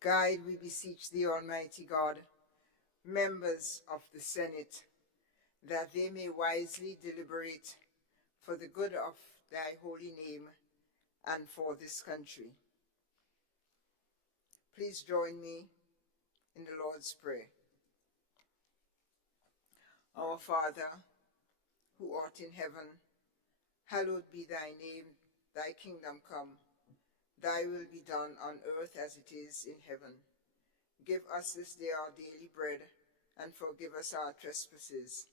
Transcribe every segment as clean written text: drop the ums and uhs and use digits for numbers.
Guide, we beseech thee, Almighty God, members of the Senate, that they may wisely deliberate for the good of thy holy name and for this country. Please join me in the Lord's Prayer. Our Father, who art in heaven, hallowed be thy name, thy kingdom come. Thy will be done on earth as it is in heaven. Give us this day our daily bread, and forgive us our trespasses,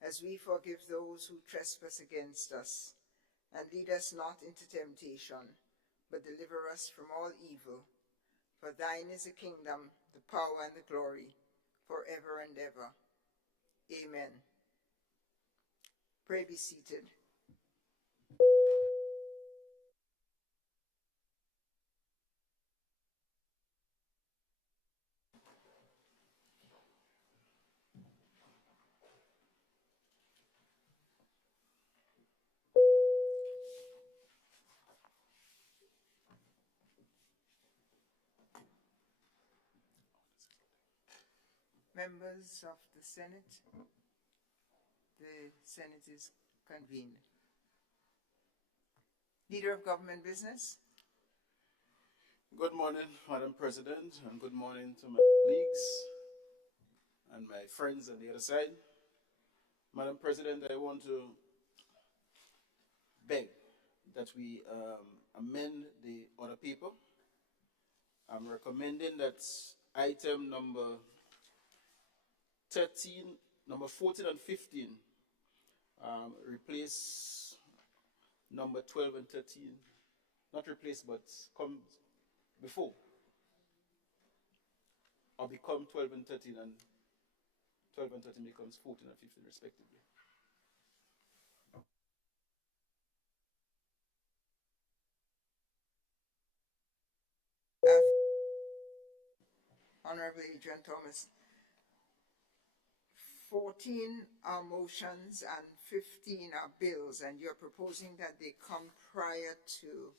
as we forgive those who trespass against us. And lead us not into temptation, but deliver us from all evil. For thine is the kingdom, the power, and the glory, forever and ever. Amen. Pray be seated. Members of the Senate, the Senate is convened. Leader of Government Business. Good morning, Madam President, and good morning to my colleagues and my friends on the other side. Madam President, I want to beg that we amend the order paper. I'm recommending that item number 13, number 14 and 15 replace number 12 and 13. Not replace, but come before, or become 12 and 13, and 12 and 13 becomes 14 and 15 respectively. Honorable Adrian Thomas. 14 are motions and 15 are bills, and you're proposing that they come prior to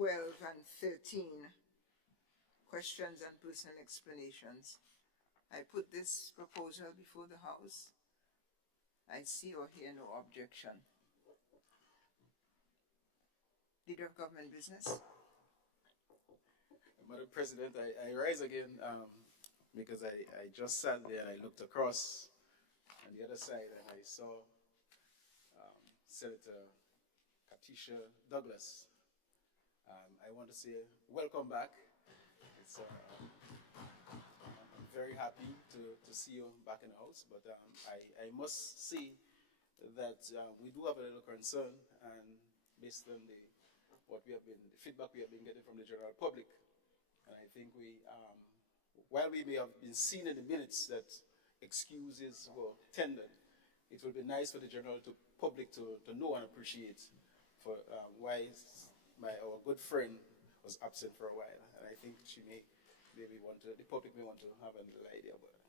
12 and 13, questions and personal explanations. I put this proposal before the House. I see or hear no objection. Leader of Government Business. Madam President, I rise again because I just sat there and I looked across on the other side and I saw Senator Katisha Douglas. I want to say welcome back. I'm very happy to see you back in the House, but I must say that we do have a little concern, and based on the feedback we have been getting from the general public, and I think while we may have been seen in the minutes that excuses were tendered, it would be nice for the general public to know and appreciate for why our good friend was absent for a while, and I think the public may want to have a little idea about it.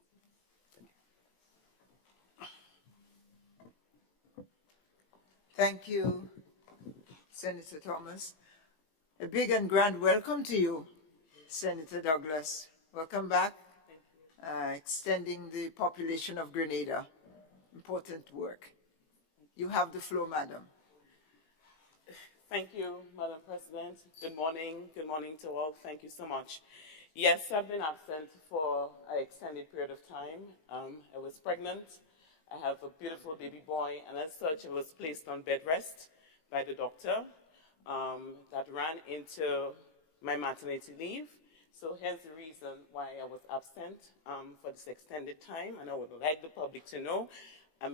Thank Thank you. you, Senator Thomas. A big and grand welcome to you, Senator Douglas. Welcome back. Extending the population of Grenada. Important work. You have the floor, madam. Thank you, Madam President. Good morning. Good morning to all. Thank you so much. Yes, I've been absent for an extended period of time. I was pregnant. I have a beautiful baby boy, and as such, I was placed on bed rest by the doctor. That ran into my maternity leave. So here's the reason why I was absent for this extended time, and I would like the public to know, I'm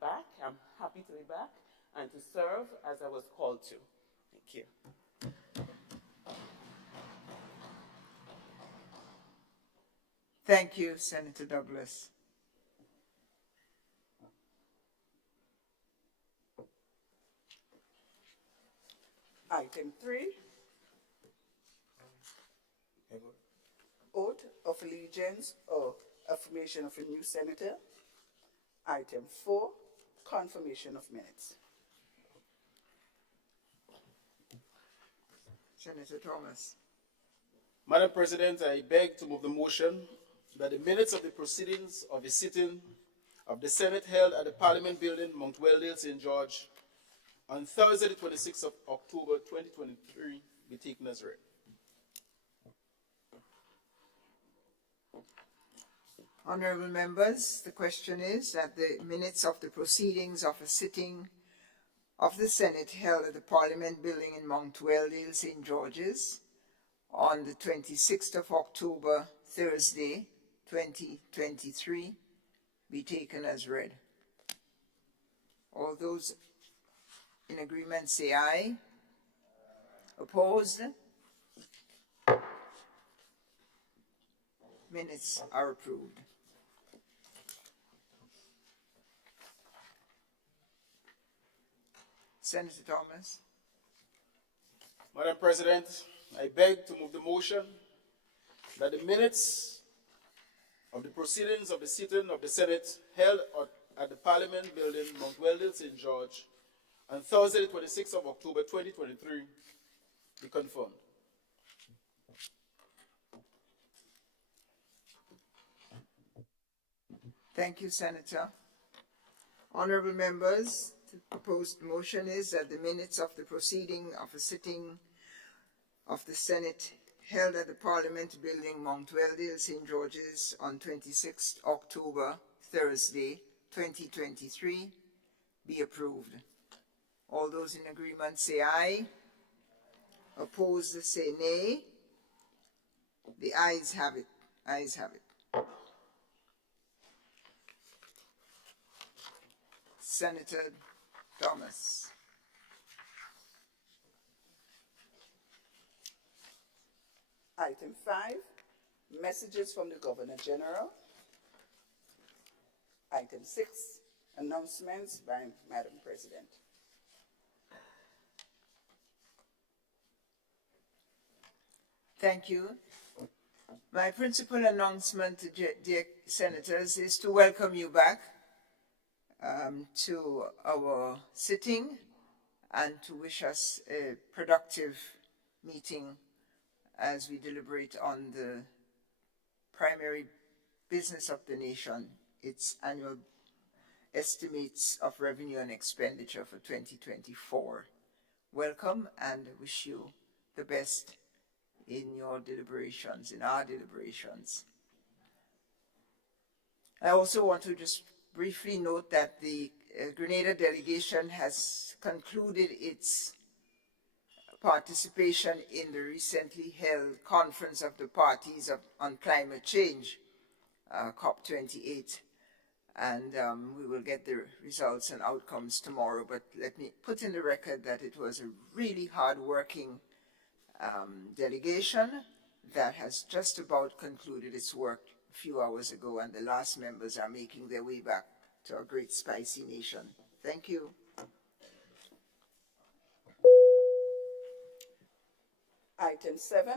back. I'm happy to be back and to serve as I was called to. Thank you. Thank you, Senator Douglas. Item 3, oath of allegiance or affirmation of a new senator. Item 4, confirmation of minutes. Senator Thomas. Madam President, I beg to move the motion that the minutes of the proceedings of the sitting of the Senate held at the Parliament Building, Mount Weldale, St. George, on Thursday, the 26th of October, 2023, be taken as read. Honorable members, the question is that the minutes of the proceedings of a sitting of the Senate held at the Parliament Building in Mount Weldale, St. George's, on the 26th of October, Thursday, 2023, be taken as read. All those in agreement say aye. Opposed? Minutes are approved. Senator Thomas. Madam President, I beg to move the motion that the minutes of the proceedings of the sitting of the Senate held at the Parliament Building, Mount Weldale, St. George, on Thursday, the 26th of October, 2023, be confirmed. Thank you, Senator. Honorable members, the proposed motion is that the minutes of the proceeding of a sitting of the Senate held at the Parliament Building, Mount Weldale, St. George's, on 26th October, Thursday, 2023, be approved. All those in agreement say aye. Opposed say nay. The ayes have it. Ayes have it. Senator Thomas. Item 5, messages from the Governor General. Item 6, announcements by Madam President. Thank you. My principal announcement, dear senators, is to welcome you back to our sitting and to wish us a productive meeting as we deliberate on the primary business of the nation, its annual estimates of revenue and expenditure for 2024. Welcome, and wish you the best in your deliberations, in our deliberations. I also want to just briefly note that the Grenada delegation has concluded its participation in the recently held Conference of the Parties on Climate Change, COP28, and we will get the results and outcomes tomorrow. But let me put in the record that it was a really hard-working delegation that has just about concluded its work a few hours ago, and the last members are making their way back to our great spicy nation. Thank you. Item 7,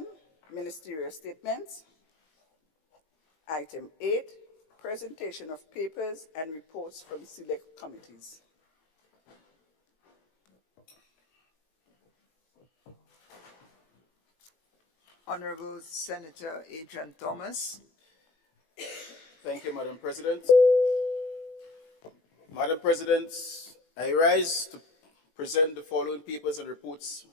ministerial statements. Item 8, presentation of papers and reports from select committees. Honorable Senator Adrian Thomas. Thank you, Madam President. Madam President, I rise to present the following papers and reports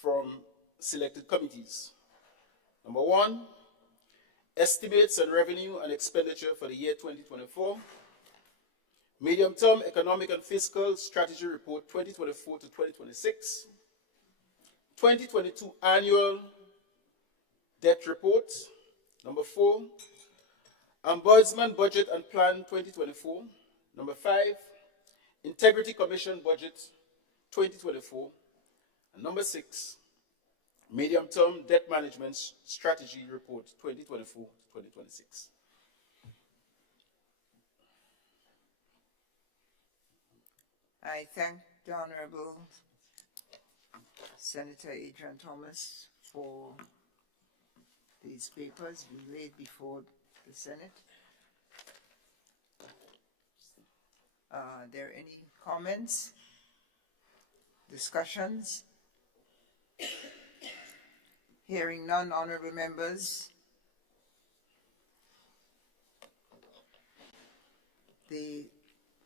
from selected committees. Number 1, estimates on revenue and expenditure for the year 2024. Medium-term economic and fiscal strategy report 2024 to 2026. 2022 annual debt report. Number 4, Ombudsman budget and plan 2024. Number 5, Integrity Commission budget 2024. And number 6, medium-term debt management strategy report 2024 to 2026. I thank the Honorable Senator Adrian Thomas for these papers we laid before the Senate. Are there any comments, discussions? Hearing none, honorable members, the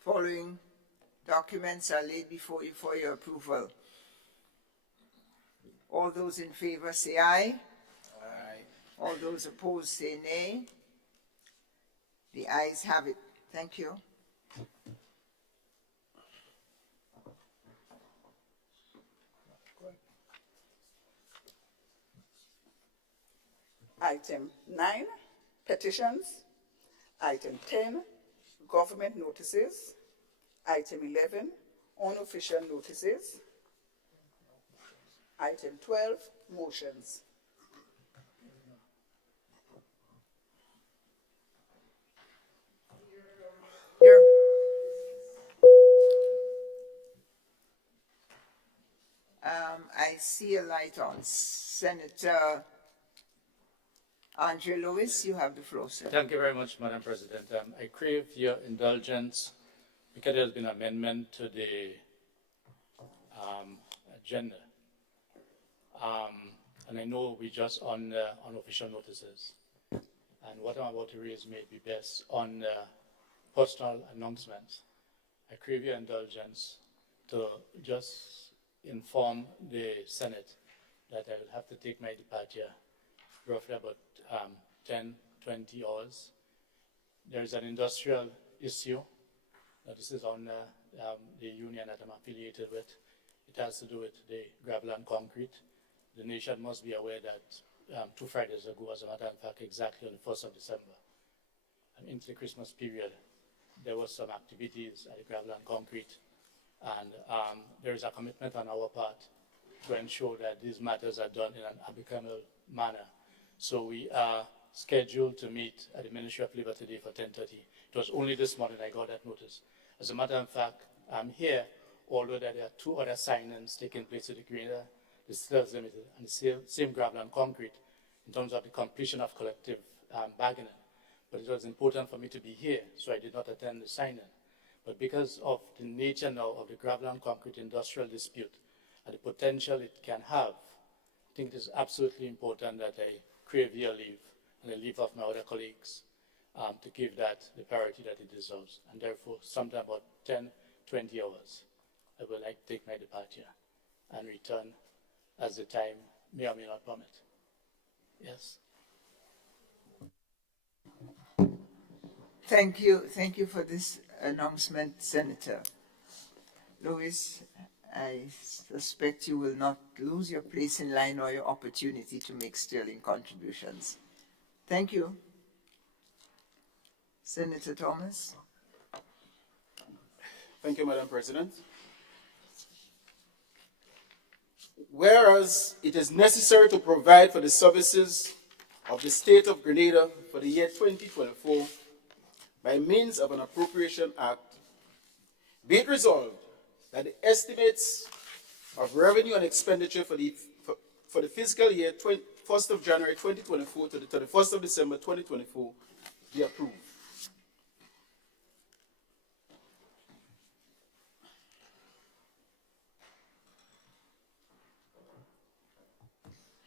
following documents are laid before you for your approval. All those in favor say aye. Aye. All those opposed say nay. The ayes have it. Thank you. Item 9, petitions. Item 10, government notices. Item 11, unofficial notices. Item 12, motions. Here. I see a light on. Senator Andre Lewis, you have the floor, sir. Thank you very much, Madam President. I crave your indulgence because there has been an amendment to the agenda. And I know we just on official notices. And what I'm about to raise may be best on personal announcements. I crave your indulgence to just inform the Senate that I will have to take my departure roughly about 10, 20 hours. There is an industrial issue. This is on the union that I'm affiliated with. It has to do with the gravel and concrete. The nation must be aware that 2 Fridays ago, as a matter of fact, exactly on the 1st of December, and into the Christmas period, there was some activities at the gravel and concrete. And there is a commitment on our part to ensure that these matters are done in an amicable manner. So we are scheduled to meet at the Ministry of Labor today for 10:30. It was only this morning I got that notice. As a matter of fact, I'm here, although there are 2 other signings taking place at the Grenada Distillers Limited and the same gravel and concrete in terms of the completion of collective bargaining. But it was important for me to be here, so I did not attend the signing. But because of the nature now of the gravel and concrete industrial dispute and the potential it can have, I think it is absolutely important that I crave your leave and the leave of my other colleagues to give that the priority that it deserves. And therefore, sometime about 10, 20 hours, I would like to take my departure and return as the time may or may not permit. Yes. Thank you. Thank you for this announcement, Senator Lewis. I suspect you will not lose your place in line or your opportunity to make sterling contributions. Thank you. Senator Thomas. Thank you, Madam President. Whereas it is necessary to provide for the services of the state of Grenada for the year 2024 by means of an appropriation act, be it resolved that the estimates of revenue and expenditure for the fiscal year 1st of January 2024 to the 31st of December 2024 be approved.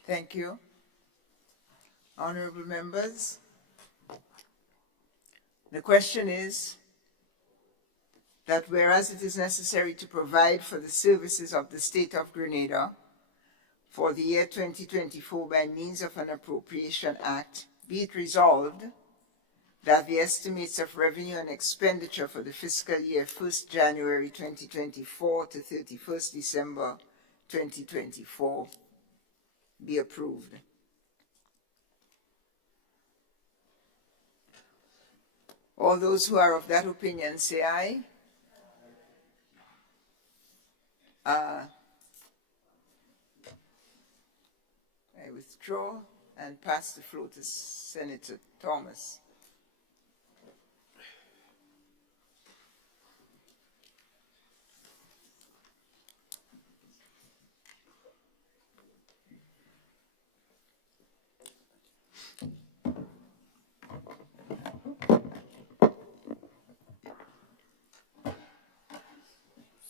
Thank you. Honorable members, the question is that whereas it is necessary to provide for the services of the state of Grenada for the year 2024 by means of an appropriation act, be it resolved that the estimates of revenue and expenditure for the fiscal year 1st January 2024 to 31st December 2024 be approved. All those who are of that opinion say aye. I withdraw and pass the floor to Senator Thomas.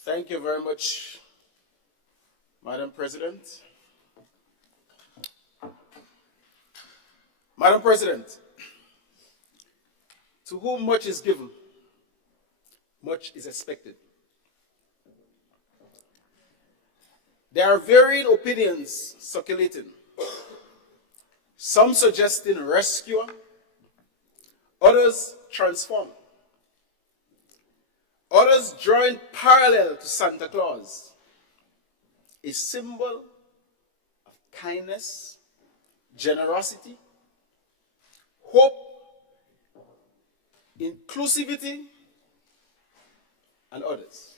Thank you very much, Madam President. Madam President, to whom much is given, much is expected. There are varying opinions circulating, some suggesting rescue, others transform, others drawing parallel to Santa Claus, a symbol of kindness, generosity, hope, inclusivity, and others.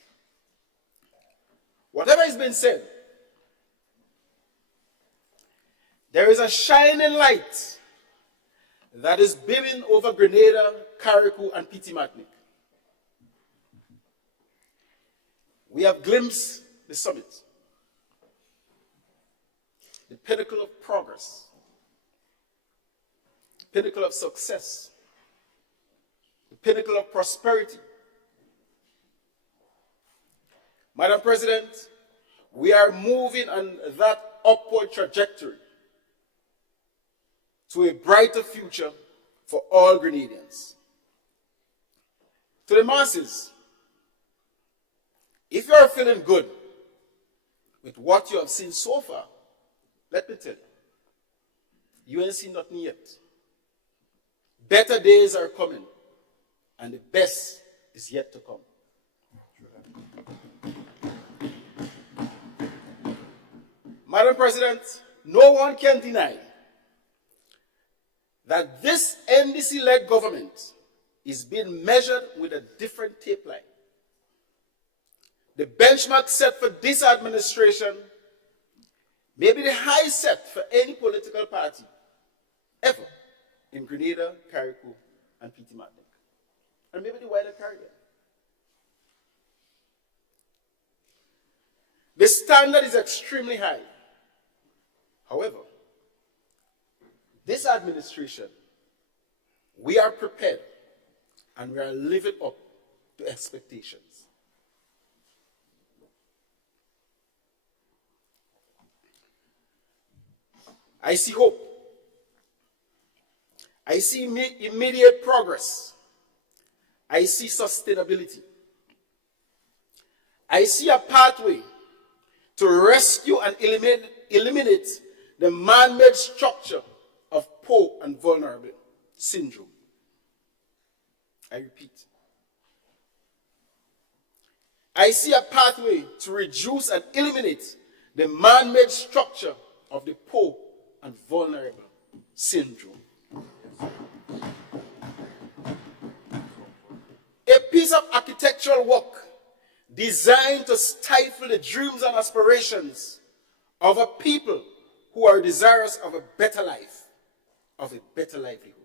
Whatever has been said, there is a shining light that is beaming over Grenada, Carriacou, and Petit Martinique. We have glimpsed the summit, the pinnacle of progress, the pinnacle of success, the pinnacle of prosperity. Madam President, we are moving on that upward trajectory to a brighter future for all Grenadians. To the masses, if you are feeling good with what you have seen so far, let me tell you, you ain't seen nothing yet. Better days are coming, and the best is yet to come. Madam President, no one can deny that this NDC-led government is being measured with a different tape line. The benchmark set for this administration may be the highest set for any political party ever in Grenada, Carriacou, and Petit Martinique, and maybe the wider Caribbean. The standard is extremely high. However, this administration, we are prepared and we are living up to expectations. I see hope. I see immediate progress. I see sustainability. I see a pathway to rescue and eliminate the man-made structure of poor and vulnerable syndrome. I repeat. I see a pathway to reduce and eliminate the man-made structure of the poor and vulnerable syndrome. A piece of architectural work designed to stifle the dreams and aspirations of a people who are desirous of a better life, of a better livelihood.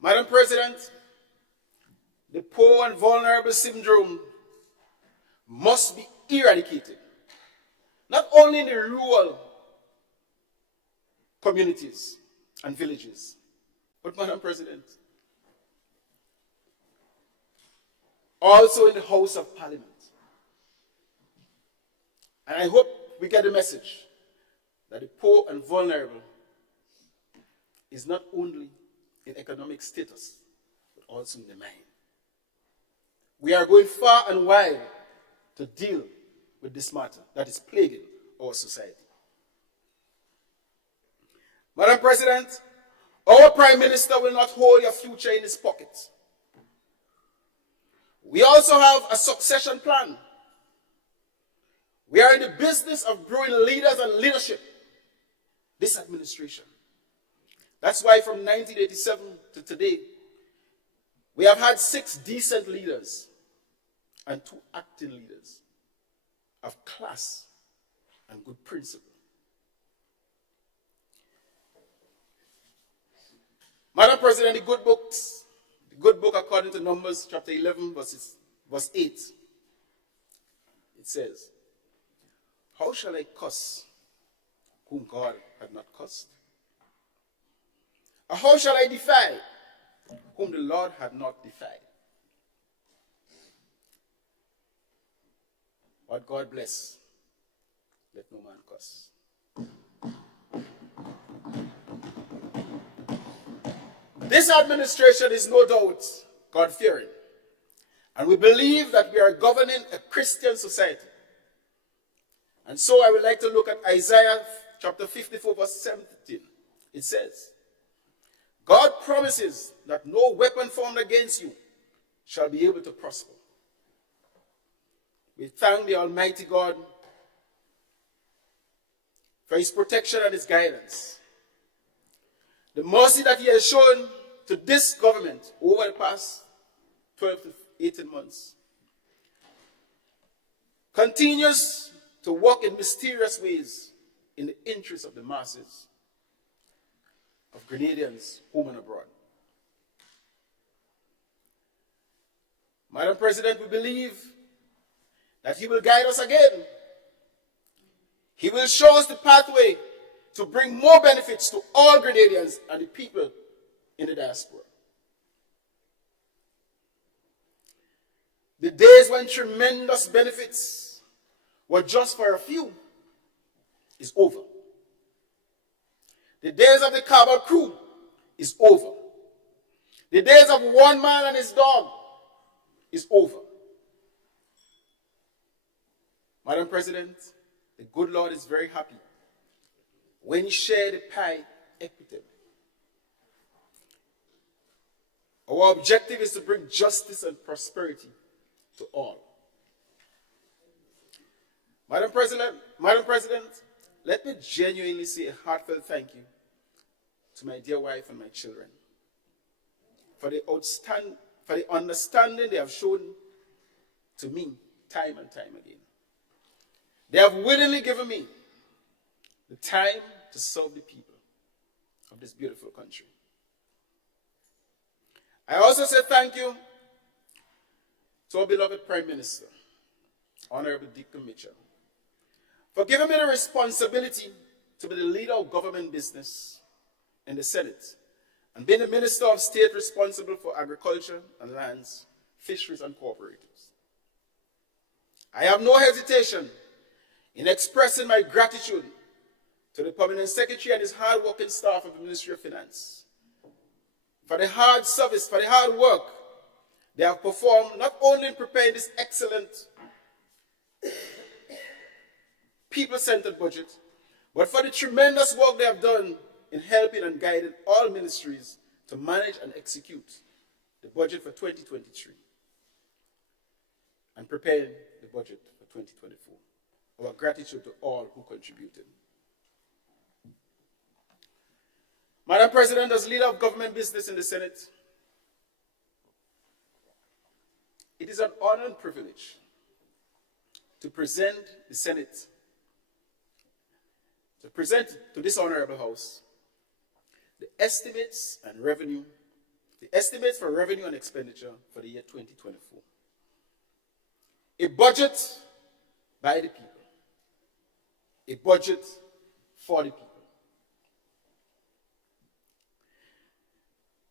Madam President, the poor and vulnerable syndrome must be eradicated, not only in the rural communities and villages, but, Madam President, also in the House of Parliament. And I hope we get the message that the poor and vulnerable is not only in economic status, but also in the mind. We are going far and wide to deal with this matter that is plaguing our society. Madam President, our Prime Minister will not hold your future in his pocket. We also have a succession plan. We are in the business of growing leaders and leadership. This administration. That's why from 1987 to today, we have had 6 decent leaders and 2 acting leaders of class and good principle. Madam President, the good book according to Numbers chapter 11, verse 8, it says, "How shall I curse whom God had not cursed? Or how shall I defy whom the Lord had not defied? What God bless, let no man curse." This administration is no doubt God-fearing, and we believe that we are governing a Christian society. And so I would like to look at Isaiah chapter 54, verse 17. It says, God promises that no weapon formed against you shall be able to prosper. We thank the Almighty God for his protection and his guidance. The mercy that he has shown to this government over the past 12 to 18 months continues to work in mysterious ways in the interest of the masses of Grenadians, home and abroad. Madam President, we believe that he will guide us again. He will show us the pathway to bring more benefits to all Grenadians and the people in the diaspora. The days when tremendous benefits were just for a few is over. The days of the Cabal crew is over. The days of one man and his dog is over. Madam President, the good Lord is very happy when he shared the pie equitably. Our objective is to bring justice and prosperity to all. Madam President, let me genuinely say a heartfelt thank you to my dear wife and my children for the understanding they have shown to me time and time again. They have willingly given me the time to serve the people of this beautiful country. I also say thank you to our beloved Prime Minister, Honorable Dickon Mitchell, for giving me the responsibility to be the leader of government business in the Senate and being the Minister of State responsible for agriculture and lands, fisheries and cooperatives. I have no hesitation in expressing my gratitude to the Permanent Secretary and his hard-working staff of the Ministry of Finance for the hard service, for the hard work they have performed, not only in preparing this excellent people-centered budget, but for the tremendous work they have done in helping and guiding all ministries to manage and execute the budget for 2023 and preparing the budget for 2024. Our gratitude to all who contributed. Madam President, as leader of government business in the Senate, it is an honor and privilege to present the Senate, to present to this honorable House the estimates for revenue and expenditure for the year 2024. A budget by the people. A budget for the people.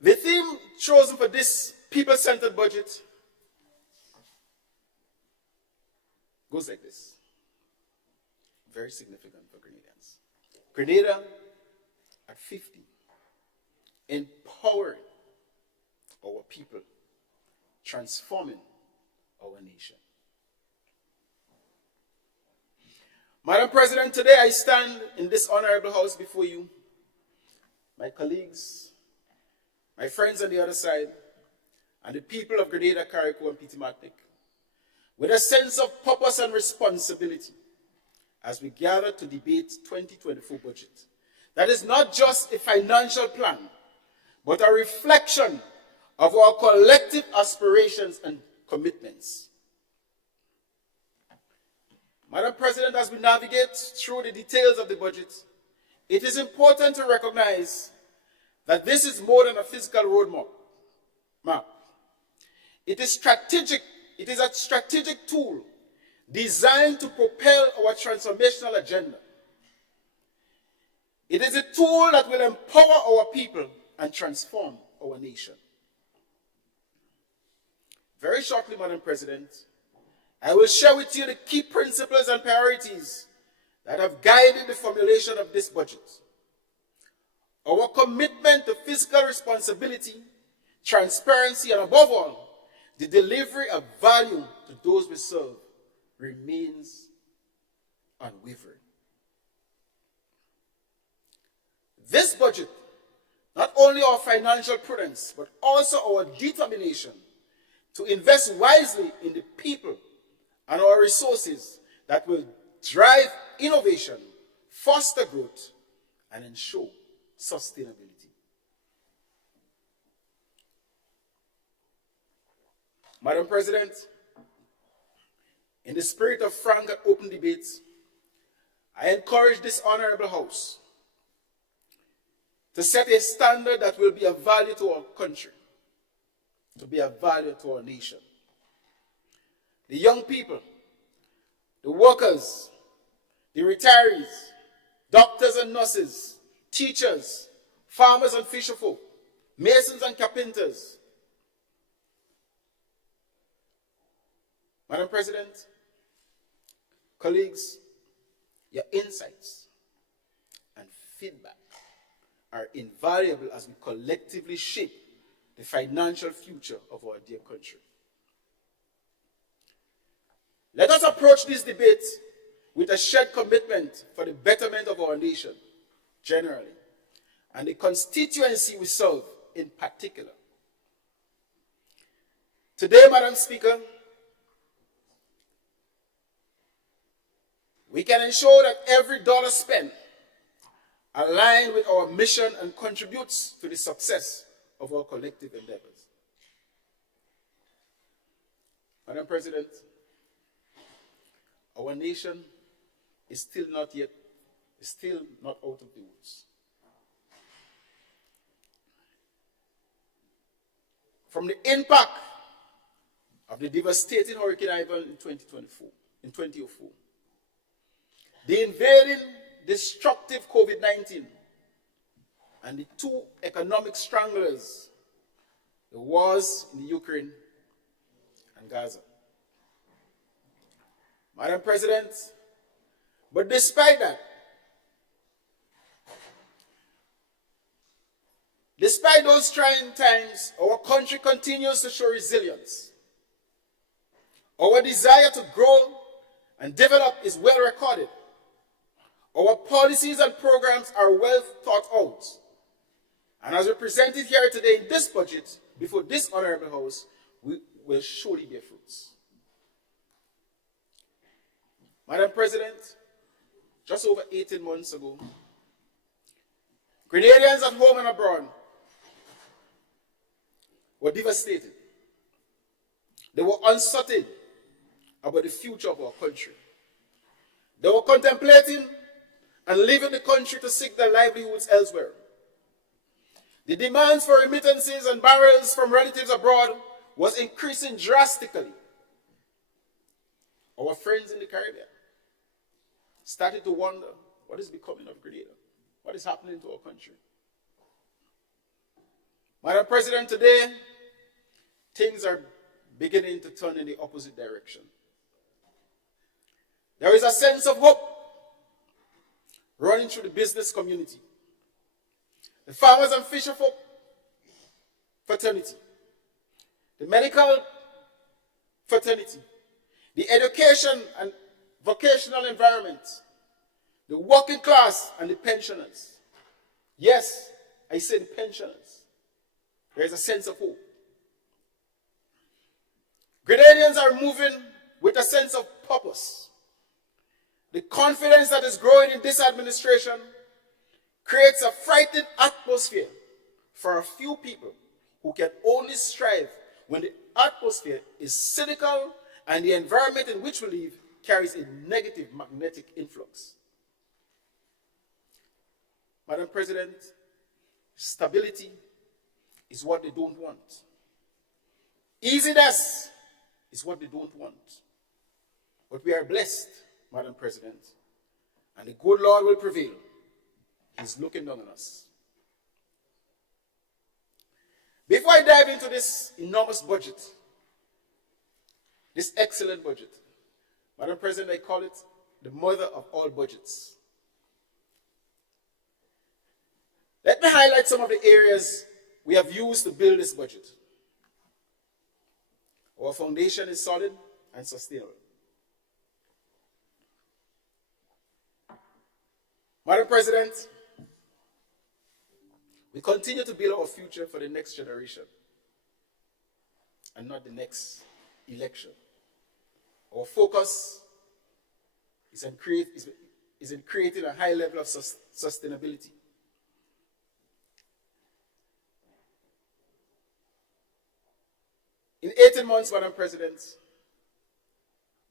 The theme chosen for this people-centered budget goes like this. Very significant for Grenadians. Grenada at 50. Empowering our people. Transforming our nation. Madam President, today I stand in this honorable house before you, my colleagues, my friends on the other side, and the people of Grenada, Carriacou, and Petit-Martinique, with a sense of purpose and responsibility as we gather to debate 2024 budget. That is not just a financial plan, but a reflection of our collective aspirations and commitments. Madam President, as we navigate through the details of the budget, it is important to recognize that this is more than a physical roadmap. It is strategic. It is a strategic tool designed to propel our transformational agenda. It is a tool that will empower our people and transform our nation. Very shortly, Madam President, I will share with you the key principles and priorities that have guided the formulation of this budget. our commitment to fiscal responsibility, transparency, and above all, the delivery of value to those we serve remains unwavering. This budget, not only our financial prudence, but also our determination to invest wisely in the people and our resources that will drive innovation, foster growth, and ensure sustainability. Madam President, in the spirit of frank and open debates, I encourage this honorable House to set a standard that will be of value to our country, to be of value to our nation. The young people, the workers, the retirees, doctors and nurses, teachers, farmers and fisherfolk, masons and carpenters. Madam President, colleagues, your insights and feedback are invaluable as we collectively shape the financial future of our dear country. Let us approach this debate with a shared commitment for the betterment of our nation generally, and the constituency we serve in particular. Today, Madam Speaker, we can ensure that every dollar spent aligns with our mission and contributes to the success of our collective endeavors. Madam President, our nation is still not out of the woods. From the impact of the devastating Hurricane Ivan in 2004, the invading, destructive COVID-19, and the two economic stranglers, the wars in the Ukraine and Gaza. Madam President, but despite that, despite those trying times, our country continues to show resilience. Our desire to grow and develop is well recorded. Our policies and programs are well thought out. And as we presented here today in this budget, before this honorable House, we will surely bear fruits. Madam President, just over 18 months ago, Grenadians at home and abroad were devastated. They were uncertain about the future of our country. They were contemplating and leaving the country to seek their livelihoods elsewhere. The demands for remittances and barrels from relatives abroad was increasing drastically. Our friends in the Caribbean started to wonder what is becoming of Grenada, what is happening to our country. Madam President, today, things are beginning to turn in the opposite direction. There is a sense of hope running through the business community. The farmers and fisherfolk fraternity, the medical fraternity, the education and vocational environment, the working class and the pensioners. Yes, I say the pensioners. There is a sense of hope. Grenadians are moving with a sense of purpose. The confidence that is growing in this administration creates a frightening atmosphere for a few people who can only strive when the atmosphere is cynical and the environment in which we live carries a negative magnetic influx. Madam President, stability is what they don't want. Easiness is what they don't want. But we are blessed, Madam President, and the good Lord will prevail. He's looking down on us. Before I dive into this enormous budget, this excellent budget, Madam President, I call it the mother of all budgets. Let me highlight some of the areas we have used to build this budget. Our foundation is solid and sustainable. Madam President, we continue to build our future for the next generation and not the next election. Our focus is in creating a high level of sustainability. In 18 months, Madam President,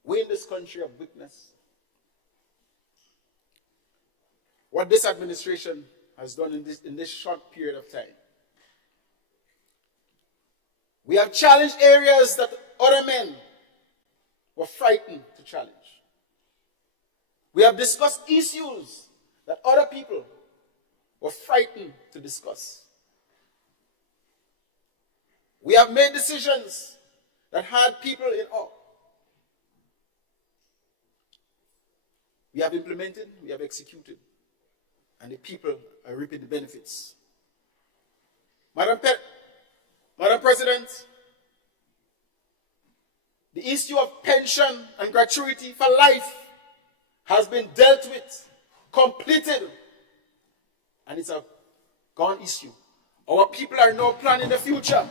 we in this country have witnessed what this administration has done in this short period of time. We have challenged areas that other men were frightened to challenge. We have discussed issues that other people were frightened to discuss. We have made decisions that had people in awe. We have implemented, we have executed, and the people are reaping the benefits. Madam President, the issue of pension and gratuity for life has been dealt with, completed, and it's a gone issue. Our people are now planning the future.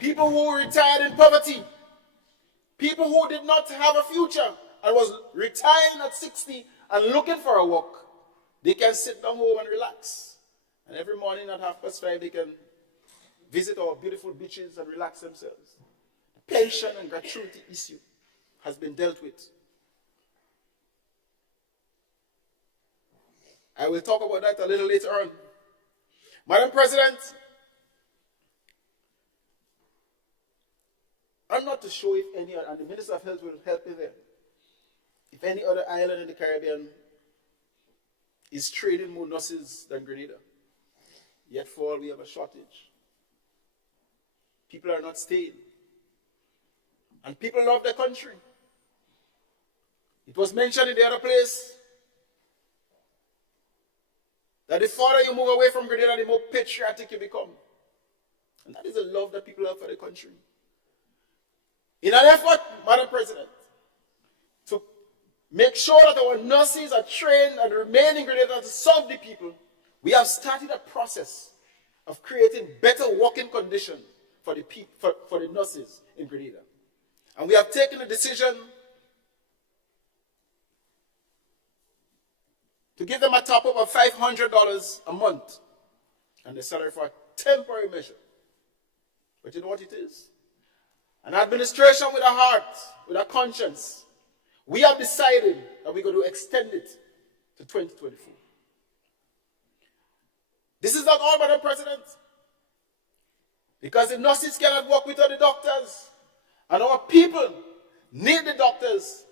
People who retired in poverty, people who did not have a future and was retiring at 60 and looking for a work, they can sit down home and relax. And every morning at 5:30, they can visit our beautiful beaches and relax themselves. The pension and gratuity issue has been dealt with. I will talk about that a little later on. Madam President, I'm not to show if any, and the Minister of Health will help me there, if any other island in the Caribbean is training more nurses than Grenada. Yet for all, we have a shortage. People are not staying. And people love their country. It was mentioned in the other place that the farther you move away from Grenada, the more patriotic you become. And that is a love that people have for the country. In an effort, Madam President, to make sure that our nurses are trained and remain in Grenada to serve the people, we have started a process of creating better working conditions for the nurses in Grenada. And we have taken a decision to give them a top-up of $500 a month and the salary for a temporary measure. But you know what it is? An administration with a heart, with a conscience. We have decided that we're going to extend it to 2024. This is not all, Madam President, because the nurses cannot work without the doctors, and our people need the doctors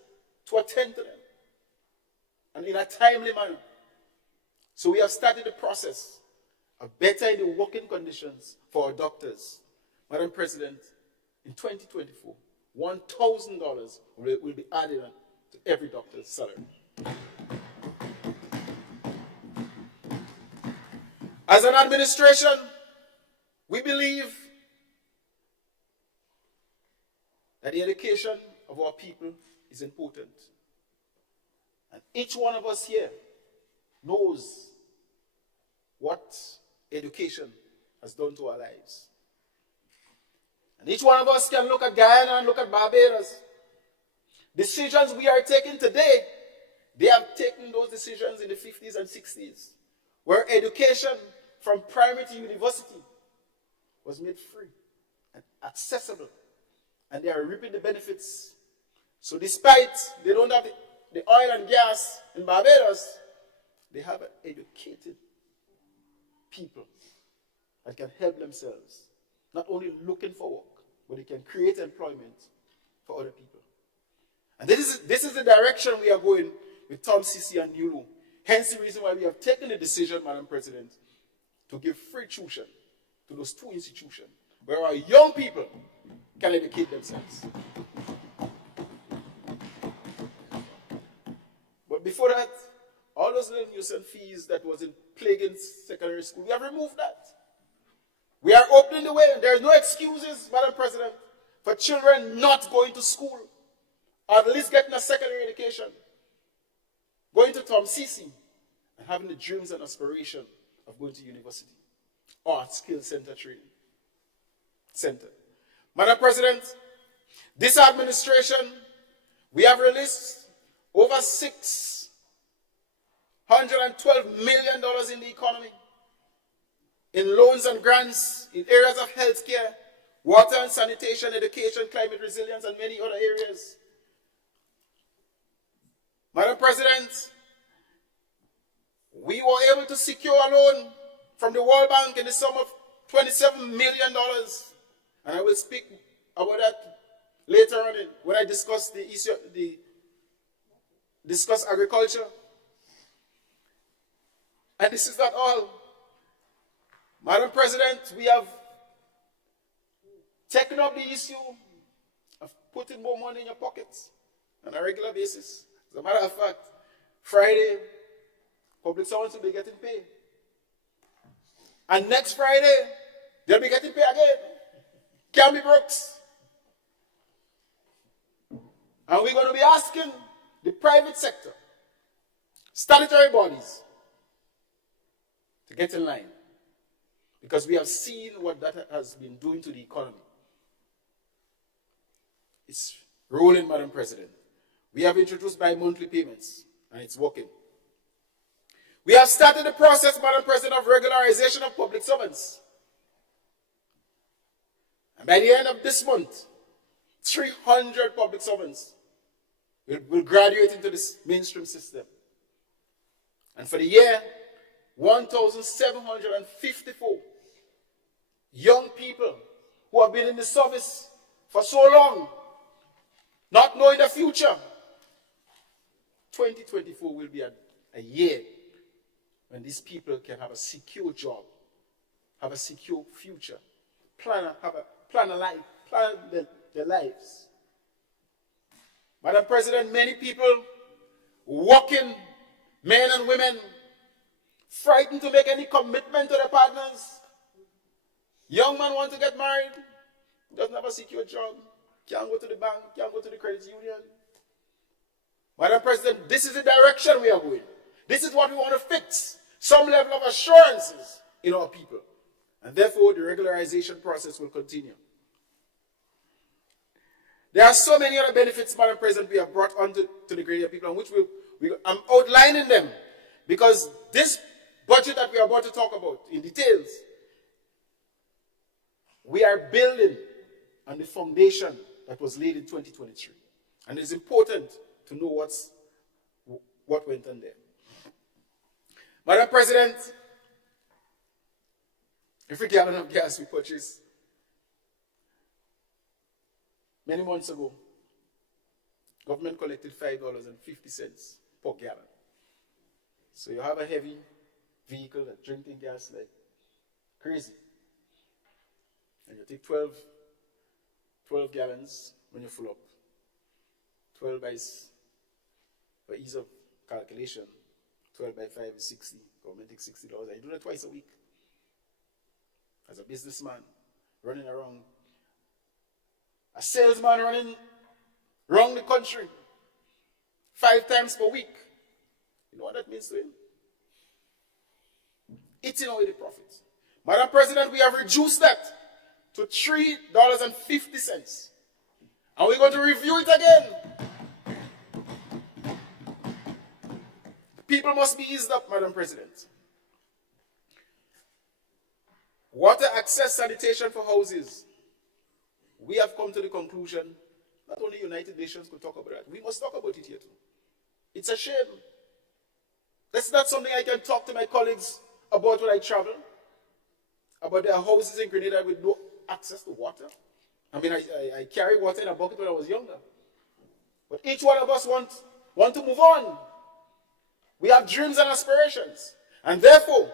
to attend to them, and in a timely manner. So we have started the process of bettering the working conditions for our doctors. Madam President, in 2024, $1,000 will be added to every doctor's salary. As an administration, we believe that the education of our people is important. And each one of us here knows what education has done to our lives. And each one of us can look at Guyana and look at Barbados. Decisions we are taking today, they have taken those decisions in the 50s and 60s, where education from primary to university was made free and accessible. And they are reaping the benefits. So despite they don't have the oil and gas in Barbados, they have educated people that can help themselves, not only looking for work, but they can create employment for other people. And this is the direction we are going with Tom Sisi and Nulu. Hence the reason why we have taken the decision, Madam President, to give free tuition to those two institutions where our young people can educate themselves. But before that, all those little nuisance fees that was in plaguing secondary school, we have removed that. We are opening the way. There are no excuses, Madam President, for children not going to school, or at least getting a secondary education, going to Tom Cece, and having the dreams and aspiration of going to university or skill center training center. Madam President, this administration, we have released over $612 million in the economy, in loans and grants, in areas of healthcare, water and sanitation, education, climate resilience, and many other areas. Madam President, we were able to secure a loan from the World Bank in the sum of $27 million. And I will speak about that later on when I discuss the issue, discuss agriculture. And this is not all. Madam President, we have taken up the issue of putting more money in your pockets on a regular basis. As a matter of fact, Friday, public servants will be getting paid. And next Friday, they'll be getting paid again. Camby Brooks. And we're going to be asking the private sector, statutory bodies, to get in line. Because we have seen what that has been doing to the economy. It's rolling, Madam President. We have introduced bi-monthly payments, and it's working. We have started the process, Madam President, of regularization of public servants. And by the end of this month, 300 public servants will graduate into this mainstream system. And for the year, 1,754 young people who have been in the service for so long, not knowing the future. 2024 will be a year when these people can have a secure job, have a secure future, plan a life, plan their lives. Madam President, many people, working men and women, frightened to make any commitment to their partners. Young man want to get married, doesn't have a secure job, can't go to the bank, can't go to the credit union. Madam President, this is the direction we are going. This is what we want to fix. Some level of assurances in our people. And therefore, the regularization process will continue. There are so many other benefits, Madam President, we have brought on to the Grenada people, and which I'm outlining them, because this budget that we are about to talk about in details, we are building on the foundation that was laid in 2023. And it's important to know what went on there. Madam President, every gallon of gas we purchase many months ago, government collected $5.50 per gallon. So you have a heavy vehicle that's drinking gas like crazy. And you take 12 gallons when you fill up. 12 by for ease of calculation, 12 by 5 is 60. Government takes $60. I do that twice a week. As a businessman, running around. A salesman running around the country 5 times per week. You know what that means to him? Eating away the profits. Madam President, we have reduced that to $3.50. And we're going to review it again. People must be eased up, Madam President. Water access sanitation for houses. We have come to the conclusion, not only United Nations could talk about that, we must talk about it here too. It's a shame. That's not something I can talk to my colleagues about when I travel, about their houses in Grenada with no access to water. I mean, I carried water in a bucket when I was younger. But each one of us want to move on. We have dreams and aspirations. And therefore,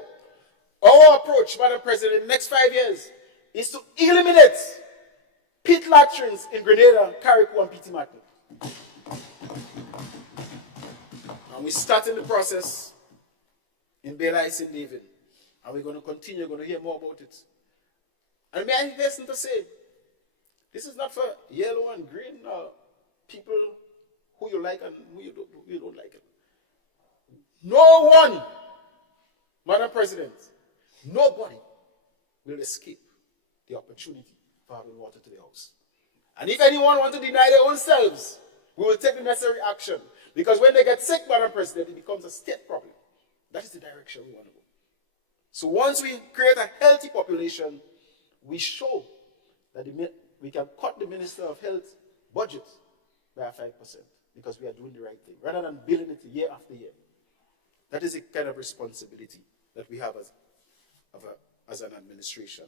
our approach, Madam President, in the next 5 years is to eliminate pit latrines in Grenada, Carriacou, and Petit Matin. And we're starting the process in Bela St. David. And we're going to continue, going to hear more about it. And may I hasten to say, this is not for yellow and green people who you like and who you don't like. No one, Madam President, nobody will escape the opportunity for having water to the house. And if anyone wants to deny their own selves, we will take the necessary action. Because when they get sick, Madam President, it becomes a state problem. That is the direction we want to go. So once we create a healthy population, we show that we can cut the Minister of Health budget by 5%, because we are doing the right thing, rather than billing it year after year. That is a kind of responsibility that we have as an administration.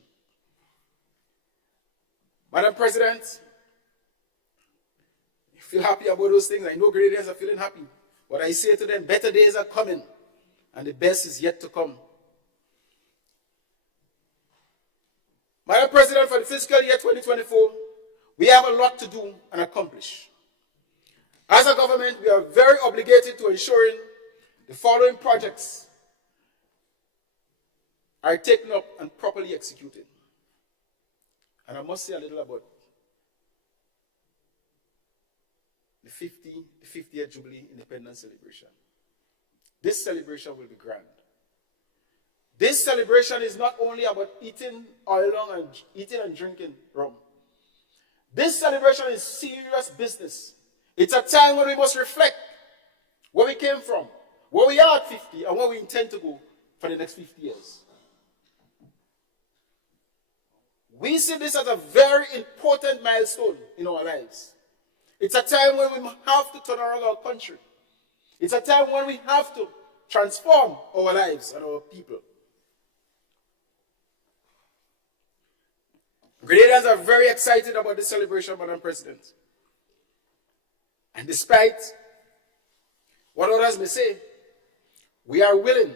Madam President, you feel happy about those things. I know Grenadians are feeling happy. But I say to them, better days are coming, and the best is yet to come. Madam President, for the fiscal year 2024, we have a lot to do and accomplish. As a government, we are very obligated to ensuring the following projects are taken up and properly executed. And I must say a little about the 50th Jubilee Independence celebration. This celebration will be grand. This celebration is not only about eating oil and eating and drinking rum. This celebration is serious business. It's a time when we must reflect where we came from, where we are at 50, and where we intend to go for the next 50 years. We see this as a very important milestone in our lives. It's a time when we have to turn around our country. It's a time when we have to transform our lives and our people. Grenadians are very excited about this celebration, Madam President. And despite what others may say, we are willing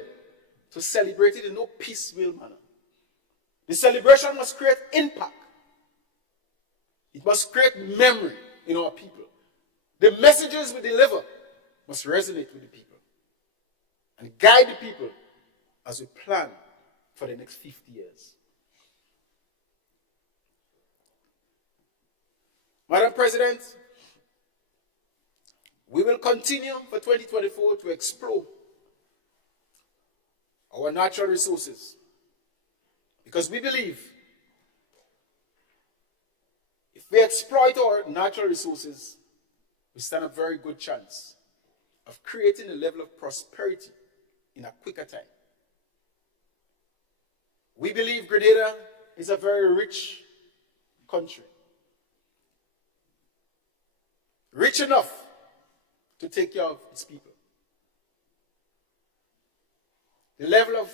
to celebrate it in no piecemeal manner. The celebration must create impact. It must create memory in our people. The messages we deliver must resonate with the people and guide the people as we plan for the next 50 years. Madam President, we will continue for 2024 to explore our natural resources, because we believe if we exploit our natural resources, we stand a very good chance of creating a level of prosperity in a quicker time. We believe Grenada is a very rich country. Rich enough to take care of its people. The level of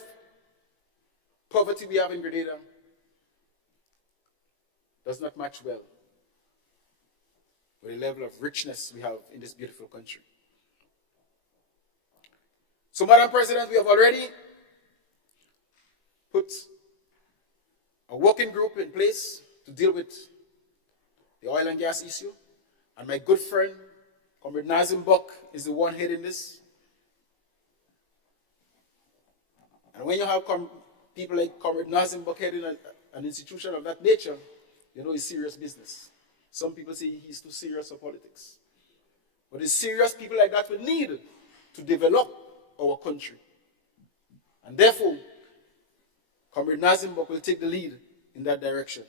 poverty we have in Grenada does not match well with the level of richness we have in this beautiful country. So, Madam President, we have already put a working group in place to deal with the oil and gas issue. And my good friend, Comrade Nazim Buck, is the one heading this. And when you have people like Comrade Nazim Buck heading an institution of that nature, you know it's serious business. Some people say he's too serious for politics. But it's serious people like that we need to develop our country. And therefore, Comrade Nazim Buck will take the lead in that direction.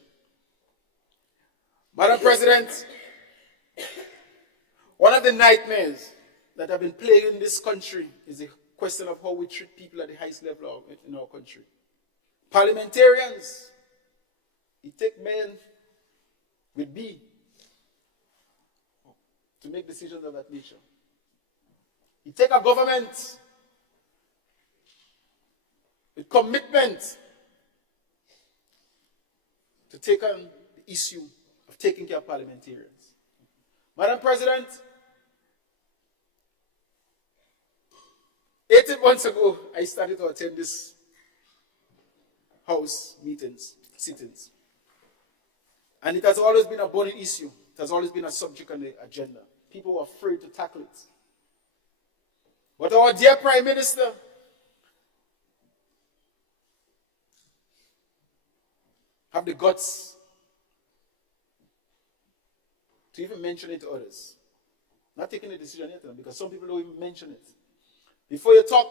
Madam President, one of the nightmares that have been plaguing this country is the question of how we treat people at the highest level in our country. Parliamentarians, it takes men with B to make decisions of that nature. It takes a government with commitment to take on the issue of taking care of parliamentarians. Madam President, 18 months ago, I started to attend this House sittings. And it has always been a burning issue. It has always been a subject on the agenda. People were afraid to tackle it. But our dear Prime Minister have the guts to even mention it to others. Not taking a decision yet, because some people don't even mention it. Before you talk,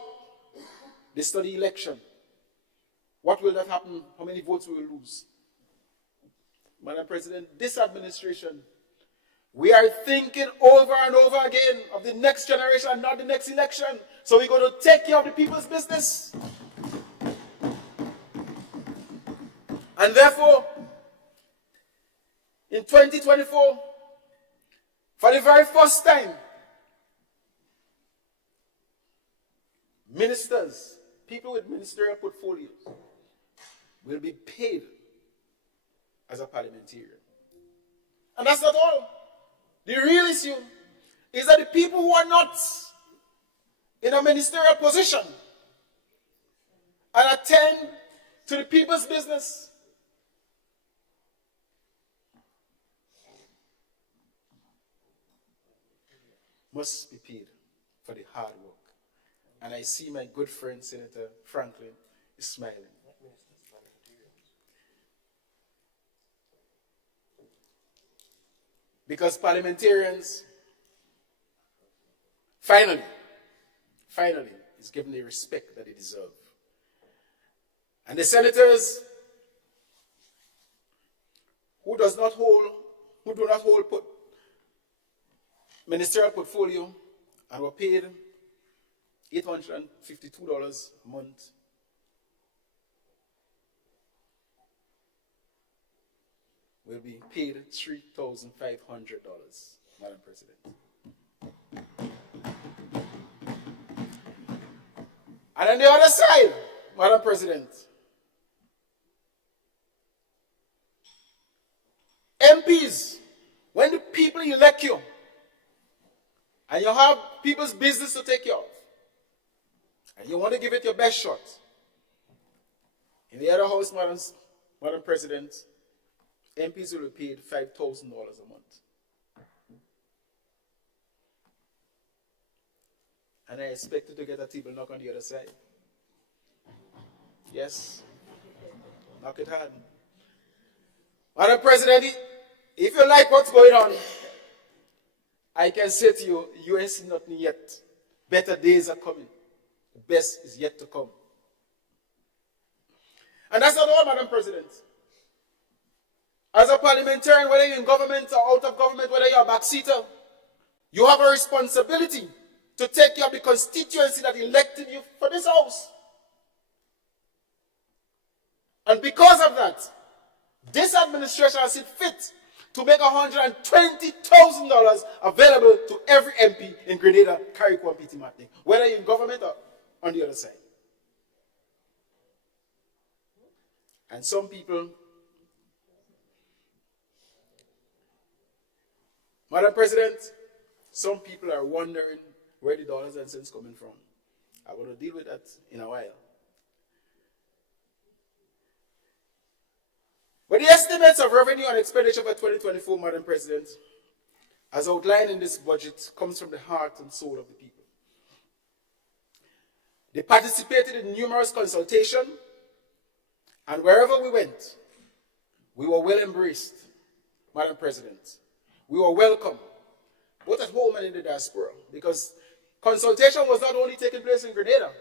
they study election. What will that happen? How many votes we will lose? Madam President, this administration, we are thinking over and over again of the next generation and not the next election. So we're going to take care of the people's business. And therefore, in 2024, for the very first time, ministers, people with ministerial portfolios, will be paid as a parliamentarian. And that's not all. The real issue is that the people who are not in a ministerial position and attend to the people's business must be paid for the hard work. And I see my good friend, Senator Franklin, is smiling. Because parliamentarians, finally, is given the respect that they deserve. And the senators who do not hold ministerial portfolio and were paid $852 a month, will be paid $3,500, Madam President. And on the other side, Madam President, MPs, when the people elect you, and you have people's business to take care of, and you want to give it your best shot, in the other house, Madam President, MPs will be paid $5,000 a month. And I expected to get a table knock on the other side. Yes. Knock it hard. Madam President, if you like what's going on, I can say to you, you ain't seen nothing yet. Better days are coming. The best is yet to come. And that's not all, Madam President. As a parliamentarian, whether you're in government or out of government, whether you're a backseater, you have a responsibility to take care of the constituency that elected you for this house. And because of that, this administration has seen fit to make $120,000 available to every MP in Grenada, Carriacou, and Petite Martinique, whether you're in government or on the other side. And some people, Madam President, some people are wondering where the dollars and cents coming from. I want to deal with that in a while. But the estimates of revenue and expenditure for 2024, Madam President, as outlined in this budget, comes from the heart and soul of the people. They participated in numerous consultations, and wherever we went, we were well embraced, Madam President. We were welcome, both at home and in the diaspora, because consultation was not only taking place in Grenada,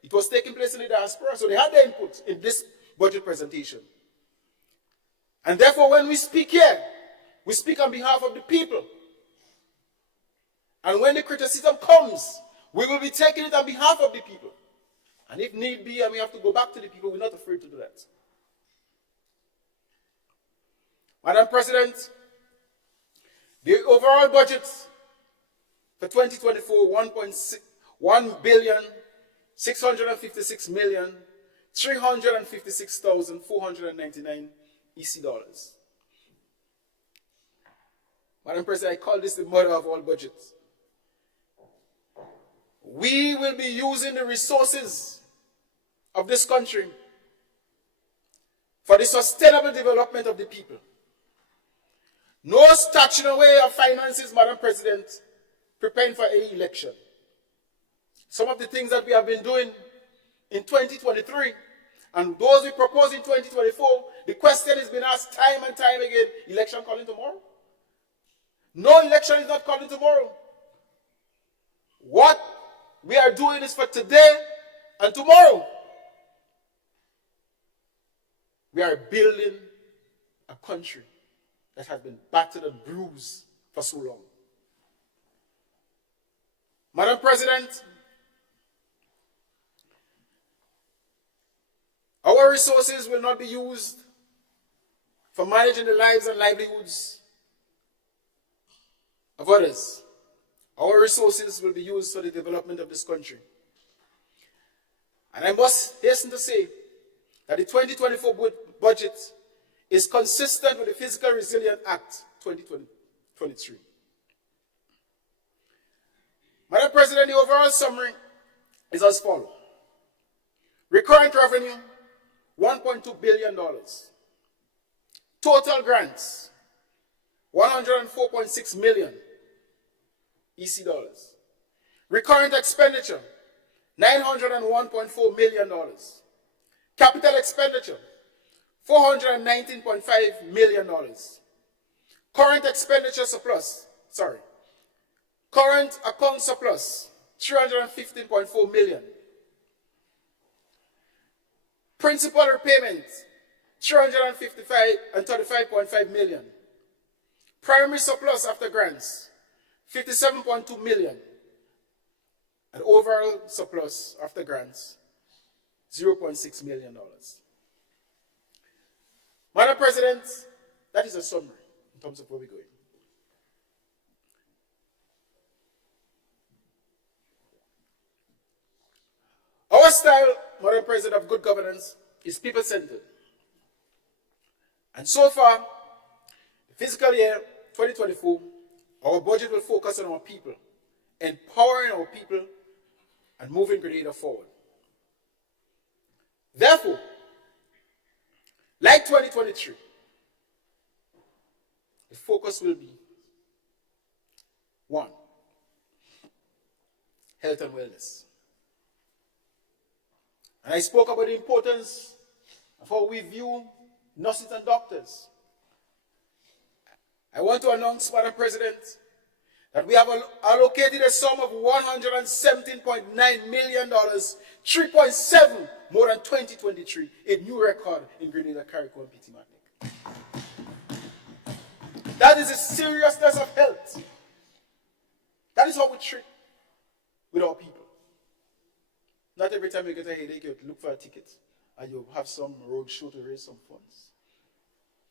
it was taking place in the diaspora, so they had their input in this budget presentation. And therefore, when we speak here, we speak on behalf of the people. And when the criticism comes, we will be taking it on behalf of the people. And if need be, and we have to go back to the people, we're not afraid to do that. Madam President, the overall budget for 2024, $1,656,356,499 EC dollars. Madam President, I call this the mother of all budgets. We will be using the resources of this country for the sustainable development of the people. No stashing away of finances, Madam President, preparing for any election. Some of the things that we have been doing in 2023 and those we propose in 2024 the question has been asked time and time again, election calling tomorrow? No election is not calling tomorrow. What we are doing is for today and tomorrow. We are building a country that has been battered and bruised for so long. Madam President, our resources will not be used for managing the lives and livelihoods of others. Our resources will be used for the development of this country. And I must hasten to say that the 2024 budget is consistent with the Fiscal Resilience Act 2023. Madam President, the overall summary is as follows. Recurrent revenue, $1.2 billion. Total grants, 104.6 million EC dollars. Recurrent expenditure, $901.4 million. Capital expenditure, $419.5 million. Current account surplus, $315.4 million. Principal repayment, $335.5 million. Primary surplus after grants, $57.2 million. And overall surplus after grants, $0.6 million. Madam President, that is a summary in terms of where we're going. Our style, Madam President, of good governance is people-centered. And so far, the fiscal year 2024, our budget will focus on our people, empowering our people and moving Grenada forward. Therefore, like 2023, the focus will be 1, health and wellness. And I spoke about the importance of how we view nurses and doctors. I want to announce, Madam President, that we have allocated a sum of $117.9 million, 3.7 more than 2023, a new record in Grenada, Carriacou, and Petite Martinique. That is the seriousness of health. That is how we treat with our people. Not every time you get a headache, you look for a ticket and you have some road show to raise some funds.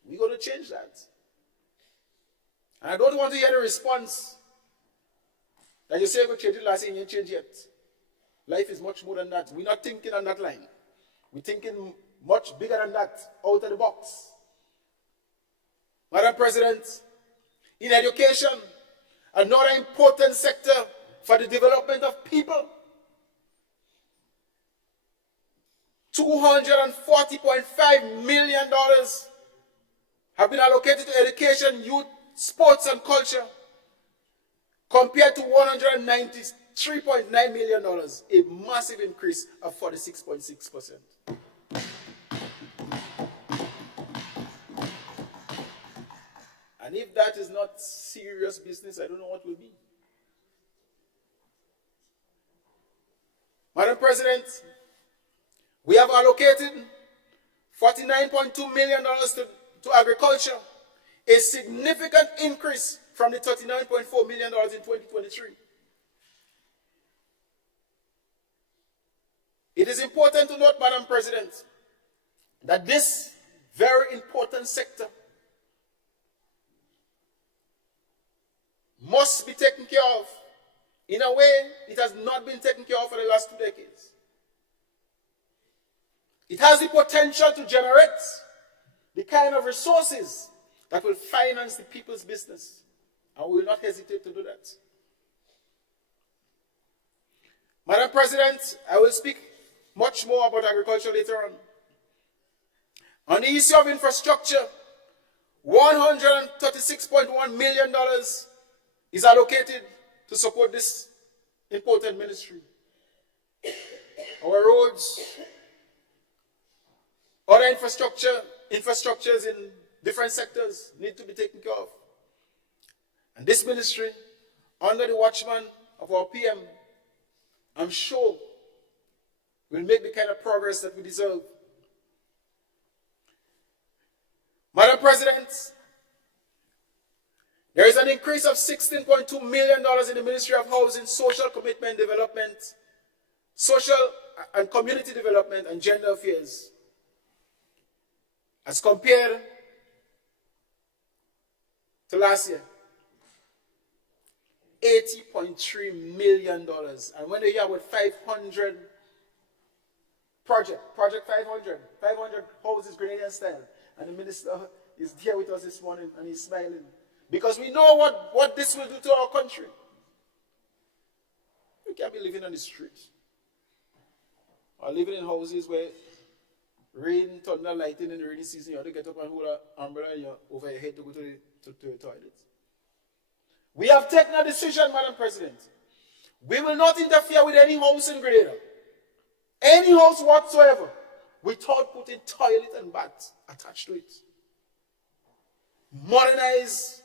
We're going to change that. And I don't want to hear the response that you say you're going to change it last year and you ain't changed yet. Life is much more than that. We're not thinking on that line. We're thinking much bigger than that, out of the box. Madam President, in education, another important sector for the development of people, $240.5 million have been allocated to education, youth, sports, and culture, compared to $193.9 million, a massive increase of 46.6%. And if that is not serious business, I don't know what will be. Madam President, we have allocated $49.2 million to agriculture, a significant increase from the $39.4 million in 2023. It is important to note, Madam President, that this very important sector must be taken care of in a way it has not been taken care of for the last 2 decades. It has the potential to generate the kind of resources that will finance the people's business, and we will not hesitate to do that. Madam President, I will speak much more about agriculture later on. On the issue of infrastructure, $136.1 million is allocated to support this important ministry. Our roads, other infrastructure infrastructures in different sectors need to be taken care of. And this ministry, under the watchman of our PM, I'm sure will make the kind of progress that we deserve. Madam President, there is an increase of $16.2 million in the Ministry of Housing, Social Commitment Development, Social and Community Development, and Gender Affairs, as compared to last year. $80.3 million. And when they hear about 500 project 500 houses Grenadian style, and the minister is here with us this morning and he's smiling. Because we know what this will do to our country. We can't be living on the street. Or living in houses where rain, thunder, lightning in the rainy season, you have to get up and hold an umbrella over your head to go to the toilet. We have taken a decision, Madam President. We will not interfere with any house in Grenada, any house whatsoever, without putting toilet and bath attached to it. Modernize.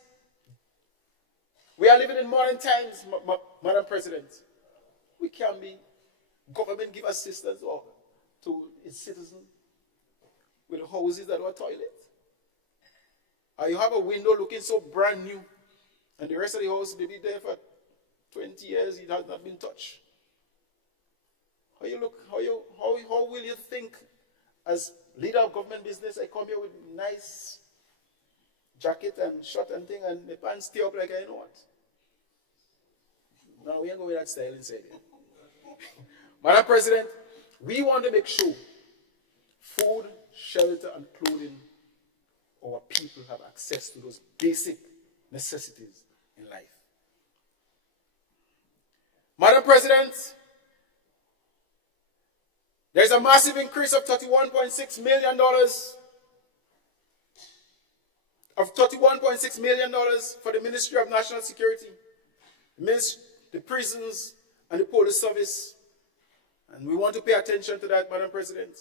We are living in modern times, Madam President. We can be, government give assistance to its citizens with houses that are toilet. Or you have a window looking so brand new, and the rest of the house may be there for 20 years, it has not been touched. How will you think as leader of government business, I come here with nice jacket and shirt and thing, and my pants stay up like I know what? No, we ain't going with that style inside here. Madam President, we want to make sure food, shelter, and clothing, our people have access to those basic necessities in life. Madam President, there's a massive increase of $31.6 million for the Ministry of National Security, the prisons, and the police service. And we want to pay attention to that, Madam President.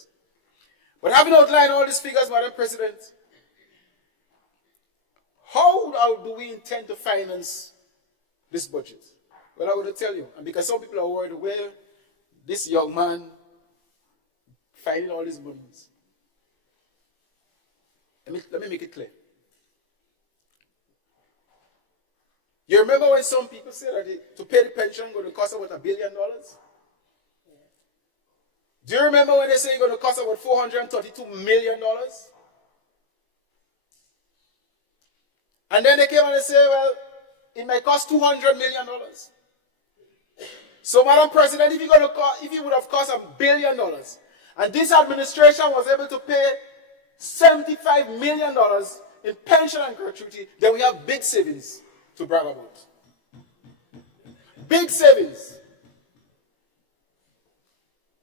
But having outlined all these figures, Madam President, how do we intend to finance this budget? Well, I want to tell you, and because some people are worried where this young man finding all these monies. Let me make it clear. You remember when some people said that to pay the pension going to cost about $1 billion? Do you remember when they say it's going to cost about $432 million? And then they came and they say, well, it might cost $200 million. So, Madam President, if it would have cost $1 billion, and this administration was able to pay $75 million in pension and gratuity, then we have big savings to brag about. Big savings.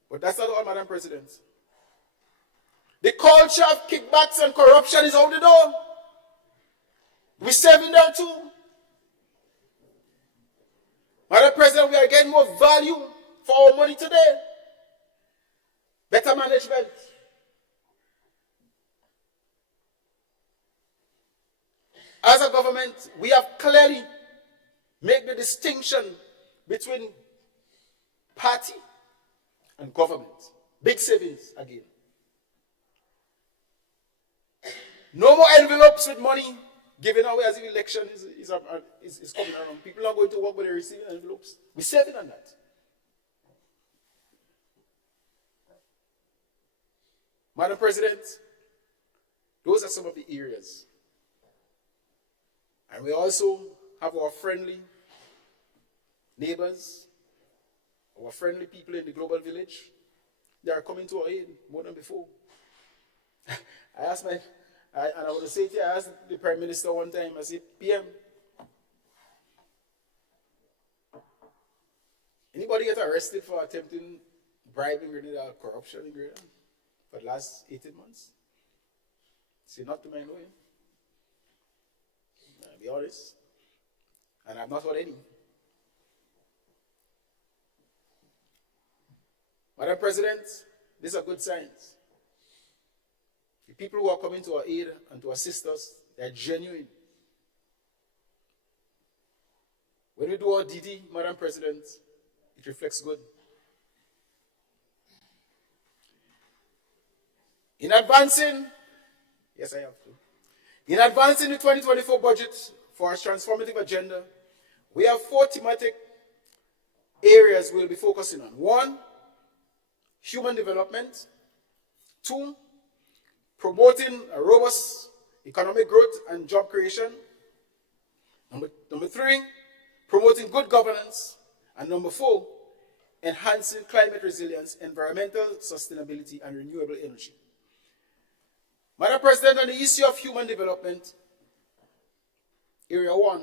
But that's not all, Madam President. The culture of kickbacks and corruption is out the door. We're saving there too. Madam President, we are getting more value for our money today. Better management. As a government, we have clearly made the distinction between party and government. Big savings again. No more envelopes with money given away as if election is coming around. People are going to work, but they're receiving envelopes. We're saving on that. Madam President, those are some of the areas. And we also have our friendly neighbors, our friendly people in the global village. They are coming to our aid more than before. I want to say it here, I asked the Prime Minister one time, I said, PM, anybody get arrested for attempting bribing Grenada or corruption in Grenada for the last 18 months? He said, not to my knowing. I'll be honest. And I've not heard any. Madam President, these are good signs. The people who are coming to our aid and to assist us, they are genuine. When we do our DD, Madam President, it reflects good. In advancing, yes, I have to. In advancing the 2024 budget for our transformative agenda, we have 4 thematic areas we'll be focusing on. 1, human development. 2, promoting a robust economic growth and job creation. Number 3, promoting good governance. And number 4, enhancing climate resilience, environmental sustainability, and renewable energy. Madam President, on the issue of human development, Area 1,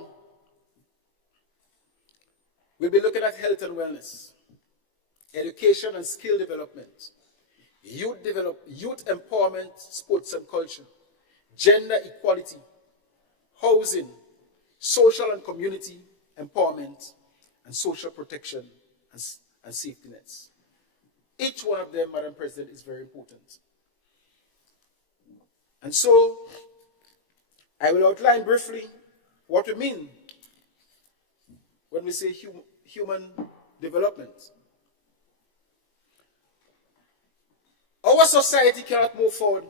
we'll be looking at health and wellness, education and skill development, youth empowerment, sports and culture, gender equality, housing, social and community empowerment, and social protection and safety nets. Each one of them, Madam President, is very important. And so, I will outline briefly what we mean when we say human development. Our society cannot move forward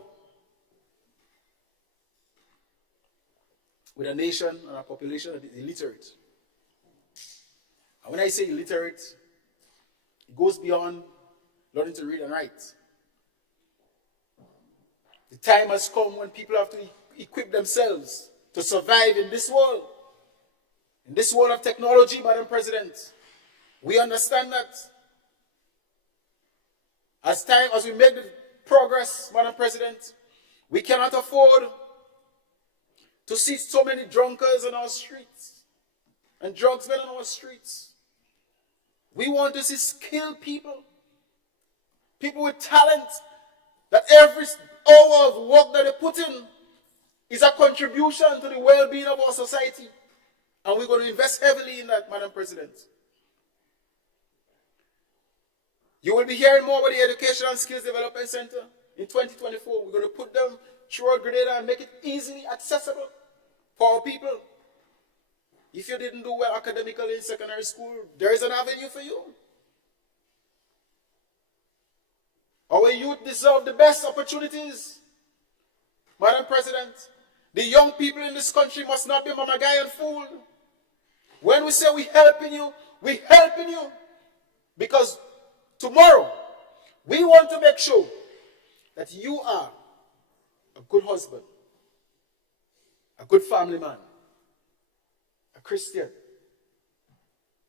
with a nation and a population that is illiterate. And when I say illiterate, it goes beyond learning to read and write. The time has come when people have to equip themselves to survive in this world. In this world of technology, Madam President, we understand that as we make the progress, Madam President, we cannot afford to see so many drunkards on our streets and drugsmen on our streets. We want to see skilled people, people with talent, that every hour of work that they put in is a contribution to the well-being of our society. And we're going to invest heavily in that, Madam President. You will be hearing more about the Education and Skills Development Center in 2024. We're going to put them through our Grenada and make it easily accessible for our people. If you didn't do well academically in secondary school, there is an avenue for you. Our youth deserve the best opportunities. Madam President, the young people in this country must not be mama guy and fooled. When we say we're helping you, because tomorrow, we want to make sure that you are a good husband, a good family man, a Christian,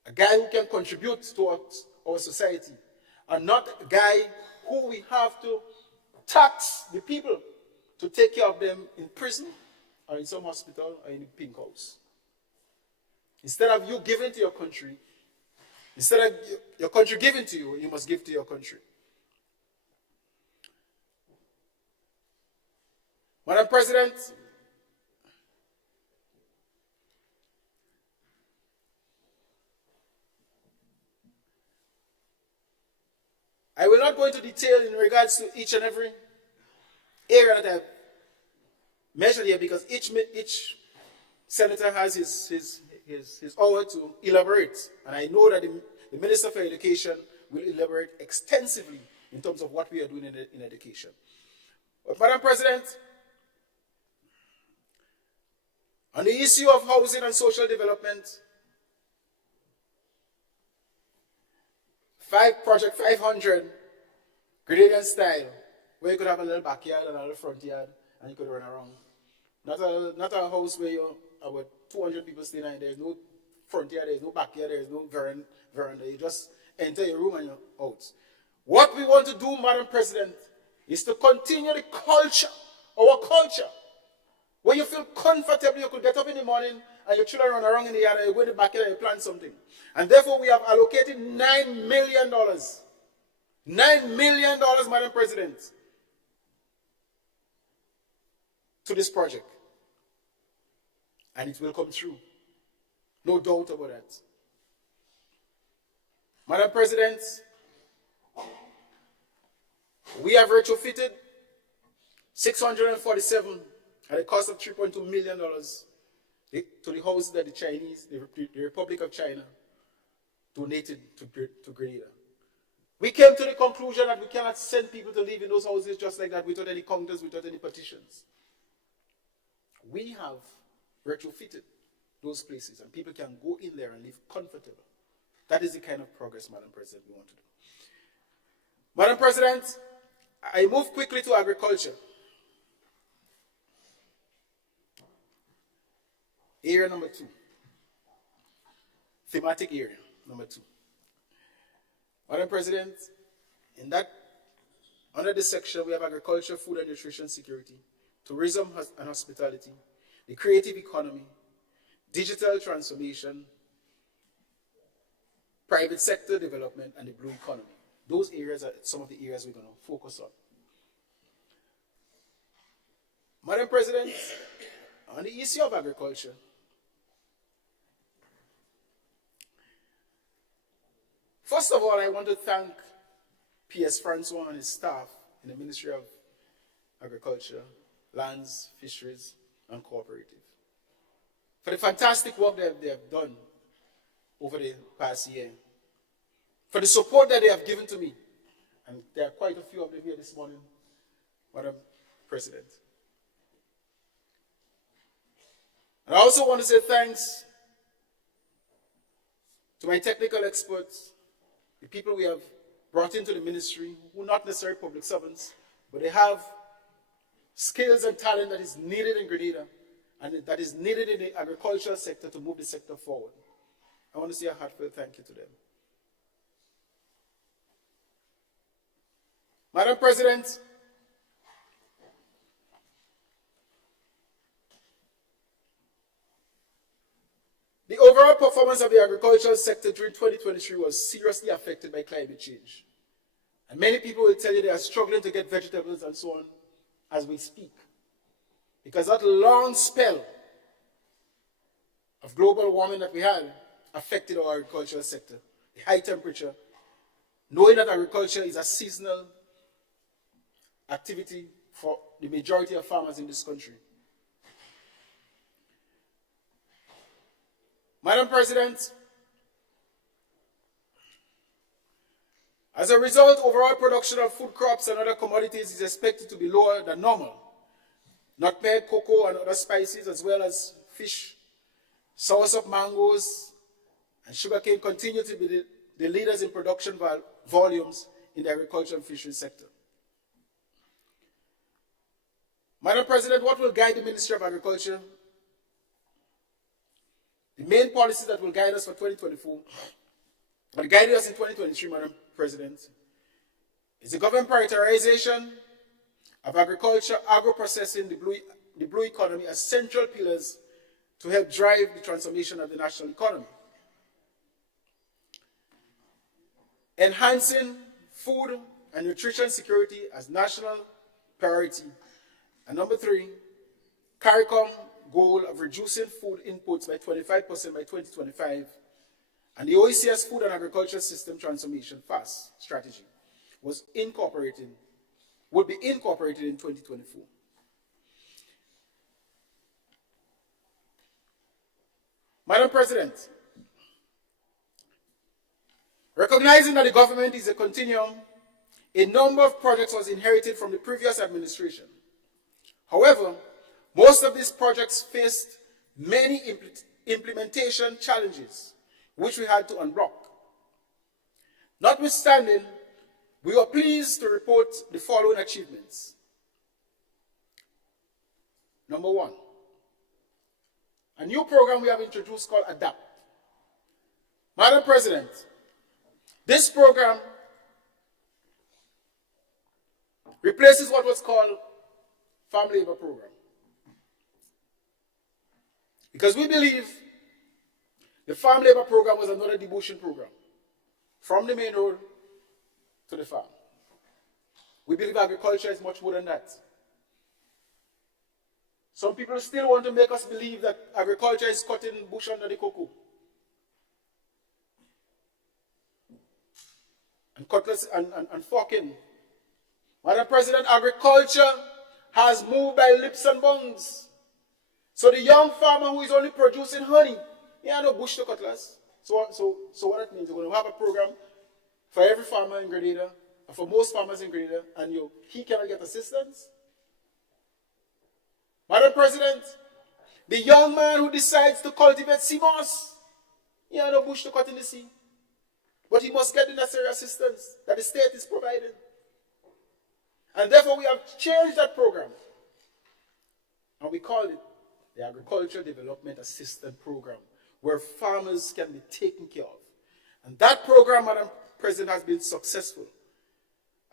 a guy who can contribute towards our society, and not a guy who we have to tax the people to take care of them in prison or in some hospital or in a pink house. Instead of you giving to your country, instead of your country giving to you, you must give to your country. Madam President, I will not go into detail in regards to each and every area that I've measured here, because each senator has his hour to elaborate. And I know that the Minister for Education will elaborate extensively in terms of what we are doing in education. But Madam President, on the issue of housing and social development, Project 500, Grenadian style, where you could have a little backyard and a little front yard, and you could run around. Not a house where you have about 200 people staying in. There's no front yard, there's no backyard, there's no veranda. You just enter your room and you're out. What we want to do, Madam President, is to continue the culture, our culture, where you feel comfortable. You could get up in the morning and your children run around in the yard and you go in the backyard and you plant something. And therefore, we have allocated $9 million. $9 million, Madam President, to this project. And it will come true. No doubt about that. Madam President, we have retrofitted 647 at a cost of $3.2 million to the houses that the Republic of China donated to Grenada. We came to the conclusion that we cannot send people to live in those houses just like that without any counters, without any partitions. We have retrofitted those places and people can go in there and live comfortable. That is the kind of progress, Madam President, we want to do. Madam President, I move quickly to agriculture. Area number 2. Thematic area number 2. Madam President, under this section, we have agriculture, food and nutrition security, tourism and hospitality, the creative economy, digital transformation, private sector development, and the blue economy. Those areas are some of the areas we're going to focus on. Madam President, on the issue of agriculture, first of all, I want to thank P.S. Francois and his staff in the Ministry of Agriculture, Lands, Fisheries, and Cooperative for the fantastic work that they have done over the past year, for the support that they have given to me. And there are quite a few of them here this morning, Madam President. And I also want to say thanks to my technical experts, the people we have brought into the ministry, who are not necessarily public servants, but they have skills and talent that is needed in Grenada and that is needed in the agricultural sector to move the sector forward. I want to say a heartfelt thank you to them. Madam President, the overall performance of the agricultural sector during 2023 was seriously affected by climate change. And many people will tell you they are struggling to get vegetables and so on as we speak. Because that long spell of global warming that we had affected our agricultural sector. The high temperature, knowing that agriculture is a seasonal activity for the majority of farmers in this country. Madam President, as a result, overall production of food crops and other commodities is expected to be lower than normal. Nutmeg, cocoa, and other spices, as well as fish, soursop, mangoes, and sugarcane continue to be the leaders in production volumes in the agriculture and fisheries sector. Madam President, what will guide the Ministry of Agriculture? The main policies that will guide us for 2024, that guided us in 2023, Madam President, is the government prioritization of agriculture, agro-processing, the blue economy as central pillars to help drive the transformation of the national economy. Enhancing food and nutrition security as national priority. And number 3, CARICOM goal of reducing food inputs by 25% by 2025, and the OECS Food and Agriculture System Transformation FAST strategy would be incorporated in 2024. Madam President, recognizing that the government is a continuum, a number of projects was inherited from the previous administration. However, most of these projects faced many implementation challenges, which we had to unblock. Notwithstanding, we are pleased to report the following achievements. Number 1, a new program we have introduced called ADAPT. Madam President, this program replaces what was called Farm Labor Program. Because we believe the Farm Labor Program was another debushing program from the main road to the farm. We believe agriculture is much more than that. Some people still want to make us believe that agriculture is cutting bush under the cocoa. And cutlass and forking. Madam President, agriculture has moved by leaps and bounds. So the young farmer who is only producing honey, he has no bush to cutlass. So what that means, we're going to have a program for every farmer in Grenada, and for most farmers in Grenada, and he cannot get assistance. Madam President, the young man who decides to cultivate sea moss, he has no bush to cut in the sea. But he must get the necessary assistance that the state is providing. And therefore we have changed that program. And we call it the Agricultural Development Assistance Program, where farmers can be taken care of. And that program, Madam President, has been successful.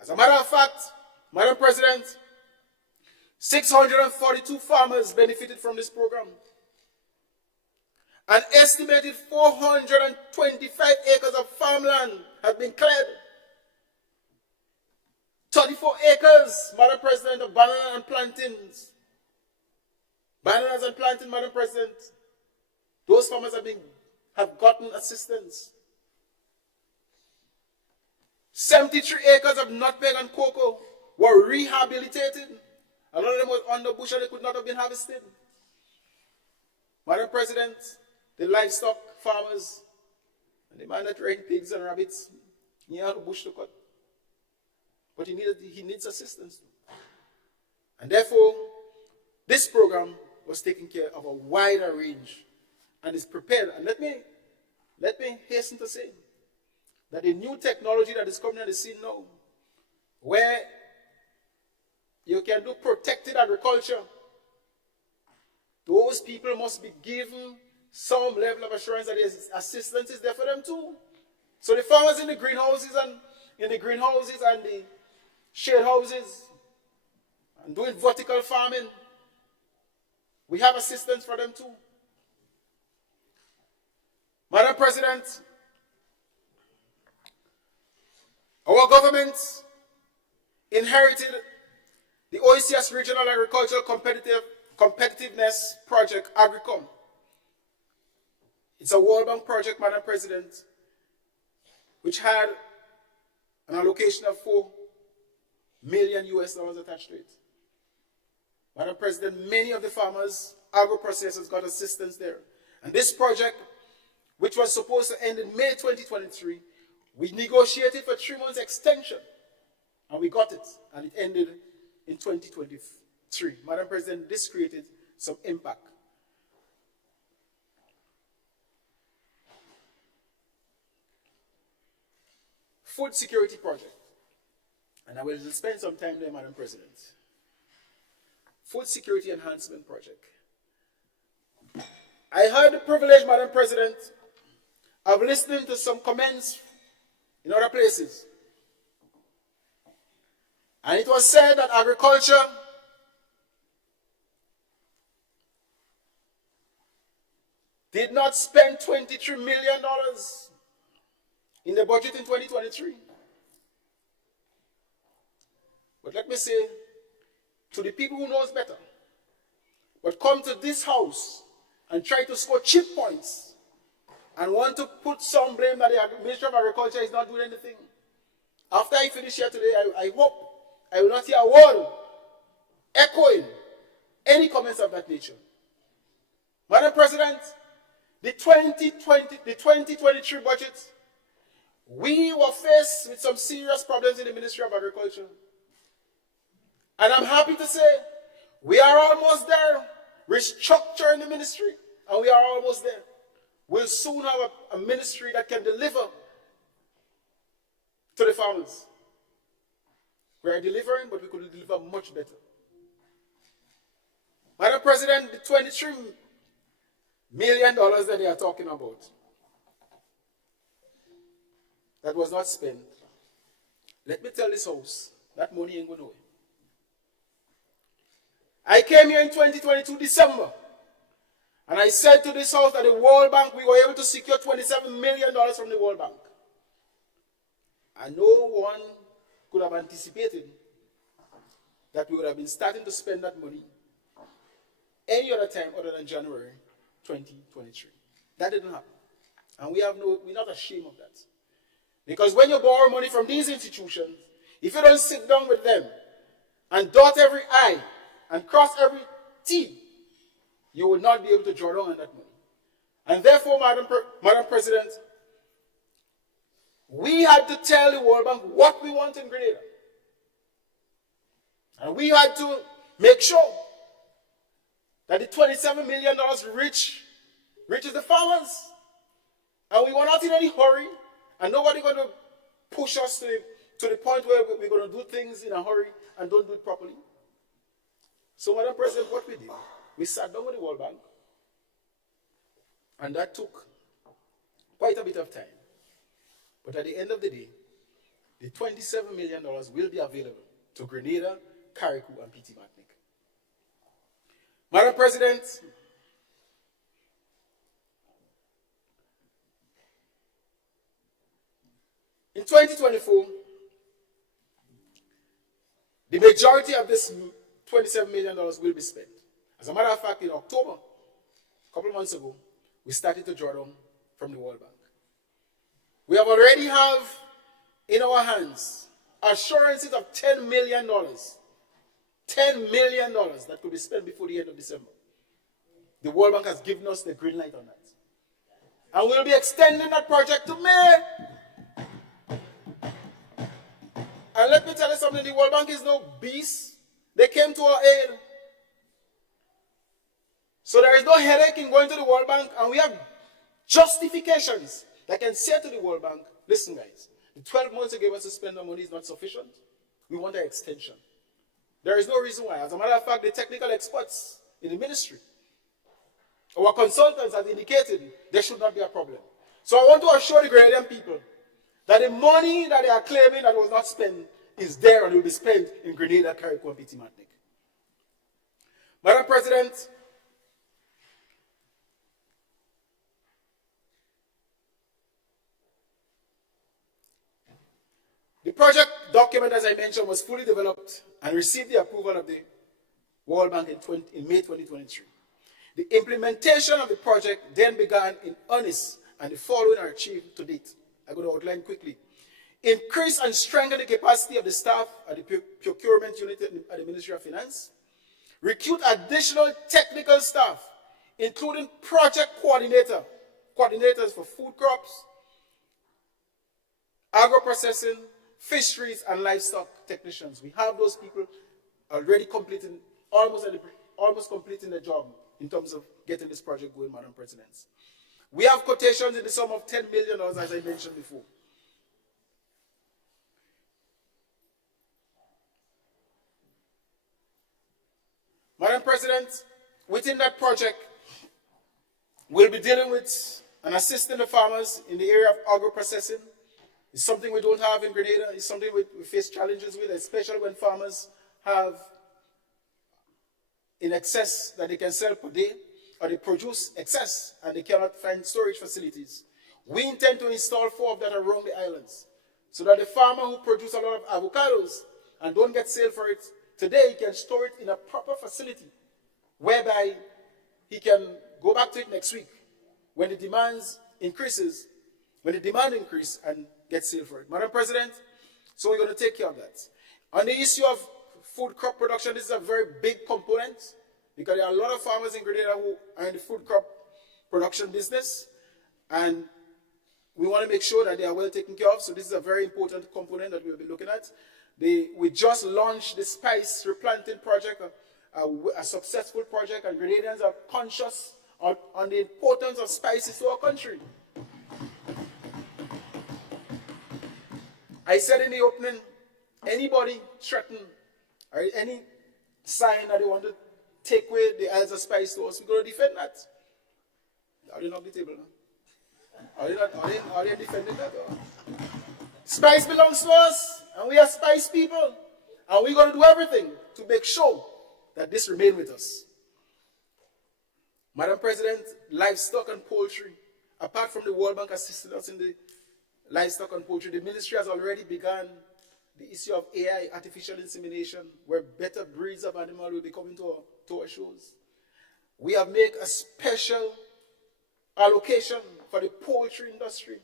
As a matter of fact, Madam President, 642 farmers benefited from this program. An estimated 425 acres of farmland have been cleared. 34 acres, Madam President, of banana and plantains. Bananas and plantains, Madam President. Those farmers have gotten assistance. 73 acres of nutmeg and cocoa were rehabilitated. A lot of them were under bush and they could not have been harvested. Madam President, the livestock farmers, and the man that raised pigs and rabbits, he had a bush to cut. But he needs assistance. And therefore, this program was taking care of a wider range and is prepared. And let me hasten to say that the new technology that is coming on the scene now, where you can do protected agriculture, those people must be given some level of assurance that assistance is there for them too. So the farmers in the greenhouses and the shade houses and doing vertical farming, we have assistance for them too. Madam President, our government inherited the OECS Regional Agricultural Competitiveness Project, AgriCom. It's a World Bank project, Madam President, which had an allocation of $4 million attached to it. Madam President, many of the farmers, agro-processors got assistance there. And this project, which was supposed to end in May 2023, we negotiated for 3 months extension. And we got it. And it ended in 2023. Madam President, this created some impact. Food security project. And I will spend some time there, Madam President. Food security enhancement project. I had the privilege, Madam President, of listening to some comments in other places. And it was said that agriculture did not spend $23 million in the budget in 2023. But let me say to the people who knows better, but come to this house and try to score cheap points and want to put some blame that the Ministry of Agriculture is not doing anything. After I finish here today, I hope I will not hear a word echoing any comments of that nature. Madam President, the 2023 budget, we were faced with some serious problems in the Ministry of Agriculture. And I'm happy to say we are almost there, restructuring the ministry, and we are almost there. We'll soon have a ministry that can deliver to the farmers. We are delivering, but we could deliver much better. Madam President, the $23 million that they are talking about, that was not spent, let me tell this house, that money ain't going nowhere. I came here in 2022 December, and I said to this house that the World Bank, we were able to secure $27 million from the World Bank. And no one could have anticipated that we would have been starting to spend that money any other time other than January 2023. That didn't happen. And we're not ashamed of that. Because when you borrow money from these institutions, if you don't sit down with them and dot every I and cross every T, you will not be able to draw down on that money. And therefore, Madam President, we had to tell the World Bank what we want in Grenada. And we had to make sure that the $27 million reaches the farmers. And we were not in any hurry, and nobody going to push us to the point where we're going to do things in a hurry and don't do it properly. So, Madam President, what we did, we sat down with the World Bank, and that took quite a bit of time. But at the end of the day, the $27 million will be available to Grenada, Carriacou, and PT Martinique. Madam President, in 2024, the majority of this $27 million will be spent. As a matter of fact, in October, a couple of months ago, we started to draw down from the World Bank. We have already have in our hands assurances of $10 million. $10 million that could be spent before the end of December. The World Bank has given us the green light on that. And we'll be extending that project to May. And let me tell you something, the World Bank is no beast. They came to our aid. So there is no headache in going to the World Bank, and we have justifications that can say to the World Bank, listen guys, the 12 months they gave us to spend our money is not sufficient. We want an extension. There is no reason why. As a matter of fact, the technical experts in the ministry, our consultants have indicated there should not be a problem. So I want to assure the Grenadian people that the money that they are claiming that was not spent is there and will be spent in Grenada, Carriacou, and PT Martinique. Madam President, the project document, as I mentioned, was fully developed and received the approval of the World Bank in May 2023. The implementation of the project then began in earnest, and the following are achieved to date. I'm going to outline quickly. Increase and strengthen the capacity of the staff at the procurement unit at the Ministry of Finance. Recruit additional technical staff, including project coordinators for food crops, agro-processing, fisheries, and livestock technicians. We have those people already completing, almost completing the job in terms of getting this project going, Madam President. We have quotations in the sum of $10 million, as I mentioned before. Madam President, within that project, we'll be dealing with and assisting the farmers in the area of agro-processing. It's something we don't have in Grenada. It's something we face challenges with, especially when farmers have in excess that they can sell per day, or they produce excess and they cannot find storage facilities. We intend to install 4 of that around the islands, so that the farmer who produces a lot of avocados and don't get sale for it today can store it in a proper facility, whereby he can go back to it next week when the demand increases and get sale for it. Madam President, so we're going to take care of that. On the issue of food crop production, this is a very big component, because there are a lot of farmers in Grenada who are in the food crop production business, and we want to make sure that they are well taken care of. So this is a very important component that we'll be looking at. We just launched the spice replanting project, a successful project, and Grenadians are conscious on the importance of spices to our country. I said in the opening, anybody threaten or any sign that they want to take away the Isles of Spice to us, we're going to defend that. Are they not the table now? Are they defending that? Spice belongs to us, and we are spice people, and we're going to do everything to make sure that this remains with us. Madam President, livestock and poultry, apart from the World Bank assisting us in the livestock and poultry, the ministry has already begun the issue of AI, artificial insemination, where better breeds of animals will be coming to our shows. We have made a special allocation for the poultry industry.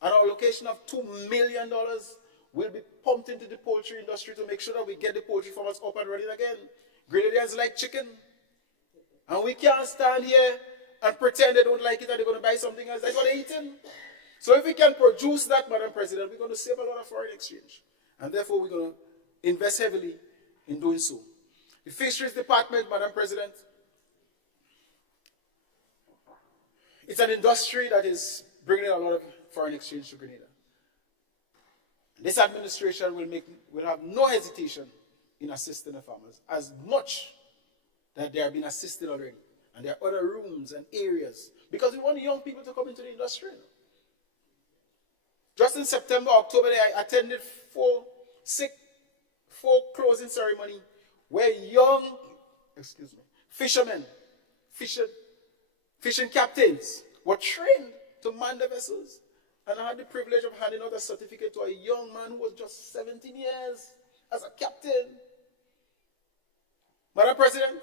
An allocation of $2 million will be pumped into the poultry industry to make sure that we get the poultry farmers up and running again. Grenadians like chicken. And we can't stand here and pretend they don't like it and they're going to buy something else. That's what they're eating. So if we can produce that, Madam President, we're going to save a lot of foreign exchange. And therefore, we're going to invest heavily in doing so. The Fisheries Department, Madam President, it's an industry that is bringing in a lot of foreign exchange to Grenada. This administration will have no hesitation in assisting the farmers, as much that they have been assisted already. And there are other rooms and areas, because we want young people to come into the industry. Just in September, October, I attended four closing ceremony where young, fishermen, fishing captains were trained to man the vessels. And I had the privilege of handing out a certificate to a young man who was just 17 years as a captain. Madam President,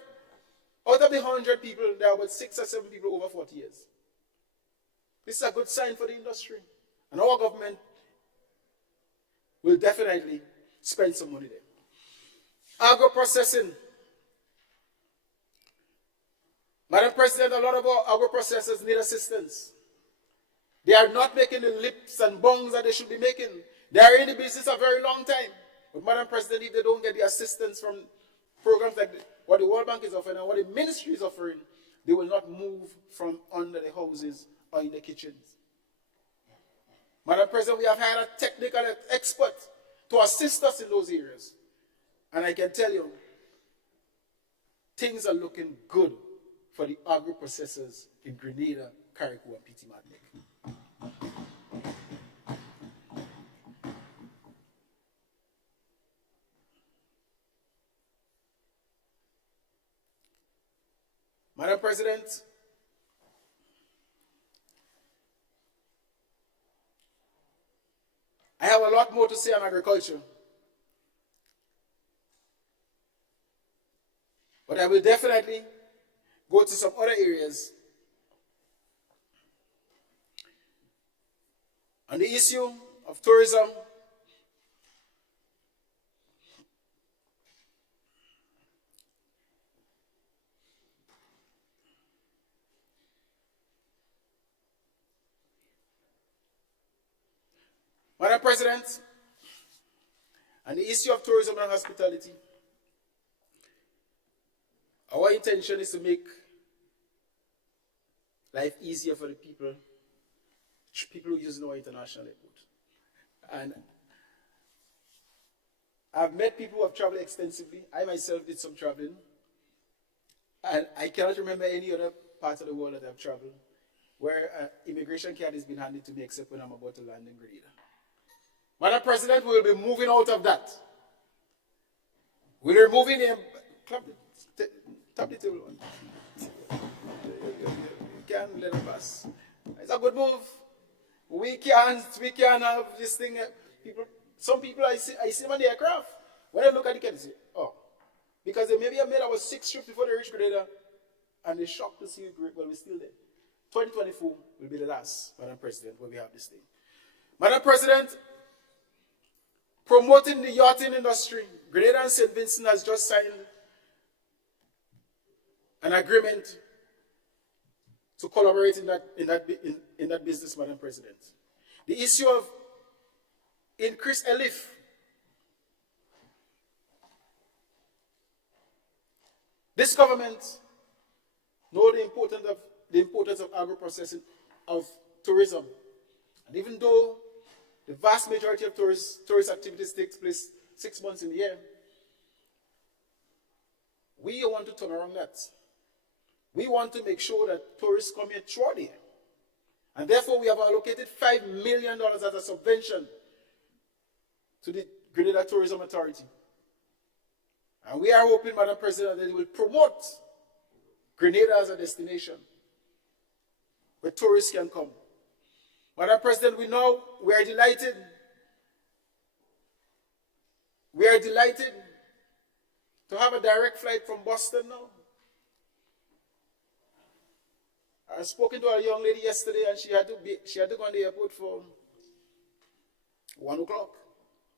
out of the 100 people, there are about 6 or 7 people over 40 years. This is a good sign for the industry. And our government will definitely spend some money there. Agro-processing. Madam President, a lot of our agro-processors need assistance. They are not making the lips and bongs that they should be making. They are in the business a very long time. But Madam President, if they don't get the assistance from programs like what the World Bank is offering and what the ministry is offering, they will not move from under the houses or in the kitchens. Madam President, we have hired a technical expert to assist us in those areas. And I can tell you, things are looking good for the agro-processors in Grenada, Carriacou, and Petite Martinique. Madam President, I have a lot more to say on agriculture, but I will definitely go to some other areas. On the issue of tourism, Madam President, on the issue of tourism and hospitality, our intention is to make life easier for the people who use our international airport. And I've met people who have traveled extensively. I myself did some traveling. And I cannot remember any other part of the world that I've traveled where an immigration card has been handed to me except when I'm about to land in Grenada. Madam President, we will be moving out of that. We're moving in. Tap the table on. You can't let it pass. It's a good move. We can't have this thing. Some people I see them on the aircraft. When I look at the kids, I say, oh, because they maybe have made our 6 trips before they reach Grenada, and they're shocked to see well, we're still there. 2024 will be the last, Madam President, where we have this thing. Madam President, promoting the yachting industry, Grenada and St. Vincent has just signed an agreement to collaborate in that business, Madam President. The issue of increased ELIF. This government knows the importance of agro-processing, of tourism. And even though the vast majority of tourist activities takes place 6 months in the year, we want to turn around that. We want to make sure that tourists come here throughout the year. And therefore, we have allocated $5 million as a subvention to the Grenada Tourism Authority. And we are hoping, Madam President, that it will promote Grenada as a destination where tourists can come. Madam President, we are delighted. We are delighted to have a direct flight from Boston now. I spoke to a young lady yesterday, and she had to go on the airport for 1 o'clock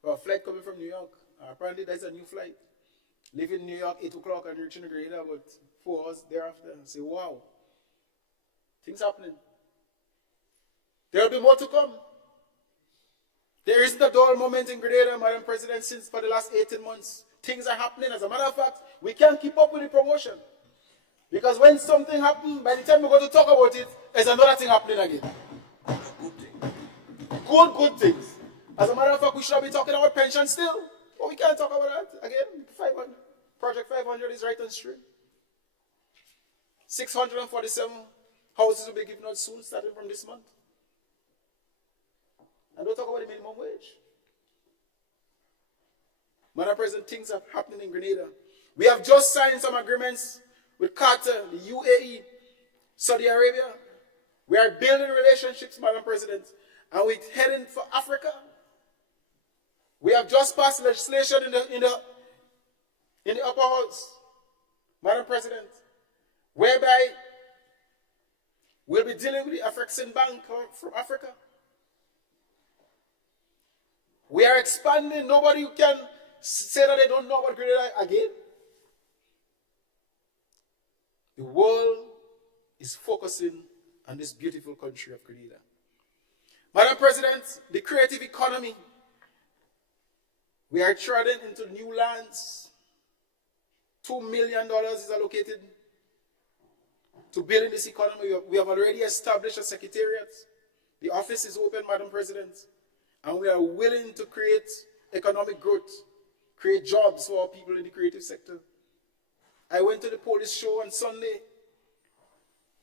for a flight coming from New York. Apparently, there's a new flight. Live in New York, 8 o'clock, and reach in Grenada about 4 hours thereafter and say, wow, things happening. There will be more to come. There isn't a dull moment in Grenada, Madam President, since for the last 18 months. Things are happening. As a matter of fact, we can't keep up with the promotion. Because when something happens, by the time we're going to talk about it, there's another thing happening again. Good thing. Good things. As a matter of fact, we should be talking about pension still. But we can't talk about that. Again, 500. Project 500 is right on stream. 647 houses will be given out soon, starting from this month. And don't talk about the minimum wage. Madam President, things are happening in Grenada. We have just signed some agreements with Qatar, the UAE, Saudi Arabia. We are building relationships, Madam President, and we're heading for Africa. We have just passed legislation in the upper house, Madam President, whereby we'll be dealing with the Afreximbank from Africa. We are expanding. Nobody can say that they don't know about Grenada again. The world is focusing on this beautiful country of Grenada. Madam President, the creative economy. We are treading into new lands. $2 million is allocated to building this economy. We have already established a secretariat. The office is open, Madam President. And we are willing to create economic growth, create jobs for our people in the creative sector. I went to the Polish show on Sunday,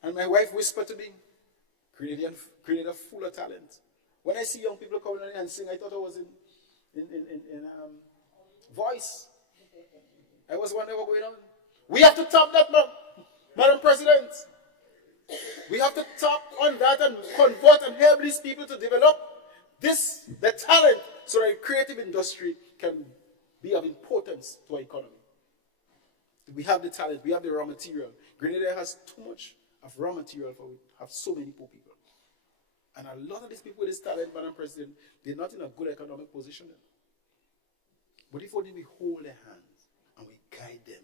and my wife whispered to me, Grenada full of talent. When I see young people coming in and sing, I thought I was in Voice. I was wondering what was going on. We have to tap that, Madam President. We have to tap on that and convert and help these people to develop the talent, so that the creative industry can be of importance to our economy. We have the talent, we have the raw material. Grenada has too much of raw material for we have so many poor people. And a lot of these people with this talent, Madam President, they're not in a good economic position. But if only we hold their hands and we guide them,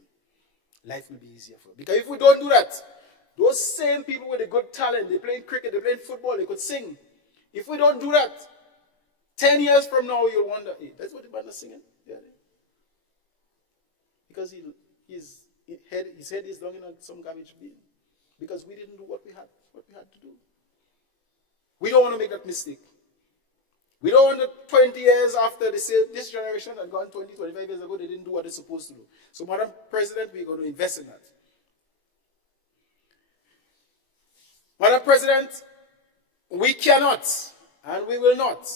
life will be easier for them. Because if we don't do that, those same people with the good talent, they're playing cricket, they're playing football, they could sing. If we don't do that, 10 years from now, you'll wonder, hey, that's what the band is singing. Yeah. Because his head is down in some garbage bin. Because we didn't do what we had to do. We don't want to make that mistake. We don't want 20 years after this generation had gone 20, 25 years ago, they didn't do what they're supposed to do. So, Madam President, we're going to invest in that. Madam President, we cannot and we will not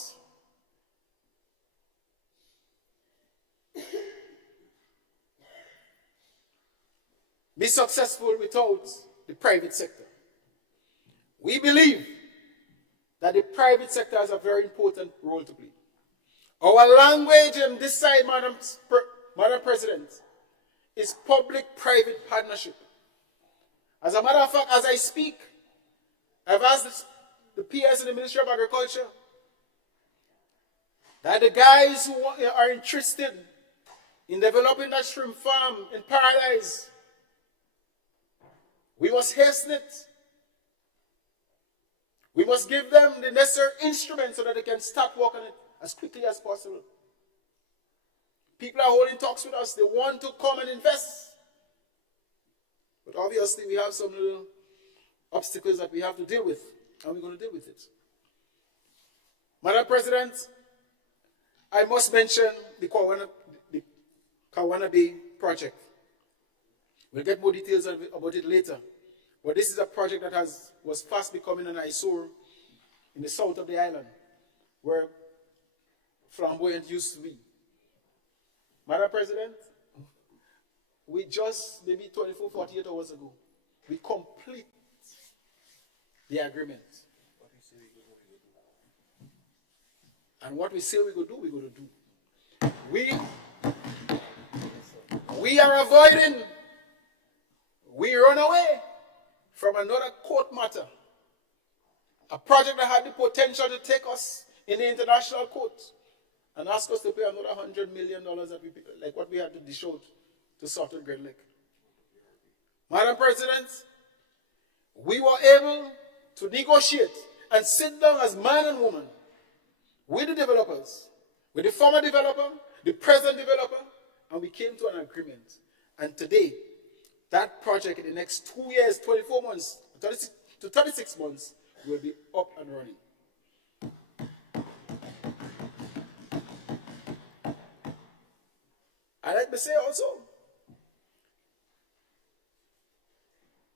be successful without the private sector. We believe that the private sector has a very important role to play. Our language on this side, Madam President, is public-private partnership. As a matter of fact, as I speak, I've asked the PS in the Ministry of Agriculture that the guys who are interested in developing that shrimp farm in Paradise, we must hasten it. We must give them the necessary instruments so that they can start working on it as quickly as possible. People are holding talks with us. They want to come and invest. But obviously we have some little obstacles that we have to deal with, and we're going to deal with it. Madam President, I must mention the Kawana Bay project. We'll get more details about it later. But this is a project that was fast becoming an eyesore in the south of the island, where Flamboyant used to be. Madam President, we just, maybe 24, 48 hours ago, we complete the agreement. And what we say we're going to do, we're going to do. We are avoiding, we run away from another court matter. A project that had the potential to take us in the international court and ask us to pay another $100 million that we pay, like what we had to dish out to sort out Great Lake. Madam President, we were able to negotiate and sit down as man and woman with the developers, with the former developer, the present developer, and we came to an agreement. And today, that project in the next 2 years, 24 months, 36 months, will be up and running. And let me say also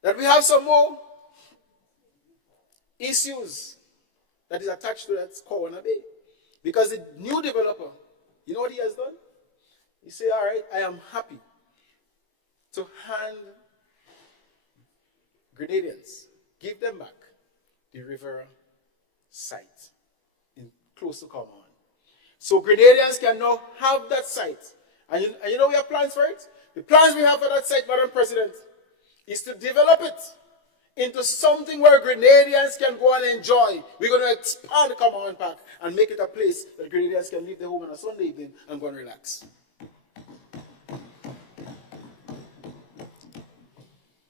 that we have some more issues that is attached to that Kawana Bay. Because the new developer, you know what he has done? He said, all right, I am happy to hand Grenadians, give them back the river site in close to Common. So Grenadians can now have that site. And you know we have plans for it? The plans we have for that site, Madam President, is to develop it into something where Grenadians can go and enjoy. We're going to expand the Common Park and make it a place that Grenadians can leave their home on a Sunday evening and go and relax.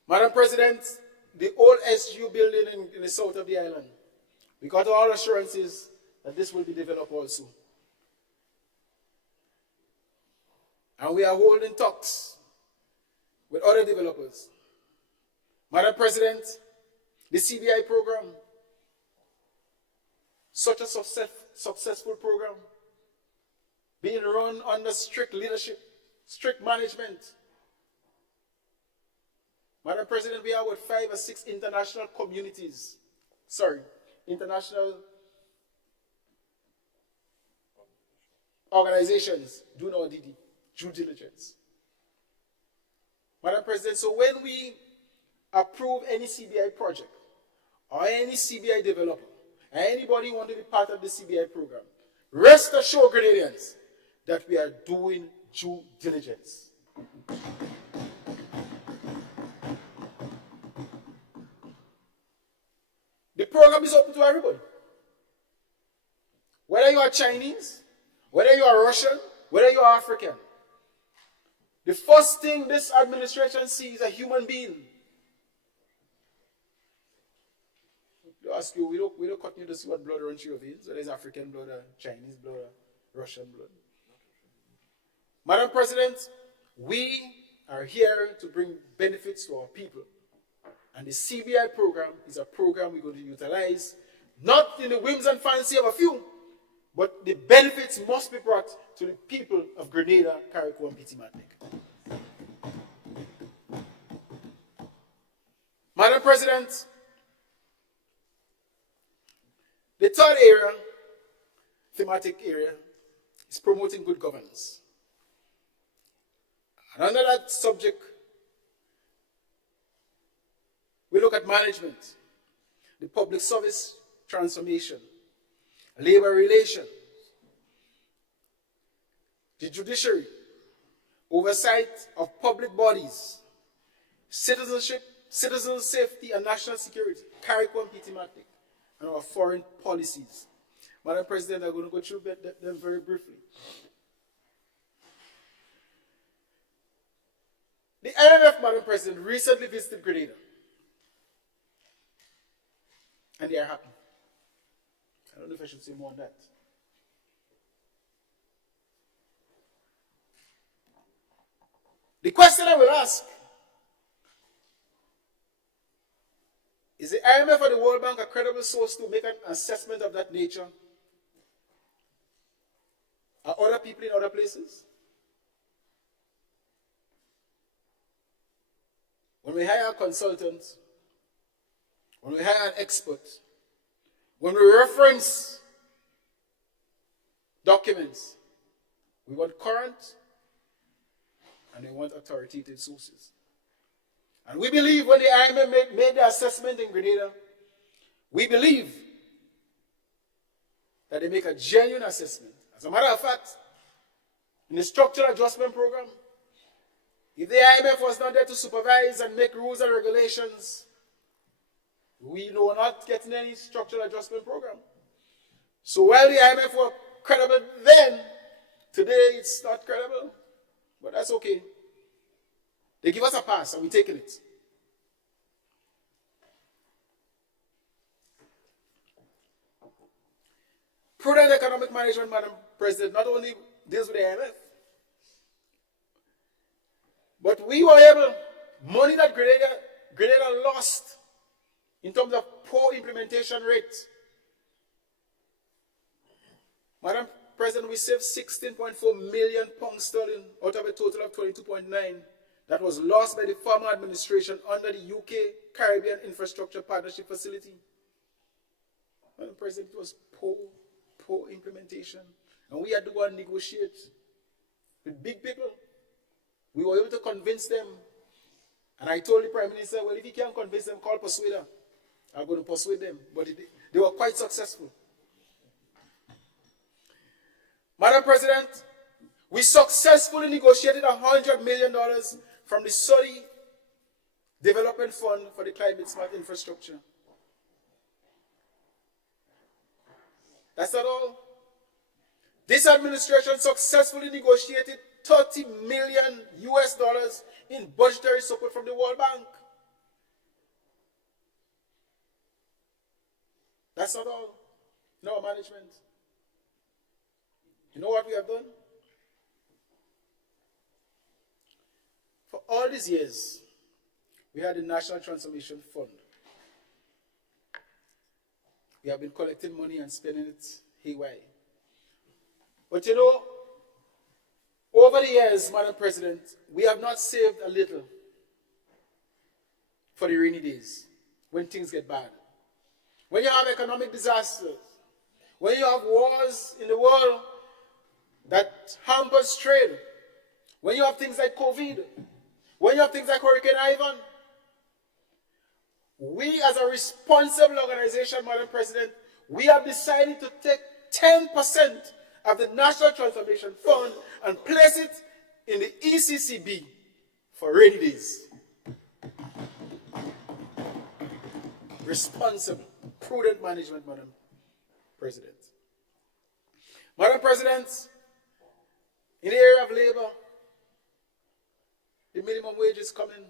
Madam President, the old SGU building in the south of the island, we got all assurances that this will be developed also. And we are holding talks with other developers. Madam President, the CBI program, such a successful program, being run under strict leadership, strict management. Madam President, we are with 5 or 6 international organizations doing our due diligence. Madam President, so when we approve any CBI project or any CBI developer, and anybody want to be part of the CBI program, rest assured, Grenadians, that we are doing due diligence. The program is open to everybody. Whether you are Chinese, whether you are Russian, whether you are African. The first thing this administration sees is a human being. They ask you, we don't continue to see what blood runs through your veins, whether it's African blood or Chinese blood or Russian blood. Madam President, we are here to bring benefits to our people. And the CBI program is a program we're going to utilize, not in the whims and fancy of a few, but the benefits must be brought to the people of Grenada, Carriacou, and Petit Martinique. Madam President, the third area, thematic area, is promoting good governance. And under that subject, we look at management, the public service transformation, labor relations, the judiciary, oversight of public bodies, citizenship, citizen safety and national security, Carriacou and Petit Martinique, and our foreign policies. Madam President, I'm going to go through them very briefly. The IMF, Madam President, recently visited Grenada. And they are happy. I don't know if I should say more on that. The question I will ask, is the IMF or the World Bank a credible source to make an assessment of that nature? Are other people in other places? When we hire a consultant, when we hire an expert, when we reference documents, we want current and we want authoritative sources. And we believe when the IMF made the assessment in Grenada, we believe that they make a genuine assessment. As a matter of fact, in the structural adjustment program, if the IMF was not there to supervise and make rules and regulations, we were not getting any structural adjustment program. So while the IMF were credible then, today it's not credible. But that's okay. They give us a pass and we're taking it. Prudent economic management, Madam President, not only deals with the IMF, but we were able, money that Grenada lost in terms of poor implementation rate. Madam President, we saved 16.4 million pounds sterling out of a total of 22.9 that was lost by the former administration under the UK Caribbean Infrastructure Partnership Facility. Madam President, it was poor implementation. And we had to go and negotiate with big people. We were able to convince them. And I told the Prime Minister, well, if you can't convince them, call Persuader. I'm going to persuade them. But they were quite successful. Madam President, we successfully negotiated $100 million from the Saudi Development Fund for the Climate Smart Infrastructure. That's not all. This administration successfully negotiated $30 million in budgetary support from the World Bank. That's not all. In our management. You know what we have done? For all these years, we had the National Transformation Fund. We have been collecting money and spending it haywire. But you know, over the years, Madam President, we have not saved a little for the rainy days, when things get bad. When you have economic disasters, when you have wars in the world that hampers trade, when you have things like COVID, when you have things like Hurricane Ivan, we as a responsible organization, Madam President, we have decided to take 10% of the National Transformation Fund and place it in the ECCB for rainy days. Responsible, prudent management, Madam President. Madam President, in the area of labor, the minimum wage is coming.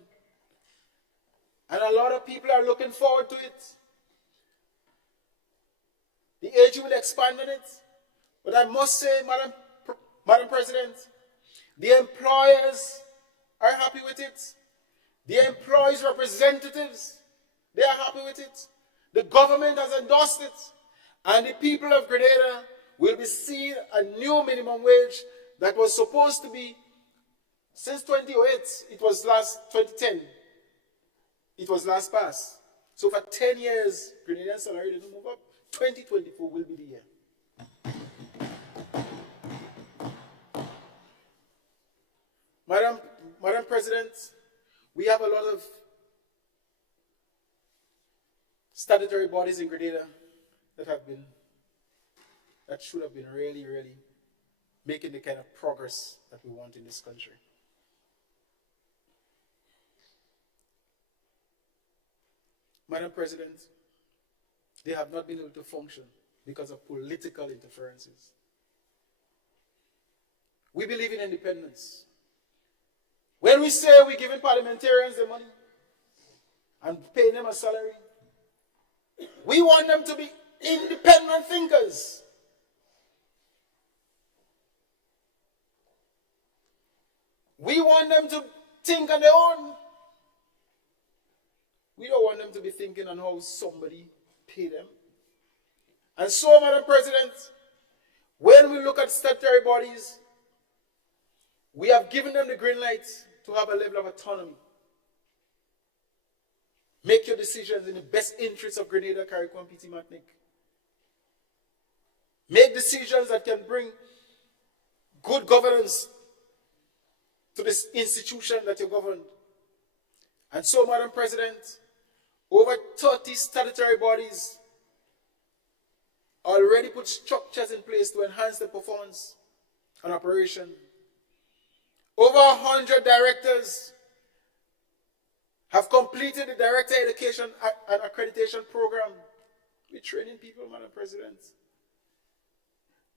And a lot of people are looking forward to it. The age will expand on it. But I must say, Madam President, the employers are happy with it. The employees' representatives, they are happy with it. The government has endorsed it. And the people of Grenada will be seeing a new minimum wage that was supposed to be, since 2008, it was 2010. It was last passed. So for 10 years, Grenadian salary didn't move up. 2024 will be the year. Madam President, we have a lot of statutory bodies in Grenada that should have been really, really making the kind of progress that we want in this country. Madam President, they have not been able to function because of political interferences. We believe in independence. When we say we're giving parliamentarians the money and paying them a salary, we want them to be independent thinkers. We want them to think on their own. We don't want them to be thinking on how somebody pay them. And so, Madam President, when we look at statutory bodies, we have given them the green light to have a level of autonomy. Make your decisions in the best interests of Grenada, CARICOM, PT Martinique. Make decisions that can bring good governance to this institution that you govern. And so, Madam President, over 30 statutory bodies already put structures in place to enhance the performance and operation. Over 100 directors have completed the Director Education and Accreditation Program. We're training people, Madam President.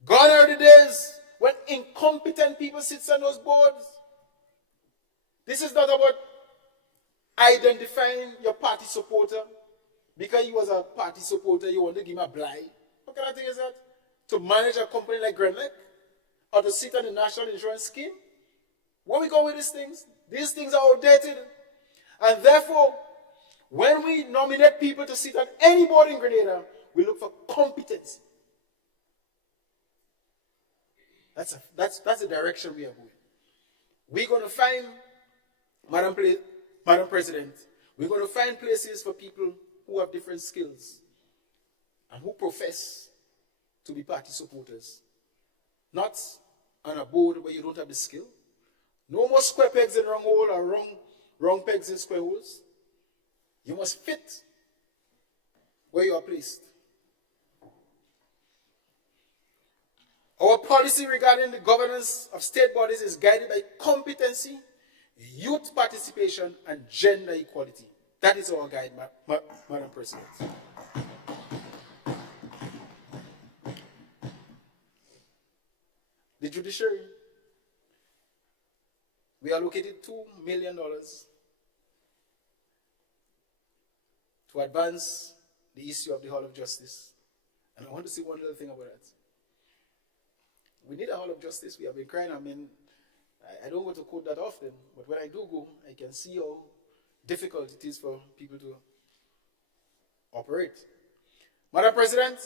Gone are the days when incompetent people sit on those boards. This is not about identifying your party supporter. Because he was a party supporter, you want to give him a blind. What kind of thing is that? To manage a company like Grenlec? Or to sit on the national insurance scheme? Where we go with these things? These things are outdated. And therefore, when we nominate people to sit on any board in Grenada, we look for competence. That's the direction we are going. We're going to find, Madam President, we're going to find places for people who have different skills and who profess to be party supporters. Not on a board where you don't have the skill. No more square pegs in wrong hole or wrong pegs in square holes. You must fit where you are placed. Our policy regarding the governance of state bodies is guided by competency, youth participation, and gender equality. That is our guide, Madam President. The judiciary, we allocated $2 million to advance the issue of the Hall of Justice. And I want to say one little thing about that. We need a Hall of Justice. We have been crying. I don't go to court that often, but when I do go, I can see how difficult it is for people to operate. Madam President,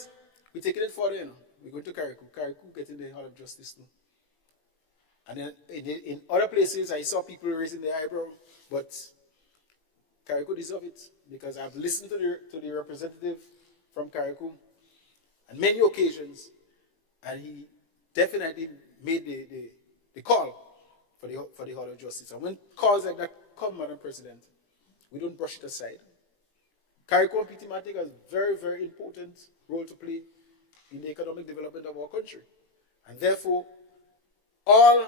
we're taking it further, We're going to Carriacou. Carriacou getting the Hall of Justice too. And then in other places, I saw people raising their eyebrow, but Carriacou deserves it because I've listened to the representative from Carriacou on many occasions, and he definitely made the call for the Hall of Justice. And when calls like that come, Madam President, we don't brush it aside. Carriacou and PT Mahatic has a very, very important role to play in the economic development of our country. And therefore, all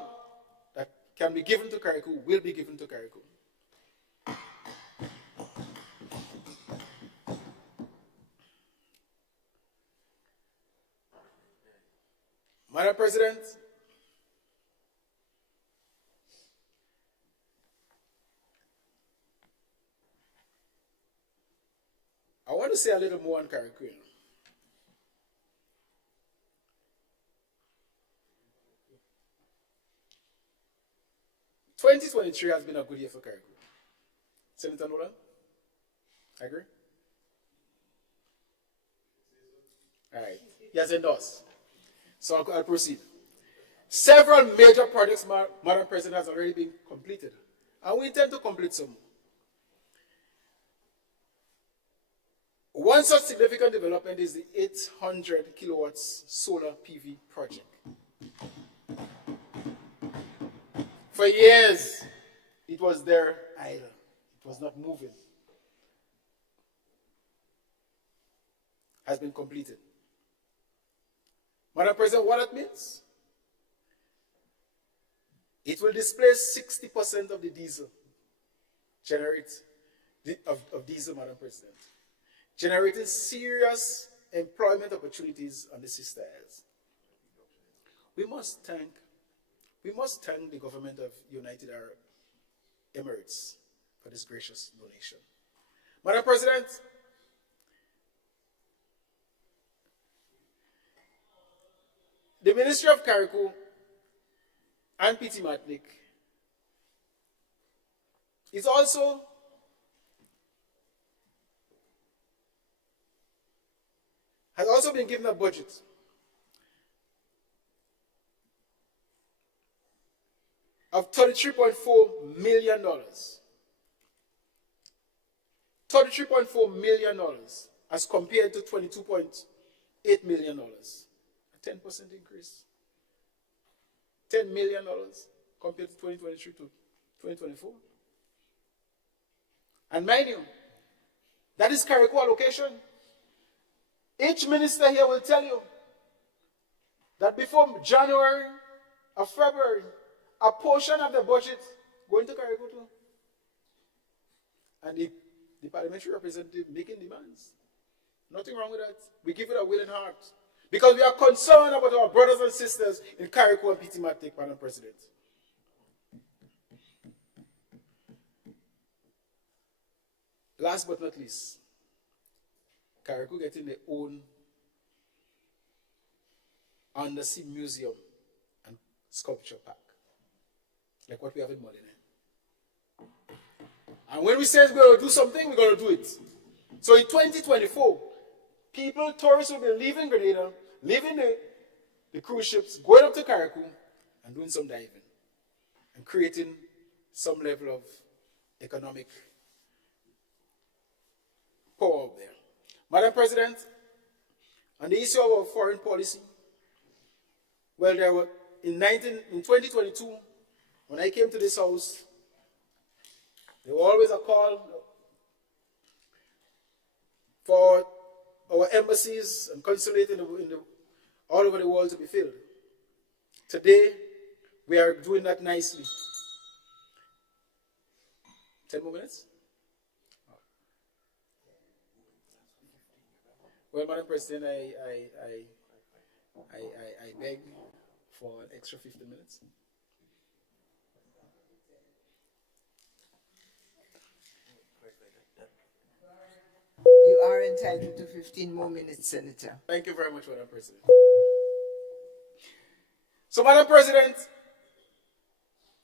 that can be given to Carriacou will be given to Carriacou. Madam President, I want to say a little more on Carriacou. 2023 has been a good year for Carriacou. Senator Nolan? I agree? All right. He has endorsed. So I'll proceed. Several major projects, Madam President, has already been completed. And we intend to complete some more. One such significant development is the 800 kilowatts solar PV project. For years, it was there idle. It was not moving. Has been completed. Madam President, what that means? It will displace 60% of the diesel of diesel, Madam President, generating serious employment opportunities on the Sister Isles. We must thank the government of United Arab Emirates for this gracious donation. Madam President, the Ministry of Carriacou and PT Mahatic is also has also been given a budget of $33.4 million. $33.4 million as compared to $22.8 million. A 10% increase. $10 million compared to 2023 to 2024. And mind you, that is Carriacou allocation. Each minister here will tell you that before January or February, a portion of the budget going to Carriacou too. And the parliamentary representative making demands. Nothing wrong with that. We give it a willing heart. Because we are concerned about our brothers and sisters in Carriacou and PT Mahatic, Madam President. last but not least, Carriacou getting their own undersea museum and sculpture park, like what we have in Molyneux. And when we say we're going to do something, we're going to do it. So in 2024, tourists will be leaving Grenada, leaving the cruise ships, going up to Carriacou and doing some diving and creating some level of economic power out there. Madam President, on the issue of our foreign policy, well, there were in 2022, when I came to this house, there was always a call for our embassies and consulates all over the world to be filled. Today, we are doing that nicely. 10 more minutes? Well, Madam President, I beg for an extra 15 minutes. You are entitled to 15 more minutes, Senator. Thank you very much, Madam President. So, Madam President,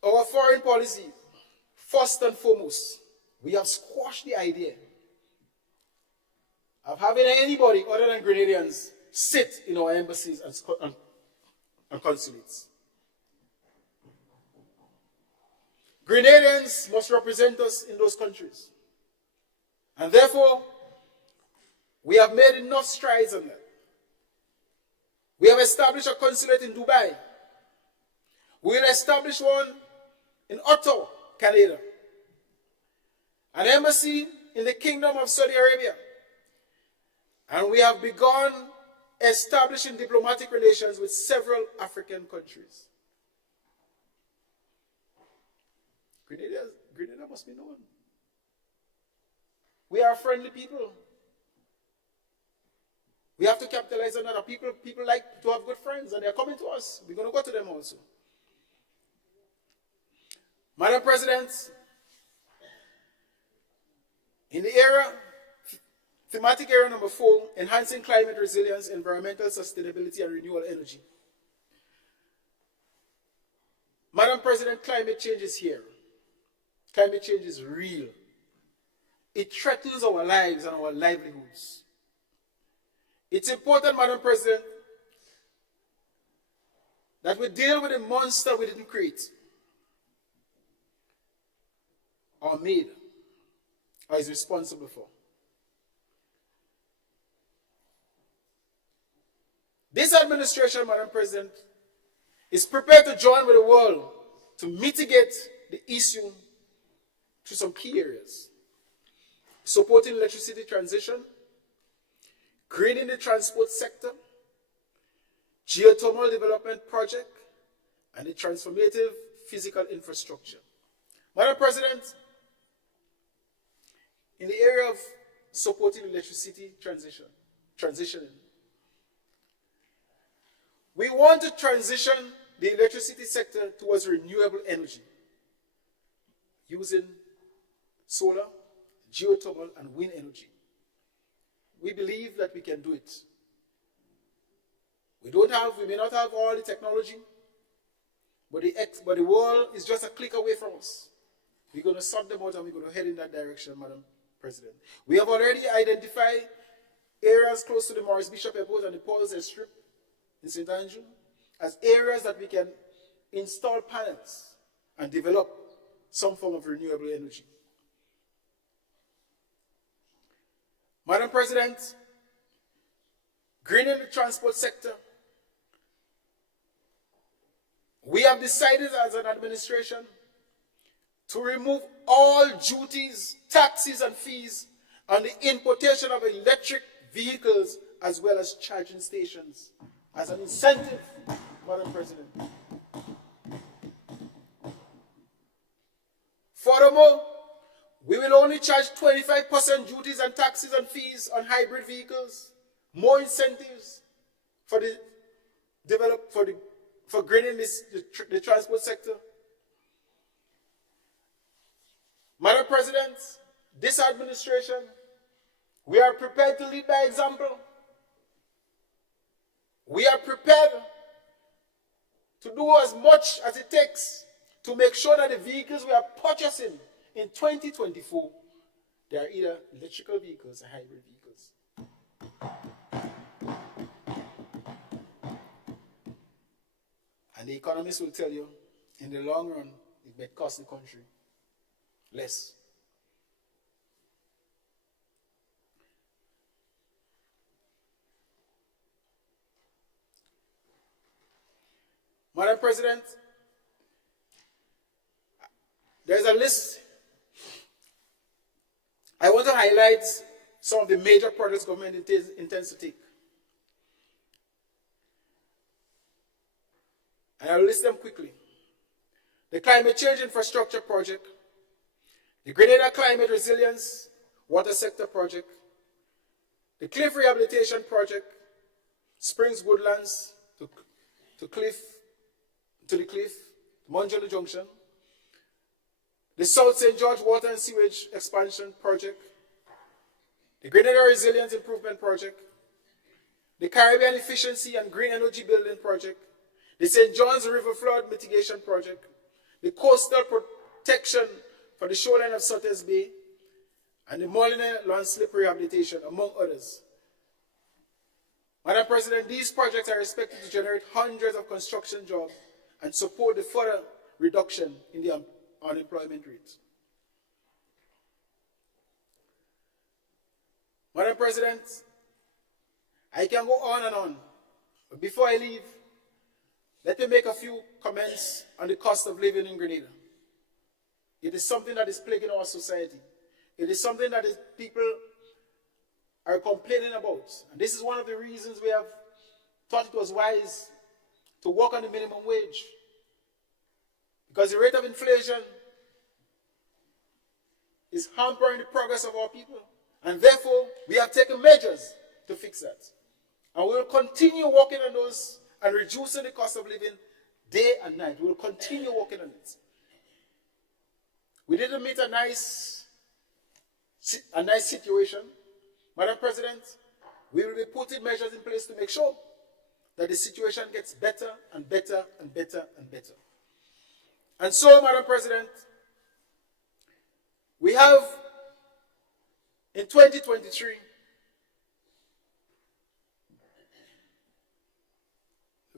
our foreign policy, first and foremost, we have squashed the idea of having anybody other than Grenadians sit in our embassies and consulates. Grenadians must represent us in those countries. And therefore, we have made enough strides on that. We have established a consulate in Dubai. We will establish one in Ottawa, Canada. An embassy in the Kingdom of Saudi Arabia. And we have begun establishing diplomatic relations with several African countries. Grenada must be known. We are friendly people. We have to capitalize on that. People like to have good friends, and they're coming to us. We're going to go to them also. Madam President, in the thematic area number 4, enhancing climate resilience, environmental sustainability, and renewable energy. Madam President, climate change is here. Climate change is real. It threatens our lives and our livelihoods. It's important, Madam President, that we deal with a monster we didn't create, or made, or is responsible for. This administration, Madam President, is prepared to join with the world to mitigate the issue to some key areas. Supporting electricity transition, greening the transport sector, geothermal development project, and the transformative physical infrastructure. Madam President, in the area of supporting electricity transitioning, we want to transition the electricity sector towards renewable energy using solar, geothermal, and wind energy. We believe that we can do it. We may not have all the technology, but the world is just a click away from us. We're going to sort them out and we're going to head in that direction, Madam President. We have already identified areas close to the Maurice Bishop Airport and the Paul's Strip in St. Andrew as areas that we can install panels and develop some form of renewable energy. Madam President, greening the transport sector. We have decided as an administration to remove all duties, taxes, and fees on the importation of electric vehicles as well as charging stations as an incentive, Madam President. Furthermore, we will only charge 25% duties and taxes and fees on hybrid vehicles, more incentives for greening the transport sector. Madam President, this administration, we are prepared to lead by example. We are prepared to do as much as it takes to make sure that the vehicles we are purchasing in 2024, they are either electrical vehicles or hybrid vehicles. And the economists will tell you, in the long run, it may cost the country less. Madam President, there's a list. I want to highlight some of the major projects government intends to take. And I'll list them quickly. The Climate Change Infrastructure Project, the Grenada Climate Resilience Water Sector Project, the Cliff Rehabilitation Project, Springs Woodlands to the Cliff, Monjolo Junction, the South St. George Water and Sewage Expansion Project, the Grenada Resilience Improvement Project, the Caribbean Efficiency and Green Energy Building Project, the St. John's River Flood Mitigation Project, the Coastal Protection for the Shoreline of Sutter's Bay, and the Molyneux Landslip Rehabilitation, among others. Madam President, these projects are expected to generate hundreds of construction jobs and support the further reduction in the unemployment rate. Madam President, I can go on and on, but before I leave, let me make a few comments on the cost of living in Grenada. It is something that is plaguing our society. It is something that people are complaining about. And this is one of the reasons we have thought it was wise to work on the minimum wage. Because the rate of inflation is hampering the progress of our people. And therefore, we have taken measures to fix that. And we will continue working on those and reducing the cost of living day and night. We will continue working on it. We didn't meet a nice situation. Madam President, we will be putting measures in place to make sure that the situation gets better and better and better and better. And so, Madam President, we have in 2023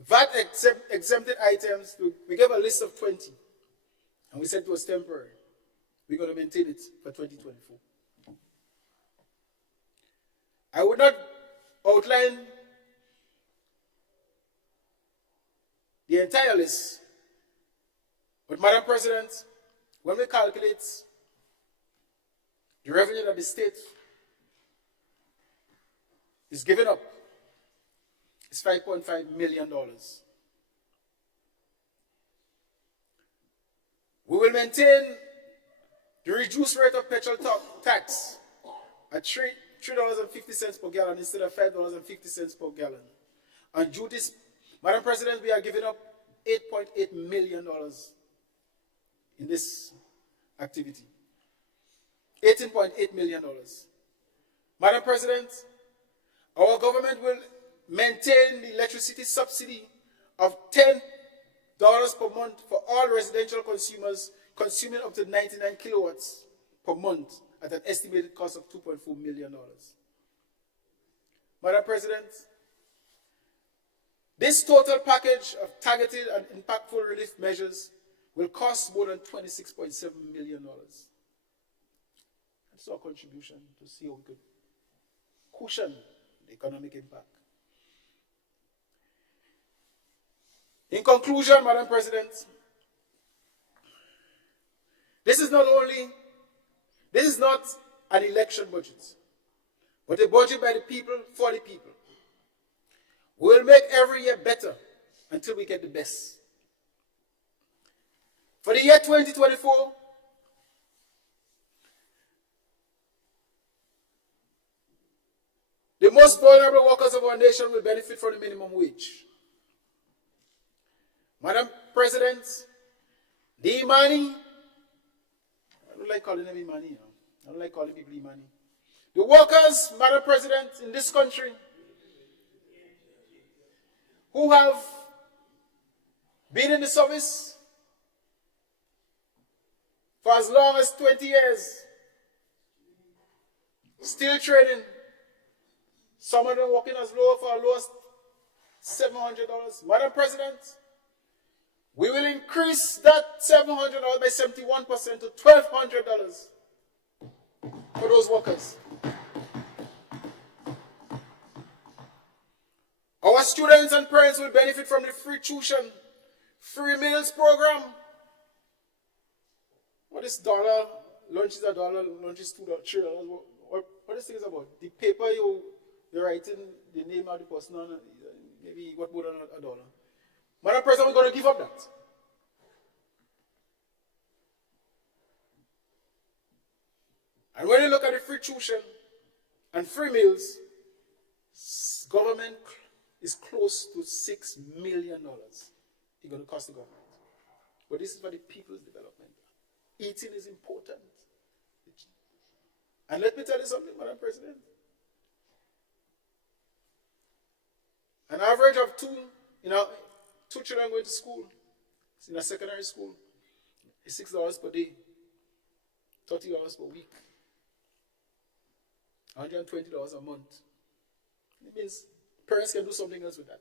VAT exempted items. We gave a list of 20 and we said it was temporary. We're going to maintain it for 2024. I would not outline the entire list, but Madam President, when we calculate the revenue that the state is giving up, it's $5.5 million. We will maintain the reduced rate of petrol tax at $3.50 per gallon instead of $5.50 per gallon. On duties, Madam President, we are giving up $8.8 million in this activity. $18.8 million. Madam President, our government will maintain the electricity subsidy of $10 per month for all residential consumers consuming up to 99 kilowatts per month at an estimated cost of $2.4 million. Madam President, this total package of targeted and impactful relief measures will cost more than $26.7 million. That's our contribution to see how we could cushion the economic impact. In conclusion, Madam President, this is not an election budget, but a budget by the people, for the people. We will make every year better until we get the best. For the year 2024, the most vulnerable workers of our nation will benefit from the minimum wage. Madam President, the Imani, I don't like calling him Imani, I don't like calling people E-money. The workers, Madam President, in this country who have been in the service for as long as 20 years, still trading. Some of them working as low for a lowest $700. Madam President, we will increase that $700 by 71% to $1,200 for those workers. Our students and parents will benefit from the free tuition, free meals program. What is dollar? Lunch is $1, lunch is $2, $3. What this thing is about? The paper you're writing the name of the person on, maybe what more than $1. Madam President, we're going to give up that. And when you look at the free tuition and free meals, government is close to $6 million. It's going to cost the government. But this is for the people's development. Eating is important. And let me tell you something, Madam President. An average of two children going to school, in a secondary school, is $6 per day, $30 per week, $120 a month. It means parents can do something else with that.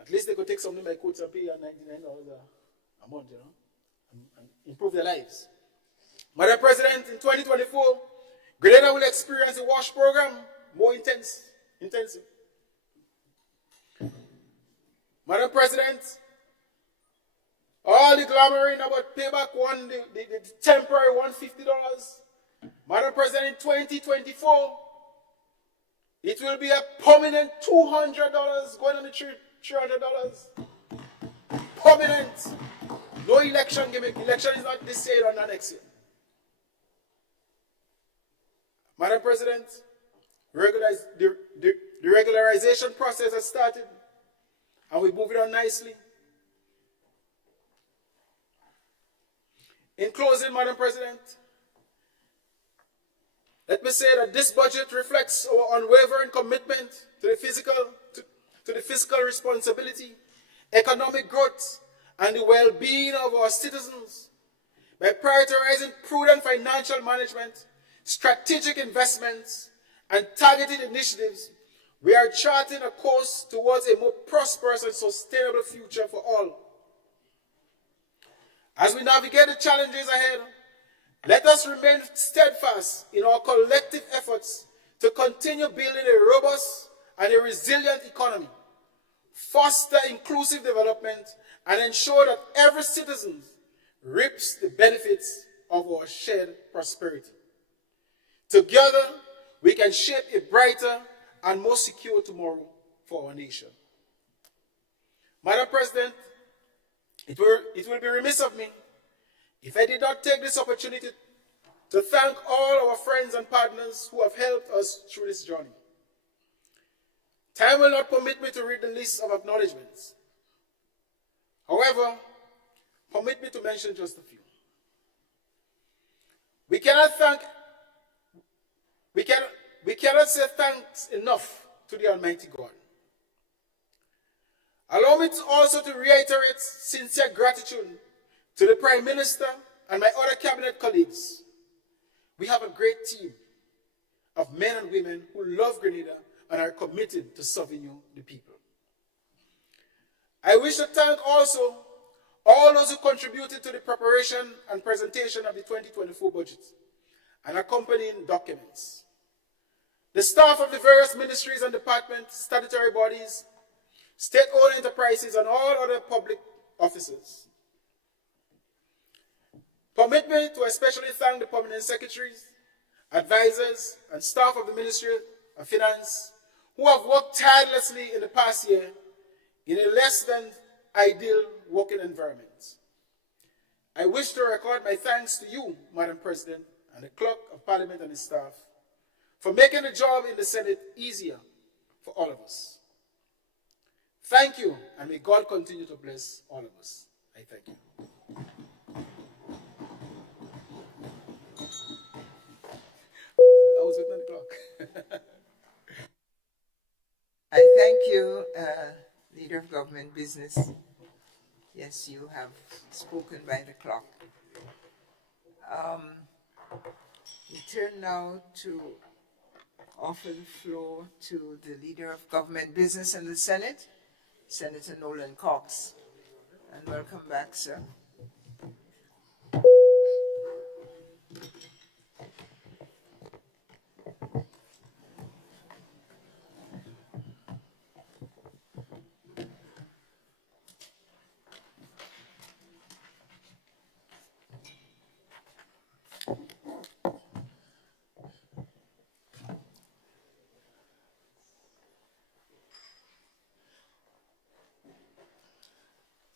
At least they could take something like Coats and pay $99 a month, and improve their lives. Madam President, in 2024, Grenada will experience a WASH program more intensive. Madam President, all the glamoring about payback the temporary $150. Madam President, in 2024, it will be a permanent $200 going on the $300. Permanent. No election gimmick. Election is not this year or not next year. Madam President, the regularization process has started, and we're moving on nicely. In closing, Madam President, let me say that this budget reflects our unwavering commitment to the fiscal responsibility, economic growth, and the well-being of our citizens. By prioritizing prudent financial management, strategic investments, and targeted initiatives, we are charting a course towards a more prosperous and sustainable future for all. As we navigate the challenges ahead, let us remain steadfast in our collective efforts to continue building a robust and a resilient economy, foster inclusive development, and ensure that every citizen reaps the benefits of our shared prosperity. Together, we can shape a brighter and more secure tomorrow for our nation. Madam President, it will be remiss of me if I did not take this opportunity to thank all our friends and partners who have helped us through this journey. Time will not permit me to read the list of acknowledgements. However, permit me to mention just a few. We cannot say thanks enough to the Almighty God. Allow me to also to reiterate sincere gratitude to the Prime Minister and my other cabinet colleagues. We have a great team of men and women who love Grenada and are committed to serving you, the people. I wish to thank also all those who contributed to the preparation and presentation of the 2024 budget and accompanying documents. The staff of the various ministries and departments, statutory bodies, state-owned enterprises, and all other public officers. Permit me to especially thank the permanent secretaries, advisors, and staff of the Ministry of Finance who have worked tirelessly in the past year in a less than ideal working environment. I wish to record my thanks to you, Madam President, and the Clerk of Parliament and his staff for making the job in the Senate easier for all of us. Thank you, and may God continue to bless all of us. I thank you. close at 9 o'clock. I thank you, Leader of Government Business. Yes, you have spoken by the clock. We turn now to offer the floor to the Leader of Government Business in the Senate, Senator Nolan Cox. And welcome back, sir.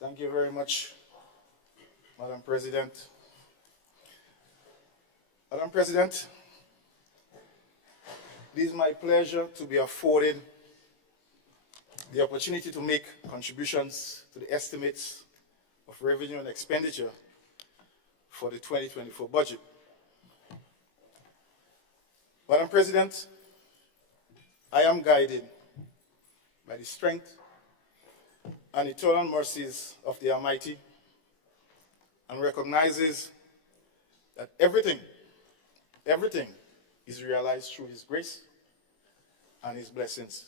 Thank you very much, Madam President. Madam President, it is my pleasure to be afforded the opportunity to make contributions to the estimates of revenue and expenditure for the 2024 budget. Madam President, I am guided by the strength and eternal mercies of the Almighty, and recognizes that everything is realized through His grace and His blessings.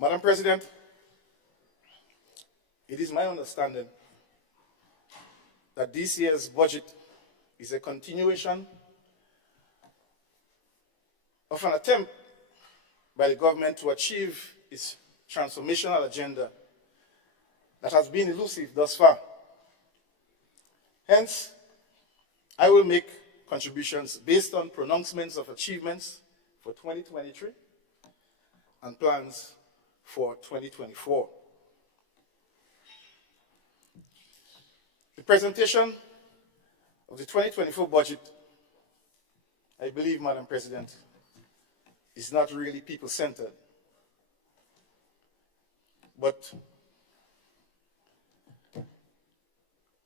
Madam President, it is my understanding that this year's budget is a continuation of an attempt by the government to achieve its transformational agenda that has been elusive thus far. Hence, I will make contributions based on pronouncements of achievements for 2023 and plans for 2024. The presentation of the 2024 budget, I believe, Madam President, is not really people-centered, but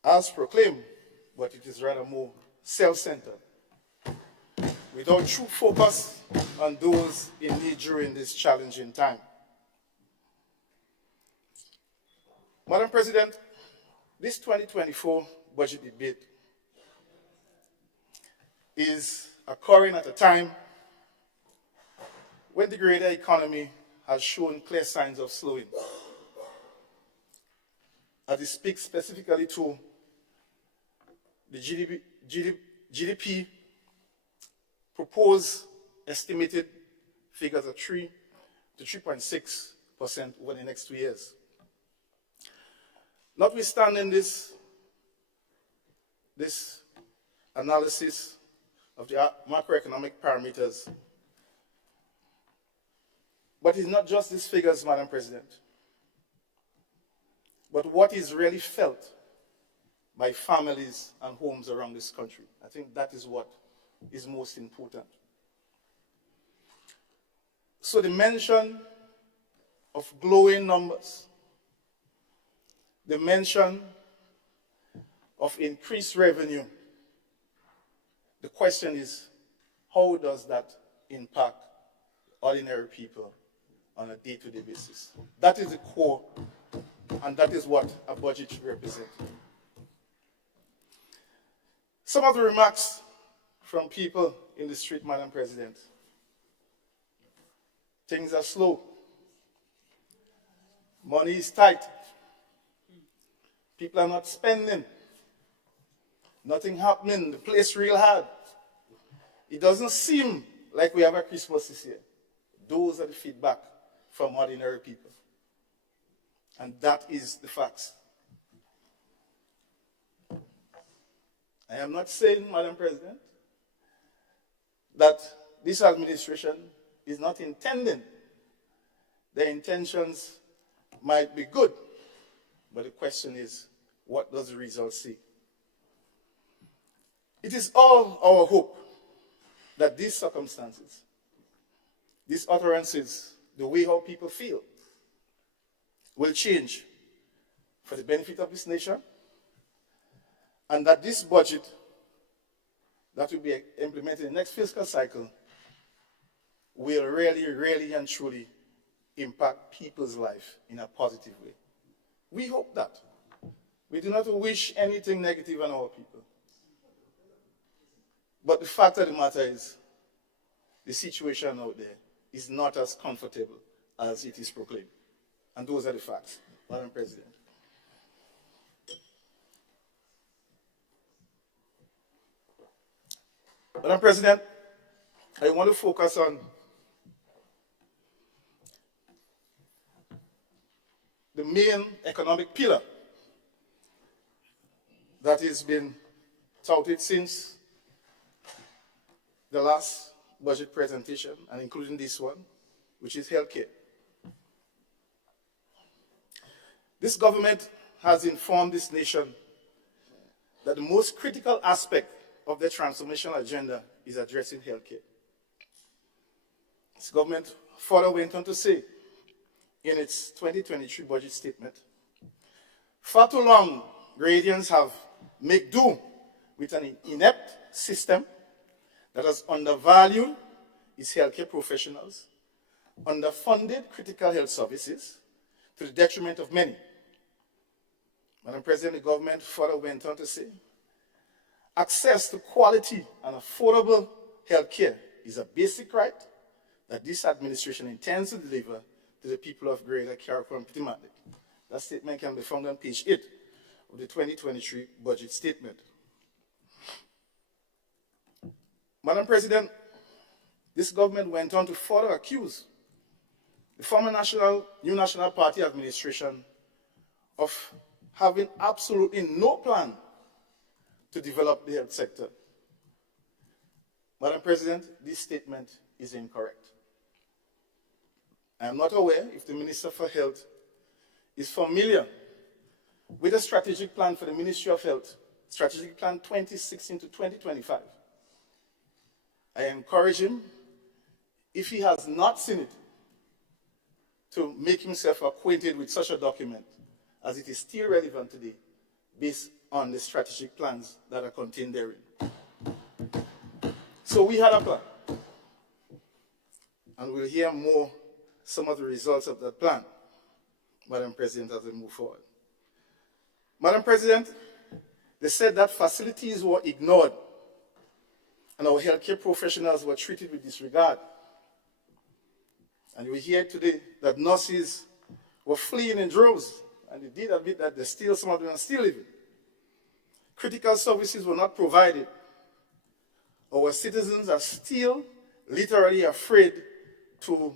as proclaimed, but it is rather more self-centered, without true focus on those in need during this challenging time. Madam President, this 2024 budget debate is occurring at a time when the greater economy has shown clear signs of slowing. As it speaks specifically to the GDP proposed estimated figures of 3 to 3.6% over the next 2 years. Notwithstanding this analysis of the macroeconomic parameters, but it's not just these figures, Madam President, but what is really felt by families and homes around this country. I think that is what is most important. So the mention of glowing numbers, the mention of increased revenue, the question is, how does that impact ordinary people on a day-to-day basis? That is the core, and that is what a budget should represent. Some of the remarks from people in the street, Madam President. Things are slow. Money is tight. People are not spending. Nothing happening. The place real hard. It doesn't seem like we have a Christmas this year. Those are the feedback from ordinary people. And that is the facts. I am not saying, Madam President, that this administration is not intending. Their intentions might be good, but the question is, what does the result say? It is all our hope that these circumstances, these utterances, the way how people feel, will change for the benefit of this nation, and that this budget that will be implemented in the next fiscal cycle will really and truly impact people's life in a positive way. We hope that. We do not wish anything negative on our people. But the fact of the matter is, the situation out there is not as comfortable as it is proclaimed. And those are the facts, Madam President. Madam President, I want to focus on the main economic pillar that has been touted since the last budget presentation, and including this one, which is healthcare. This government has informed this nation that the most critical aspect of the transformational agenda is addressing healthcare. This government further went on to say in its 2023 budget statement, far too long, Grenadians have made do with an inept system that has undervalued its healthcare professionals, underfunded critical health services to the detriment of many. Madam President, the government further went on to say, access to quality and affordable health care is a basic right that this administration intends to deliver to the people of Greater Carriacou and Petit-Martinique. That statement can be found on page 8 of the 2023 budget statement. Madam President, this government went on to further accuse the former New National Party administration of having absolutely no plan to develop the health sector. Madam President, this statement is incorrect. I am not aware if the Minister for Health is familiar with the strategic plan for the Ministry of Health, Strategic Plan 2016 to 2025. I encourage him, if he has not seen it, to make himself acquainted with such a document, as it is still relevant today, based on the strategic plans that are contained therein. So we had a plan, and we'll hear more some of the results of that plan, Madam President, as we move forward. Madam President, they said that facilities were ignored and our healthcare professionals were treated with disregard. And we hear today that nurses were fleeing in droves, and they did admit that some of them are still living. Critical services were not provided. Our citizens are still literally afraid to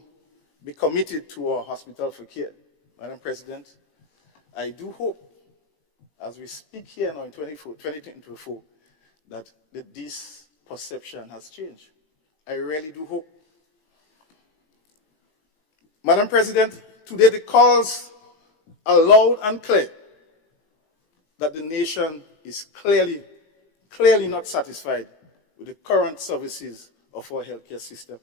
be committed to our hospital for care. Madam President, I do hope, as we speak here now in 2024, that this perception has changed. I really do hope. Madam President, today the calls are loud and clear that the nation is clearly not satisfied with the current services of our healthcare system,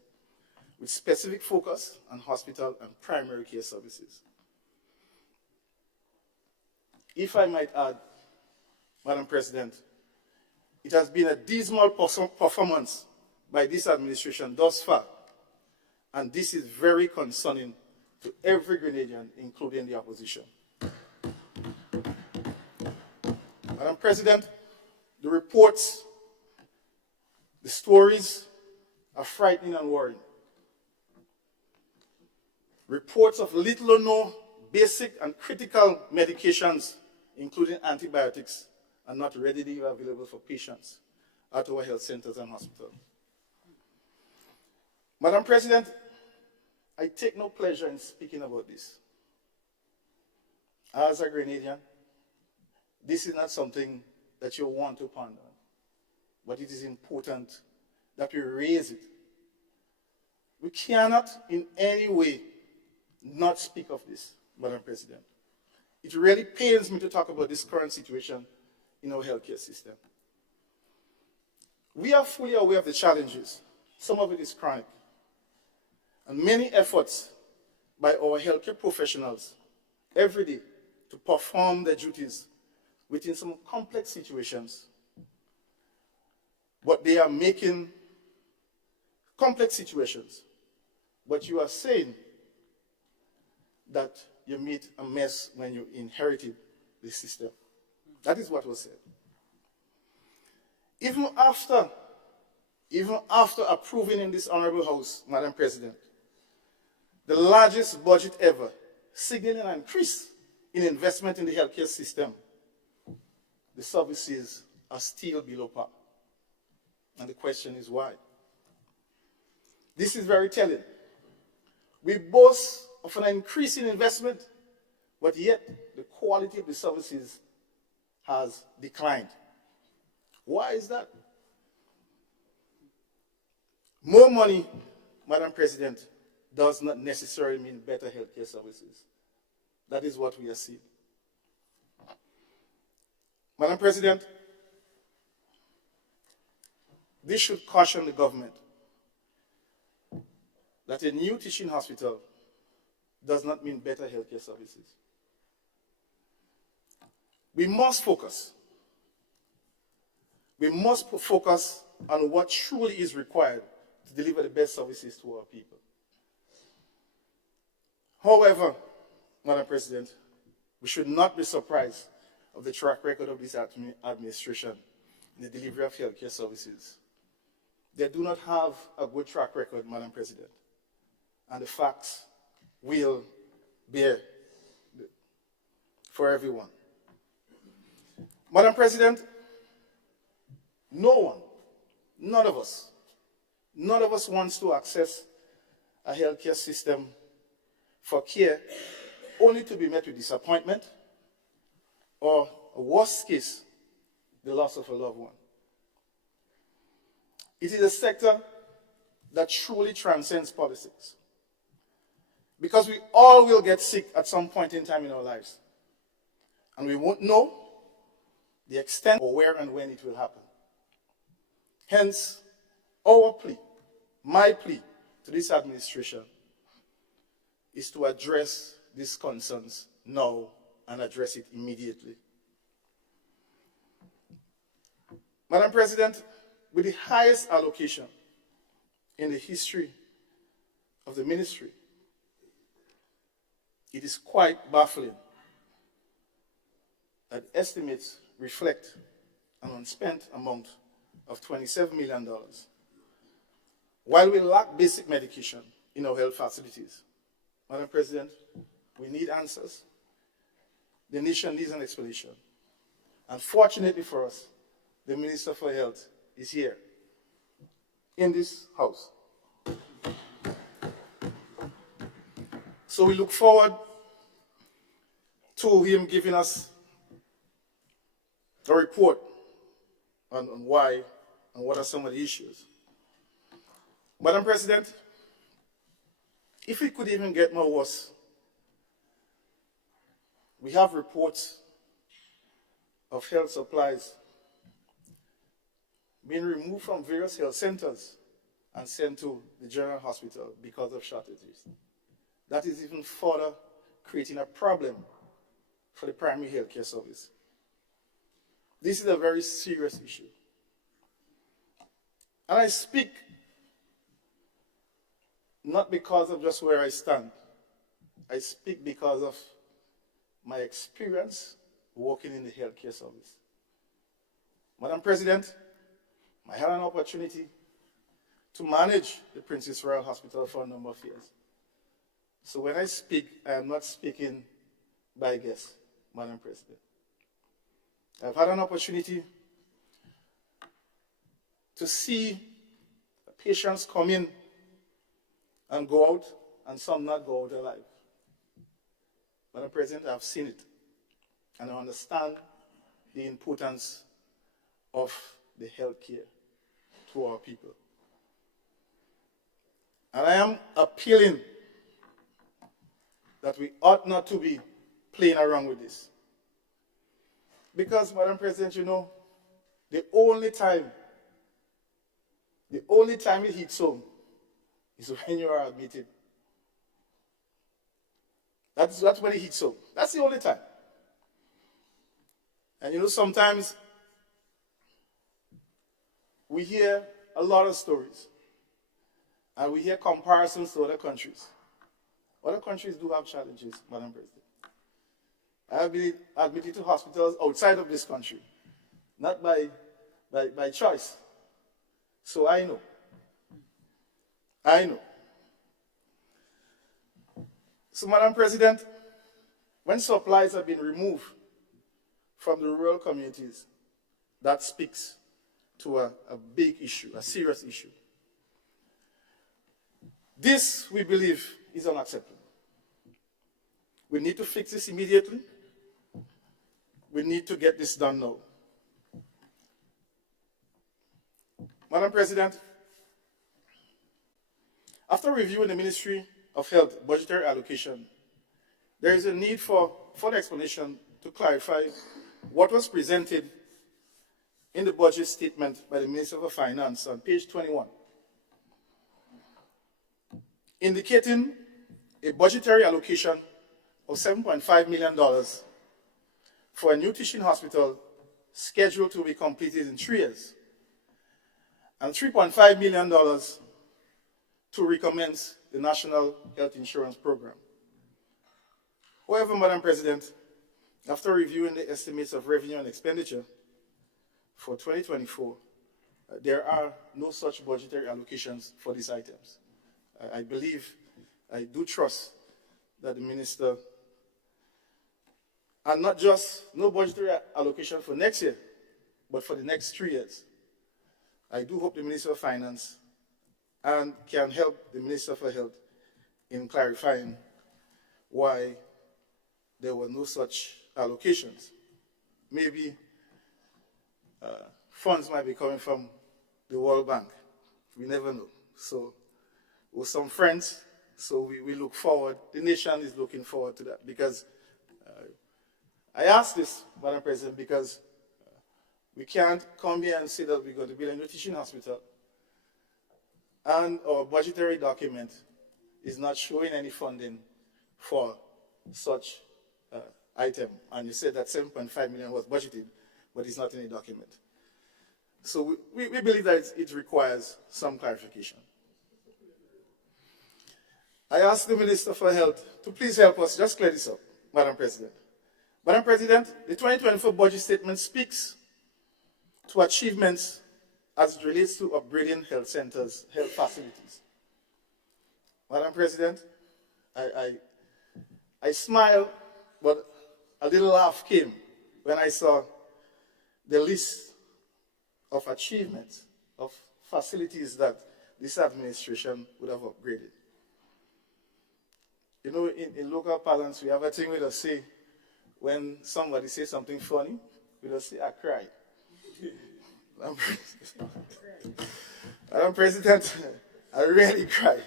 with specific focus on hospital and primary care services. If I might add, Madam President, it has been a dismal performance by this administration thus far, and this is very concerning to every Grenadian, including the opposition. Madam President, the reports, the stories are frightening and worrying. Reports of little or no basic and critical medications, including antibiotics, are not readily available for patients at our health centers and hospitals. Madam President, I take no pleasure in speaking about this. As a Grenadian, this is not something that you want to ponder, but it is important that we raise it. We cannot in any way not speak of this, Madam President. It really pains me to talk about this current situation in our healthcare system. We are fully aware of the challenges. Some of it is chronic. And many efforts by our healthcare professionals every day to perform their duties within some complex situations but they are making complex situations. But you are saying that you made a mess when you inherited the system. That is what was said. Even after approving in this honorable house, Madam President, the largest budget ever, signaling an increase in investment in the healthcare system, the services are still below par. And the question is why? This is very telling. We boast of an increase in investment, but yet the quality of the services has declined. Why is that? More money, Madam President, does not necessarily mean better healthcare services. That is what we are seeing. Madam President, this should caution the government that a new teaching hospital does not mean better healthcare services. We must focus. We must focus on what truly is required to deliver the best services to our people. However, Madam President, we should not be surprised of the track record of this administration in the delivery of healthcare services. They do not have a good track record, Madam President, and the facts will bear for everyone. Madam President, none of us wants to access a healthcare system for care only to be met with disappointment or, a worst case, the loss of a loved one. It is a sector that truly transcends politics, because we all will get sick at some point in time in our lives, and we won't know the extent or where and when it will happen. Hence, our plea, my plea to this administration is to address these concerns now and address it immediately. Madam President, with the highest allocation in the history of the ministry, it is quite baffling that estimates reflect an unspent amount of $27 million, while we lack basic medication in our health facilities. Madam President, we need answers. The nation needs an explanation. Unfortunately for us, the Minister for Health is here in this house. So we look forward to him giving us a report on why and what are some of the issues. Madam President, if it could even get more worse, we have reports of health supplies being removed from various health centers and sent to the general hospital because of shortages. That is even further creating a problem for the primary health care service. This is a very serious issue. And I speak not because of just where I stand. I speak because of my experience working in the healthcare service. Madam President, I had an opportunity to manage the Princess Royal Hospital for a number of years. So when I speak, I am not speaking by guess, Madam President. I've had an opportunity to see patients come in and go out, and some not go out alive. Madam President, I've seen it, and I understand the importance of the health care to our people. And I am appealing that we ought not to be playing around with this. Because, Madam President, you know, the only time it hits home is when you are admitted. That's when it hits home. That's the only time. And you know, sometimes we hear a lot of stories, and we hear comparisons to other countries. Other countries do have challenges, Madam President. I have been admitted to hospitals outside of this country, not by choice. So I know. I know. So, Madam President, when supplies have been removed from the rural communities, that speaks to a big issue, a serious issue. This, we believe, is unacceptable. We need to fix this immediately. We need to get this done now. Madam President, after reviewing the Ministry of Health budgetary allocation, there is a need for further explanation to clarify what was presented in the budget statement by the Minister of Finance on page 21, indicating a budgetary allocation of $7.5 million for a new teaching hospital scheduled to be completed in 3 years, and $3.5 million to recommence the National Health Insurance Program. However, Madam President, after reviewing the estimates of revenue and expenditure for 2024, there are no such budgetary allocations for these items. I believe, I do trust that the Minister, and not just no budgetary allocation for next year, but for the next 3 years. I do hope the Minister of Finance and can help the Minister for Health in clarifying why there were no such allocations. Maybe funds might be coming from the World Bank. We never know. So, with some friends, so we look forward, the nation is looking forward to that, because I ask this, Madam President, because we can't come here and say that we're going to build a new teaching hospital, and our budgetary document is not showing any funding for such item. And you said that $7.5 million was budgeted, but it's not in the document. So we believe that it requires some clarification. I ask the Minister for Health to please help us just clear this up, Madam President. Madam President, the 2024 budget statement speaks to achievements as it relates to upgrading health centers, health facilities. Madam President, I smiled, but a little laugh came when I saw the list of achievements, of facilities that this administration would have upgraded. You know, in local parlance, we have a thing we just say, when somebody says something funny, we just say, I cried. Madam President, I really cried.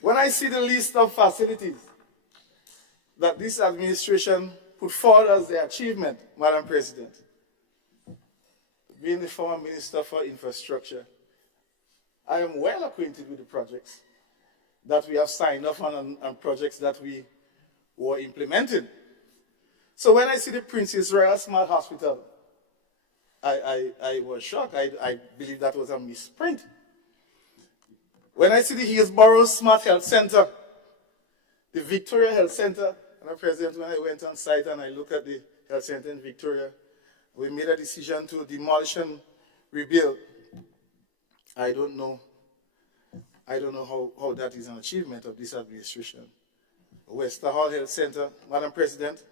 When I see the list of facilities that this administration put forward as their achievement, Madam President, being the former Minister for Infrastructure, I am well acquainted with the projects that we have signed off on and projects that we were implementing. So when I see the Princess Royal Smart Hospital, I was shocked. I believe that was a misprint. When I see the Hillsborough Smart Health Center, the Victoria Health Center, Madam President, when I went on site and I looked at the health center in Victoria, we made a decision to demolish and rebuild. I don't know how that is an achievement of this administration. Wester Hall Health Center, Madam President,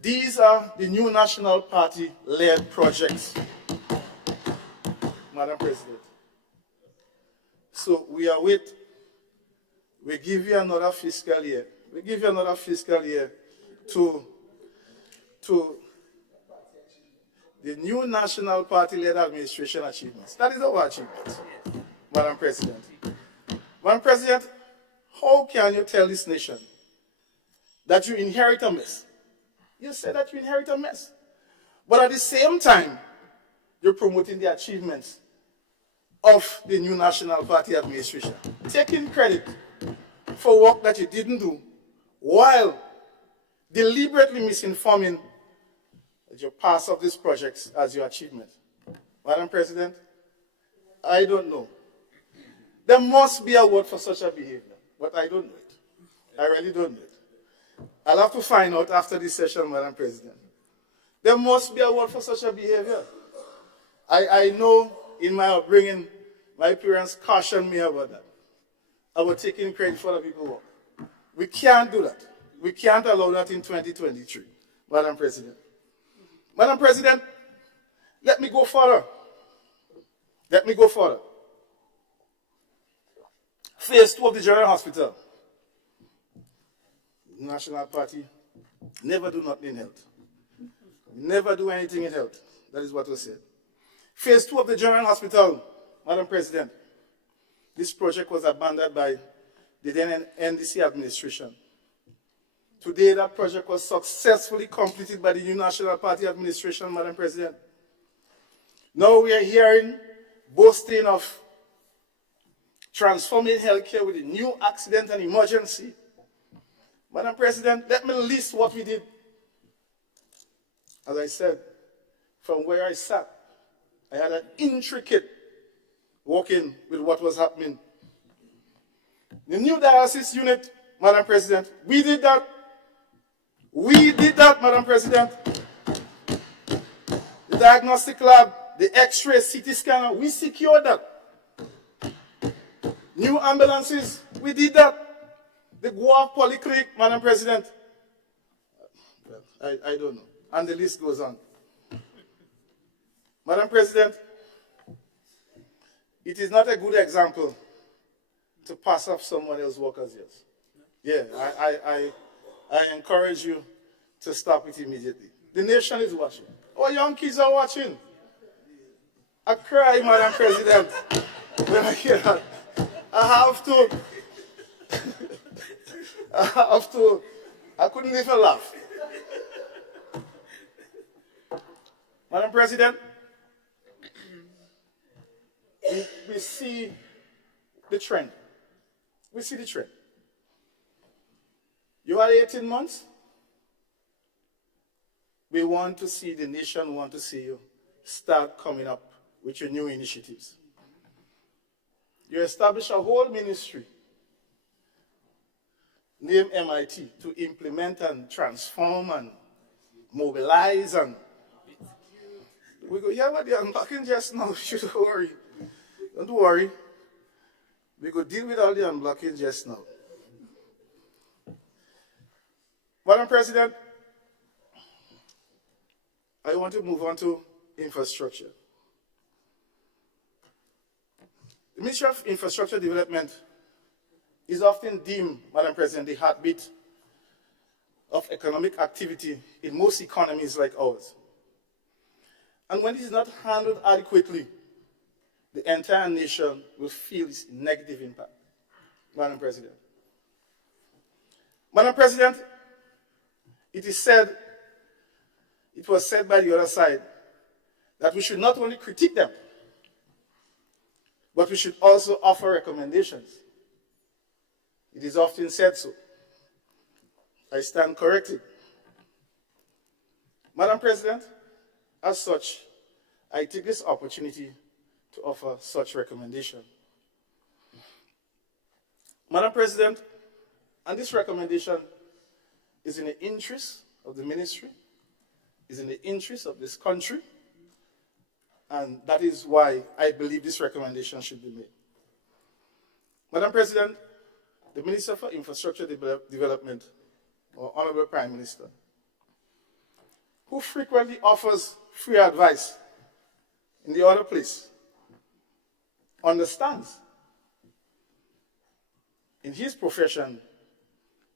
these are the new National Party-led projects, Madam President. So we give you another fiscal year. We give you another fiscal year to the new National Party-led administration achievements. That is our achievement, Madam President. Madam President, how can you tell this nation that you inherit a mess? You say that you inherit a mess. But at the same time, you're promoting the achievements of the new National Party administration, taking credit for work that you didn't do, while deliberately misinforming your past of these projects as your achievement. Madam President, I don't know. There must be a word for such a behavior, but I don't know it. I really don't know it. I'll have to find out after this session, Madam President. There must be a word for such a behavior. I know in my upbringing, my parents cautioned me about that, about taking credit for other people's work. We can't do that. We can't allow that in 2023, Madam President. Madam President, let me go further. Let me go further. Phase 2 of the General Hospital. National Party never do nothing in health. Never do anything in health. That is what was said. Phase 2 of the General Hospital, Madam President. This project was abandoned by the then NDC administration. Today, that project was successfully completed by the new National Party administration, Madam President. Now we are hearing boasting of transforming healthcare with a new accident and emergency. Madam President, let me list what we did. As I said, from where I sat, I had an intricate walk-in with what was happening. The new dialysis unit, Madam President, we did that. We did that, Madam President. The diagnostic lab, the X-ray, CT scanner, we secured that. New ambulances, we did that. The Guav Polyclinic, Madam President. Well, I don't know. And the list goes on. Madam President, it is not a good example to pass off someone else's work as yours. Yeah, I encourage you to stop it immediately. The nation is watching. Our young kids are watching. I cry, Madam President, when I hear that. I couldn't even laugh. Madam President, we see the trend. We see the trend. You are 18 months. We want to see, the nation want to see you start coming up with your new initiatives. You establish a whole ministry named MIT to implement and transform and mobilize, and we go, yeah, but they're unblocking just now. You don't worry. Don't worry. We go deal with all the unblocking just now. Madam President, I want to move on to infrastructure. The Ministry of Infrastructure Development is often deemed, Madam President, the heartbeat of economic activity in most economies like ours. And when it is not handled adequately, the entire nation will feel its negative impact, Madam President. Madam President, it was said by the other side that we should not only critique them, but we should also offer recommendations. It is often said so. I stand corrected. Madam President, as such, I take this opportunity to offer such recommendation. Madam President, and this recommendation is in the interest of the ministry, is in the interest of this country, and that is why I believe this recommendation should be made. Madam President, the Minister for Infrastructure Development, or Honorable Prime Minister, who frequently offers free advice in the other place, understands. In his profession,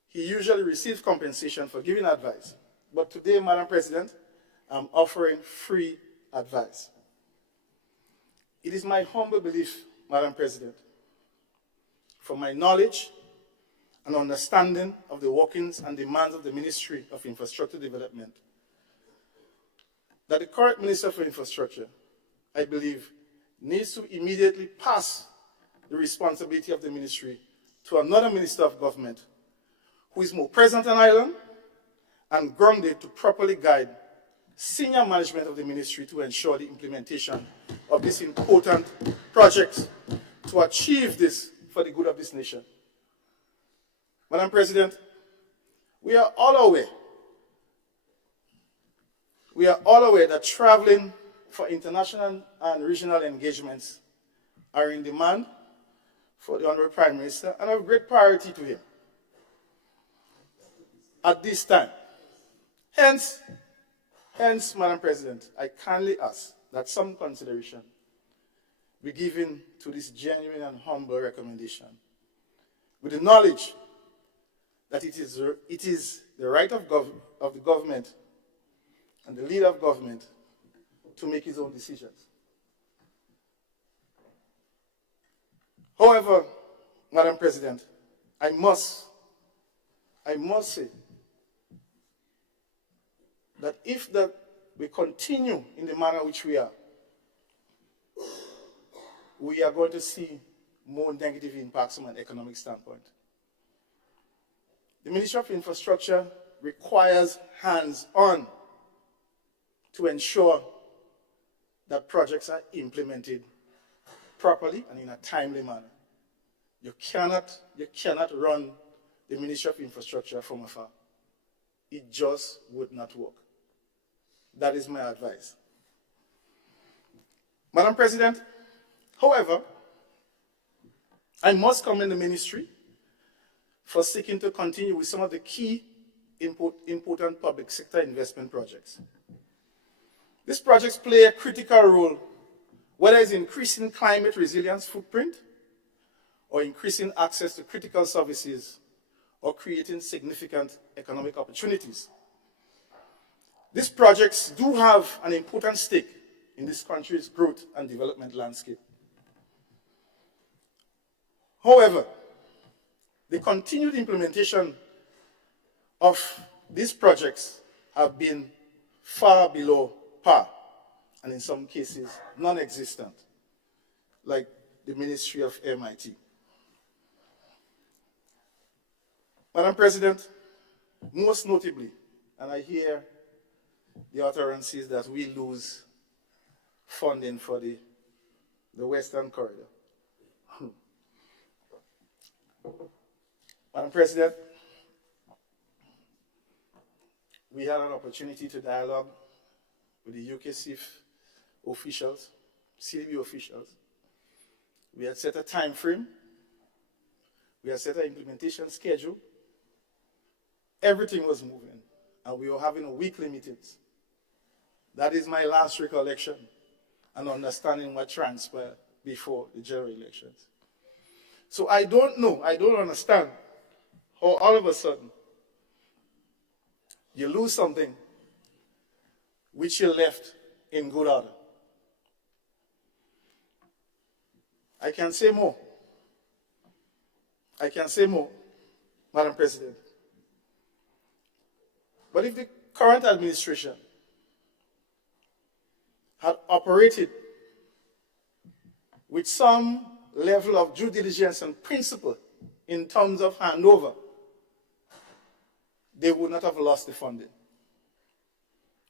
he usually receives compensation for giving advice. But today, Madam President, I'm offering free advice. It is my humble belief, Madam President, from my knowledge and understanding of the workings and demands of the Ministry of Infrastructure Development, that the current Minister for Infrastructure, I believe, needs to immediately pass the responsibility of the ministry to another Minister of Government who is more present on island and grounded to properly guide senior management of the ministry to ensure the implementation of this important project to achieve this for the good of this nation. Madam President, we are all aware that traveling for international and regional engagements are in demand for the Honorable Prime Minister and of great priority to him at this time. Hence, Madam President, I kindly ask that some consideration be given to this genuine and humble recommendation, with the knowledge that it is the right of the government and the leader of government to make his own decisions. However, Madam President, I must say that if we continue in the manner which we are going to see more negative impacts from an economic standpoint. The Ministry of Infrastructure requires hands-on to ensure that projects are implemented properly and in a timely manner. You cannot run the Ministry of Infrastructure from afar. It just would not work. That is my advice. Madam President, however, I must commend the ministry for seeking to continue with some of the key important public sector investment projects. These projects play a critical role, whether it's increasing climate resilience footprint or increasing access to critical services or creating significant economic opportunities. These projects do have an important stake in this country's growth and development landscape. However, the continued implementation of these projects have been far below par, and in some cases, non-existent, like the Ministry of MIT. Madam President, most notably, and I hear the utterances that we lose funding for the Western Corridor. Madam President, we had an opportunity to dialogue with the UKCIF officials, CDB officials. We had set a time frame. We had set an implementation schedule. Everything was moving, and we were having weekly meetings. That is my last recollection and understanding what transpired before the general elections. So I don't know, I don't understand how all of a sudden you lose something which you left in good order. I can say more. I can say more, Madam President. But if the current administration had operated with some level of due diligence and principle in terms of handover, they would not have lost the funding.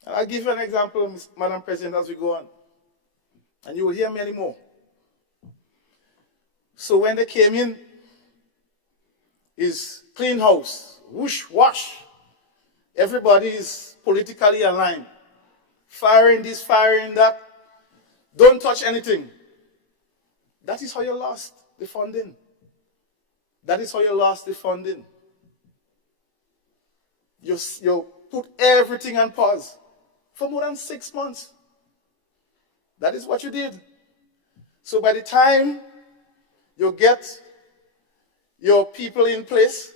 And I'll give you an example, Madam President, as we go on. And you will hear many more. So when they came in, is clean house, whoosh, wash. Everybody is politically aligned. Firing this, firing that. Don't touch anything. That is how you lost the funding. That is how you lost the funding. You put everything on pause for more than 6 months. That is what you did. So by the time you get your people in place,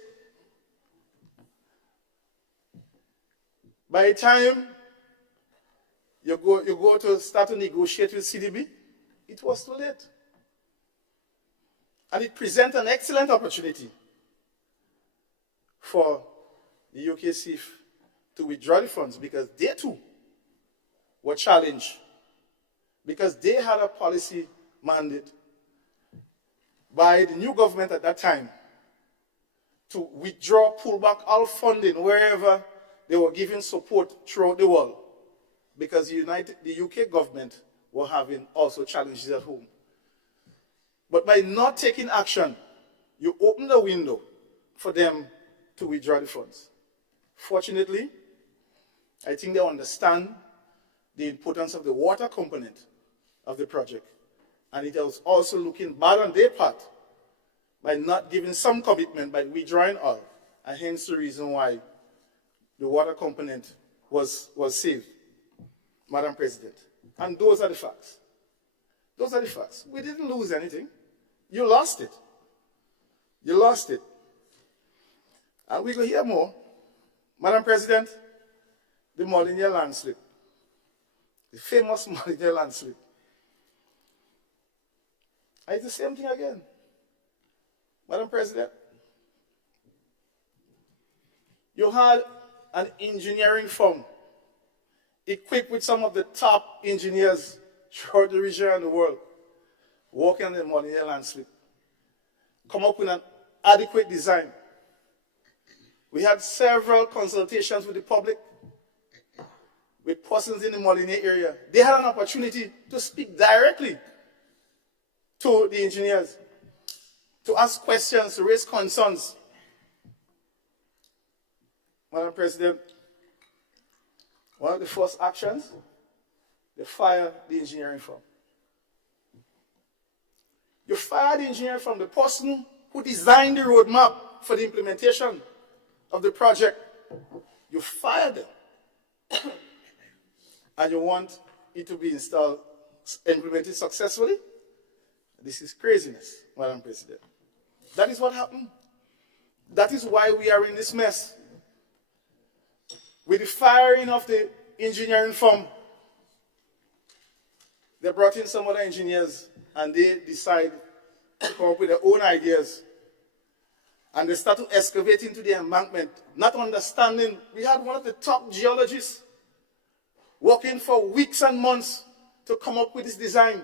by the time you go to start to negotiate with CDB, it was too late. And it presents an excellent opportunity for the UKCIF to withdraw the funds, because they too were challenged, because they had a policy mandate by the new government at that time to withdraw, pull back all funding wherever they were giving support throughout the world, because the UK government were having also challenges at home. But by not taking action, you open the window for them to withdraw the funds. Fortunately, I think they understand the importance of the water component of the project. And it was also looking bad on their part by not giving some commitment, by withdrawing all. And hence the reason why the water component was saved, Madam President. And those are the facts. Those are the facts. We didn't lose anything. You lost it. You lost it. And we will hear more. Madam President, the Molinier landslip, the famous Molinier landslip. And it's the same thing again. Madam President, you had an engineering firm equipped with some of the top engineers throughout the region and the world working on the Molinier landslip, come up with an adequate design. We had several consultations with the public, with persons in the Molinier area. They had an opportunity to speak directly to the engineers, to ask questions, to raise concerns. Madam President, one of the first actions, they fired the engineering firm. You fired the engineer from the person who designed the roadmap for the implementation of the project. You fired them. And you want it to be implemented successfully? This is craziness, Madam President. That is what happened. That is why we are in this mess. With the firing of the engineering firm, they brought in some other engineers and they decide to come up with their own ideas. And they start to excavate into the embankment, not understanding. We had one of the top geologists working for weeks and months to come up with this design.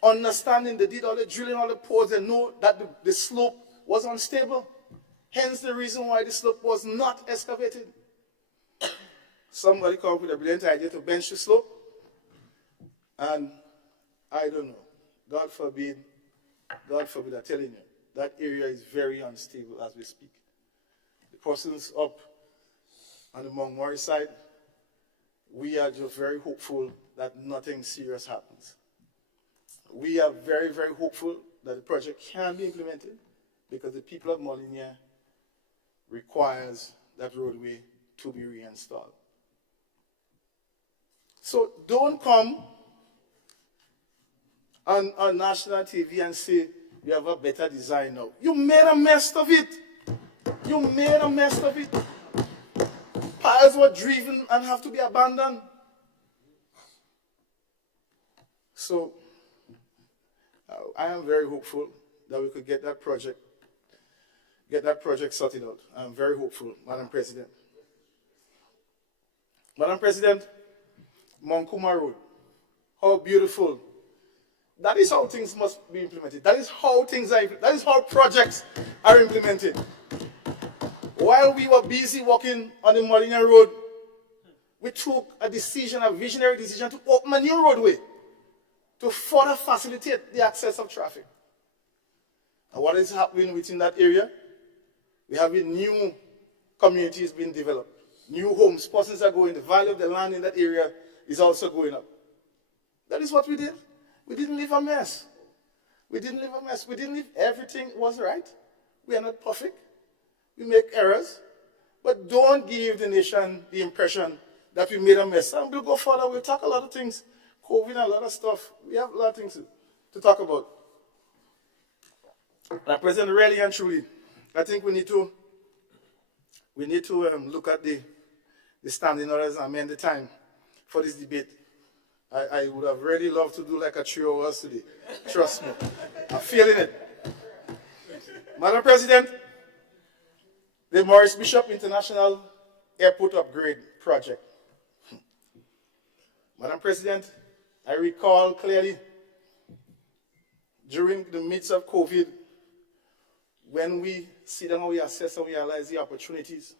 Understanding, they did all the drilling, all the pores, and know that the slope was unstable. Hence the reason why the slope was not excavated. Somebody came up with a brilliant idea to bench the slope. And I don't know. God forbid, I'm telling you, that area is very unstable as we speak. The persons up on the Montgomery side, we are just very hopeful that nothing serious happens. We are very, very hopeful that the project can be implemented because the people of Molinier requires that roadway to be reinstalled. So don't come on national TV and say, you have a better design now. You made a mess of it. You made a mess of it. Piles were driven and have to be abandoned. So, I am very hopeful that we could get that project sorted out. I'm very hopeful, Madam President. Madam President, Monkuma Road, how beautiful. That is how things must be implemented. That is how projects are implemented. While we were busy working on the Molinier Road, we took a visionary decision to open a new roadway to further facilitate the access of traffic. And what is happening within that area? We have new communities being developed, new homes, persons are going, the value of the land in that area is also going up. That is what we did. We didn't leave a mess. We didn't leave everything was right. We are not perfect. We make errors. But don't give the nation the impression that we made a mess. And we'll go further. We'll talk a lot of things. COVID and a lot of stuff. We have a lot of things to talk about. Now, President, really and truly, I think we need to look at the standing orders and amend the time for this debate. I would have really loved to do like a 3 hours today. Trust me. I'm feeling it. Madam President, the Maurice Bishop International Airport Upgrade Project. Madam President, I recall clearly during the midst of COVID, when we sit down and we assess and we analyze the opportunities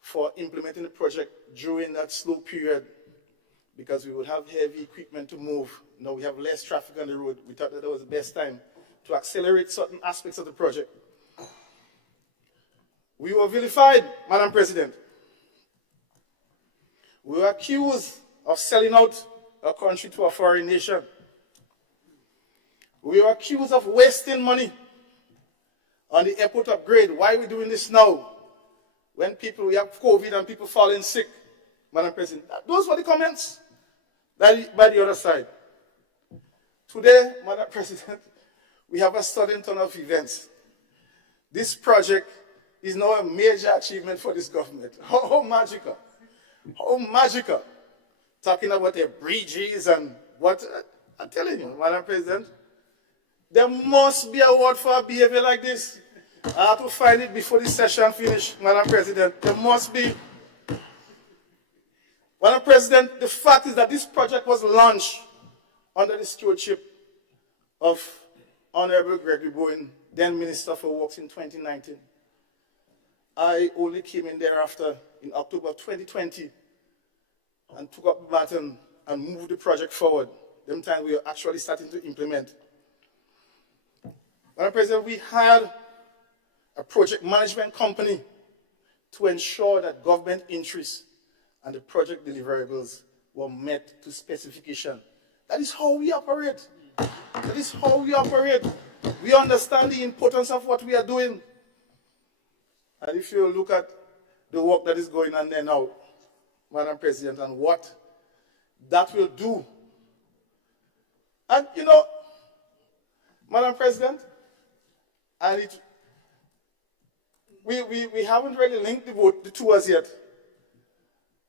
for implementing the project during that slow period, because we would have heavy equipment to move. Now we have less traffic on the road. We thought that was the best time to accelerate certain aspects of the project. We were vilified, Madam President. We were accused of selling out our country to a foreign nation. We were accused of wasting money on the airport upgrade. Why are we doing this now? When we have COVID and people falling sick, Madam President. Those were the comments by the other side. Today, Madam President, we have a sudden turn of events. This project is now a major achievement for this government. How magical. How magical. Talking about the bridges and what. I'm telling you, Madam President, there must be a word for a behavior like this. I have to find it before the session finishes, Madam President. There must be. Madam President, the fact is that this project was launched under the stewardship of Honorable Gregory Bowen, then Minister for Works, in 2019. I only came in thereafter in October 2020 and took up the baton and moved the project forward. Them time we were actually starting to implement. Madam President, we hired a project management company to ensure that government interests and the project deliverables were met to specification. That is how we operate. That is how we operate. We understand the importance of what we are doing. And if you look at the work that is going on there now, Madam President, and what that will do. And you know, Madam President, and we haven't really linked the two as yet.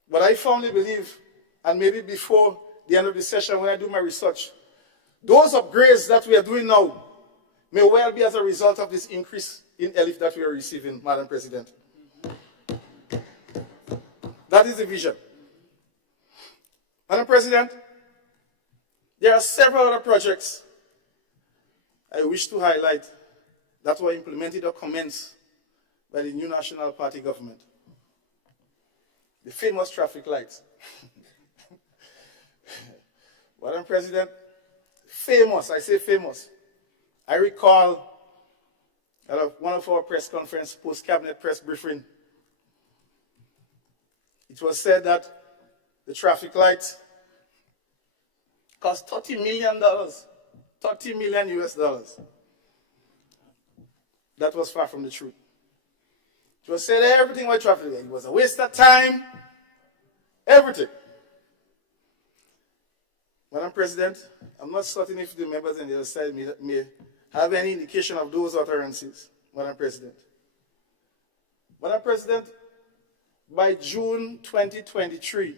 But I firmly believe, and maybe before the end of the session when I do my research, those upgrades that we are doing now may well be as a result of this increase in ELIF that we are receiving, Madam President. That is the vision. Madam President, there are several other projects I wish to highlight that were implemented or commenced by the new National Party government. The famous traffic lights. Madam President, famous, I say famous. I recall at one of our press conference, post-cabinet press briefing, it was said that the traffic lights cost $30 million, $30 million US dollars. That was far from the truth. It was said everything was traffic. It was a waste of time, everything. Madam President, I'm not certain if the members on the other side may have any indication of those utterances, Madam President. Madam President, by June 2023,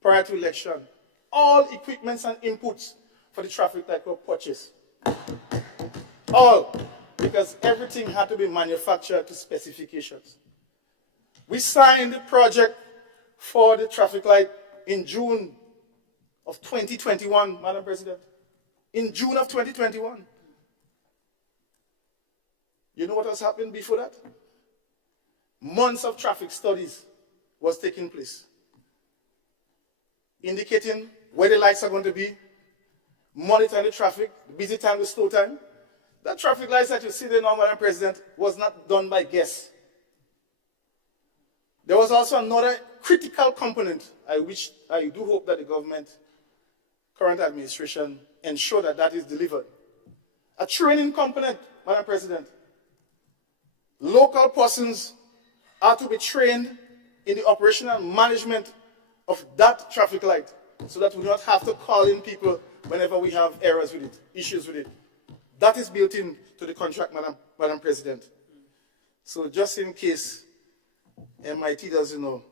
prior to election, all equipments and inputs for the traffic light were purchased. All. Because everything had to be manufactured to specifications. We signed the project for the traffic light in June of 2021, Madam President. In June of 2021. You know what has happened before that? Months of traffic studies was taking place, indicating where the lights are going to be, monitoring the traffic, the busy time, the slow time. That traffic lights that you see there now, Madam President, was not done by guess. There was also another critical component, I do hope that the government, current administration, ensure that that is delivered. A training component, Madam President. Local persons are to be trained in the operational management of that traffic light so that we do not have to call in people whenever we have errors with it, issues with it. That is built into the contract, Madam President. So just in case MIT doesn't know,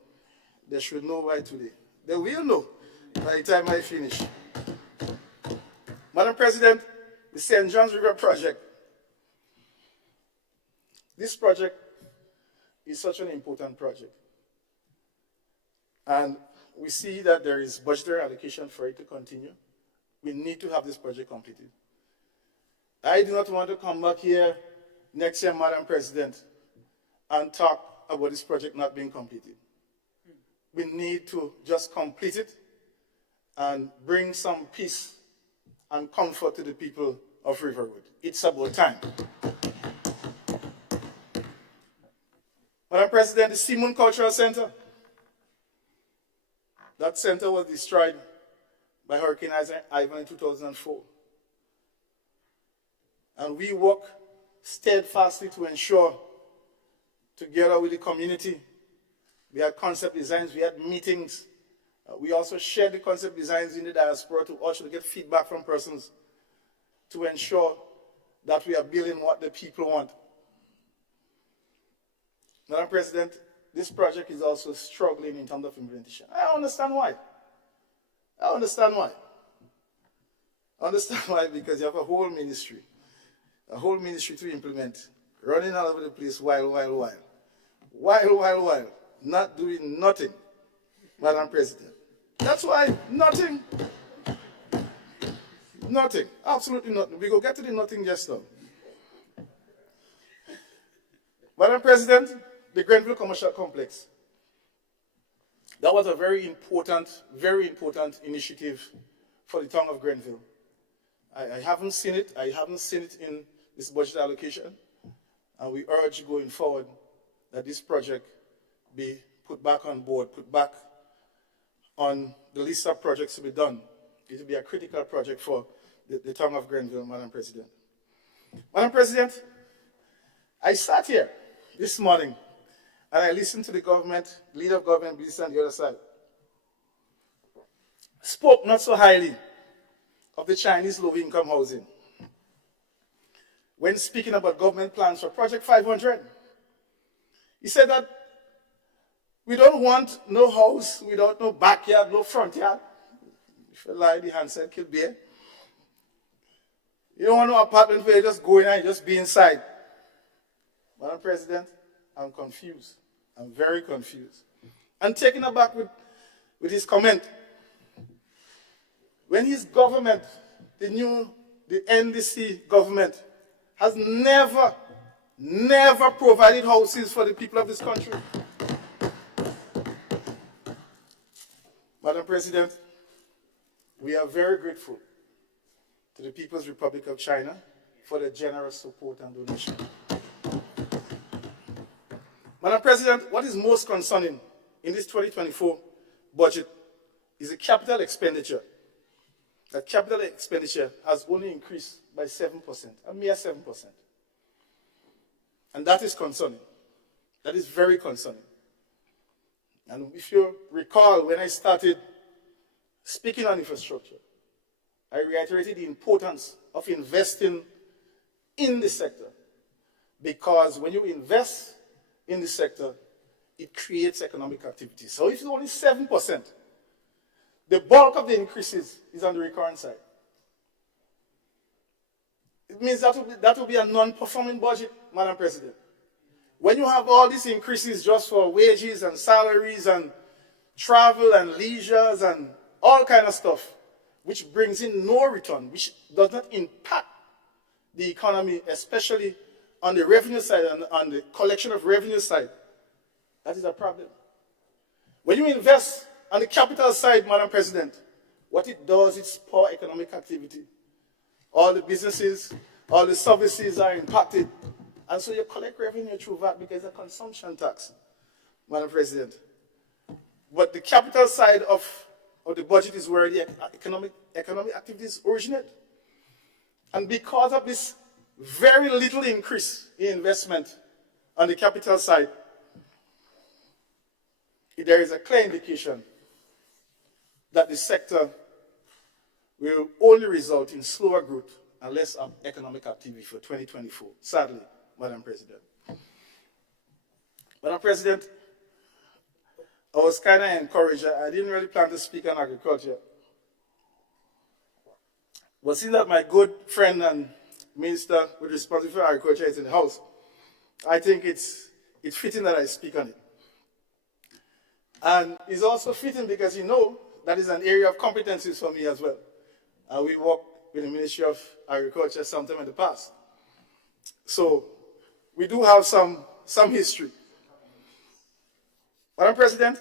they should know by today. They will know by the time I finish. Madam President, the St. John's River project. This project is such an important project. And we see that there is budgetary allocation for it to continue. We need to have this project completed. I do not want to come back here next year, Madam President, and talk about this project not being completed. We need to just complete it and bring some peace and comfort to the people of Riverwood. It's about time. Madam President, the Seamoon Cultural Center, that center was destroyed by Hurricane Ivan in 2004. And we work steadfastly to ensure, together with the community, we had concept designs, we had meetings. We also shared the concept designs in the diaspora to also get feedback from persons to ensure that we are building what the people want. Madam President, this project is also struggling in terms of implementation. I understand why. I understand why. I understand why, because you have a whole ministry to implement, running all over the place while, not doing nothing, Madam President. That's why nothing, absolutely nothing. We go get to the nothing just now. Madam President, the Grenville Commercial Complex. That was a very important initiative for the town of Grenville. I haven't seen it. I haven't seen it in this budget allocation. And we urge going forward that this project be put back on board, put back on the list of projects to be done. It will be a critical project for the town of Grenville, Madam President. Madam President, I sat here this morning and I listened to the government, leader of government, minister on the other side. Spoke not so highly of the Chinese low-income housing. When speaking about government plans for Project 500, he said that we don't want no house without no backyard, no front yard. If you lie, the hand said, kill bear. You don't want no apartment where you just go in and you just be inside. Madam President, I'm confused. I'm very confused. And taken aback with his comment. When his government, the NDC government, has never provided houses for the people of this country. Madam President, we are very grateful to the People's Republic of China for their generous support and donation. Madam President, what is most concerning in this 2024 budget is the capital expenditure. That capital expenditure has only increased by 7%, a mere 7%. And that is concerning. That is very concerning. And if you recall, when I started speaking on infrastructure, I reiterated the importance of investing in the sector. Because when you invest in the sector, it creates economic activity. So if it's only 7%, the bulk of the increases is on the recurrent side. It means that will be a non-performing budget, Madam President. When you have all these increases just for wages and salaries and travel and leisures and all kind of stuff, which brings in no return, which does not impact the economy, especially on the revenue side and on the collection of revenue side, that is a problem. When you invest on the capital side, Madam President, what it does is spur economic activity. All the businesses, all the services are impacted. And so you collect revenue through that because it's a consumption tax, Madam President. But the capital side of the budget is where the economic activities originate. And because of this very little increase in investment on the capital side, there is a clear indication that the sector will only result in slower growth and less economic activity for 2024, sadly, Madam President. Madam President, I was kind of encouraged. I didn't really plan to speak on agriculture. But seeing that my good friend and minister with responsibility for agriculture is in the house, I think it's fitting that I speak on it. And it's also fitting because you know that is an area of competencies for me as well. We worked with the Ministry of Agriculture sometime in the past. So we do have some history. Madam President,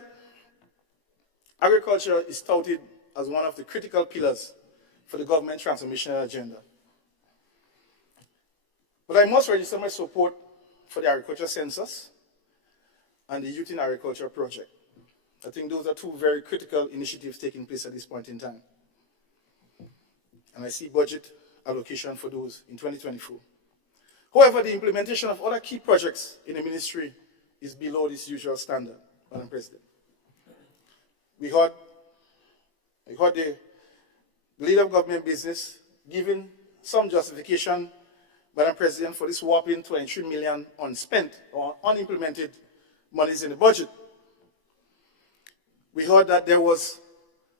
agriculture is touted as one of the critical pillars for the government transformational agenda. But I must register my support for the agriculture census and the Youth in Agriculture project. I think those are two very critical initiatives taking place at this point in time. And I see budget allocation for those in 2024. However, the implementation of other key projects in the ministry is below this usual standard, Madam President. We heard the leader of government business giving some justification, Madam President, for this whopping 23 million unspent or unimplemented monies in the budget. We heard that there was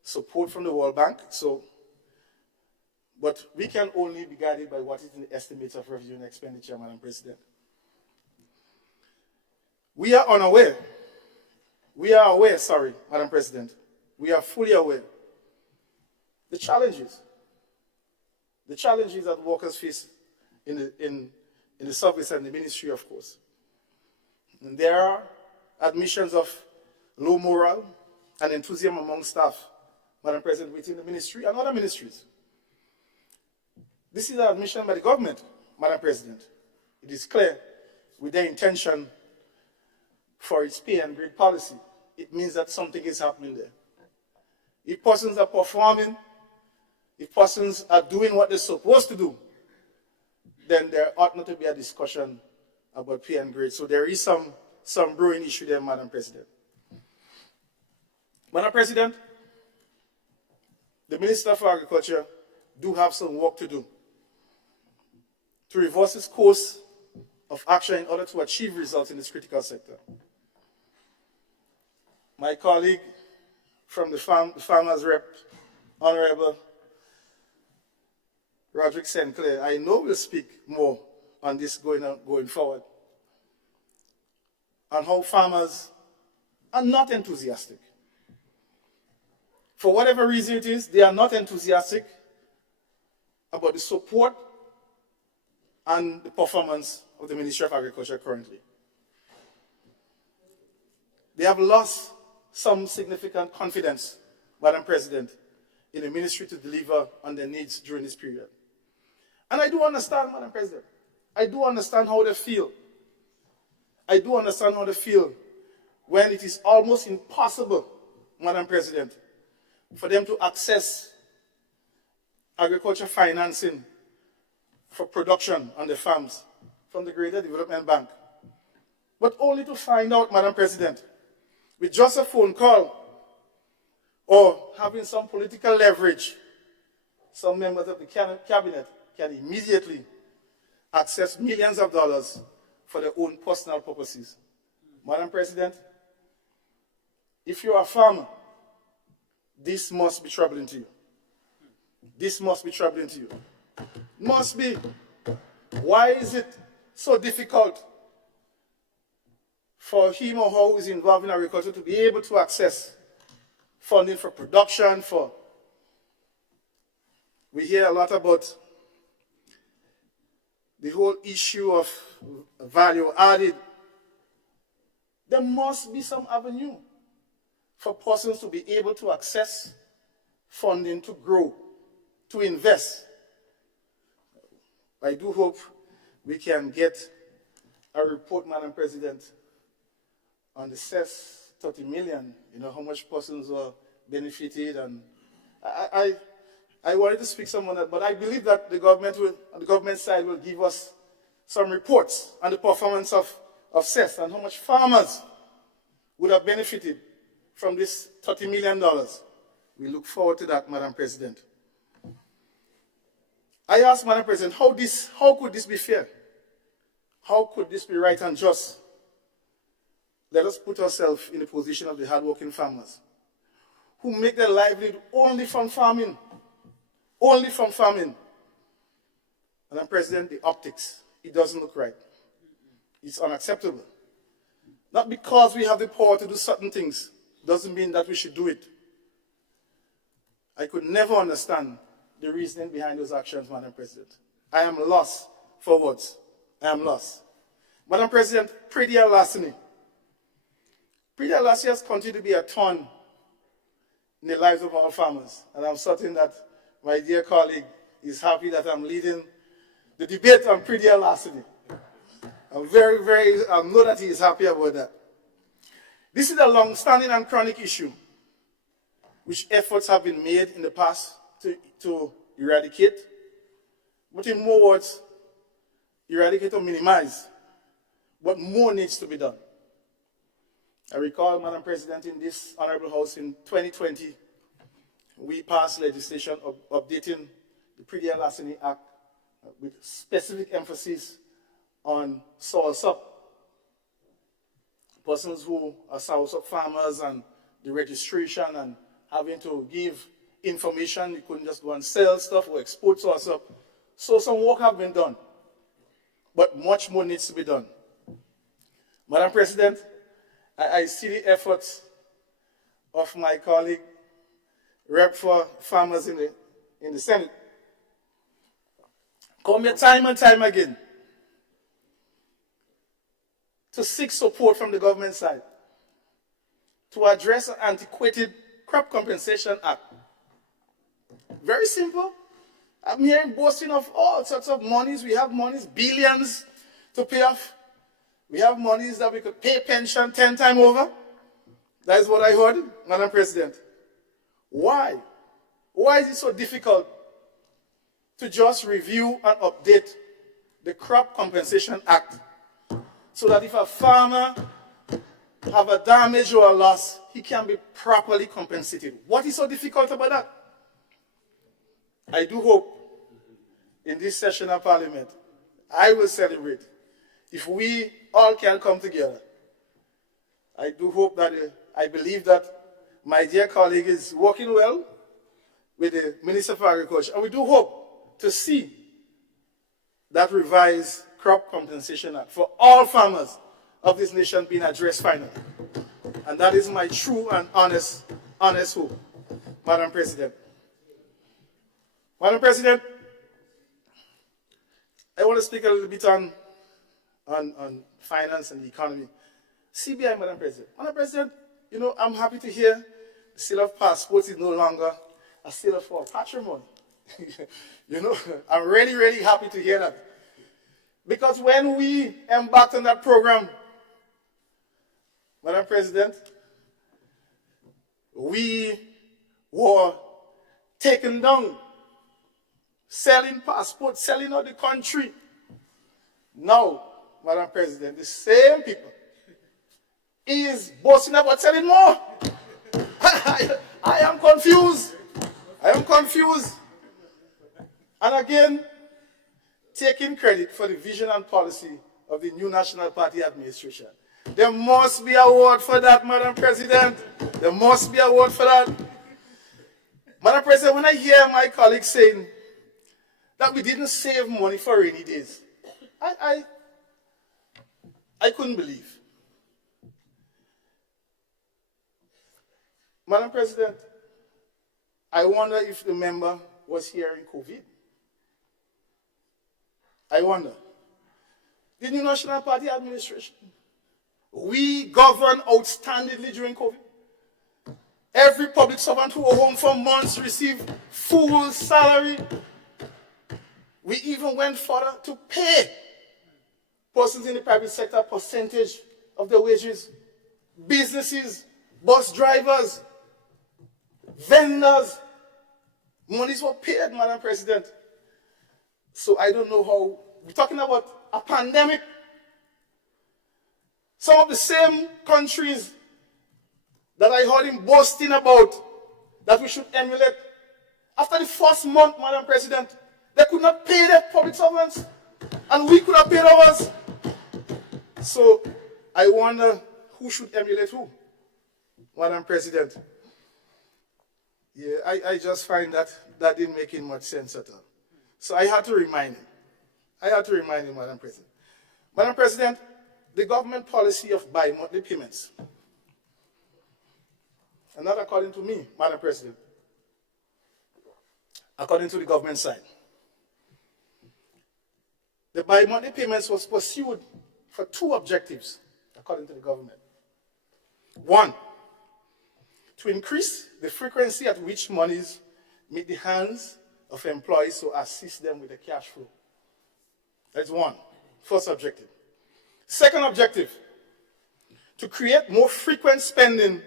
support from the World Bank, but we can only be guided by what is in the estimates of revenue and expenditure, Madam President. We are aware, Madam President. We are fully aware. The challenges that workers face in the service and the ministry, of course. And there are admissions of low morale and enthusiasm among staff, Madam President, within the ministry and other ministries. This is an admission by the government, Madam President. It is clear with their intention for its pay and grade policy. It means that something is happening there. If persons are performing, if persons are doing what they're supposed to do, then there ought not to be a discussion about pay and grade. So there is some brewing issue there, Madam President. Madam President, the Minister for Agriculture do have some work to do to reverse its course of action in order to achieve results in this critical sector. My colleague from the Farmers Rep, Honorable Roderick St. Clair, I know will speak more on this going forward, on how farmers are not enthusiastic. For whatever reason it is, they are not enthusiastic about the support and the performance of the Ministry of Agriculture currently. They have lost some significant confidence, Madam President, in the ministry to deliver on their needs during this period. And I do understand, Madam President. I do understand how they feel. I do understand how they feel when it is almost impossible, Madam President, for them to access agriculture financing for production on the farms from the Greater Development Bank. But only to find out, Madam President, with just a phone call or having some political leverage, some members of the cabinet can immediately access millions of dollars for their own personal purposes. Madam President, if you're a farmer, this must be troubling to you. This must be troubling to you. Must be. Why is it so difficult for him or her who is involved in agriculture to be able to access funding for production, we hear a lot about the whole issue of value added. There must be some avenue for persons to be able to access funding to grow, to invest. I do hope we can get a report, Madam President, on the CES 30 million, how much persons were benefited. And I wanted to speak some on that, but I believe that the government side will give us some reports on the performance of CES and how much farmers would have benefited from this $30 million. We look forward to that, Madam President. I asked, Madam President, how could this be fair? How could this be right and just? Let us put ourselves in the position of the hardworking farmers who make their livelihood only from farming. Only from farming. Madam President, the optics, it doesn't look right. It's unacceptable. Not because we have the power to do certain things, doesn't mean that we should do it. I could never understand the reasoning behind those actions, Madam President. I am lost for words. I am lost. Madam President, Predia Lasini. Predia Lasini has continued to be a thorn in the lives of our farmers. And I'm certain that my dear colleague is happy that I'm leading the debate on pre-deal larceny. I'm I know that he is happy about that. This is a long-standing and chronic issue, which efforts have been made in the past to eradicate, but in more words, eradicate or minimize. But more needs to be done. I recall, Madam President, in this Honorable House in 2020, we passed legislation updating the Pre-Deal Larceny Act with specific emphasis on soursop. Persons who are soursop farmers and the registration and having to give information, you couldn't just go and sell stuff or export soursop. So some work have been done, but much more needs to be done. Madam President, I see the efforts of my colleague, Rep for Farmers in the Senate. Come here time and time again to seek support from the government side to address an antiquated Crop Compensation Act. Very simple. I'm hearing boasting of all sorts of monies. We have monies, billions to pay off. We have monies that we could pay pension 10 times over. That is what I heard, Madam President. Why? Why is it so difficult to just review and update the Crop Compensation Act so that if a farmer have a damage or a loss, he can be properly compensated? What is so difficult about that? I do hope in this session of Parliament, I will celebrate if we all can come together. I do hope that, I believe that my dear colleague is working well with the Minister for Agriculture. And we do hope to see that revised Crop Compensation Act for all farmers of this nation being addressed finally. And that is my true and honest hope, Madam President. Madam President, I want to speak a little bit on finance and the economy. CBI, Madam President. Madam President, you know, I'm happy to hear the sale of passports is no longer a sale of our patrimony. You know, I'm really, really happy to hear that. Because when we embarked on that program, Madam President, we were taken down, selling passports, selling out the country. Now, Madam President, the same people is boasting about selling more. I am confused. I am confused. And again, taking credit for the vision and policy of the new National Party administration. There must be a word for that, Madam President. There must be a word for that. Madam President, when I hear my colleagues saying that we didn't save money for rainy days, I couldn't believe. Madam President, I wonder if the member was here in COVID. I wonder. The new National Party administration, we governed outstandingly during COVID. Every public servant who was home for months received full salary. We even went further to pay persons in the private sector a percentage of their wages. Businesses, bus drivers, vendors, monies were paid, Madam President. So I don't know how, we're talking about a pandemic. Some of the same countries that I heard him boasting about that we should emulate, after the first month, Madam President, they could not pay their public servants, and we could have paid ours. So I wonder who should emulate who, Madam President. Yeah, I just find that didn't make much sense at all. So I had to remind him. Madam President. Madam President, the government policy of bi-monthly payments, and not according to me, Madam President, according to the government side. The bi-monthly payments was pursued for two objectives, according to the government. One, to increase the frequency at which monies meet the hands of employees to assist them with the cash flow. That's one, first objective. Second objective, to create more frequent spending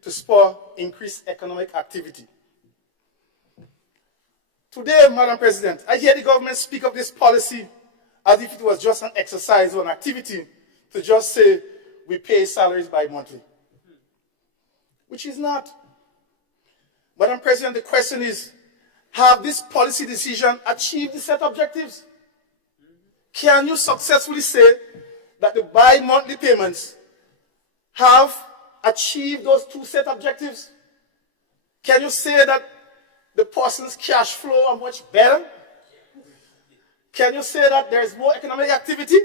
to spur increased economic activity. Today, Madam President, I hear the government speak of this policy as if it was just an exercise or an activity to just say we pay salaries bi-monthly, which is not. Madam President, the question is, have this policy decision achieved the set objectives? Can you successfully say that the bi-monthly payments have achieved those two set objectives? Can you say that the person's cash flow are much better? Can you say that there is more economic activity?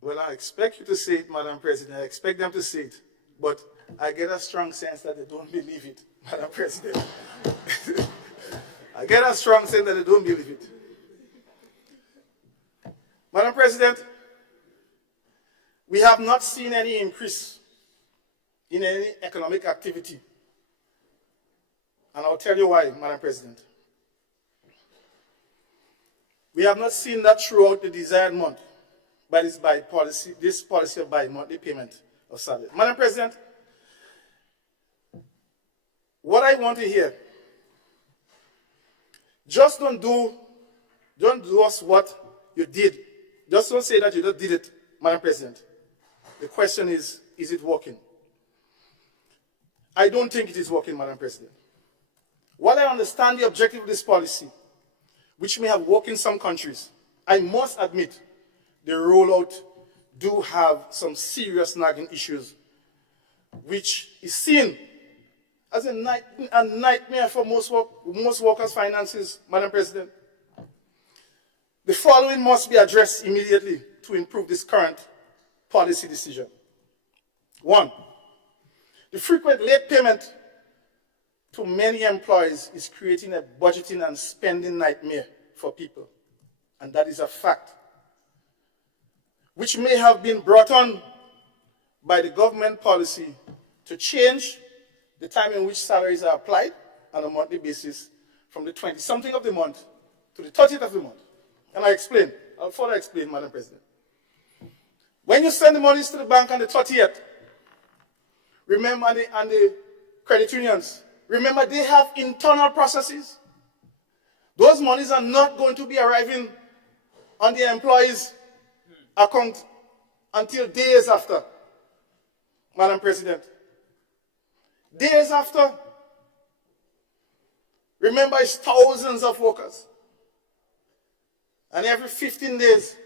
Well, I expect you to say it, Madam President. I expect them to say it. But I get a strong sense that they don't believe it, Madam President. I get a strong sense that they don't believe it. Madam President, we have not seen any increase in any economic activity. And I'll tell you why, Madam President. We have not seen that throughout the desired month by this policy of bi-monthly payment of salary. Madam President, what I want to hear, just don't do us what you did. Just don't say that you just did it, Madam President. The question is it working? I don't think it is working, Madam President. While I understand the objective of this policy, which may have worked in some countries, I must admit the rollout do have some serious nagging issues, which is seen as a nightmare for most workers' finances, Madam President. The following must be addressed immediately to improve this current policy decision. One, the frequent late payment to many employees is creating a budgeting and spending nightmare for people. And that is a fact, which may have been brought on by the government policy to change the time in which salaries are applied on a monthly basis from the 20-something of the month to the 30th of the month. And I'll further explain, Madam President. When you send the monies to the bank on the 30th, remember, and the credit unions, remember they have internal processes. Those monies are not going to be arriving on the employee's account until days after, Madam President. Days after. Remember, it's thousands of workers. And every 15 days,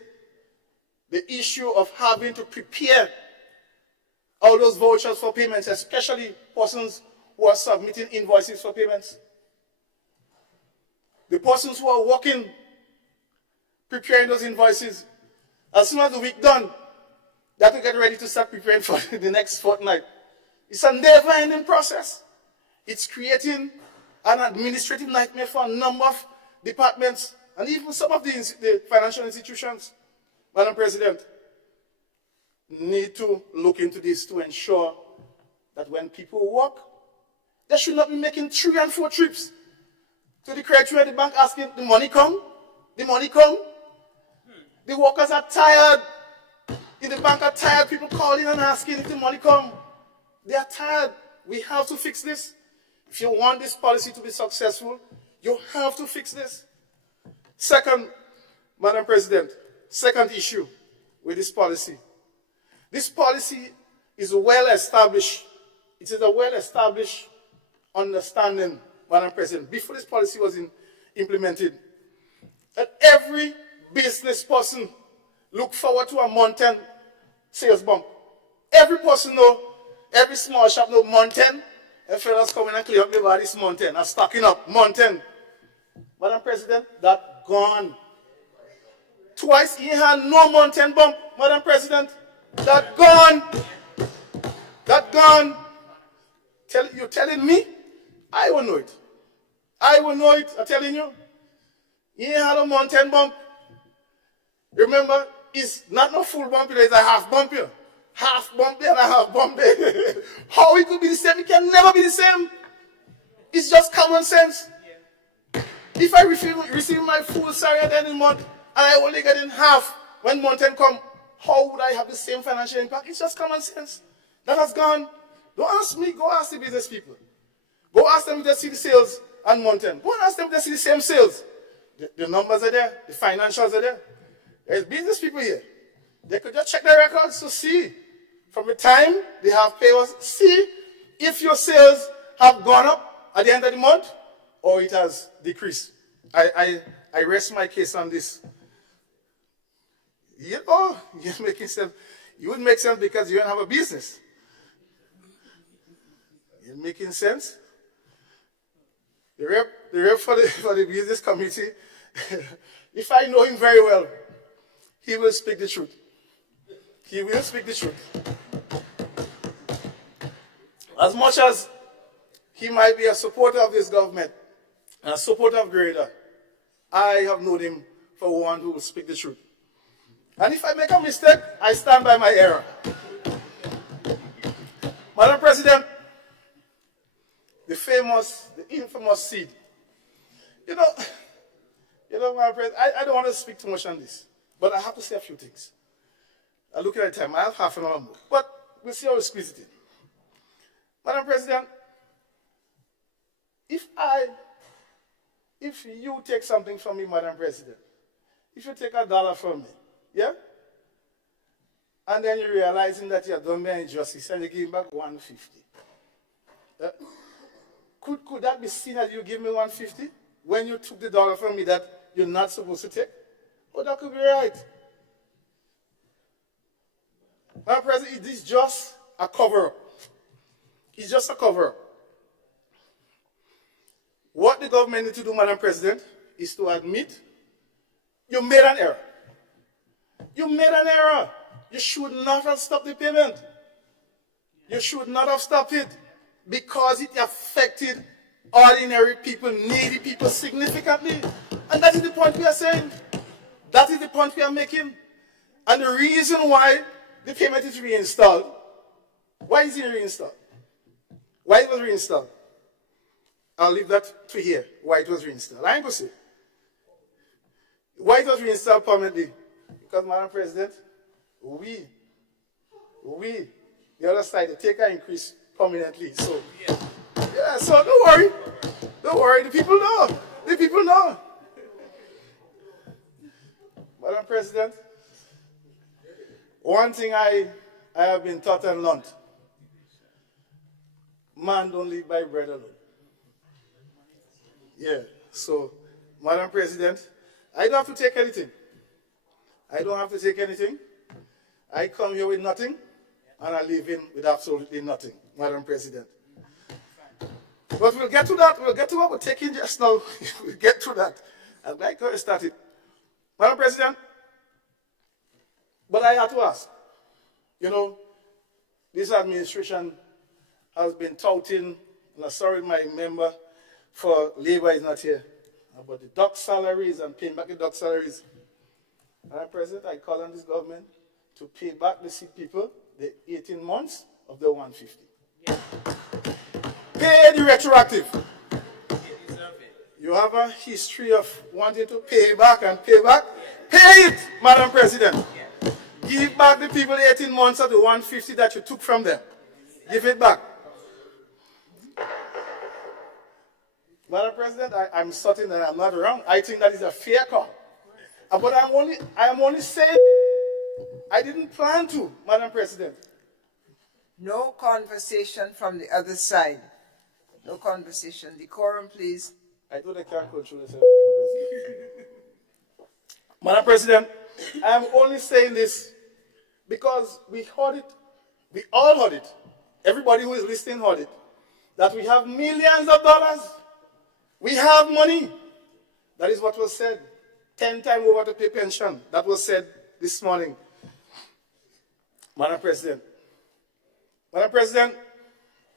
the issue of having to prepare all those vouchers for payments, especially persons who are submitting invoices for payments. The persons who are working, preparing those invoices, as soon as the week done, they have to get ready to start preparing for the next fortnight. It's a never-ending process. It's creating an administrative nightmare for a number of departments and even some of the financial institutions. Madam President, need to look into this to ensure that when people work, they should not be making 3 and 4 trips to the credit union, the bank asking, the money come? The money come? The workers are tired. In the bank are tired. People calling and asking if the money come. They are tired. We have to fix this. If you want this policy to be successful, you have to fix this. Second, Madam President, second issue with this policy. This policy is well established. It is a well-established understanding, Madam President, before this policy was implemented, that every business person look forward to a month-end sales bump. Every person know, every small shop know month-end, and fellas come in and clear up the body this month-end, and stocking up month-end. Madam President, that gone. Twice he had no month-end bump, Madam President. That gone. That gone. You're telling me? I will know it. I will know it, I'm telling you. He ain't had a month-end bump. Remember, it's not no full bump, it's a half bump here. half Bombay and a half Bombay. How it could be the same? It can never be the same. It's just common sense. If I receive my full salary at the end of the month and I only get in half when month end come, how would I have the same financial impact? It's just common sense. That has gone. Don't ask me, go ask the business people. Go ask them if they see the sales and month end. Go and ask them if they see the same sales. The numbers are there, the financials are there. There's business people here. They could just check their records to see from the time they have payrolls, see if your sales have gone up at the end of the month or it has decreased. I rest my case on this. You're making sense. You wouldn't make sense because you don't have a business. You're making sense. The rep for the business committee, if I know him very well, he will speak the truth. He will speak the truth. As much as he might be a supporter of this government and a supporter of Grenada, I have known him for one who will speak the truth. And if I make a mistake, I stand by my error. Madam President, the infamous seed. You know, Madam President, I don't want to speak too much on this, but I have to say a few things. I look at the time, I have half an hour more, but we'll see how we squeeze it in. Madam President, if you take something from me, Madam President, if you take $1 from me, yeah? And then you're realizing that you have done me injustice and you give back $150. Could that be seen as you give me $150 when you took the dollar from me that you're not supposed to take? Oh, that could be right. Madam President, it is just a cover-up. It's just a cover-up. What the government needs to do, Madam President, is to admit you made an error. You made an error. You should not have stopped the payment. You should not have stopped it because it affected ordinary people, needy people significantly. And that is the point we are saying. That is the point we are making. And the reason why the payment is reinstalled, why is it reinstalled? Why it was reinstalled? I'll leave that to here, why it was reinstalled. I ain't going to say. Why it was reinstalled permanently? Because, Madam President, we, the other side, the taker increase permanently. So, yeah, so don't worry. Don't worry, the people know. The people know. Madam President, one thing I have been taught and learned, man don't live by bread alone. Yeah, so, Madam President, I don't have to take anything. I don't have to take anything. I come here with nothing, and I leave in with absolutely nothing, Madam President. But we'll get to that. We'll get to what we're taking just now. We'll get to that. I'd like to start it. Madam President, but I have to ask, this administration has been touting, and I'm sorry my member for labor is not here, about the dock salaries and paying back the dock salaries. Madam President, I call on this government to pay back the sick people the 18 months of the 150. Yeah. Pay the retroactive. You have a history of wanting to pay back and pay back. Pay it, Madam President. Give back the people the 18 months of the 150 that you took from them. Give it back. Madam President, I'm certain that I'm not wrong. I think that is a fair call. But I am only saying I didn't plan to, Madam President. No conversation from the other side. No conversation. Decorum, please. I thought I can't control myself. Madam President, I am only saying this because we heard it. We all heard it. Everybody who is listening heard it. That we have millions of dollars. We have money. That is what was said. 10 times over to pay pension. That was said this morning. Madam President. Madam President,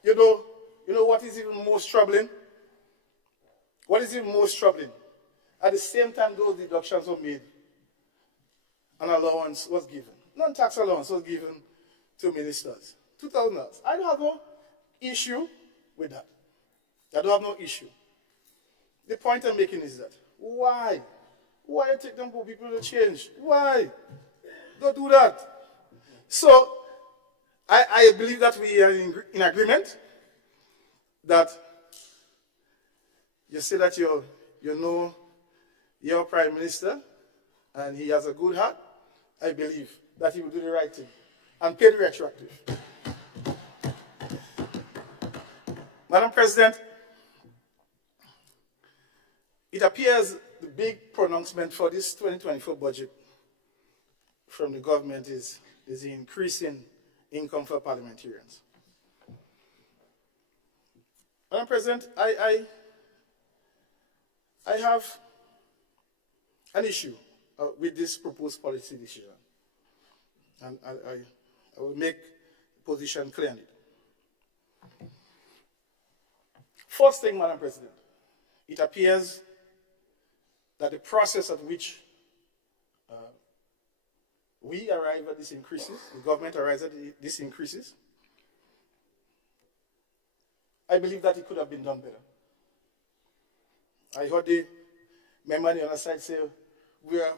you know what is even most troubling? What is even most troubling? At the same time those deductions were made, an allowance was given. Non-tax allowance was given to ministers. $2,000. I don't have no issue with that. I don't have no issue. The point I'm making is that, why? Why you take them for people to change? Why? Don't do that. So, I believe that we are in agreement that you say that you know your prime minister and he has a good heart. I believe that he will do the right thing and pay the retroactive. Madam President, it appears the big pronouncement for this 2024 budget from the government is the increase in income for parliamentarians. Madam President, I have an issue with this proposed policy decision. And I will make the position clear on it. First thing, Madam President, it appears that the process at which we arrive at these increases, the government arrives at these increases, I believe that it could have been done better. I heard the member on the other side say, we are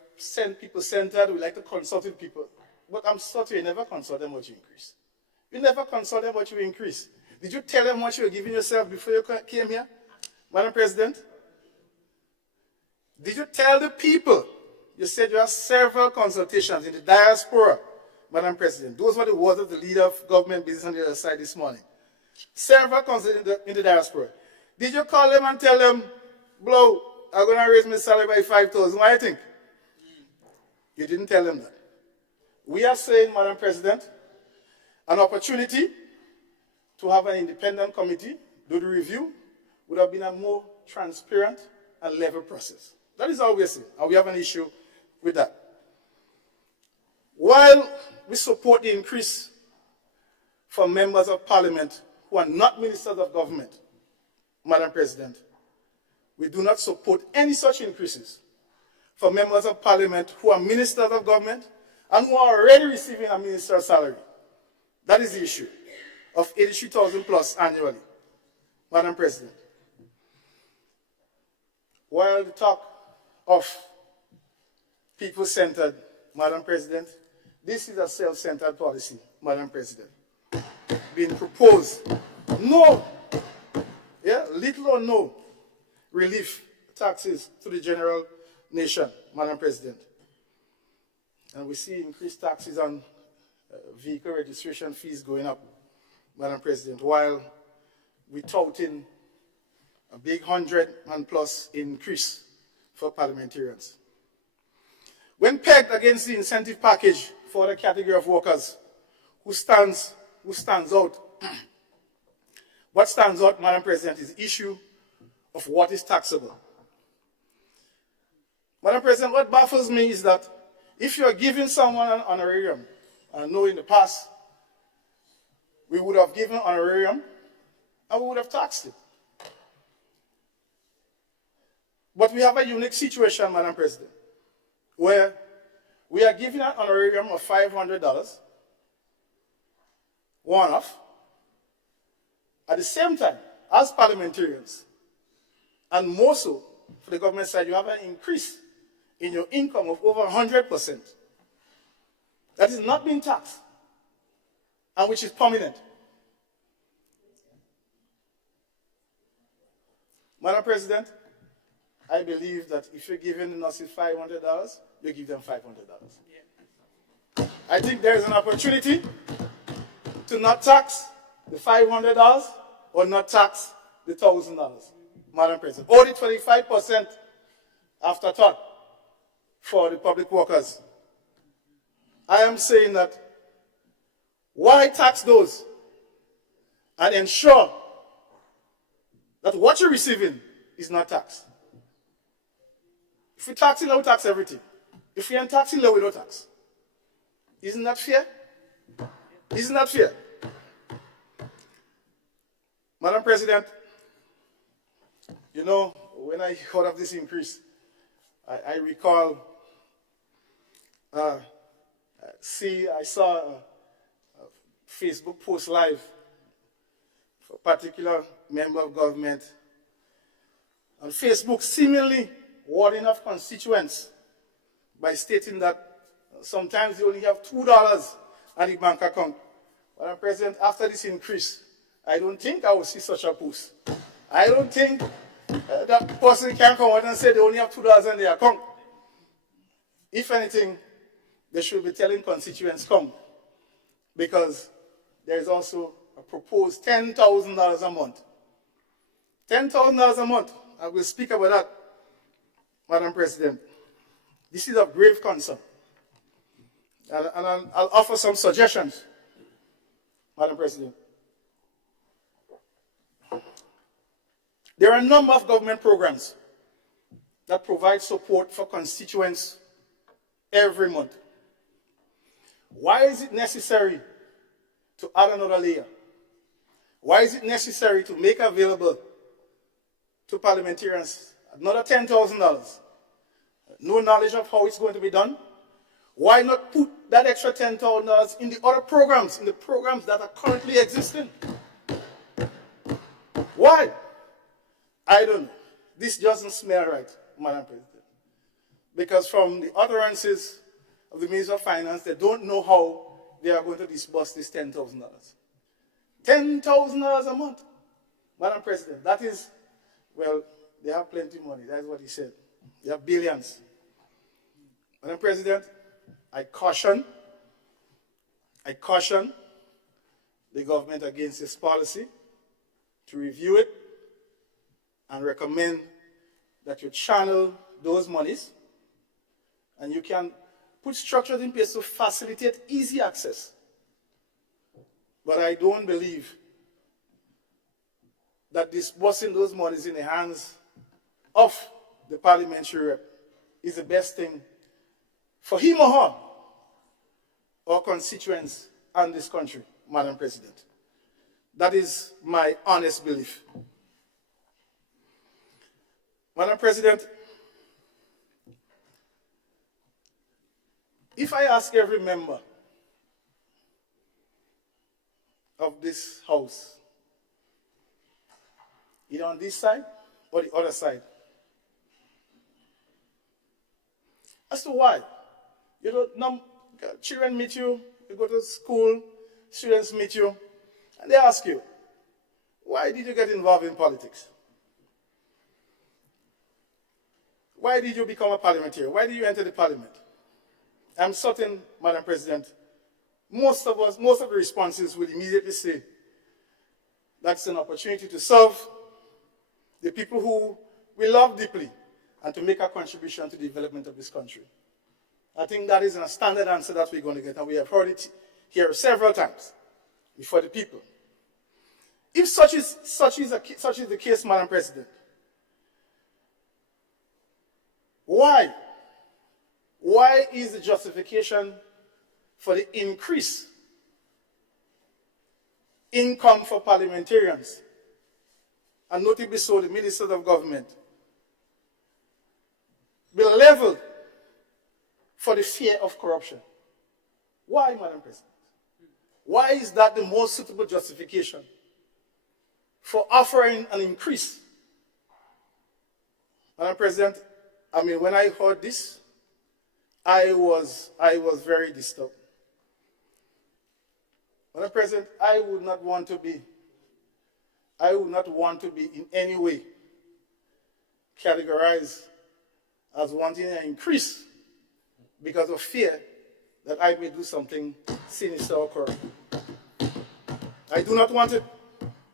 people-centered, we like to consult with people. But I'm sorry, you never consult them what you increase. You never consult them what you increase. Did you tell them what you were giving yourself before you came here, Madam President? Did you tell the people? You said you have several consultations in the diaspora, Madam President. Those were the words of the leader of government business on the other side this morning. Several consultations in the diaspora. Did you call them and tell them, Blow, I'm going to raise my salary by 5,000? What do you think? You didn't tell them that. We are saying, Madam President, an opportunity to have an independent committee do the review would have been a more transparent and level process. That is all we're saying, and we have an issue with that. While we support the increase for members of parliament who are not ministers of government, Madam President, we do not support any such increases for members of parliament who are ministers of government and who are already receiving a minister's salary. That is the issue of 83,000 plus annually, Madam President. While the talk of people-centered, Madam President, this is a self-centered policy, Madam President, being proposed. No, little or no relief taxes to the general nation, Madam President. And we see increased taxes on vehicle registration fees going up, Madam President, while we touting a big 100 and plus increase for parliamentarians. When pegged against the incentive package for the category of workers, who stands out? What stands out, Madam President, is the issue of what is taxable. Madam President, what baffles me is that if you are giving someone an honorarium, I know in the past we would have given honorarium and we would have taxed it. But we have a unique situation, Madam President, where we are giving an honorarium of $500, one-off, at the same time as parliamentarians, and more so for the government side, you have an increase in your income of over 100%. That is not being taxed, and which is permanent. Madam President, I believe that if you're giving the nurses $500, you give them $500. Yeah. I think there is an opportunity to not tax the $500 or not tax the $1,000, Madam President. Only 25% after thought for the public workers. I am saying that why tax those and ensure that what you're receiving is not taxed? If we tax it low, we tax everything. If we ain't taxing low, we don't tax. Isn't that fair? Isn't that fair? Madam President, you know, when I heard of this increase, I recall, I saw Facebook post live for a particular member of government on Facebook, seemingly warding off constituents by stating that sometimes you only have $2 at the bank account. Madam President, after this increase, I don't think I will see such a post. I don't think that person can come out and say they only have $2 in their account. If anything, they should be telling constituents come, because there is also a proposed $10,000 a month. $10,000 a month. I will speak about that, Madam President. This is of grave concern. And I'll offer some suggestions, Madam President. There are a number of government programs that provide support for constituents every month. Why is it necessary to add another layer? Why is it necessary to make available to parliamentarians another $10,000? No knowledge of how it's going to be done? Why not put that extra $10,000 in the other programs, in the programs that are currently existing? Why? I don't know. This doesn't smell right, Madam President. Because from the utterances of the Minister of Finance, they don't know how they are going to disburse this $10,000. $10,000 a month, Madam President. That is, well, they have plenty of money. That's what he said. They have billions. Madam President, I caution the government against this policy, to review it and recommend that you channel those monies, and you can put structures in place to facilitate easy access. But I don't believe that disbursing those monies in the hands of the parliamentary rep is the best thing for him or her, or constituents and this country, Madam President. That is my honest belief. Madam President, if I ask every member of this House, either on this side or the other side, as to why, children meet you, you go to school, students meet you, and they ask you, why did you get involved in politics? Why did you become a parliamentarian? Why did you enter the parliament? I'm certain, Madam President, most of the responses will immediately say, that's an opportunity to serve the people who we love deeply and to make a contribution to the development of this country. I think that is a standard answer that we're going to get, and we have heard it here several times before the people. If such is the case, Madam President, why is the justification for the increase income for parliamentarians, and notably so the ministers of government, be leveled for the fear of corruption? Why, Madam President? Why is that the most suitable justification for offering an increase? Madam President, I mean, when I heard this, I was very disturbed. Madam President, I would not want to be in any way categorized as wanting an increase because of fear that I may do something sinister or corrupt. I do not want it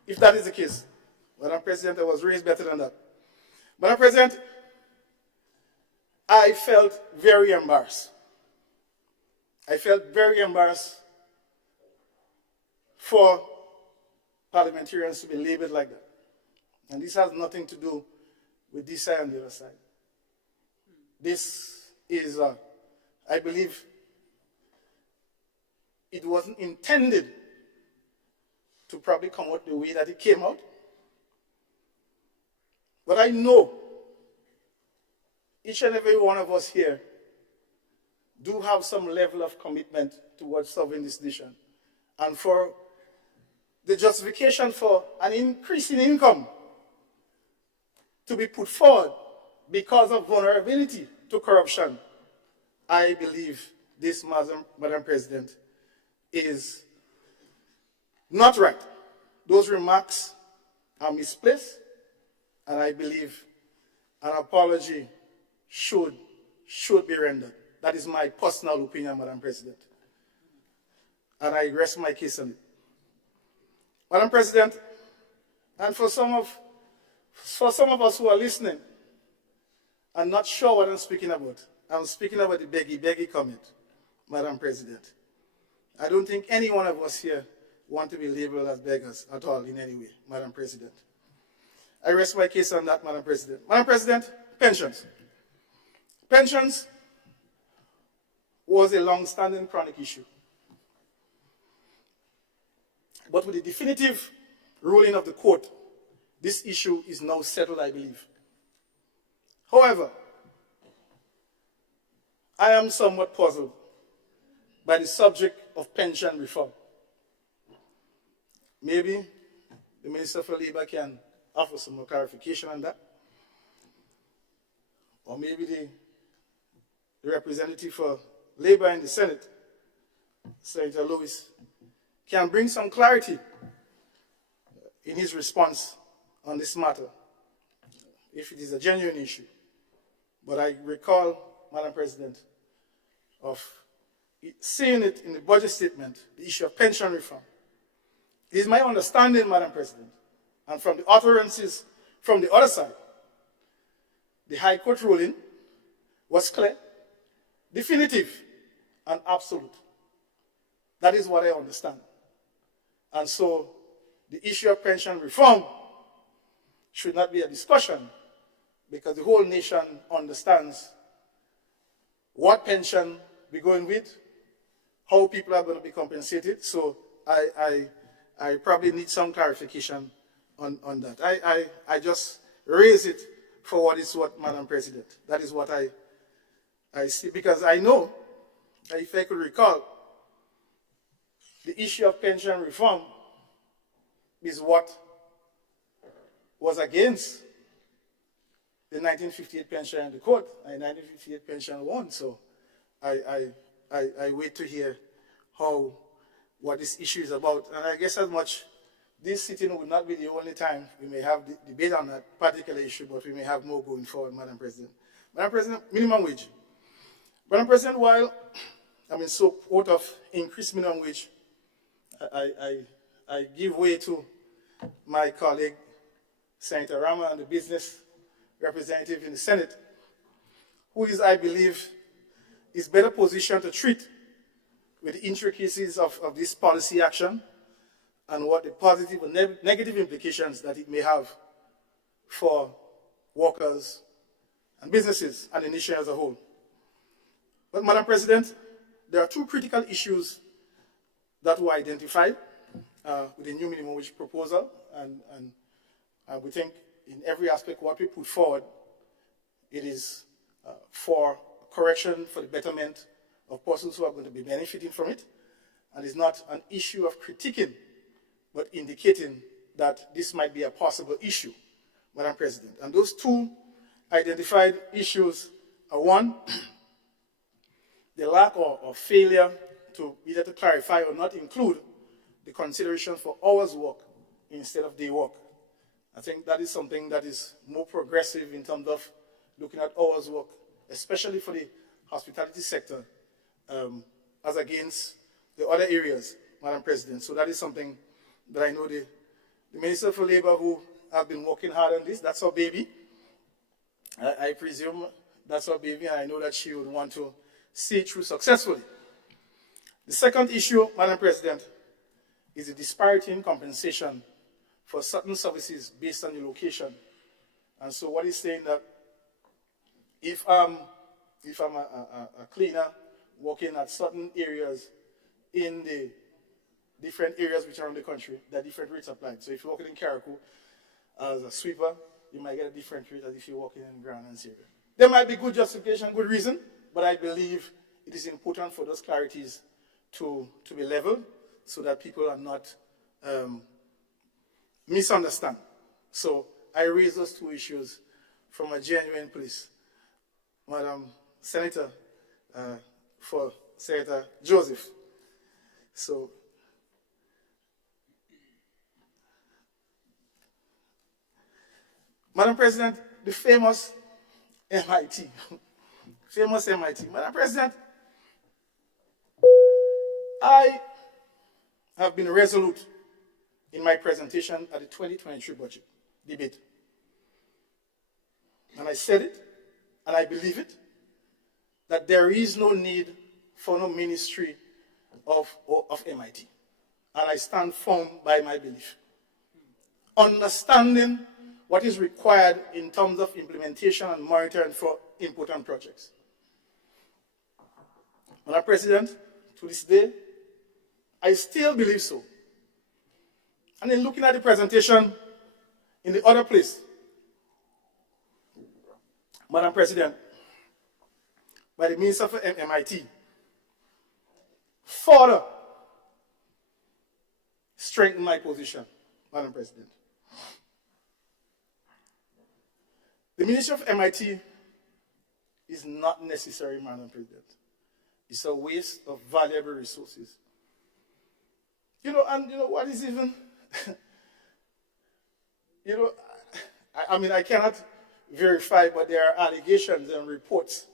if that is the case. Madam President, I was raised better than that. Madam President, I felt very embarrassed. I felt very embarrassed for parliamentarians to be labeled like that. And this has nothing to do with this side and the other side. This is, I believe, it wasn't intended to probably come out the way that it came out. But I know each and every one of us here do have some level of commitment towards serving this nation and for the justification for an increase in income to be put forward because of vulnerability to corruption, I believe this, Madam President, is not right. Those remarks are misplaced, and I believe an apology should be rendered. That is my personal opinion, Madam President. And I rest my case on it. Madam President, and for some of us who are listening and not sure what I'm speaking about the beggy comment, Madam President. I don't think any one of us here want to be labeled as beggars at all in any way, Madam President. I rest my case on that, Madam President. Madam President, pensions. Pensions was a long-standing chronic issue. But with the definitive ruling of the court, this issue is now settled, I believe. However, I am somewhat puzzled by the subject of pension reform. Maybe the Minister for Labor can offer some more clarification on that. Or maybe the representative for Labor in the Senate, Senator Lewis, can bring some clarity in his response on this matter, if it is a genuine issue. But I recall, Madam President, of seeing it in the budget statement, the issue of pension reform. It is my understanding, Madam President, and from the utterances from the other side, the High Court ruling was clear, definitive, and absolute. That is what I understand. And so the issue of pension reform should not be a discussion, because the whole nation understands what pension we're going with, how people are going to be compensated. So I probably need some clarification on that. I just raise it for what it's worth, Madam President. That is what I see, because I know, if I could recall, the issue of pension reform is what was against the 1958 pension in the court, and 1958 pension won. So I wait to hear what this issue is about. And I guess as much, this sitting would not be the only time we may have the debate on that particular issue, but we may have more going forward, Madam President. Madam President, minimum wage. Madam President, while I'm in support of increased minimum wage, I give way to my colleague, Senator Rama, and the business representative in the Senate, who is, I believe, is better positioned to treat with the intricacies of this policy action and what the positive and negative implications that it may have for workers and businesses and the nation as a whole. But, Madam President, there are two critical issues that were identified with the new minimum wage proposal, and we think in every aspect what we put forward, it is for correction, for the betterment of persons who are going to be benefiting from it, and it's not an issue of critiquing, but indicating that this might be a possible issue, Madam President. And those two identified issues are, one, the lack or failure to either to clarify or not include the consideration for hours work instead of day work. I think that is something that is more progressive in terms of looking at hours work, especially for the hospitality sector, as against the other areas, Madam President. So that is something that I know the Minister for Labor, who have been working hard on this, that's her baby. I presume that's her baby, and I know that she would want to see it through successfully. The second issue, Madam President, is the disparity in compensation for certain services based on the location. And so what he's saying that if I'm a cleaner working at certain areas in the different areas which are in the country, there are different rates applied. So if you're working in Carriacou as a sweeper, you might get a different rate as if you're working in Grand and Sierra. There might be good justification, good reason, but I believe it is important for those clarities to be leveled so that people are not misunderstand. So I raise those two issues from a genuine place. Madam Senator, for Senator Joseph. So, Madam President, the famous MIT, Madam President, I have been resolute in my presentation at the 2023 budget debate. And I said it, and I believe it, that there is no need for no ministry of MIT. And I stand firm by my belief. Understanding what is required in terms of implementation and monitoring for important projects. Madam President, to this day, I still believe so. And in looking at the presentation in the other place, Madam President, by the Minister for MIT, further strengthen my position, Madam President. The Ministry of MIT is not necessary, Madam President. It's a waste of valuable resources. And what is even, I cannot verify, but there are allegations and reports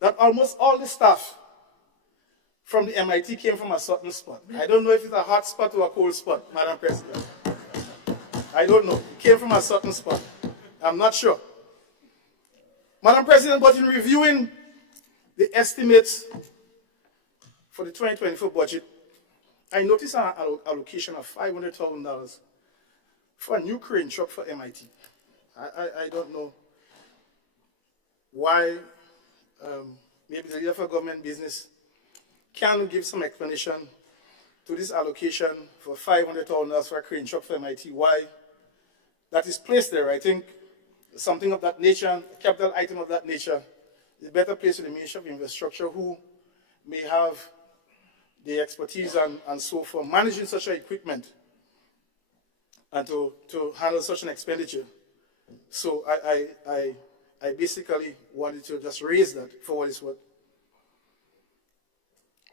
that almost all the staff from the MIT came from a certain spot. I don't know if it's a hot spot or a cold spot, Madam President. I don't know. It came from a certain spot. I'm not sure. Madam President, but in reviewing the estimates for the 2024 budget, I noticed an allocation of $500,000 for a new crane truck for MIT. I don't know why. Maybe the leader for government business can give some explanation to this allocation for $500,000 for a crane truck for MIT. Why that is placed there? I think something of that nature, a capital item of that nature, is better placed with the Ministry of Infrastructure, who may have the expertise and so for managing such equipment and to handle such an expenditure. So I basically wanted to just raise that for what it's worth.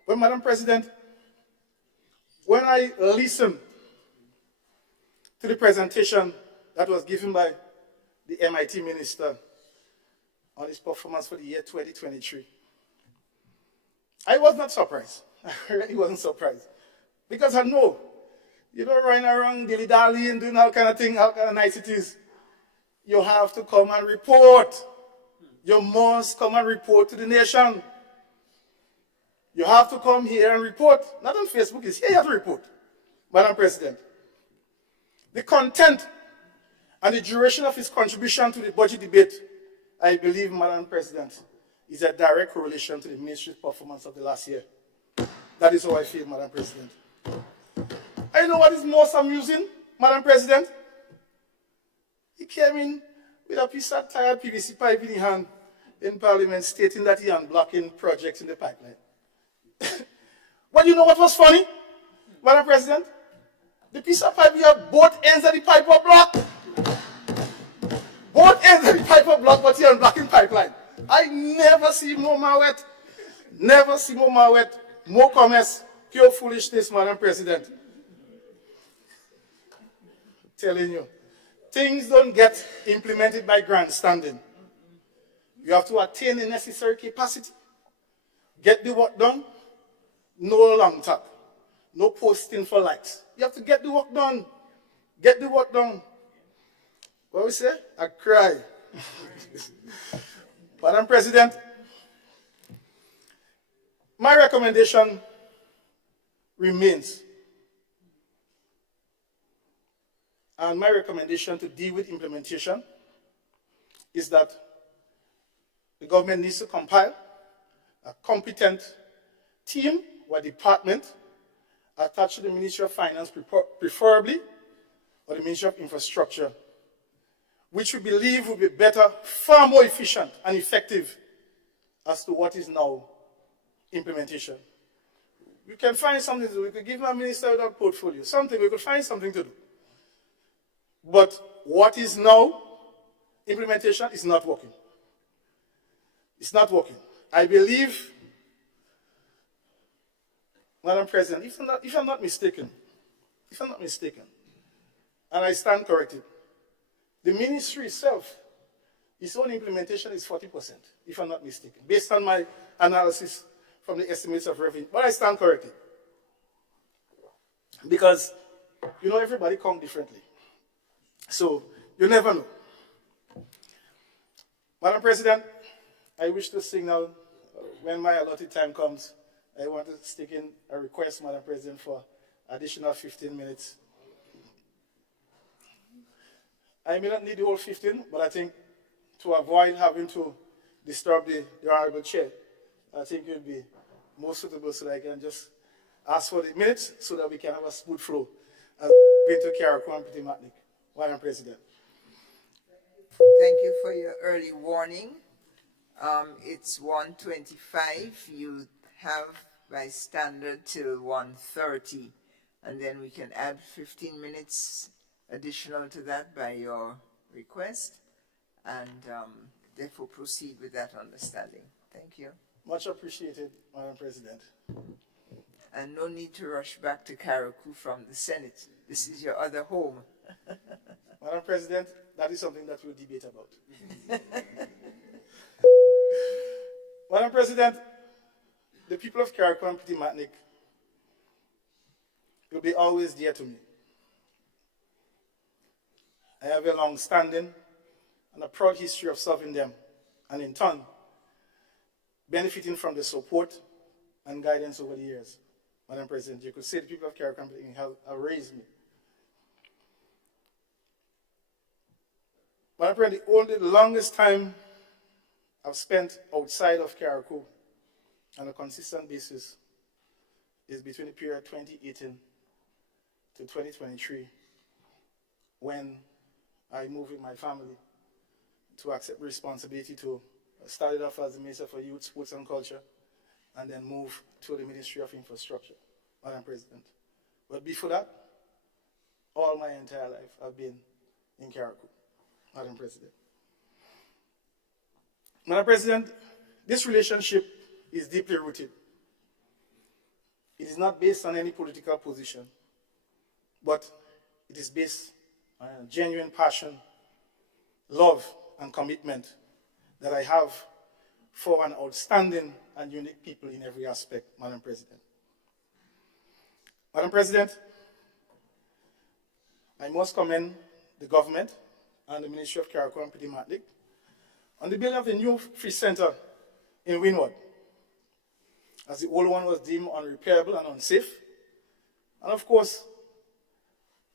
But Madam President, when I listened to the presentation that was given by the MIT minister on his performance for the year 2023, I was not surprised. I really wasn't surprised. Because I know, running around dilly-dally and doing all kind of thing, all kind of niceties, you have to come and report. You must come and report to the nation. You have to come here and report. Not on Facebook, it's here you have to report, Madam President. The content and the duration of his contribution to the budget debate, I believe, Madam President, is a direct correlation to the ministry's performance of the last year. That is how I feel, Madam President. I know what is most amusing, Madam President. He came in with a piece of tired PVC pipe in his hand in Parliament stating that he is unblocking projects in the pipeline. But you know what was funny, Madam President? The piece of pipe here, both ends of the pipe were blocked. Both ends of the pipe were blocked, but he unblocking pipeline. I never see more wet. Never see more wet. More commerce. Pure foolishness, Madam President. I'm telling you. Things don't get implemented by grandstanding. You have to attain the necessary capacity. Get the work done. No long talk. No posting for likes. You have to get the work done. Get the work done. What we say? I cry. Madam President, my recommendation remains. And my recommendation to deal with implementation is that the government needs to compile a competent team or department attached to the Ministry of Finance, preferably, or the Ministry of Infrastructure, which we believe will be better, far more efficient and effective as to what is now implementation. We can find something to do. We could give my minister without portfolio. Something, we could find something to do. But what is now implementation is not working. It's not working. I believe, Madam President, if I'm not mistaken, and I stand corrected, the ministry itself, its own implementation is 40%, if I'm not mistaken, based on my analysis from the estimates of revenue. But I stand corrected. Because, you know, everybody count differently. So, you never know. Madam President, I wish to signal when my allotted time comes, I want to stick in a request, Madam President, for additional 15 minutes. I may not need the whole 15, but I think to avoid having to disturb the Honorable Chair, I think it would be more suitable so that I can just ask for the minutes so that we can have a smooth flow as we go to Carriacou and Petit Martinique. Madam President. Thank you for your early warning. It's 1:25. You have by standard till 1:30, and then we can add 15 minutes additional to that by your request, and therefore proceed with that understanding. Thank you. Much appreciated, Madam President. And no need to rush back to Carriacou from the Senate. This is your other home. Madam President, that is something that we'll debate about. Madam President, the people of Carriacou and Petit Martinique will be always dear to me. I have a long-standing and a proud history of serving them, and in turn, benefiting from the support and guidance over the years. Madam President, you could say the people of Carriacou and Petit Martinique have raised me. Madam President, the longest time I've spent outside of Carriacou on a consistent basis is between the period 2018 to 2023, when I moved with my family to accept responsibility to start off as the Minister for Youth, Sports and Culture, and then move to the Ministry of Infrastructure, Madam President. But before that, all my entire life I've been in Carriacou, Madam President. Madam President, this relationship is deeply rooted. It is not based on any political position, but it is based on a genuine passion, love, and commitment that I have for an outstanding and unique people in every aspect, Madam President. Madam President, I must commend the government and the Ministry of Carriacou and Petit Martinique on the building of the new free center in Windward, as the old one was deemed unrepairable and unsafe. And of course,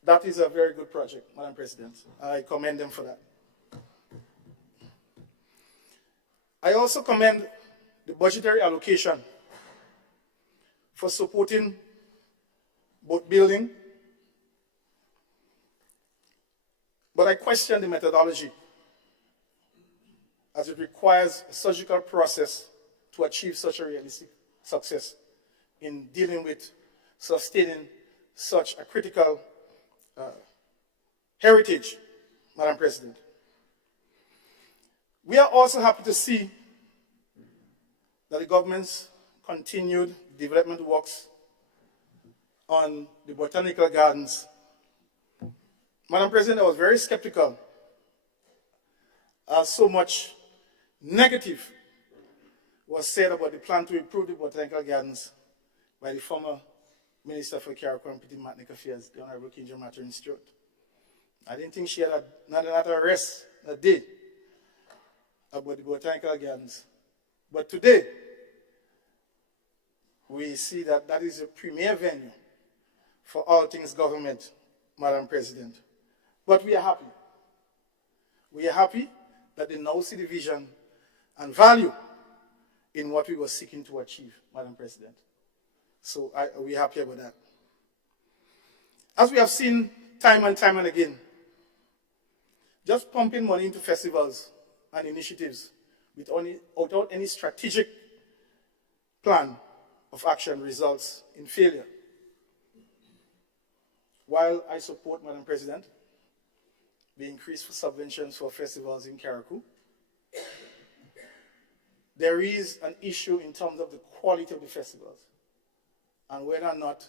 that is a very good project, Madam President. I commend them for that. I also commend the budgetary allocation for supporting both building, but I question the methodology, as it requires a surgical process to achieve such a realistic success in dealing with sustaining such a critical heritage, Madam President. We are also happy to see that the government's continued development works on the botanical gardens. Madam President, I was very skeptical as so much negative was said about the plan to improve the botanical gardens by the former Minister for Carriacou and Petit Martinique Affairs, the Honorable Kinja Mathurin Stewart. I didn't think she had not a rest a day about the botanical gardens. But today, we see that that is a premier venue for all things government, Madam President. But we are happy. We are happy that they now see the vision and value in what we were seeking to achieve, Madam President. So we're happy about that. As we have seen time and time and again, just pumping money into festivals and initiatives without any strategic plan of action results in failure. While I support, Madam President, the increase for subventions for festivals in Carriacou, there is an issue in terms of the quality of the festivals and whether or not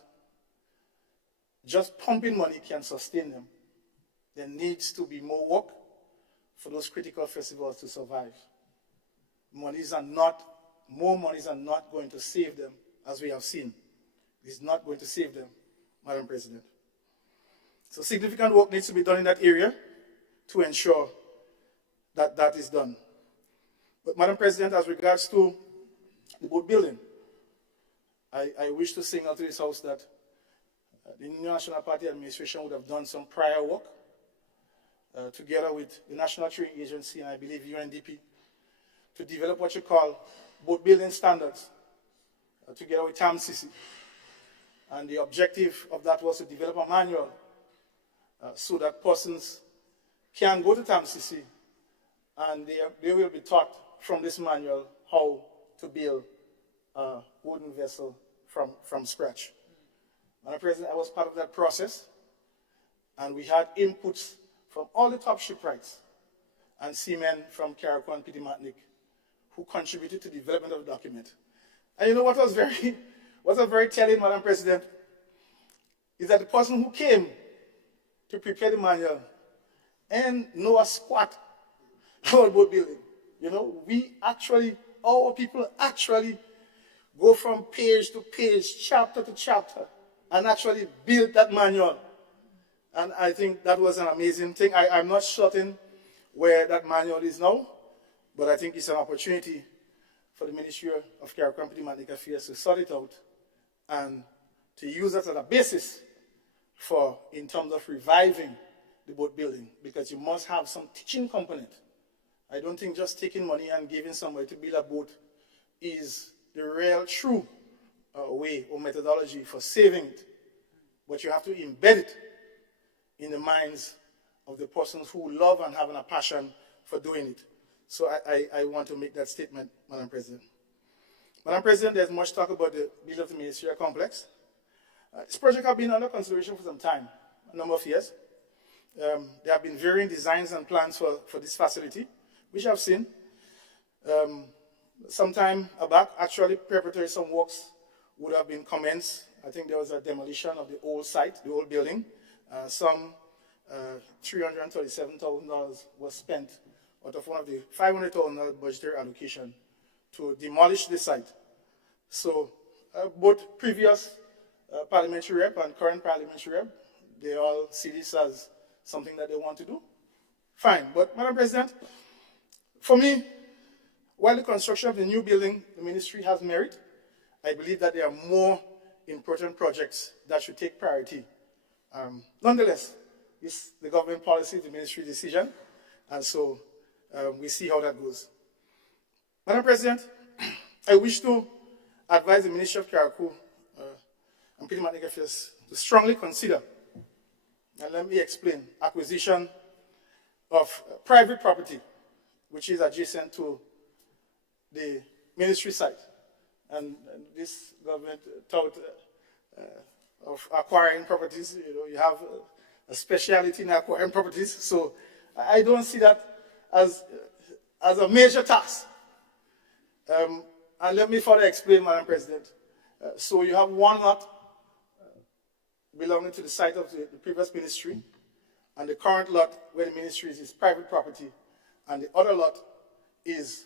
just pumping money can sustain them. There needs to be more work for those critical festivals to survive. More monies are not going to save them, as we have seen. It is not going to save them, Madam President. So significant work needs to be done in that area to ensure that that is done. But Madam President, as regards to the boat building, I wish to signal to this House that the National Party administration would have done some prior work together with the National Training Agency and I believe UNDP to develop what you call boat building standards together with TAMCC. And the objective of that was to develop a manual so that persons can go to TAMCC and they will be taught from this manual how to build a wooden vessel from scratch. Madam President, I was part of that process, and we had inputs from all the top shipwrights and seamen from Carriacou and Petit Martinique who contributed to the development of the document. And you know what was very telling, Madam President, is that the person who came to prepare the manual and know a squat about boat building. You know, our people actually go from page to page, chapter to chapter, and actually build that manual. And I think that was an amazing thing. I'm not certain where that manual is now, but I think it's an opportunity for the Ministry of Carriacou and Petit Martinique Affairs to sort it out and to use that as a basis in terms of reviving the boat building, because you must have some teaching component. I don't think just taking money and giving somebody to build a boat is the real true way or methodology for saving it. But you have to embed it in the minds of the persons who love and have a passion for doing it. So I want to make that statement, Madam President. Madam President, there's much talk about the build of the ministerial complex. This project has been under consideration for some time, a number of years. There have been varying designs and plans for this facility, which I've seen. Some time back, actually, preparatory some works would have been commenced. I think there was a demolition of the old site, the old building. Some $337,000 was spent out of one of the $500,000 budgetary allocation to demolish the site. So both previous parliamentary rep and current parliamentary rep, they all see this as something that they want to do. Fine, but Madam President, for me, while the construction of the new building, the ministry has merit, I believe that there are more important projects that should take priority. Nonetheless, it's the government policy, the ministry decision, and so we see how that goes. Madam President, I wish to advise the Ministry of Carriacou and Petit Martinique Affairs to strongly consider, and let me explain, acquisition of private property, which is adjacent to the ministry site. And this government thought of acquiring properties, you have a speciality in acquiring properties, so I don't see that as a major task. And let me further explain, Madam President. So you have one lot belonging to the site of the previous ministry, and the current lot where the ministry is private property, and the other lot is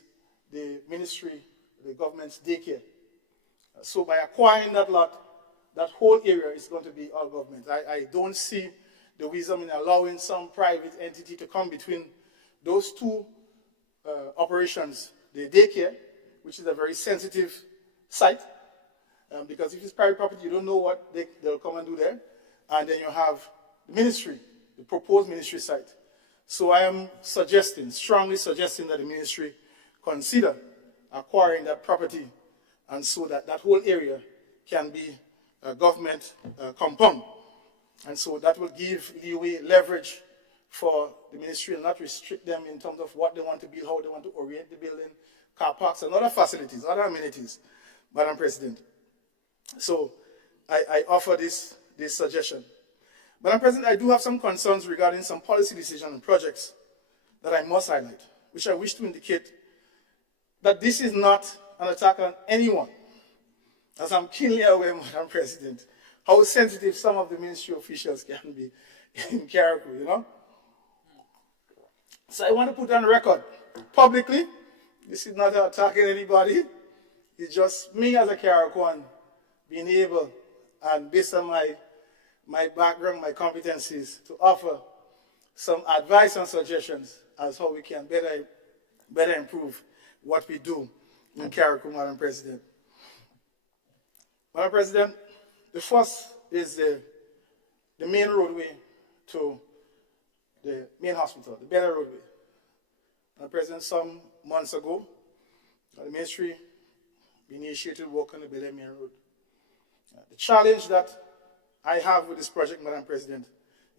the ministry, the government's daycare. So by acquiring that lot, that whole area is going to be all government. I don't see the wisdom in allowing some private entity to come between those two operations, the daycare, which is a very sensitive site, because if it's private property, you don't know what they'll come and do there. And then you have the ministry, the proposed ministry site. So I am strongly suggesting that the ministry consider acquiring that property, and so that that whole area can be a government compound. And so that will give leeway, leverage for the ministry and not restrict them in terms of what they want to build, how they want to orient the building, car parks and other facilities, other amenities, Madam President. So I offer this suggestion. Madam President, I do have some concerns regarding some policy decisions and projects that I must highlight, which I wish to indicate that this is not an attack on anyone, as I'm keenly aware, Madam President, how sensitive some of the ministry officials can be in Carriacou, you know? So I want to put on record publicly, this is not attacking anybody, it's just me as a Carriacouan being able, and based on my background, my competencies, to offer some advice and suggestions as how we can better improve what we do in Carriacou, Madam President. Madam President, the first is the main roadway to the main hospital, the Bel Air roadway. Madam President, some months ago, the ministry initiated work on the Bel Air main road. The challenge that I have with this project, Madam President,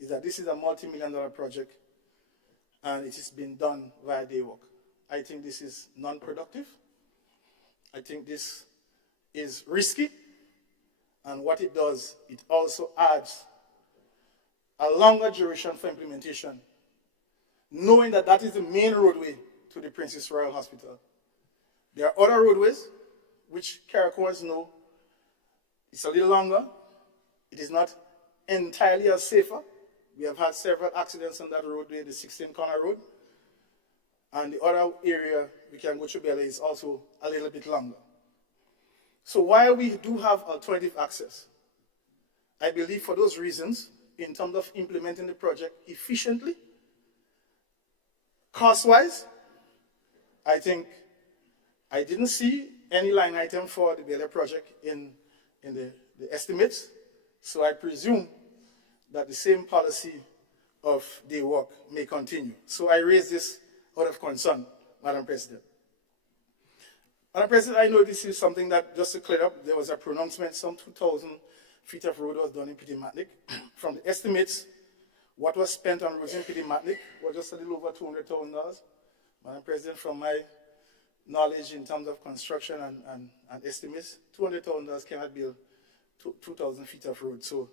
is that this is a multi-million-dollar project and it is being done via day work. I think this is non-productive. I think this is risky. And what it does, it also adds a longer duration for implementation, knowing that that is the main roadway to the Princess Royal Hospital. There are other roadways, which Carriacouans know, it's a little longer. It is not entirely as safer. We have had several accidents on that roadway, the 16 Corner Road. And the other area we can go to Bel Air is also a little bit longer. So while we do have alternative access, I believe for those reasons, in terms of implementing the project efficiently, cost-wise, I think I didn't see any line item for the Bel Air project in the estimates. So I presume that the same policy of day work may continue. So I raise this out of concern, Madam President. Madam President, I know this is something that, just to clear up, there was a pronouncement, some 2,000 feet of road was done in Petit Matlick. From the estimates, what was spent on roads in Petit Matlick was just a little over $200,000. Madam President, from my knowledge in terms of construction and estimates, $200,000 cannot build 2,000 feet of road. So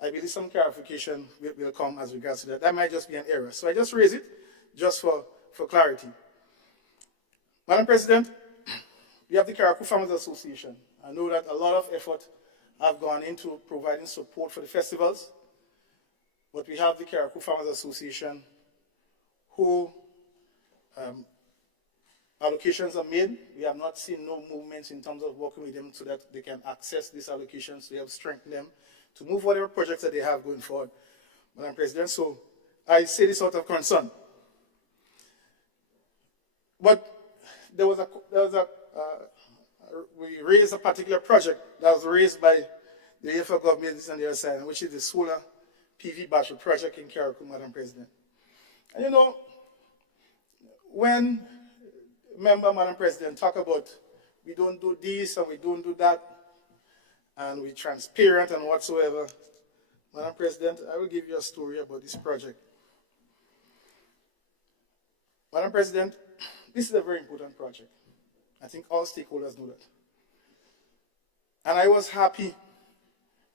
I believe some clarification will come as regards to that. That might just be an error. So I just raise it just for clarity. Madam President, we have the Carriacou Farmers Association. I know that a lot of effort have gone into providing support for the festivals, but we have the Carriacou Farmers Association who allocations are made. We have not seen no movements in terms of working with them so that they can access these allocations. We have strengthened them to move whatever projects that they have going forward, Madam President. So I say this out of concern. But we raised a particular project that was raised by the AFL government on the other side, which is the solar PV battery project in Carriacou, Madam President. And you know, when member, Madam President, talk about we don't do this and we don't do that, and we're transparent and whatsoever, Madam President, I will give you a story about this project. Madam President, this is a very important project. I think all stakeholders know that. And I was happy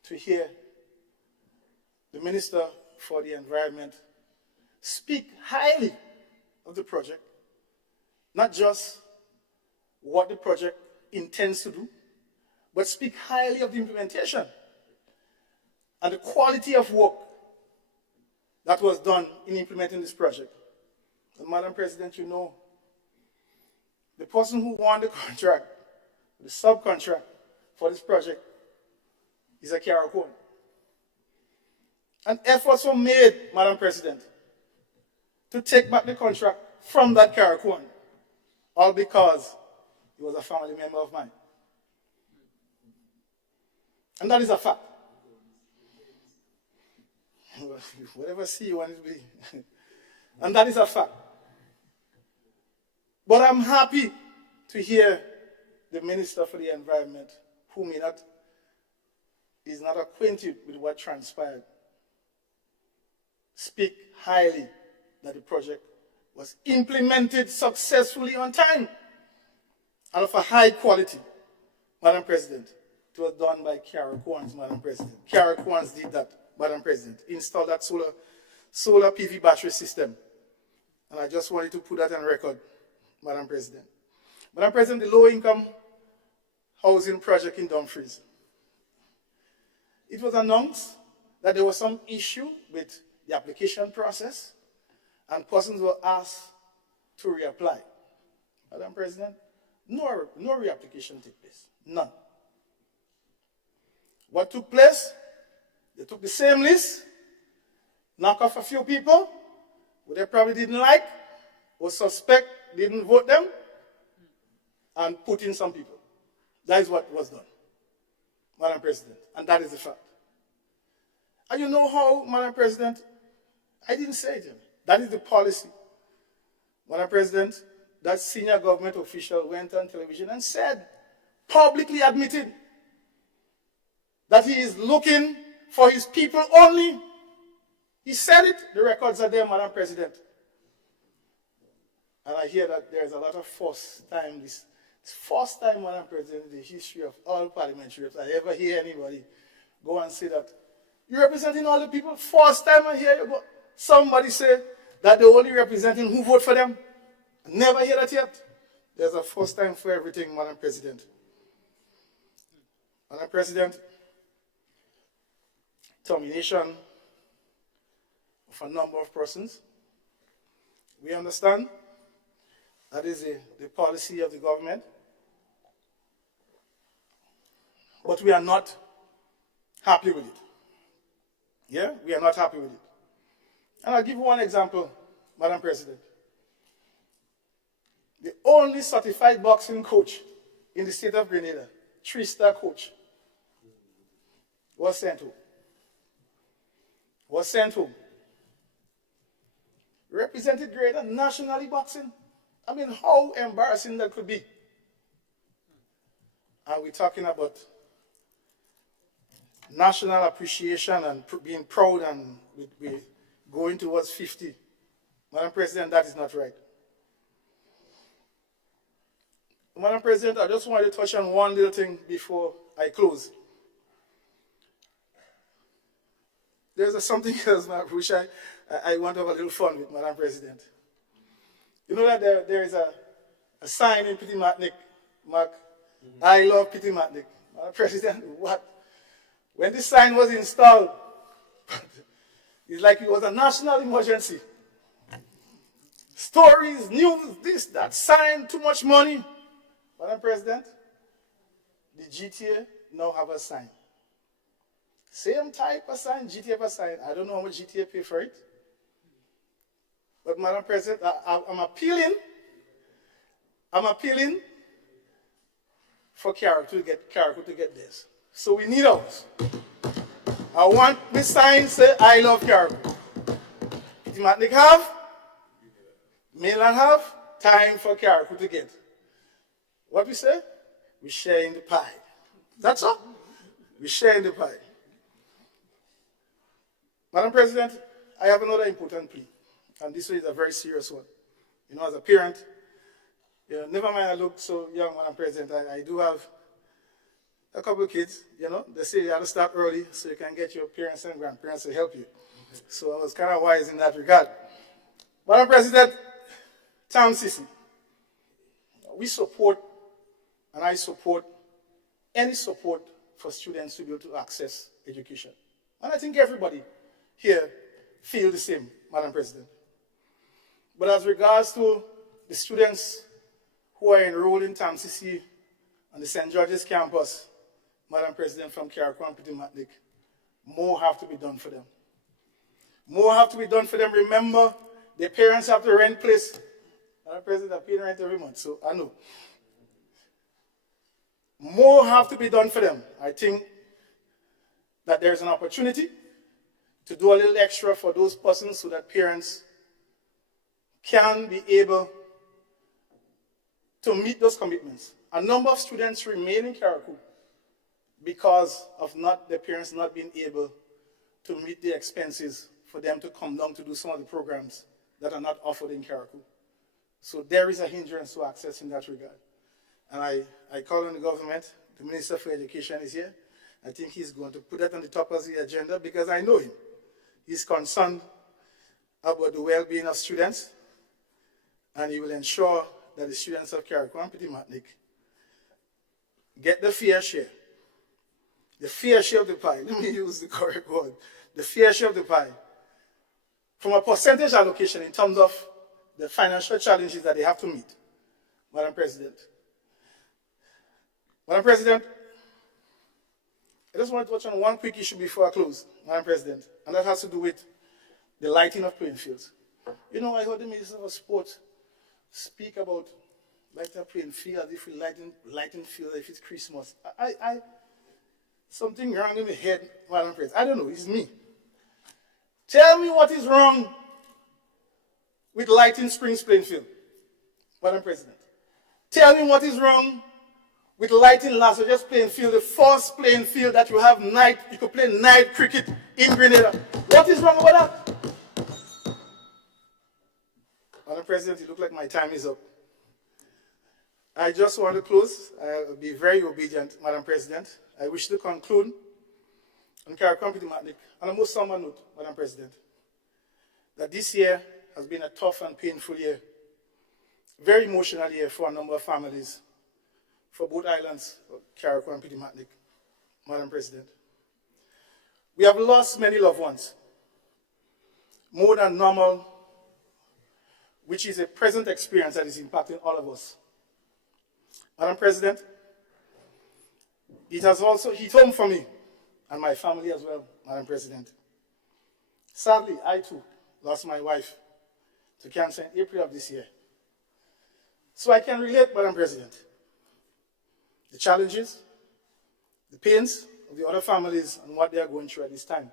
to hear the Minister for the Environment speak highly of the project, not just what the project intends to do, but speak highly of the implementation and the quality of work that was done in implementing this project. And Madam President, you know, the person who won the contract, the subcontract for this project, is a Carriacouan. And efforts were made, Madam President, to take back the contract from that Carriacouan, all because he was a family member of mine. And that is a fact. Whatever see you want it to be. And that is a fact. But I'm happy to hear the Minister for the Environment, who is not acquainted with what transpired, speak highly that the project was implemented successfully on time and of a high quality, Madam President, It was done by Carol Quans, Madam President. Carol Quans did that, Madam President. Installed that solar PV battery system. And I just wanted to put that on record, Madam President. Madam President, the low-income housing project in Dumfries. It was announced that there was some issue with the application process and persons were asked to reapply. Madam President, no reapplication took place, none. What took place? They took the same list, knock off a few people who they probably didn't like or suspect didn't vote them, and put in some people. That is what was done, Madam President, and that is the fact. And you know how, Madam President, I didn't say it. That is the policy. Madam President, that senior government official went on television and said, publicly admitted, that he is looking for his people only. He said it. The records are there, Madam President. And I hear that there is a lot of first time, this first time, Madam President, in the history of all parliamentarians, I ever hear anybody go and say that you're representing all the people. First time I hear you go, somebody say that they're only representing who vote for them. I never hear that yet. There's a first time for everything, Madam President. Madam President, termination of a number of persons. We understand that is the policy of the government. But we are not happy with it. Yeah, we are not happy with it. And I'll give you one example, Madam President. The only certified boxing coach in the state of Grenada, 3-star coach, was sent home. Was sent home. Represented Grenada nationally boxing. I mean, how embarrassing that could be. Are we talking about national appreciation and being proud and we're going towards 50? Madam President, that is not right. Madam President, I just wanted to touch on one little thing before I close. There's something else which I want to have a little fun with, Madam President. You know that there is a sign in Petit Matnik, Mark, I love Petit Matnik. Madam President, what? When this sign was installed, it's like it was a national emergency. Stories, news, this, that, sign, too much money. Madam President, the GTA now have a sign. Same type of sign, GTA have a sign. I don't know how much GTA pay for it. But Madam President, I'm appealing for Carrick to get this. So we need ours. I want the sign say, I love Carrick. Petit Matnik have, mainland have, time for Carrick to get. What we say? We share in the pie. That's all. We share in the pie. Madam President, I have another important plea. And this is a very serious one. You know, as a parent, never mind I look so young, Madam President, I do have a couple of kids, you know. They say you have to start early so you can get your parents and grandparents to help you. So I was kind of wise in that regard. Madam President, Tam Sisi, we support, and I support, any support for students to be able to access education. And I think everybody here feel the same, Madam President. But as regards to the students who are enrolled in Tam Sisi on the St. George's campus, Madam President, from Carrick and Petit Matnik, more have to be done for them. More have to be done for them. Remember, their parents have to rent place. Madam President, I pay rent every month, so I know. More have to be done for them. I think that there's an opportunity to do a little extra for those persons so that parents can be able to meet those commitments. A number of students remain in Carriacou because of their parents not being able to meet the expenses for them to come down to do some of the programs that are not offered in Carriacou. So there is a hindrance to access in that regard. And I call on the government, the Minister for Education is here. I think he's going to put that on the top of the agenda because I know him. He's concerned about the well-being of students, and he will ensure that the students of Carriacou and Petit Martinique get the fair share. The fair share of the pie. Let me use the correct word. The fair share of the pie. From a percentage allocation in terms of the financial challenges that they have to meet. Madam President. Madam President, I just want to touch on one quick issue before I close, Madam President, and that has to do with the lighting of playing fields. You know, I heard the Minister of Sport speak about lighting up playing field as if we lighting field as if it's Christmas. Something wrong in my head, Madam President. I don't know, it's me. Tell me what is wrong with lighting Springs playing field, Madam President. Tell me what is wrong with lighting Las Vegas playing field, the first playing field that you have night, you could play night cricket in Grenada. What is wrong with that? Madam President, it looks like my time is up. I just want to close. I'll be very obedient, Madam President. I wish to conclude on Carriacou and Petit Martinique on a most somber note, Madam President, that this year has been a tough and painful year, very emotional year for a number of families, for both islands, Carriacou and Petit Martinique, Madam President. We have lost many loved ones, more than normal, which is a present experience that is impacting all of us. Madam President, it has also hit home for me and my family as well, Madam President. Sadly, I too lost my wife to cancer in April of this year. So I can relate, Madam President, the challenges, the pains of the other families and what they are going through at this time.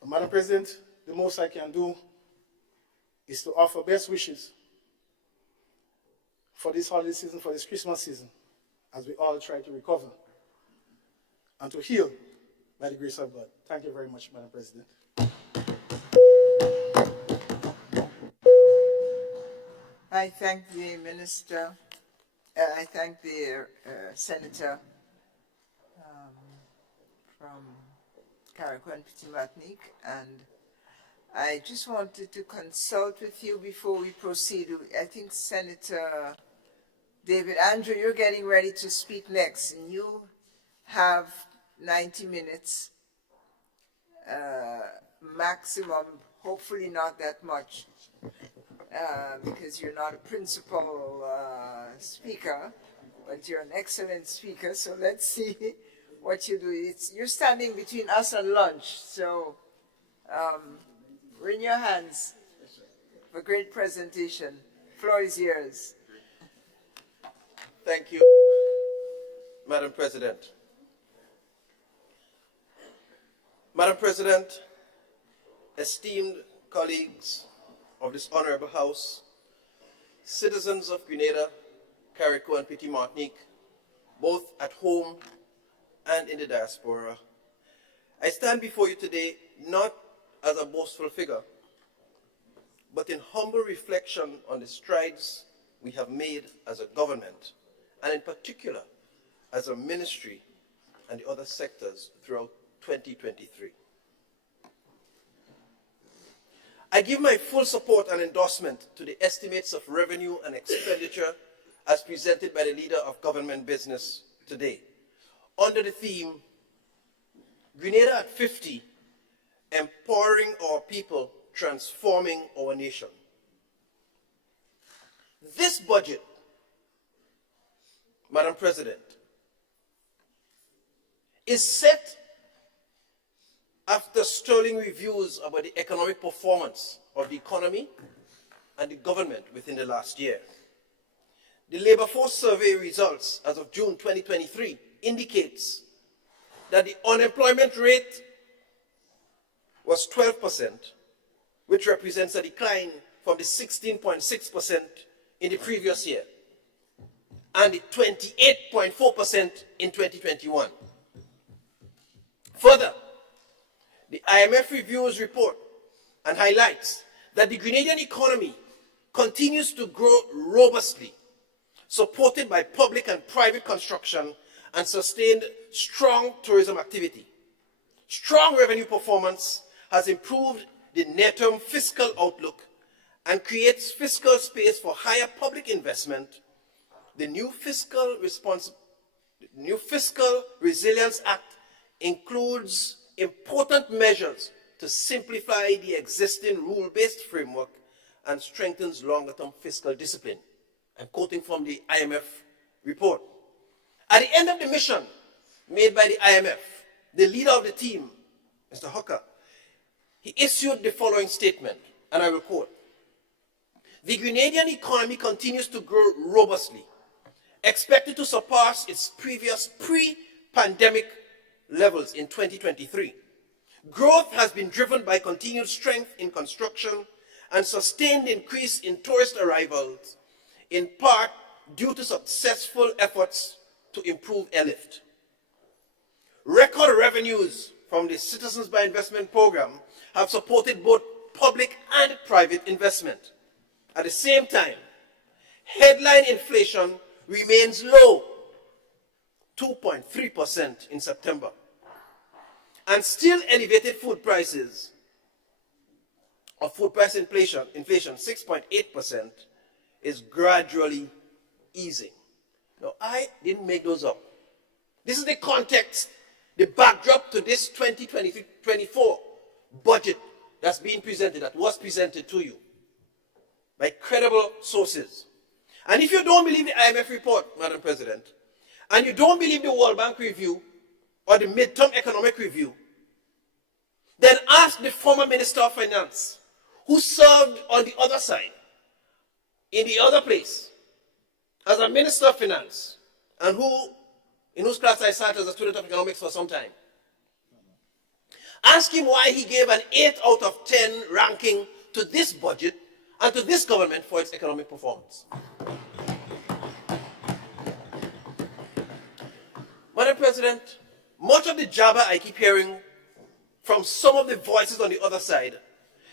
But Madam President, the most I can do is to offer best wishes for this holiday season, for this Christmas season, as we all try to recover and to heal by the grace of God. Thank you very much, Madam President. I thank the Minister, I thank the Senator from Carriacou and Petit Martinique, and I just wanted to consult with you before we proceed. I think Senator David Andrew, you're getting ready to speak next, and you have 90 minutes maximum, hopefully not that much, because you're not a principal speaker, but you're an excellent speaker, so let's see what you do. You're standing between us and lunch, so bring your hands for a great presentation. Floor is yours. Thank you, Madam President. Madam President, esteemed colleagues of this Honorable House, citizens of Grenada, Carriacou and Petit Martinique, both at home and in the diaspora, I stand before you today not as a boastful figure, but in humble reflection on the strides we have made as a government, and in particular as a ministry and the other sectors throughout 2023. I give my full support and endorsement to the estimates of revenue and expenditure as presented by the leader of government business today, under the theme, Grenada at 50, empowering our people, transforming our nation. This budget, Madam President, is set after sterling reviews about the economic performance of the economy and the government within the last year. The Labor Force Survey results as of June 2023 indicates that the unemployment rate was 12%, which represents a decline from the 16.6% in the previous year, and the 28.4% in 2021. Further, the IMF reviews report and highlights that the Grenadian economy continues to grow robustly, supported by public and private construction, and sustained strong tourism activity. Strong revenue performance has improved the near-term fiscal outlook and creates fiscal space for higher public investment. The new Fiscal Resilience Act includes important measures to simplify the existing rule-based framework and strengthens longer-term fiscal discipline. I'm quoting from the IMF report. At the end of the mission made by the IMF, the leader of the team, Mr. Hooker, he issued the following statement, and I will quote: "The Grenadian economy continues to grow robustly, expected to surpass its previous pre-pandemic levels in 2023. Growth has been driven by continued strength in construction and sustained increase in tourist arrivals, in part due to successful efforts to improve airlift. Record revenues from the Citizens by Investment program have supported both public and private investment. At the same time, headline inflation remains low, 2.3% in September, and still elevated food prices, or food price inflation 6.8%, is gradually easing." Now, I didn't make those up. This is the context, the backdrop to this 2023-24 budget that's being presented, that was presented to you by credible sources. And if you don't believe the IMF report, Madam President, and you don't believe the World Bank review or the midterm economic review, then ask the former Minister of Finance, who served on the other side, in the other place, as a Minister of Finance, and in whose class I sat as a student of economics for some time. Ask him why he gave an 8 out of 10 ranking to this budget and to this government for its economic performance. Madam President, much of the jabber I keep hearing from some of the voices on the other side,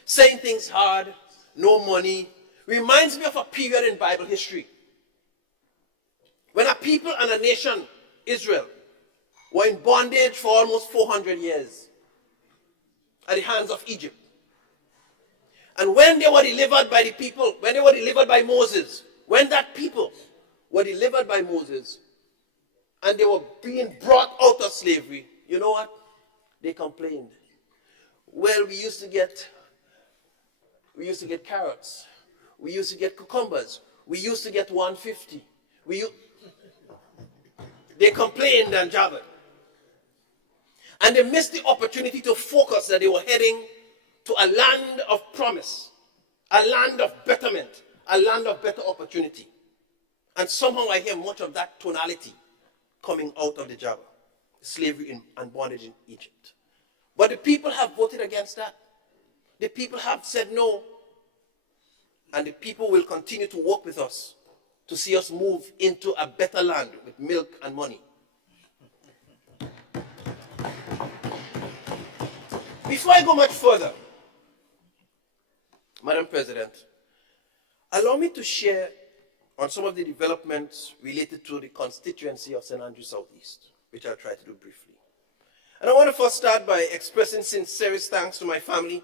saying things hard, no money, reminds me of a period in Bible history when a people and a nation, Israel, were in bondage for almost 400 years at the hands of Egypt. And when they were delivered by the people, when they were delivered by Moses, when that people were delivered by Moses, and they were being brought out of slavery, you know what? They complained. Well, we used to get carrots. We used to get cucumbers. We used to get 150. They complained and jabbered. And they missed the opportunity to focus that they were heading to a land of promise, a land of betterment, a land of better opportunity. And somehow I hear much of that tonality coming out of the jabber, slavery and bondage in Egypt. But the people have voted against that. The people have said no. And the people will continue to work with us to see us move into a better land with milk and money. Before I go much further, Madam President, allow me to share on some of the developments related to the constituency of St. Andrews Southeast, which I'll try to do briefly. And I want to first start by expressing sincerest thanks to my family,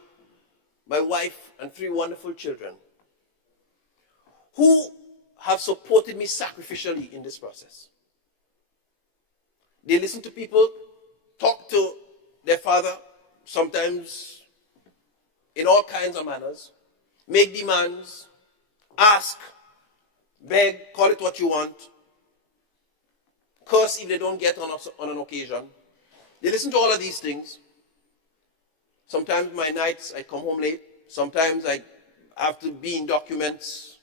my wife, and 3 wonderful children who have supported me sacrificially in this process. They listen to people, talk to their father, sometimes in all kinds of manners, make demands, ask, beg, call it what you want, curse if they don't get on an occasion. They listen to all of these things. Sometimes my nights I come home late, sometimes I have to be in documents,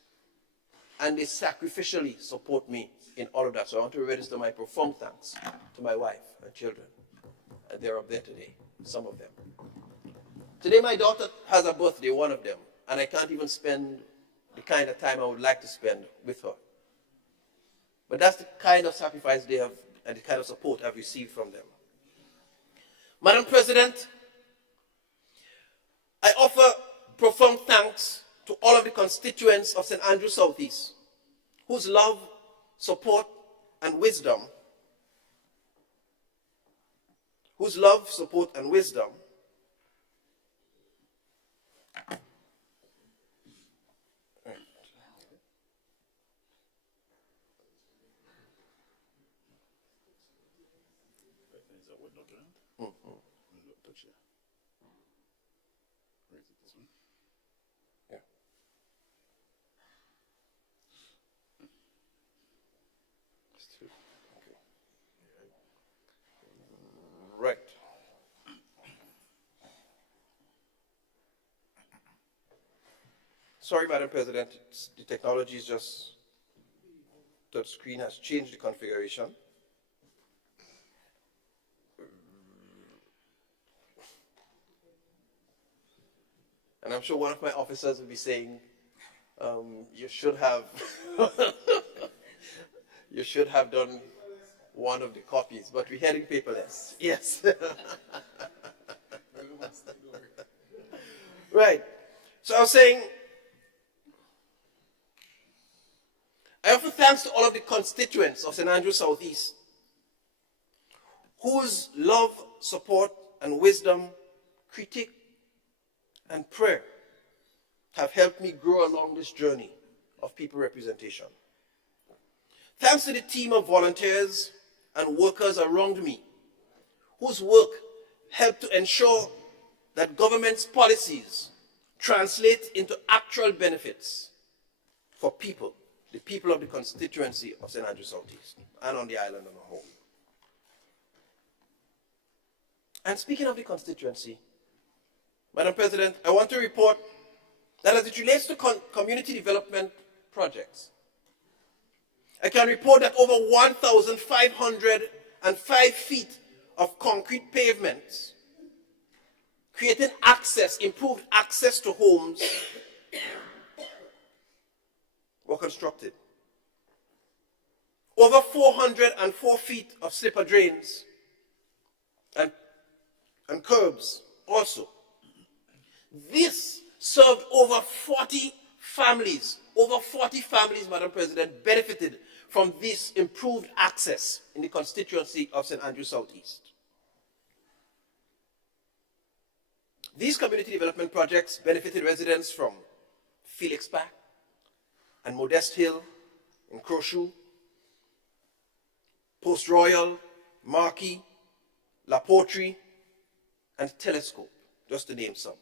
and they sacrificially support me in all of that. So I want to register my profound thanks to my wife and children. And they're up there today, some of them. Today my daughter has a birthday, one of them, and I can't even spend the kind of time I would like to spend with her. But that's the kind of sacrifice they have and the kind of support I've received from them. Madam President, I offer profound thanks to all of the constituents of St. Andrews Southeast, whose love, support, and wisdom, whose love, support, and wisdom Yeah. Right. Sorry, Madam President, the technology is just, the screen has changed the configuration. And I'm sure one of my officers will be saying, you should have, you should have done one of the copies, but we're heading paperless. Yes. Right. So I was saying, I offer thanks to all of the constituents of St. Andrews Southeast, whose love, support, and wisdom, critique, and prayer have helped me grow along this journey of people representation. Thanks to the team of volunteers and workers around me, whose work helped to ensure that government's policies translate into actual benefits for people, the people of the constituency of St. Andrews Southeast, and on the island on a whole. And speaking of the constituency, Madam President, I want to report that as it relates to community development projects, I can report that over 1,505 feet of concrete pavements, creating access, improved access to homes, were constructed. Over 404 feet of slipper drains and curbs also. This served over 40 families, Madam President, benefited from this improved access in the constituency of St. Andrews Southeast. These community development projects benefited residents from Felix Park and Modest Hill in Crowshoe, Post Royal, Marquis, La Portrie, and Telescope, just to name some.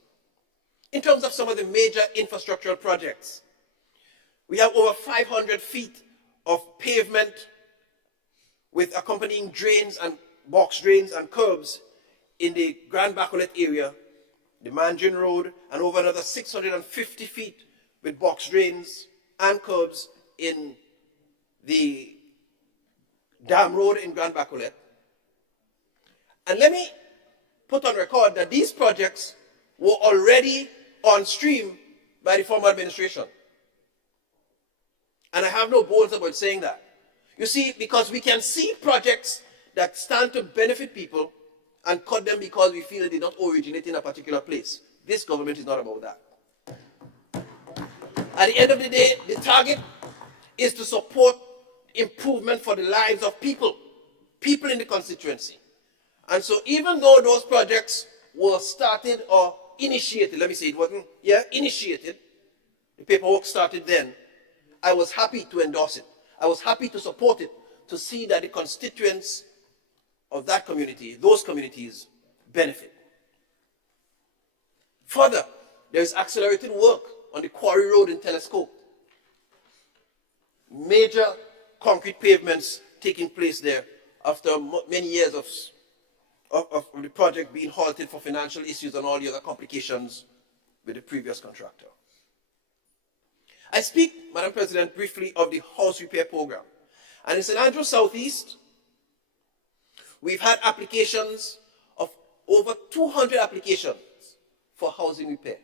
In terms of some of the major infrastructural projects, we have over 500 feet of pavement with accompanying drains and box drains and curbs in the Grand Bacolet area, the Mandarin Road, and over another 650 feet with box drains and curbs in the Dam Road in Grand Bacolet. And let me put on record that these projects were already on stream by the former administration. And I have no bones about saying that. You see, because we can see projects that stand to benefit people and cut them because we feel they did not originate in a particular place. This government is not about that. At the end of the day, the target is to support improvement for the lives of people in the constituency. And so even though those projects were started or initiated, let me say it wasn't, initiated, the paperwork started then, I was happy to endorse it. I was happy to support it, to see that the constituents of that community, those communities, benefit. Further, there is accelerated work on the Quarry Road in Telescope. Major concrete pavements taking place there after many years of the project being halted for financial issues and all the other complications with the previous contractor. I speak, Madam President, briefly of the house repair program. And in St. Andrews Southeast, we've had applications of over 200 applications for housing repair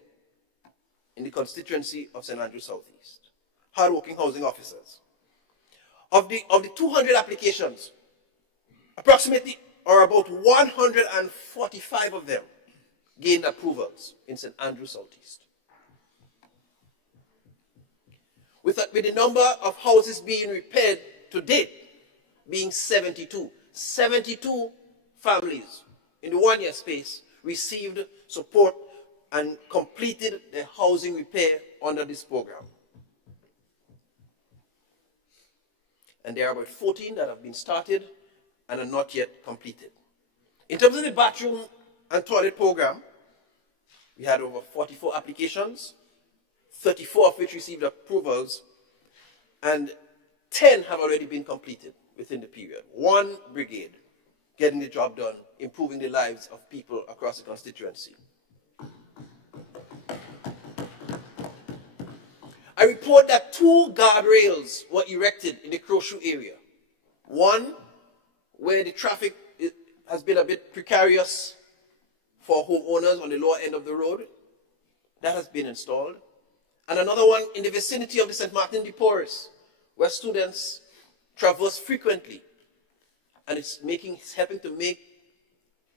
in the constituency of St. Andrews Southeast. Hardworking housing officers. Of the 200 applications, approximately or about 145 of them gained approvals in St. Andrews Southeast. With the number of houses being repaired to date being 72. 72 families in the 1 year space received support and completed their housing repair under this program. And there are about 14 that have been started and are not yet completed. In terms of the bathroom and toilet program, we had over 44 applications, 34 of which received approvals, and 10 have already been completed within the period. One brigade getting the job done, improving the lives of people across the constituency. I report that 2 guardrails were erected in the Crowshoe area. One, where the traffic has been a bit precarious for homeowners on the lower end of the road. That has been installed. And another one in the vicinity of the St. Martin de Porres, where students traverse frequently. And it's helping to make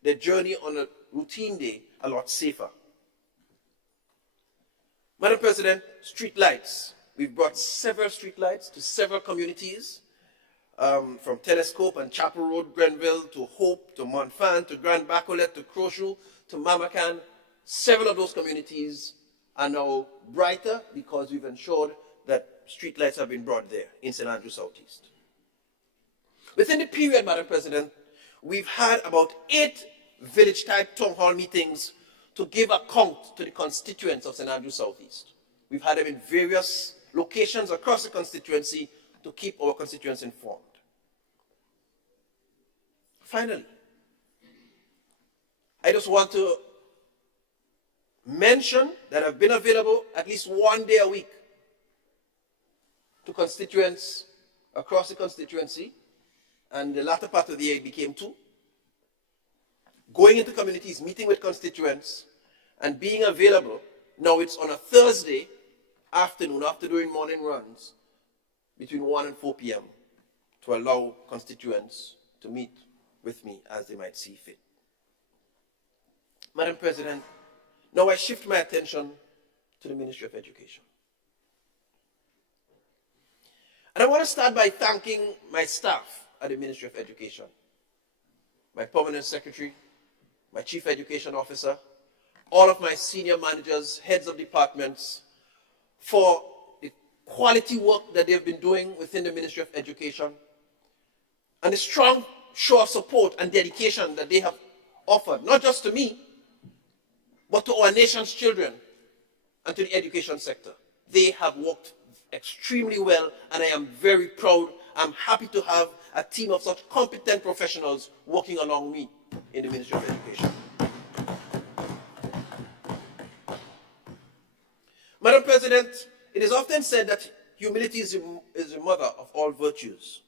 their journey on a routine day a lot safer. Madam President, street lights. We've brought several street lights to several communities, from Telescope and Chapel Road, Grenville, to Hope, to Montfan, to Grand Bacolet, to Crowshoe, to Mamacan. Several of those communities are now brighter because we've ensured that street lights have been brought there in St. Andrew Southeast. Within the period, Madam President, we've had about 8 village-type town hall meetings to give account to the constituents of St. Andrew Southeast. We've had them in various locations across the constituency to keep our constituents informed. Finally, I just want to mention that I've been available at least 1 day a week to constituents across the constituency, and the latter part of the year it became 2. Going into communities, meeting with constituents, and being available. Now it's on a Thursday afternoon after doing morning runs between 1 and 4 p.m. to allow constituents to meet with me as they might see fit. Madam President, now I shift my attention to the Ministry of Education. And I want to start by thanking my staff at the Ministry of Education, my permanent secretary, my chief education officer, all of my senior managers, heads of departments, for the quality work that they've been doing within the Ministry of Education, and the strong show of support and dedication that they have offered, not just to me, but to our nation's children and to the education sector. They have worked extremely well, and I am very proud. I'm happy to have a team of such competent professionals working along me in the Ministry of Education. Madam President, it is often said that humility is the mother of all virtues.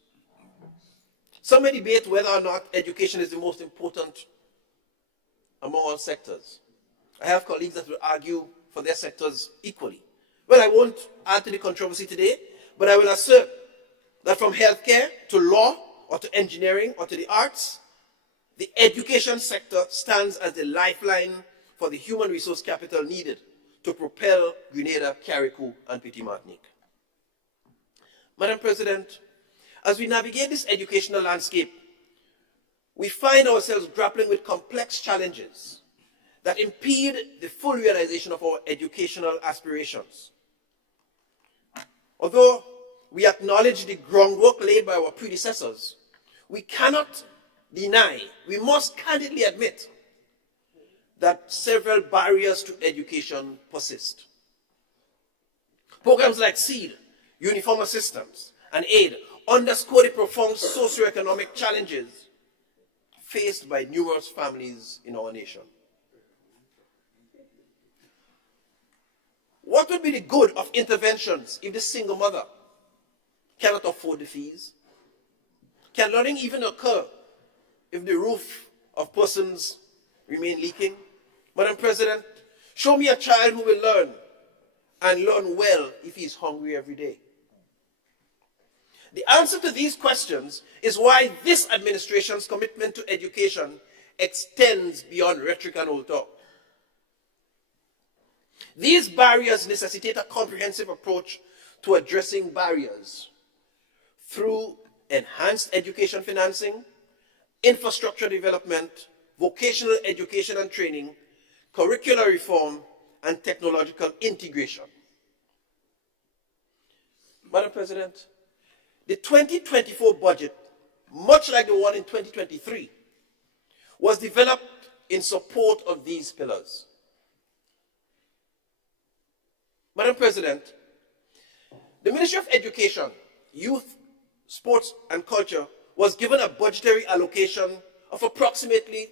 Some may debate whether or not education is the most important among all sectors. I have colleagues that will argue for their sectors equally. Well, I won't add to the controversy today, but I will assert that from healthcare to law or to engineering or to the arts, the education sector stands as the lifeline for the human resource capital needed to propel Grenada, Carriacou, and Petit Martinique. Madam President, as we navigate this educational landscape, we find ourselves grappling with complex challenges that impede the full realization of our educational aspirations. Although we acknowledge the groundwork laid by our predecessors, we cannot deny, we must candidly admit that several barriers to education persist. Programs like SEED, Uniform Assistance, and AID underscore the profound socioeconomic challenges faced by numerous families in our nation. What would be the good of interventions if the single mother cannot afford the fees? Can learning even occur if the roof of persons remain leaking? Madam President, show me a child who will learn and learn well if he is hungry every day. The answer to these questions is why this administration's commitment to education extends beyond rhetoric and old talk. These barriers necessitate a comprehensive approach to addressing barriers through enhanced education financing, infrastructure development, vocational education and training, curricular reform, and technological integration. Madam President, the 2024 budget, much like the one in 2023, was developed in support of these pillars. Madam President, the Ministry of Education, Youth, Sports and Culture was given a budgetary allocation of approximately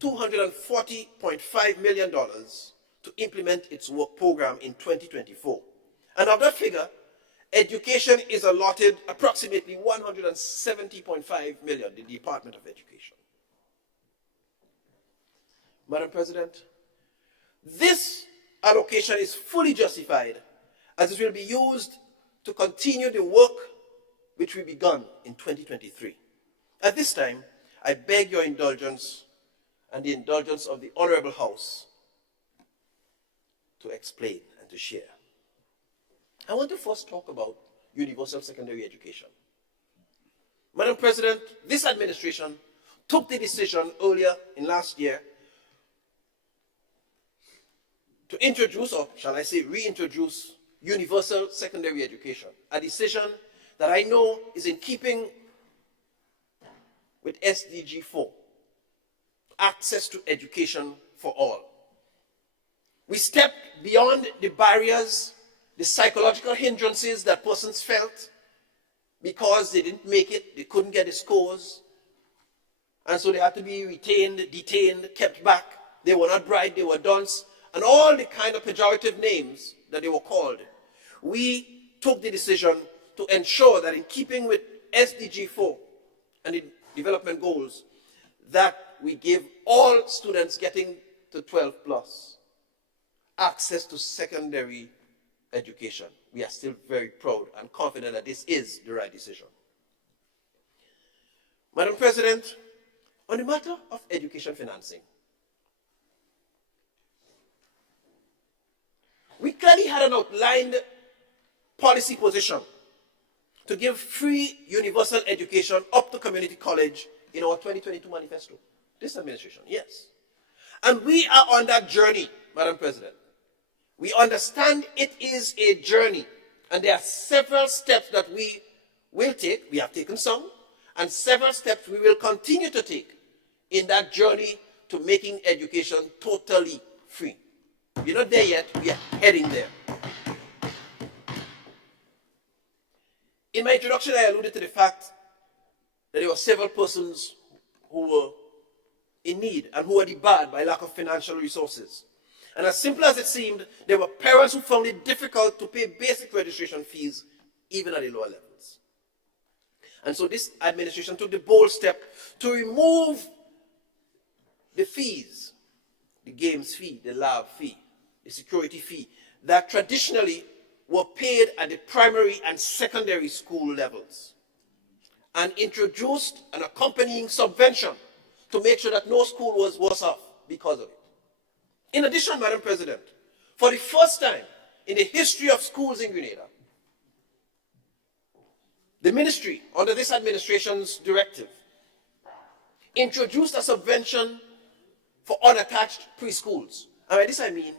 $240.5 million to implement its work program in 2024. And of that figure, education is allotted approximately $170.5 million, the Department of Education. Madam President, this allocation is fully justified as it will be used to continue the work which we begun in 2023. At this time, I beg your indulgence and the indulgence of the Honorable House to explain and to share. I want to first talk about universal secondary education. Madam President, this administration took the decision earlier in last year to introduce, or shall I say reintroduce, universal secondary education, a decision that I know is in keeping with SDG 4, access to education for all. We stepped beyond the barriers, the psychological hindrances that persons felt because they didn't make it, they couldn't get the scores, and so they had to be retained, detained, kept back. They were not bright, they were dunce, and all the kind of pejorative names that they were called. We took the decision to ensure that in keeping with SDG 4 and the development goals, that we give all students getting to 12 plus access to secondary education. We are still very proud and confident that this is the right decision. Madam President, on the matter of education financing, we clearly had an outlined policy position to give free universal education up to community college in our 2022 manifesto. This administration, yes. And we are on that journey, Madam President. We understand it is a journey, and there are several steps that we will take. We have taken some, and several steps we will continue to take in that journey to making education totally free. We're not there yet, we are heading there. In my introduction, I alluded to the fact that there were several persons who were in need and who were debarred by lack of financial resources. And as simple as it seemed, there were parents who found it difficult to pay basic registration fees, even at the lower levels. And so this administration took the bold step to remove the fees, the games fee, the lab fee, the security fee, that traditionally were paid at the primary and secondary school levels, and introduced an accompanying subvention to make sure that no school was worse off because of it. In addition, Madam President, for the first time in the history of schools in Grenada, the ministry, under this administration's directive, introduced a subvention for unattached preschools. And by this I mean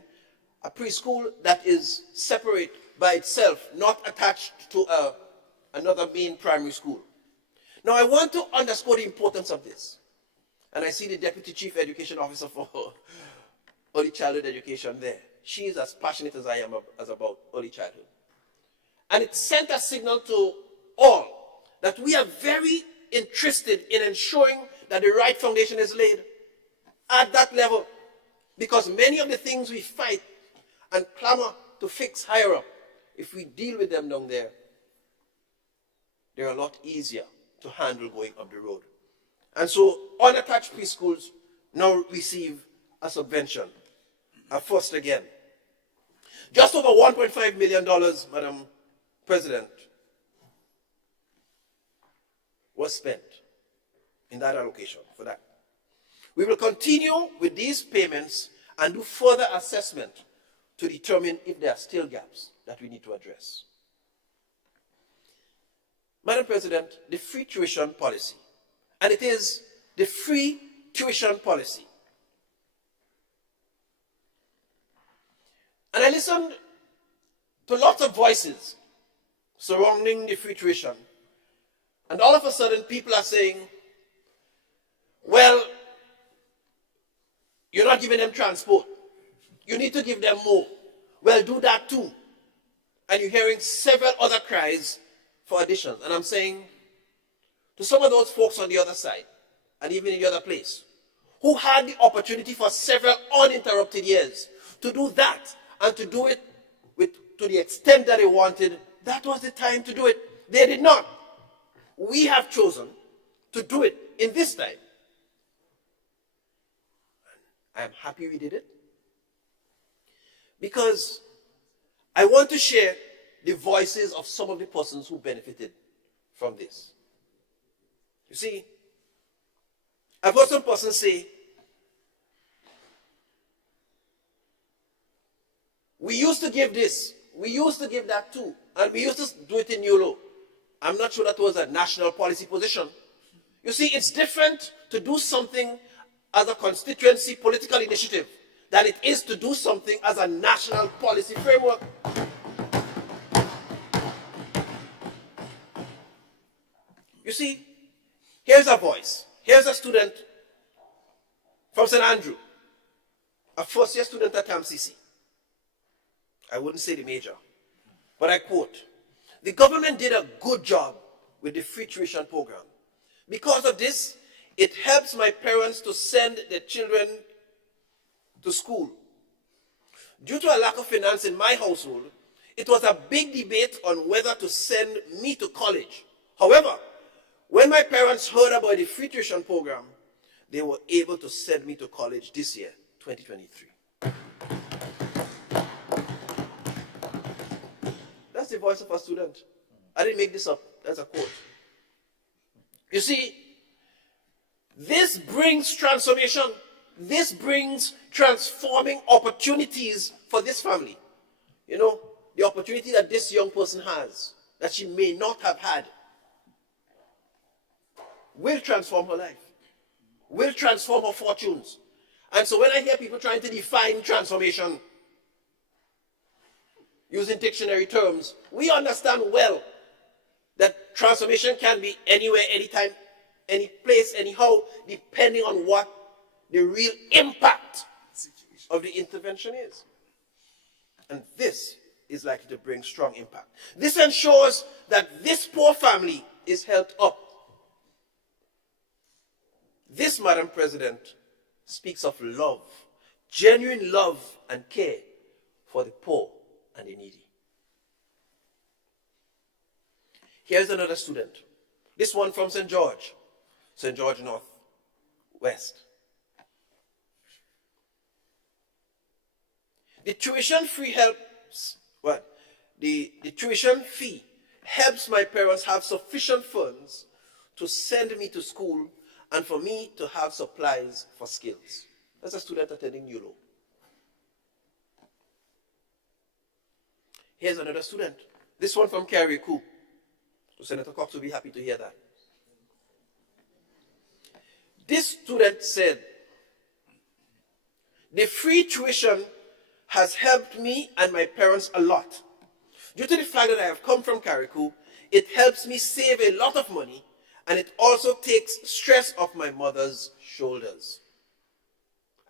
a preschool that is separate by itself, not attached to another main primary school. Now I want to underscore the importance of this. And I see the Deputy Chief Education Officer for early childhood education there. She is as passionate as I am about early childhood. And it sent a signal to all that we are very interested in ensuring that the right foundation is laid at that level. Because many of the things we fight and clamor to fix higher up, if we deal with them down there, they're a lot easier to handle going up the road. And so unattached preschools now receive a subvention. First again, just over $1.5 million, Madam President, was spent in that allocation for that. We will continue with these payments and do further assessment to determine if there are still gaps that we need to address. Madam President, the free tuition policy, and it is the free tuition policy. And I listened to lots of voices surrounding the free tuition, and all of a sudden people are saying, well, you're not giving them transport. You need to give them more. Well, do that too. And you're hearing several other cries for additions. And I'm saying to some of those folks on the other side, and even in the other place, who had the opportunity for several uninterrupted years to do that and to do it to the extent that they wanted, that was the time to do it. They did not. We have chosen to do it in this time. I am happy we did it, because I want to share the voices of some of the persons who benefited from this. You see, I've heard some persons say, we used to give this, we used to give that too, and we used to do it in YOLO. I'm not sure that was a national policy position. You see, it's different to do something as a constituency political initiative than it is to do something as a national policy framework. You see, here's a voice. Here's a student from St. Andrew, a first-year student at TAMCC. I wouldn't say the major, but I quote, "The government did a good job with the free tuition program. Because of this, it helps my parents to send their children to school. Due to a lack of finance in my household, it was a big debate on whether to send me to college. However, when my parents heard about the free tuition program, they were able to send me to college this year, 2023. That's the voice of a student. I didn't make this up. That's a quote. You see, this brings transformation. This brings transforming opportunities for this family. You know, the opportunity that this young person has, that she may not have had, will transform her life, will transform her fortunes. And so when I hear people trying to define transformation using dictionary terms, we understand well that transformation can be anywhere, anytime, any place, anyhow, depending on what the real impact of the intervention is. And this is likely to bring strong impact. This ensures that this poor family is helped up. This, Madam President, speaks of love, genuine love and care for the poor and the needy. Here's another student. This one from St. George North West. The tuition fee helps my parents have sufficient funds to send me to school and for me to have supplies for skills. That's a student attending YOLO. Here's another student. This one from Carriacou. So Senator Cox will be happy to hear that. This student said, the free tuition has helped me and my parents a lot. Due to the fact that I have come from Carriacou, it helps me save a lot of money, and it also takes stress off my mother's shoulders.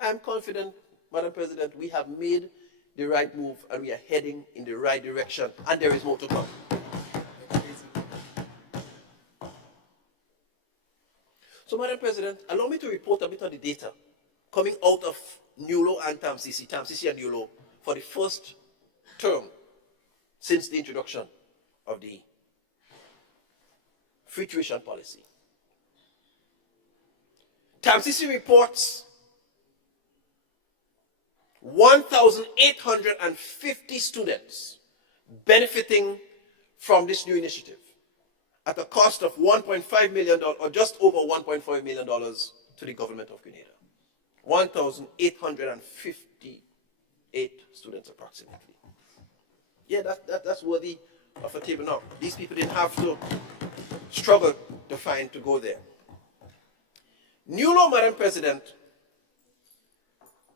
I am confident, Madam President, we have made the right move and we are heading in the right direction, and there is more to come. So, Madam President, allow me to report a bit on the data coming out of NULO and TAMCC and YOLO for the first term since the introduction of the free tuition policy. TAMCC reports 1,850 students benefiting from this new initiative at a cost of $1.5 million, or just over $1.5 million to the government of Grenada. 1,858 students approximately. Yeah, that's worthy of a table now. These people didn't have to struggled to find to go there. NULO, Madam President,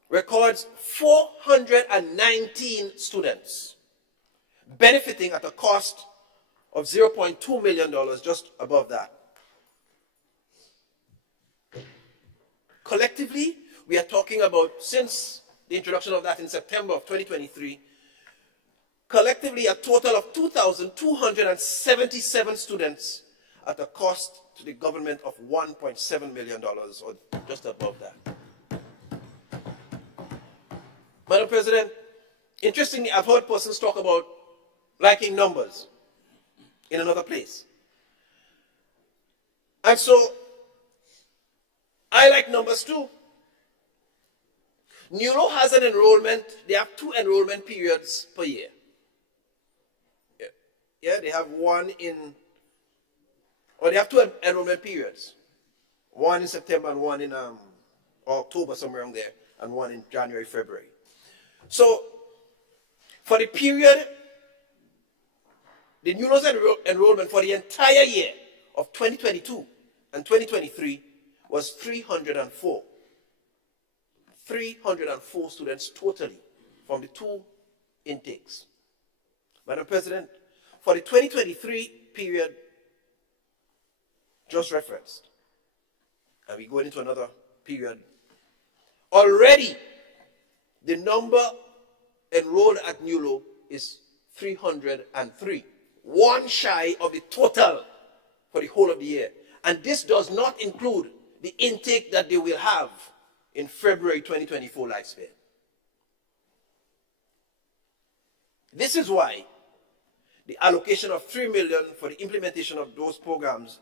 records 419 students benefiting at a cost of $0.2 million, just above that. Collectively, we are talking about, since the introduction of that in September of 2023, collectively a total of 2,277 students at a cost to the government of $1.7 million, or just above that. Madam President, interestingly, I've heard persons talk about liking numbers in another place. And so, I like numbers too. NULO has an enrollment, they have 2 enrollment periods per year. Yeah, they have they have 2 enrollment periods. One in September and one in October, somewhere around there, and one in January, February. So, for the period, the NULO's enrollment for the entire year of 2022 and 2023 was 304. 304 students totally from the 2 intakes. Madam President, for the 2023 period just referenced, and we go into another period, already the number enrolled at NULO is 303, one shy of the total for the whole of the year. And this does not include the intake that they will have in February 2024 lifespan. This is why the allocation of $3 million for the implementation of those programs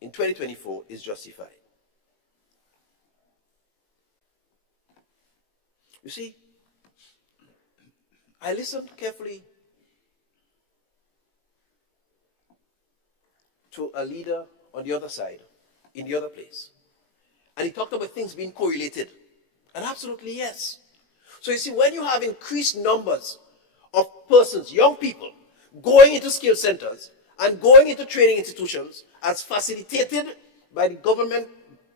in 2024 is justified. You see, I listened carefully to a leader on the other side, in the other place. And he talked about things being correlated. And absolutely yes. So you see, when you have increased numbers of persons, young people, going into skill centers and going into training institutions as facilitated by the government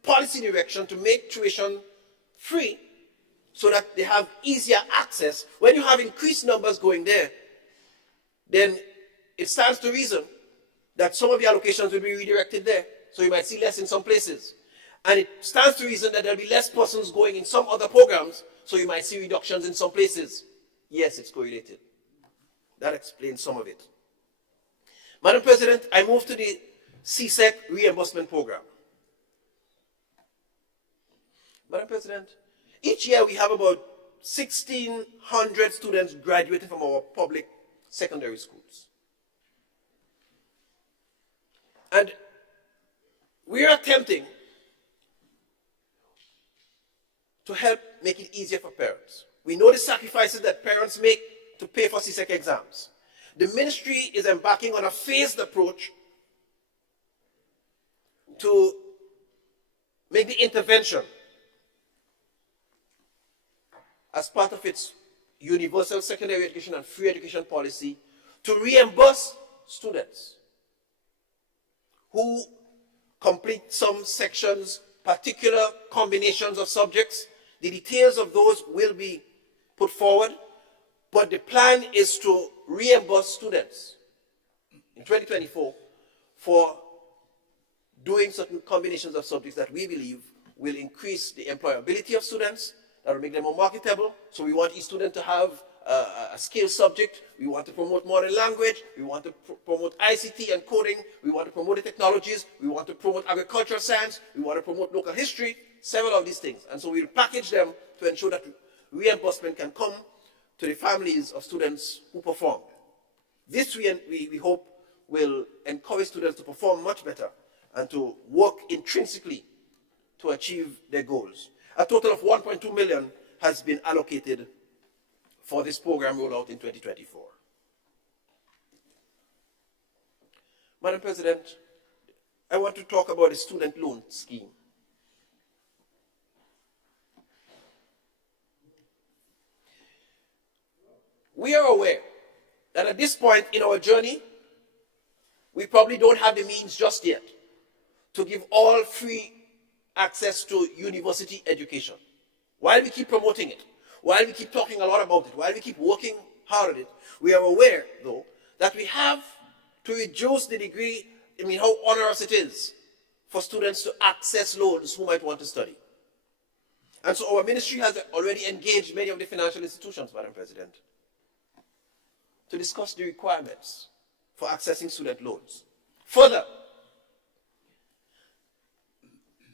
policy direction to make tuition free so that they have easier access, when you have increased numbers going there, then it stands to reason that some of the allocations will be redirected there. So you might see less in some places. And it stands to reason that there'll be less persons going in some other programs, so you might see reductions in some places. Yes, it's correlated. That explains some of it. Madam President, I move to the CSEC reimbursement program. Madam President, each year we have about 1,600 students graduating from our public secondary schools. And we are attempting to help make it easier for parents. We know the sacrifices that parents make to pay for CSEC exams. The ministry is embarking on a phased approach to make the intervention as part of its universal secondary education and free education policy to reimburse students who complete some sections, particular combinations of subjects. The details of those will be put forward, but the plan is to reimburse students in 2024 for doing certain combinations of subjects that we believe will increase the employability of students, that will make them more marketable. So we want each student to have a skill subject. We want to promote modern language. We want to promote ICT and coding. We want to promote the technologies. We want to promote agricultural science. We want to promote local history, several of these things. And so we'll package them to ensure that reimbursement can come to the families of students who perform. This we hope will encourage students to perform much better and to work intrinsically to achieve their goals. A total of $1.2 million has been allocated for this program rollout in 2024. Madam President, I want to talk about the student loan scheme. We are aware that at this point in our journey, we probably don't have the means just yet to give all free access to university education. While we keep promoting it, while we keep talking a lot about it, while we keep working hard at it, we are aware, though, that we have to reduce the degree, how onerous it is for students to access loans who might want to study. And so our ministry has already engaged many of the financial institutions, Madam President, to discuss the requirements for accessing student loans. Further,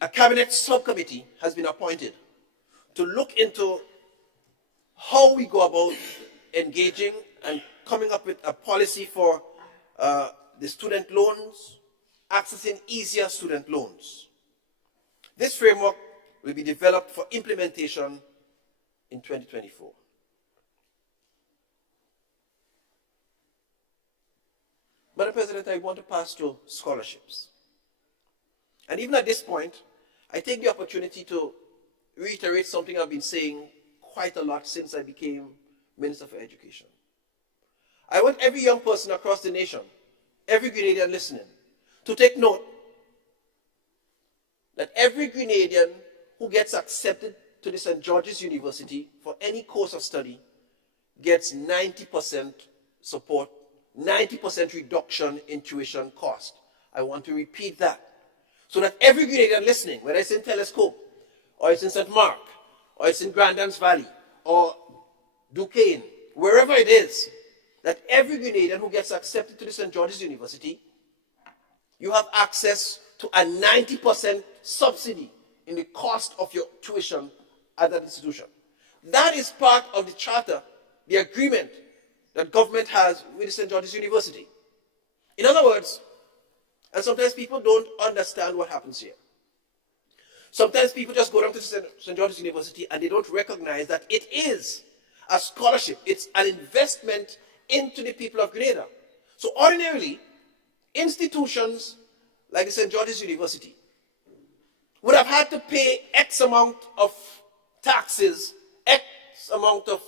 a cabinet subcommittee has been appointed to look into how we go about engaging and coming up with a policy for the student loans, accessing easier student loans. This framework will be developed for implementation in 2024. Madam President, I want to pass to scholarships. And even at this point, I take the opportunity to reiterate something I've been saying quite a lot since I became Minister for Education. I want every young person across the nation, every Grenadian listening, to take note that every Grenadian who gets accepted to the St. George's University for any course of study gets 90% support, 90% reduction in tuition cost. I want to repeat that, so that every Grenadian listening, whether it's in Telescope, or it's in St. Mark, or it's in Grandance Valley, or Duquesne, wherever it is, that every Grenadian who gets accepted to the St. George's University, you have access to a 90% subsidy in the cost of your tuition at that institution. That is part of the charter, the agreement that government has with the St. George's University. In other words, and sometimes people don't understand what happens here. Sometimes people just go down to St. George's University and they don't recognize that it is a scholarship. It's an investment into the people of Grenada. So ordinarily, institutions like the St. George's University would have had to pay X amount of taxes, X amount of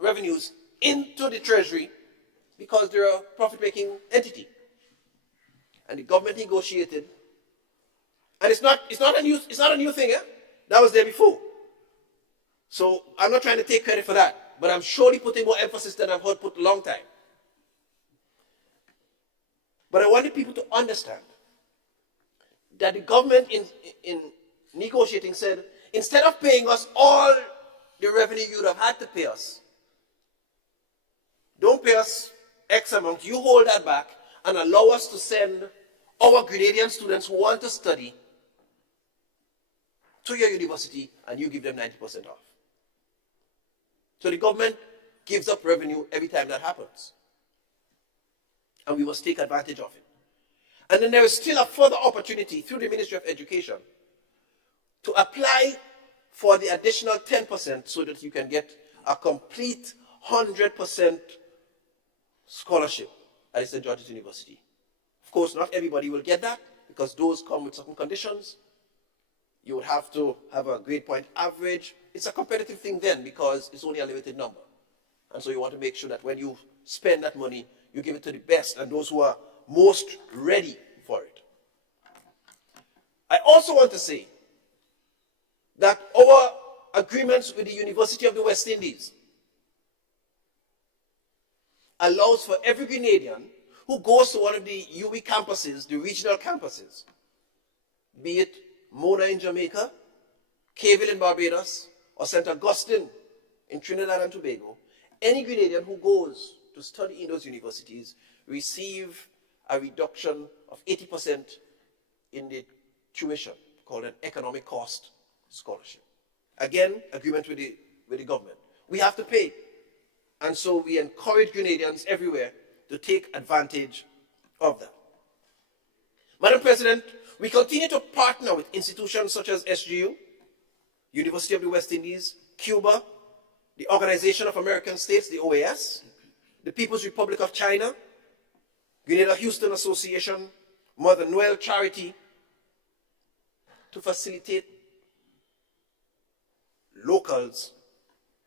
revenues into the treasury because they're a profit-making entity. And the government negotiated, and it's not a new thing, eh? That was there before. So I'm not trying to take credit for that, but I'm surely putting more emphasis than I've heard put a long time. But I wanted people to understand that the government in negotiating said, instead of paying us all the revenue you would have had to pay us, don't pay us X amount, you hold that back and allow us to send our Grenadian students who want to study to your university, and you give them 90% off. So the government gives up revenue every time that happens. And we must take advantage of it. And then there is still a further opportunity through the Ministry of Education to apply for the additional 10% so that you can get a complete 100% scholarship at the St. George's University. Of course, not everybody will get that because those come with certain conditions. You would have to have a grade point average. It's a competitive thing then because it's only a limited number. And so you want to make sure that when you spend that money, you give it to the best and those who are most ready for it. I also want to say that our agreements with the University of the West Indies allows for every Grenadian who goes to one of the UWI campuses, the regional campuses, be it Mona in Jamaica, Caville in Barbados, or St. Augustine in Trinidad and Tobago, any Grenadian who goes to study in those universities receive a reduction of 80% in the tuition, called an economic cost scholarship. Again, agreement with the government. We have to pay. And so we encourage Grenadians everywhere to take advantage of that. Madam President, we continue to partner with institutions such as SGU, University of the West Indies, Cuba, the Organization of American States, the OAS, the People's Republic of China, Grenada Houston Association, Mother Noel Charity, to facilitate locals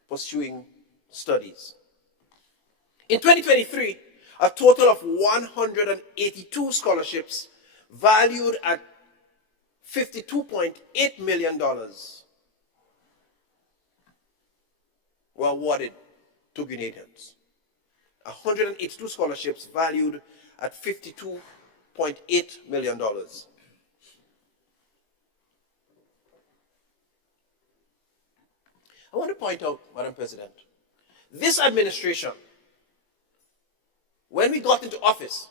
pursuing studies. In 2023, a total of 182 scholarships valued at $52.8 million were awarded to Grenadians. 182 scholarships valued at $52.8 million. I want to point out, Madam President, this administration, when we got into office,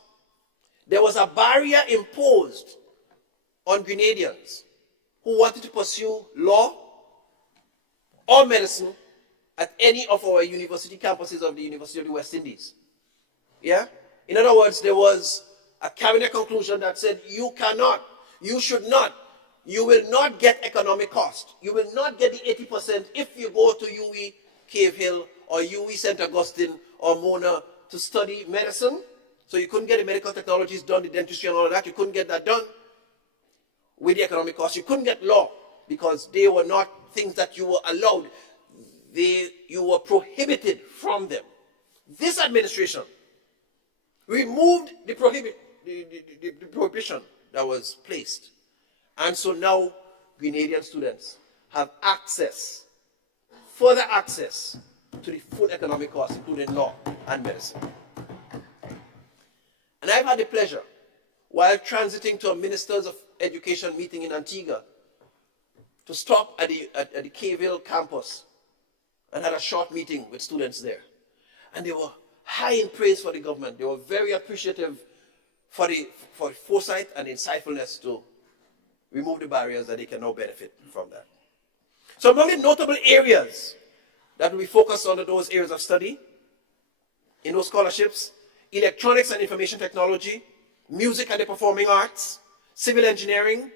there was a barrier imposed on Grenadians who wanted to pursue law or medicine at any of our university campuses of the University of the West Indies. Yeah? In other words, there was a cabinet conclusion that said you cannot, you should not, you will not get economic cost. You will not get the 80% if you go to UWI Cave Hill or UWI St. Augustine or Mona to study medicine. So you couldn't get the medical technologies done, the dentistry and all of that. You couldn't get that done with the economic cost. You couldn't get law because they were not things that you were allowed. You were prohibited from them. This administration removed the prohibition that was placed. And so now Grenadian students have access, further access to the full economic course, including law and medicine. And I've had the pleasure, while transiting to a Ministers of Education meeting in Antigua, to stop at the Cave Hill campus and had a short meeting with students there. And they were high in praise for the government. They were very appreciative for the foresight and insightfulness to remove the barriers that they can now benefit from that. So among the notable areas that we focus on, those areas of study in those scholarships: electronics and information technology, music and the performing arts, civil engineering,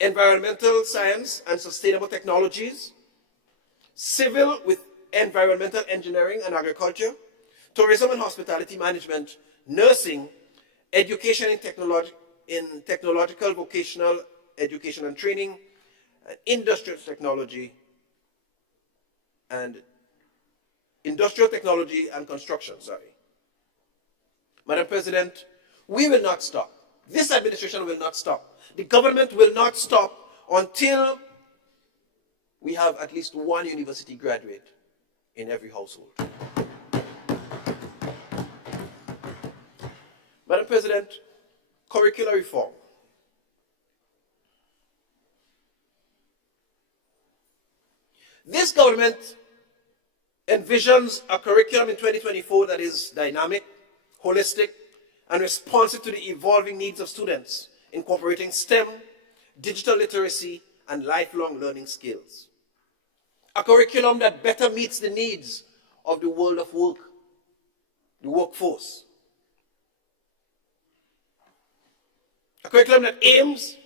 environmental science and sustainable technologies, civil with environmental engineering and agriculture, tourism and hospitality management, nursing, education in technological vocational education and training, industrial technology and construction, Madam President, we will not stop. This administration will not stop. The government will not stop until we have at least one university graduate in every household. Madam President, curricular reform. This government envisions a curriculum in 2024 that is dynamic, holistic, and responsive to the evolving needs of students, incorporating STEM, digital literacy, and lifelong learning skills. A curriculum that better meets the needs of the world of work, the workforce. A curriculum that aims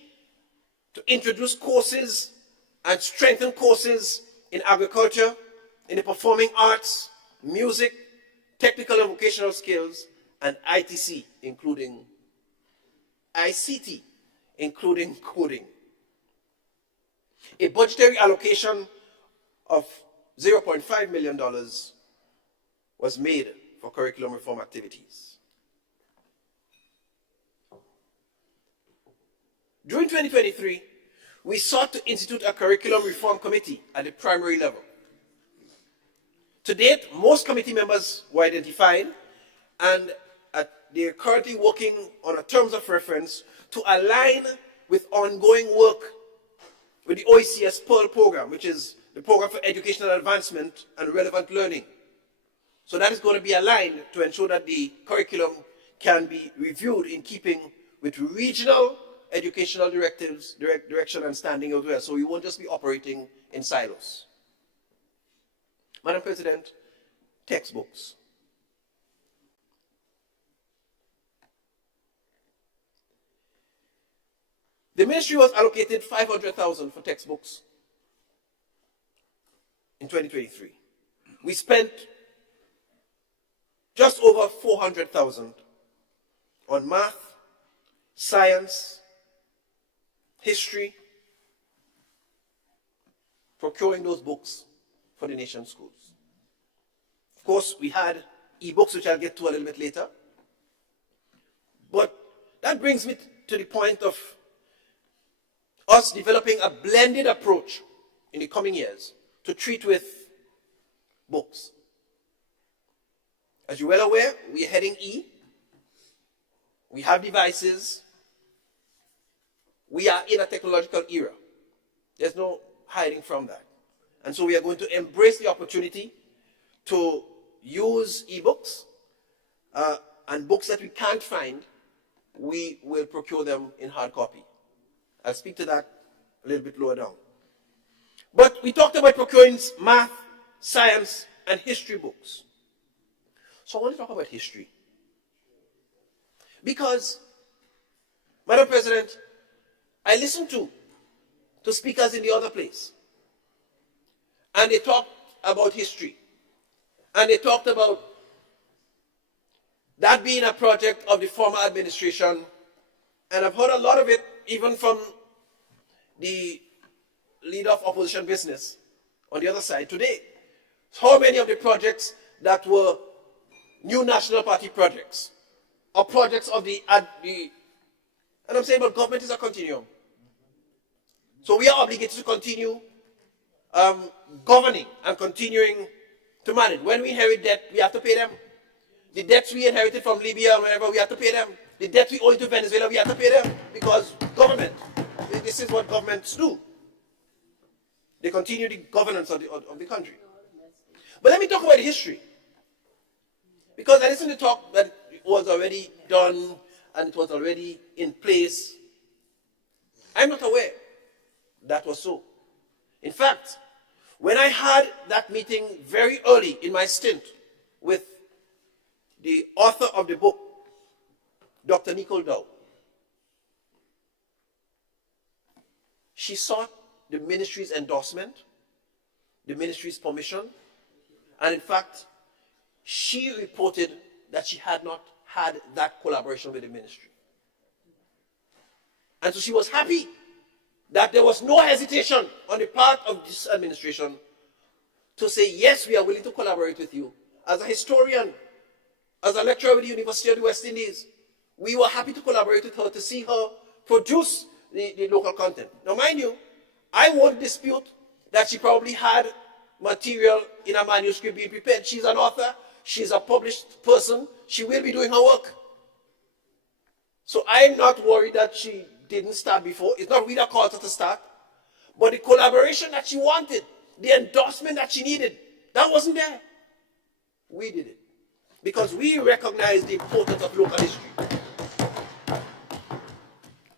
to introduce courses and strengthen courses in agriculture, in the performing arts, music, technical and vocational skills, and ICT, including coding. A budgetary allocation of $0.5 million was made for curriculum reform activities. During 2023, we sought to institute a curriculum reform committee at the primary level. To date, most committee members were identified, and they are currently working on a terms of reference to align with ongoing work with the OECS Pearl program, which is the Program for Educational Advancement and Relevant Learning. So that is going to be aligned to ensure that the curriculum can be reviewed in keeping with regional educational directives, direction and standing as well. So we won't just be operating in silos. Madam President, textbooks. The ministry was allocated $500,000 for textbooks in 2023. We spent just over $400,000 on math, science, history, procuring those books for the nation's schools. Of course, we had ebooks, which I'll get to a little bit later. But that brings me to the point of us developing a blended approach in the coming years to treat with books. As you're well aware, we are heading E. We have devices. We are in a technological era. There's no hiding from that. And so we are going to embrace the opportunity to use ebooks, and books that we can't find, we will procure them in hard copy. I'll speak to that a little bit lower down. But we talked about procuring math, science, and history books. So I want to talk about history. Because, Madam President, I listened to speakers in the other place, and they talked about history. And they talked about that being a project of the former administration. And I've heard a lot of it even from the leader of opposition business on the other side today. How many of the projects that were new National Party projects or projects of and I'm saying, but government is a continuum. So we are obligated to continue governing and continuing to manage. When we inherit debt, we have to pay them. The debts we inherited from Libya or wherever, we have to pay them. The debt we owe to Venezuela, we have to pay them because government. This is what governments do. They continue the governance of the country. But let me talk about history. Because I listened to talk that it was already done and it was already in place. I'm not aware that was so. In fact, when I had that meeting very early in my stint with the author of the book, Dr. Nicole Dow, she sought the ministry's endorsement, the ministry's permission, and in fact, she reported that she had not had that collaboration with the ministry. And so she was happy that there was no hesitation on the part of this administration to say, yes, we are willing to collaborate with you. As a historian, as a lecturer with the University of the West Indies, we were happy to collaborate with her to see her produce the local content. Now, mind you, I won't dispute that she probably had material in a manuscript being prepared. She's an author. She's a published person. She will be doing her work. So I'm not worried that she didn't start before. It's not we that caused her to start. But the collaboration that she wanted, the endorsement that she needed, that wasn't there. We did it. Because we recognize the importance of local history.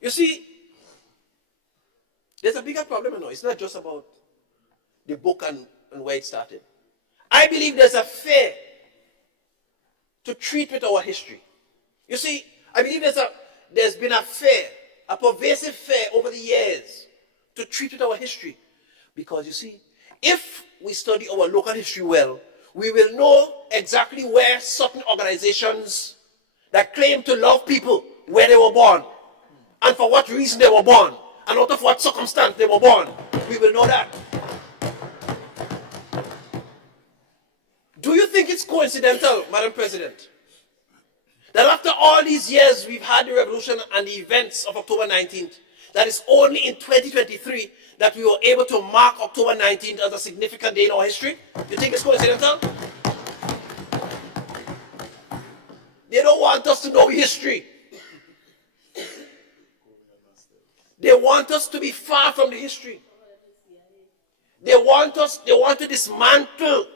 You see, there's a bigger problem now. It's not just about the book and where it started. I believe there's a fear to treat with our history. You see, I believe there's been a fear, a pervasive fear over the years to treat with our history. Because you see, if we study our local history well, we will know exactly where certain organizations that claim to love people, where they were born, and for what reason they were born, and out of what circumstance they were born. We will know that. Do you think it's coincidental, Madam President, that after all these years we've had the revolution and the events of October 19th, that it's only in 2023 that we were able to mark October 19th as a significant day in our history? You think it's coincidental? They don't want us to know history. They want us to be far from the history. They want to dismantle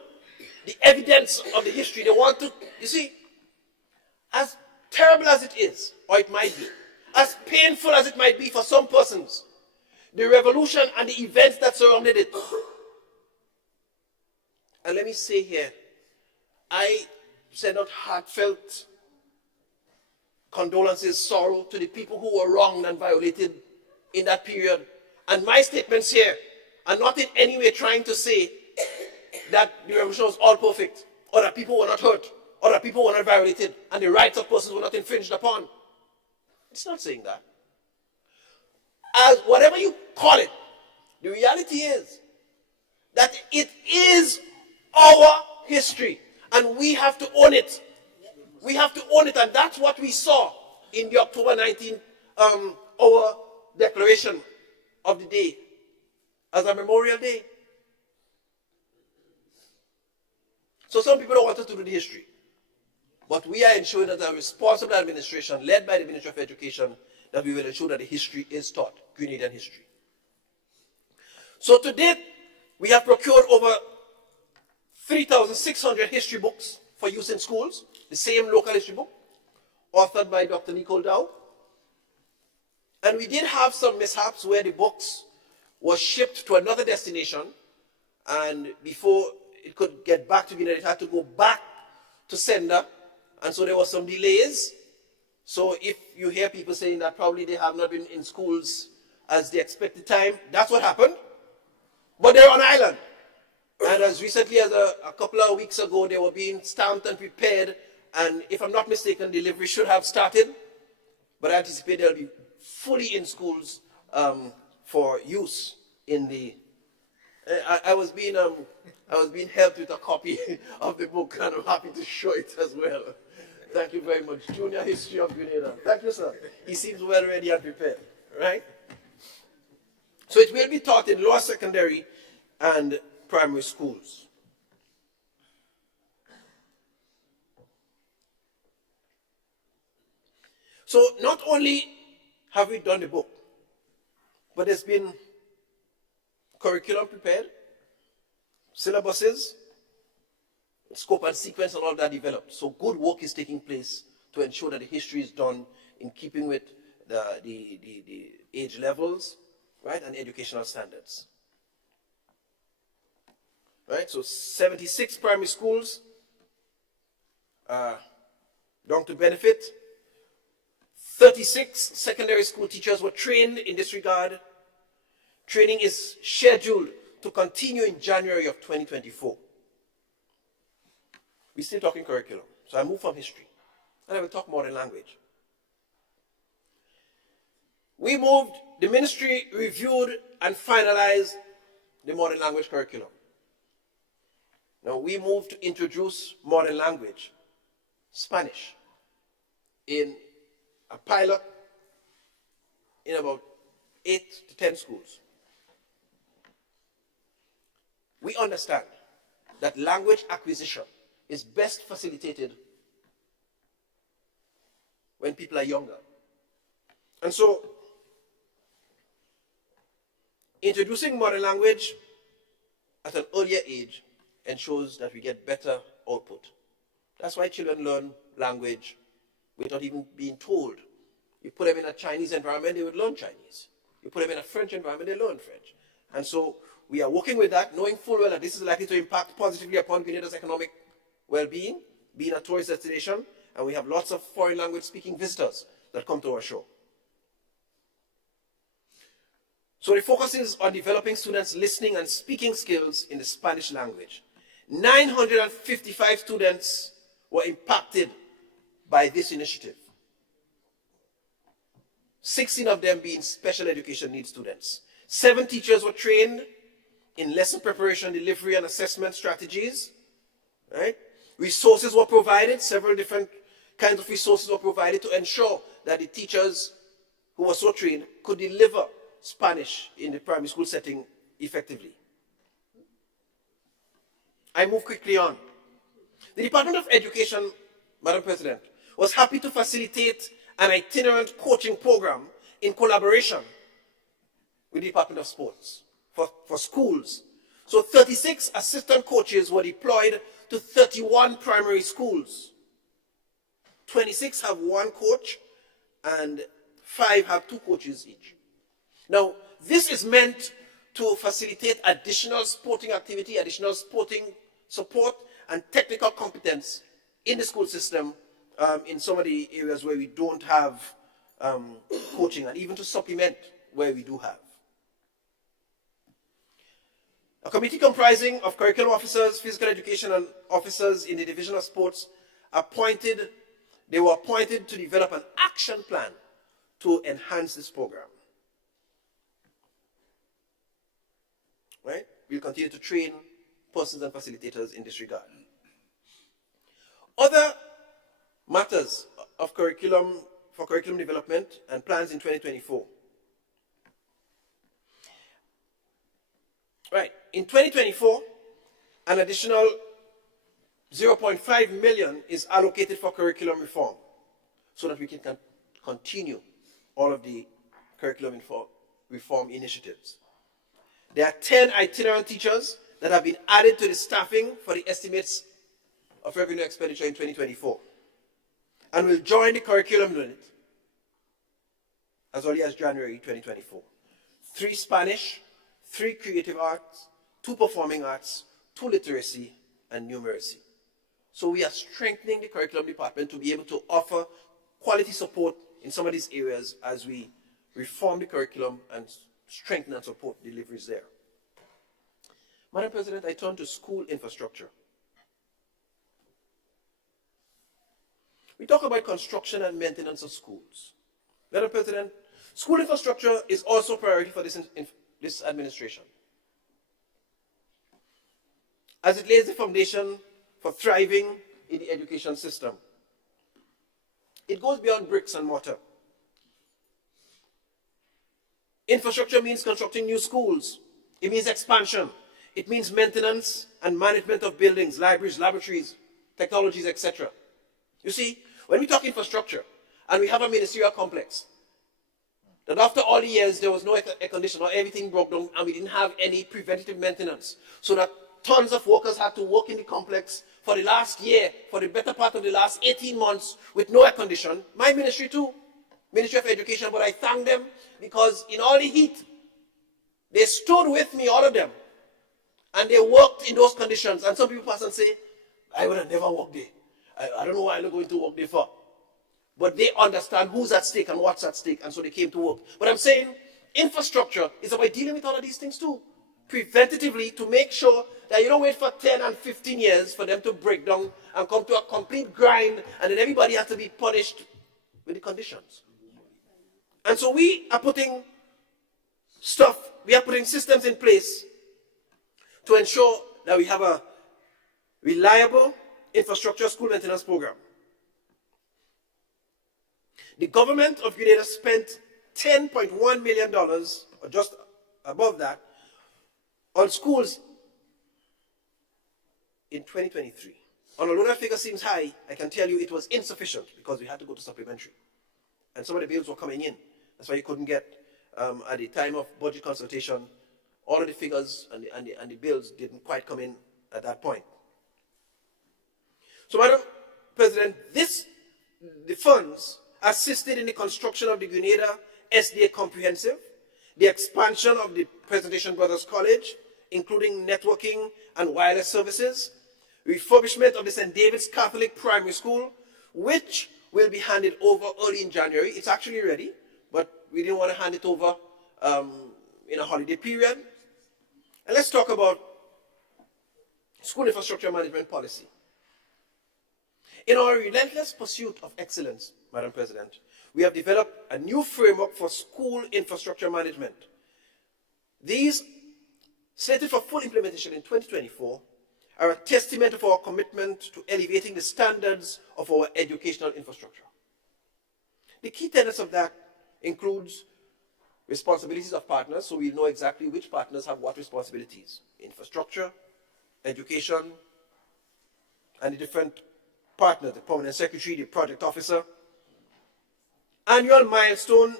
the evidence of the history. They want to, you see, as terrible as it is, or it might be, as painful as it might be for some persons, the revolution and the events that surrounded it. And let me say here, I send out heartfelt condolences, sorrow to the people who were wronged and violated in that period. And my statements here are not in any way trying to say that the revolution was all perfect, or that people were not hurt, or that people were not violated, and the rights of persons were not infringed upon. It's not saying that. As whatever you call it, the reality is that it is our history. And we have to own it. We have to own it, and that's what we saw in the October 19th our declaration of the day as a Memorial Day. So some people don't want us to do the history. But we are ensuring that a responsible administration led by the Ministry of Education, that we will ensure that the history is taught, Grenadian history. So to date, we have procured over 3,600 history books for use in schools, the same local history book, authored by Dr. Nicole Dow. And we did have some mishaps where the books were shipped to another destination, and before it could get back to Grenada, it had to go back to sender, and so there were some delays. So if you hear people saying that probably they have not been in schools as the expected time, that's what happened. But they're on island. And as recently as a couple of weeks ago, they were being stamped and prepared, and if I'm not mistaken, delivery should have started, but I anticipate they'll be fully in schools for use in the... I was being helped with a copy of the book, and I'm happy to show it as well. Thank you very much. Junior History of Grenada. Thank you, sir. He seems well ready and prepared, right? So it will be taught in lower secondary and primary schools. So not only have we done the book, but there's been curriculum prepared, syllabuses, scope and sequence and all that developed. So good work is taking place to ensure that the history is done in keeping with the age levels, right, and educational standards. Right, so 76 primary schools done to benefit. 36 secondary school teachers were trained in this regard. Training is scheduled to continue in January of 2024. We're still talking curriculum. So I move from history, and I will talk modern language. The ministry reviewed and finalized the modern language curriculum. Now we moved to introduce modern language, Spanish, in a pilot in about 8 to 10 schools. We understand that language acquisition is best facilitated when people are younger. And so, introducing modern language at an earlier age ensures that we get better output. That's why children learn language without even being told. You put them in a Chinese environment, they would learn Chinese. You put them in a French environment, they learn French. And so we are working with that, knowing full well that this is likely to impact positively upon Grenada's economic well-being, being a tourist destination, and we have lots of foreign language speaking visitors that come to our show. So the focus is on developing students' listening and speaking skills in the Spanish language. 955 students were impacted by this initiative. 16 of them being special education needs students. 7 teachers were trained in lesson preparation, delivery, and assessment strategies. Right? Resources were provided, several different kinds of resources were provided to ensure that the teachers who were so trained could deliver Spanish in the primary school setting effectively. I move quickly on. The Department of Education, Madam President, was happy to facilitate an itinerant coaching program in collaboration with the Department of Sports for schools. So 36 assistant coaches were deployed to 31 primary schools. 26 have 1 coach and 5 have 2 coaches each. Now, this is meant to facilitate additional sporting activity, additional sporting support, and technical competence in the school system in some of the areas where we don't have coaching, and even to supplement where we do have. A committee comprising of curriculum officers, physical education, and officers in the Division of Sports they were appointed to develop an action plan to enhance this program. Right? We'll continue to train persons and facilitators in this regard. Other matters of curriculum for curriculum development and plans in 2024. Right, in 2024, an additional 0.5 million is allocated for curriculum reform so that we can continue all of the curriculum reform initiatives. There are 10 itinerant teachers that have been added to the staffing for the estimates of revenue expenditure in 2024 and will join the curriculum unit as early as January 2024. 3 Spanish, 3 creative arts, 2 performing arts, 2 literacy, and numeracy. So we are strengthening the curriculum department to be able to offer quality support in some of these areas as we reform the curriculum and strengthen and support deliveries there. Madam President, I turn to school infrastructure. We talk about construction and maintenance of schools. Madam President, school infrastructure is also a priority for this administration, as it lays the foundation for thriving in the education system. It goes beyond bricks and mortar. Infrastructure means constructing new schools. It means expansion. It means maintenance and management of buildings, libraries, laboratories, technologies, etc. You see, when we talk infrastructure and we have a ministerial complex, that after all the years there was no air conditioner, everything broke down, and we didn't have any preventative maintenance, so that tons of workers had to work in the complex for the last year, for the better part of the last 18 months with no air condition. My ministry too, Ministry of Education, but I thank them because in all the heat, they stood with me, all of them, and they worked in those conditions. And some people pass and say, I would have never worked there. I don't know why I'm not going to work there for. But they understand who's at stake and what's at stake, and so they came to work. But I'm saying infrastructure is about dealing with all of these things too, preventatively, to make sure that you don't wait for 10 and 15 years for them to break down and come to a complete grind, and then everybody has to be punished with the conditions. And so we are putting systems in place to ensure that we have a reliable infrastructure school maintenance program. The government of Grenada spent $10.1 million, or just above that, on schools in 2023. Although that figure seems high, I can tell you it was insufficient because we had to go to supplementary. And some of the bills were coming in. That's why you couldn't get, at the time of budget consultation, all of the figures and the bills didn't quite come in at that point. So, Madam President, the funds assisted in the construction of the Grenada SDA Comprehensive, the expansion of the Presentation Brothers College, including networking and wireless services, refurbishment of the St. David's Catholic Primary School, which will be handed over early in January. It's actually ready, but we didn't want to hand it over in a holiday period. And let's talk about school infrastructure management policy. In our relentless pursuit of excellence, Madam President, we have developed a new framework for school infrastructure management. These, slated for full implementation in 2024, are a testament of our commitment to elevating the standards of our educational infrastructure. The key tenets of that includes responsibilities of partners, so we know exactly which partners have what responsibilities: infrastructure, education, and the different partners, the permanent secretary, the project officer. Annual milestone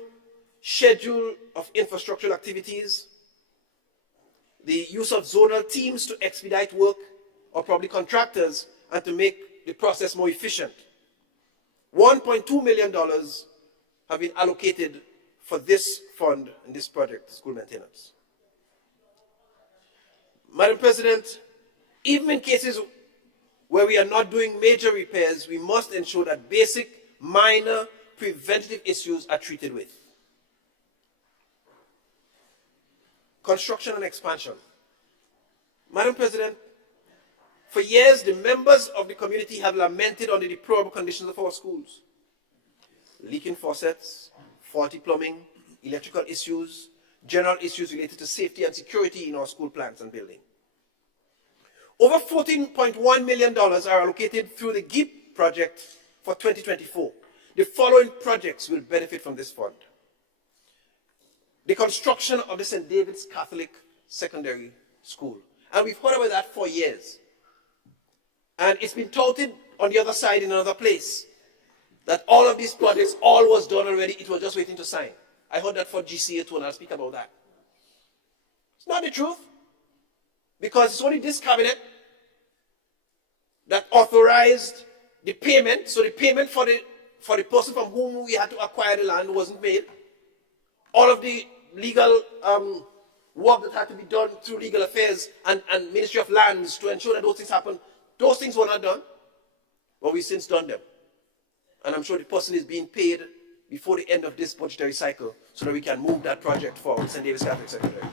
schedule of infrastructural activities, the use of zonal teams to expedite work, or probably contractors, and to make the process more efficient. $1.2 million have been allocated for this fund and this project, school maintenance. Madam President, even in cases where we are not doing major repairs, we must ensure that basic, minor, preventative issues are treated with. Construction and expansion. Madam President, for years, the members of the community have lamented under the deplorable conditions of our schools. Leaking faucets, faulty plumbing, electrical issues, general issues related to safety and security in our school plants and buildings. Over $14.1 million are allocated through the GEEP project for 2024. The following projects will benefit from this fund. The construction of the St. David's Catholic Secondary School. And we've heard about that for years. And it's been touted on the other side in another place that all of these projects, all was done already, it was just waiting to sign. I heard that for GCA too, and I'll speak about that. It's not the truth, because it's only this cabinet that authorized the payment. So the payment for the person from whom we had to acquire the land wasn't made. All of the legal work that had to be done through legal affairs and Ministry of Lands to ensure that those things happen, those things were not done. But we've since done them. And I'm sure the person is being paid before the end of this budgetary cycle so that we can move that project forward, St. David's Catholic Secondary.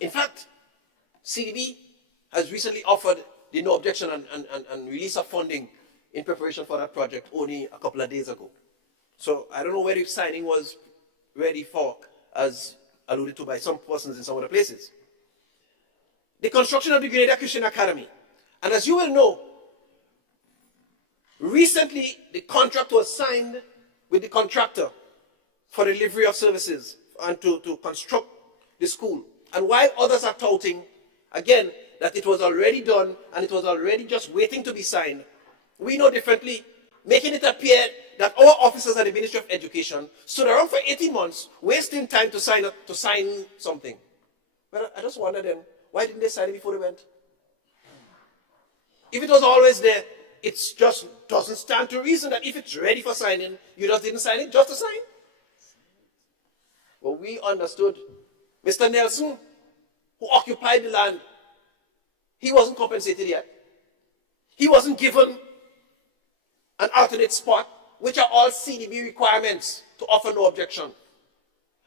In fact, CDB has recently offered the no objection and release of funding in preparation for that project only a couple of days ago. So I don't know where the signing was ready for, as alluded to by some persons in some other places. The construction of the Grenada Christian Academy. And as you will know, recently the contract was signed with the contractor for delivery of services and to construct the school. And while others are touting, again, that it was already done and it was already just waiting to be signed, we know differently, making it appear that our officers at the Ministry of Education stood around for 18 months, wasting time to sign something. But I just wonder then, why didn't they sign it before they went? If it was always there, it just doesn't stand to reason that if it's ready for signing, you just didn't sign it just to sign. Well, we understood. Mr. Nelson, who occupied the land, he wasn't compensated yet. He wasn't given an alternate spot, which are all CDB requirements to offer no objection.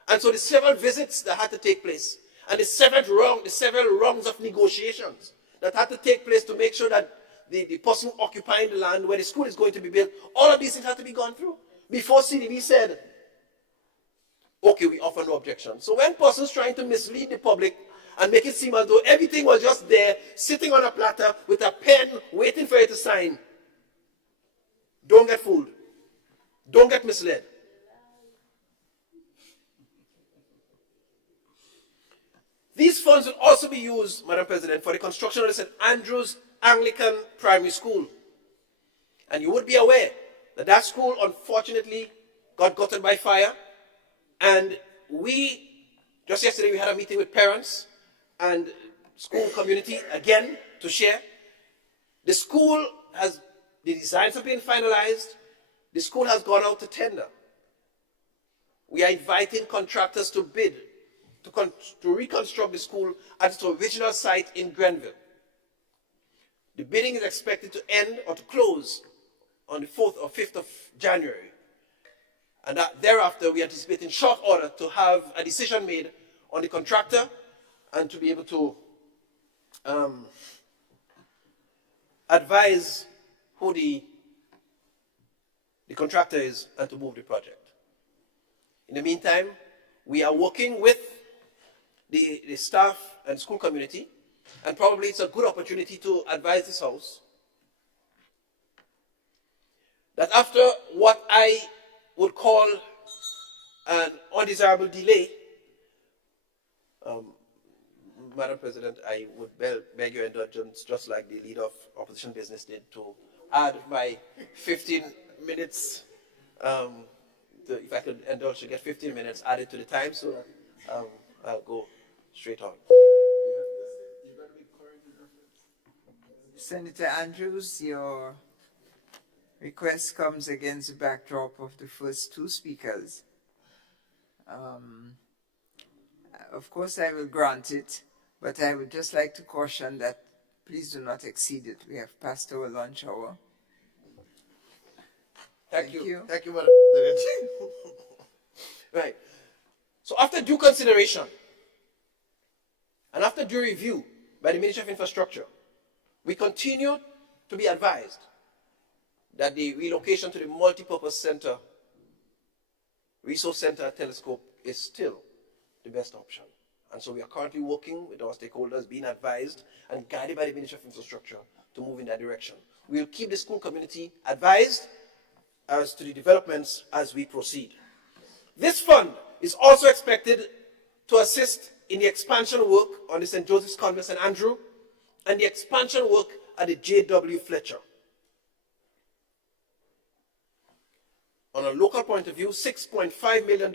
And so the several visits that had to take place, and the several rounds of negotiations that had to take place to make sure that the person occupying the land where the school is going to be built, all of these things had to be gone through before CDB said, okay, we offer no objection. So when persons trying to mislead the public and make it seem as though everything was just there, sitting on a platter with a pen, waiting for you to sign, don't get fooled. Don't get misled. These funds will also be used, Madam President, for the construction of the St. Andrew's Anglican Primary School. And you would be aware that that school, unfortunately, got gutted by fire. And just yesterday, we had a meeting with parents and school community, again, to share. The school the designs have been finalized. The school has gone out to tender. We are inviting contractors to bid to reconstruct the school at its original site in Grenville. The bidding is expected to end or to close on the 4th or 5th of January. And thereafter, we anticipate in short order to have a decision made on the contractor and to be able to advise who the contractor is and to move the project. In the meantime, we are working with the staff and school community, and probably it's a good opportunity to advise this House that after what I would call an undesirable delay, Madam President, I would beg your indulgence, just like the leader of opposition business did, to add my 15 minutes, if I could indulge to get 15 minutes added to the time, so that I'll go straight on. Senator Andrews, your request comes against the backdrop of the first two speakers. Of course, I will grant it, but I would just like to caution that please do not exceed it. We have passed our lunch hour. Thank you. Thank you, Madam President. Right. So after due consideration and after due review by the Ministry of Infrastructure, we continue to be advised that the relocation to the multipurpose center, resource center telescope is still the best option. And so we are currently working with our stakeholders, being advised and guided by the Ministry of Infrastructure to move in that direction. We will keep the school community advised as to the developments as we proceed. This fund is also expected to assist in the expansion work on the St. Joseph's Convent St. Andrew and the expansion work at the J.W. Fletcher. On a local point of view, $6.5 million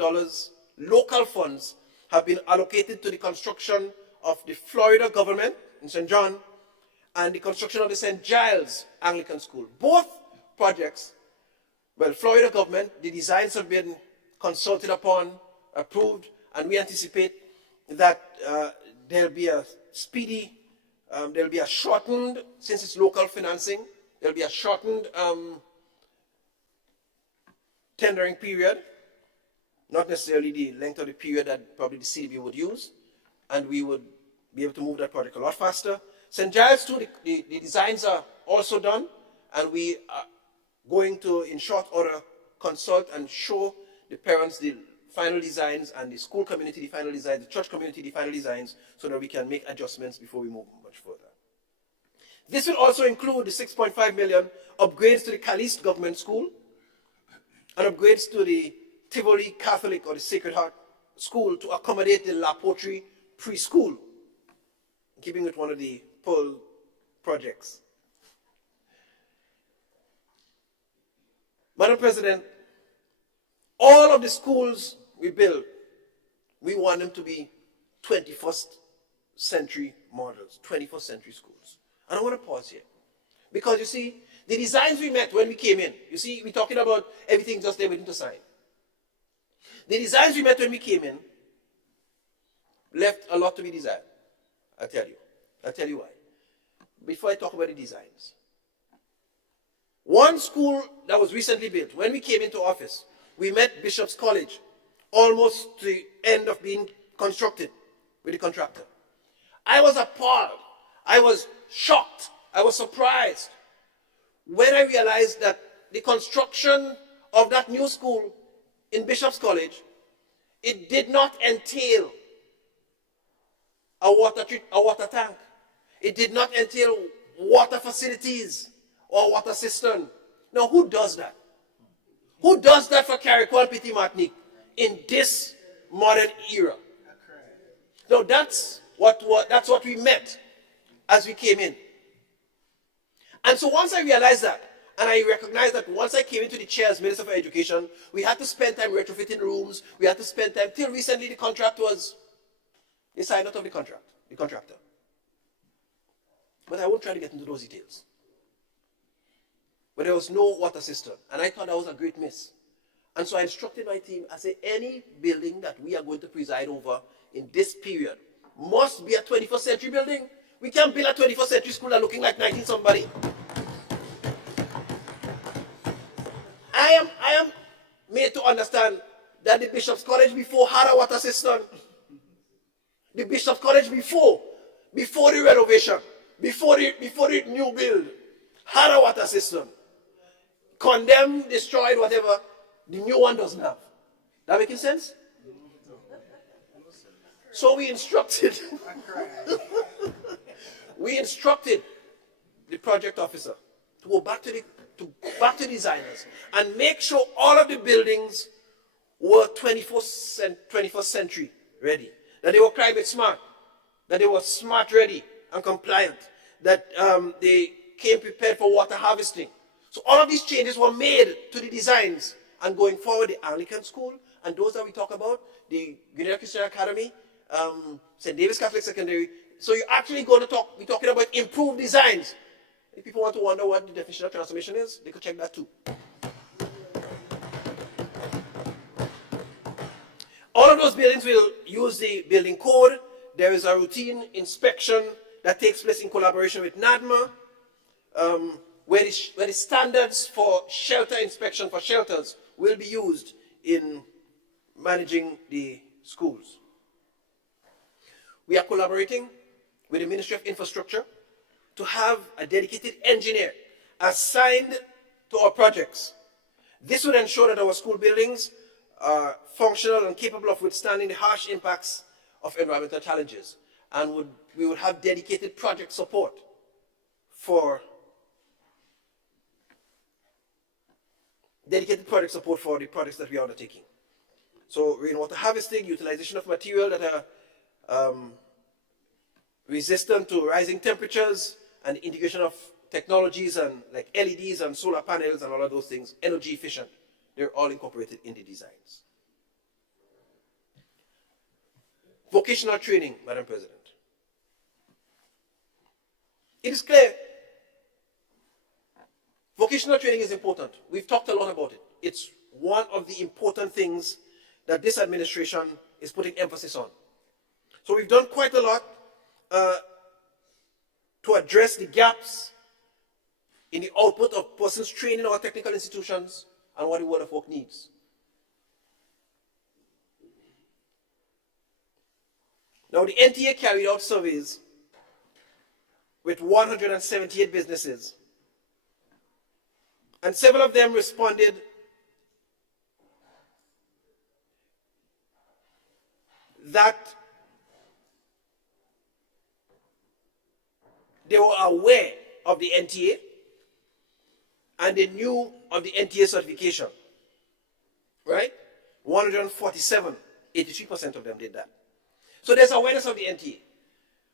local funds have been allocated to the construction of the Florida government in St. John and the construction of the St. Giles Anglican School. Both projects, well, Florida government, the designs have been consulted upon, approved, and we anticipate that there'll be a speedy, there'll be a shortened, since it's local financing, there'll be a shortened tendering period, not necessarily the length of the period that probably the CDB would use, and we would be able to move that project a lot faster. St. Giles too, the designs are also done, and we are going to, in short order, consult and show the parents the final designs and the school community the final designs, the church community the final designs, so that we can make adjustments before we move much further. This will also include the 6.5 million upgrades to the Caliste Government School and upgrades to the Tivoli Catholic or the Sacred Heart School to accommodate the La Poterie preschool, keeping with one of the Pearl projects. Madam President, all of the schools we build, we want them to be 21st century models, 21st century schools. And I want to pause here. Because you see, the designs we met when we came in, you see, we're talking about everything just there waiting to sign. The designs we met when we came in left a lot to be desired. I'll tell you. I'll tell you why. Before I talk about the designs. One school that was recently built, when we came into office, we met Bishop's College, almost to the end of being constructed with the contractor. I was appalled. I was shocked. I was surprised when I realized that the construction of that new school in Bishop's College, it did not entail a water tank. It did not entail water facilities or water cistern. Now, who does that? Who does that for Carriacou and Petit Martinique in this modern era? Now, that's what we met as we came in. And so once I realized that, and I recognized that once I came into the chair as Minister for Education, we had to spend time retrofitting rooms, we had to spend time, till recently the contract was, they signed out of the contractor. But I won't try to get into those details. But there was no water system, and I thought that was a great miss. And so I instructed my team, I said, any building that we are going to preside over in this period must be a 21st century building. We can't build a 21st century school that looking like 19 somebody. I am made to understand that the Bishop's College before had a water system. The Bishop's College before the renovation, before the new build, had a water system. Condemned, destroyed, whatever, the new one doesn't have. That making sense? So we instructed the project officer to go back to designers and make sure all of the buildings were 21st century ready. That they were climate smart, that they were smart ready and compliant, that they came prepared for water harvesting. So all of these changes were made to the designs. And going forward, the Anglican School, and those that we talk about, the Grenada Christian Academy, St. David's Catholic Secondary. So you're actually going to be talking about improved designs. If people want to wonder what the definition of transformation is, they could check that too. All of those buildings will use the building code. There is a routine inspection that takes place in collaboration with NADMA, where the standards for shelter inspection for shelters will be used in managing the schools. We are collaborating with the Ministry of Infrastructure to have a dedicated engineer assigned to our projects. This will ensure that our school buildings are functional and capable of withstanding the harsh impacts of environmental challenges, and we would have dedicated project support for the projects that we are undertaking. So rainwater harvesting, utilization of material that are resistant to rising temperatures, and integration of technologies and like LEDs and solar panels and all of those things, energy efficient. They're all incorporated in the designs. Vocational training, Madam President. It is clear vocational training is important. We've talked a lot about it. It's one of the important things that this administration is putting emphasis on. So we've done quite a lot to address the gaps in the output of persons trained in our technical institutions and what the world of work needs. Now, the NTA carried out surveys with 178 businesses, and several of them responded that they were aware of the NTA and they knew of the NTA certification, right? 147, 83% of them did that. So there's awareness of the NTA.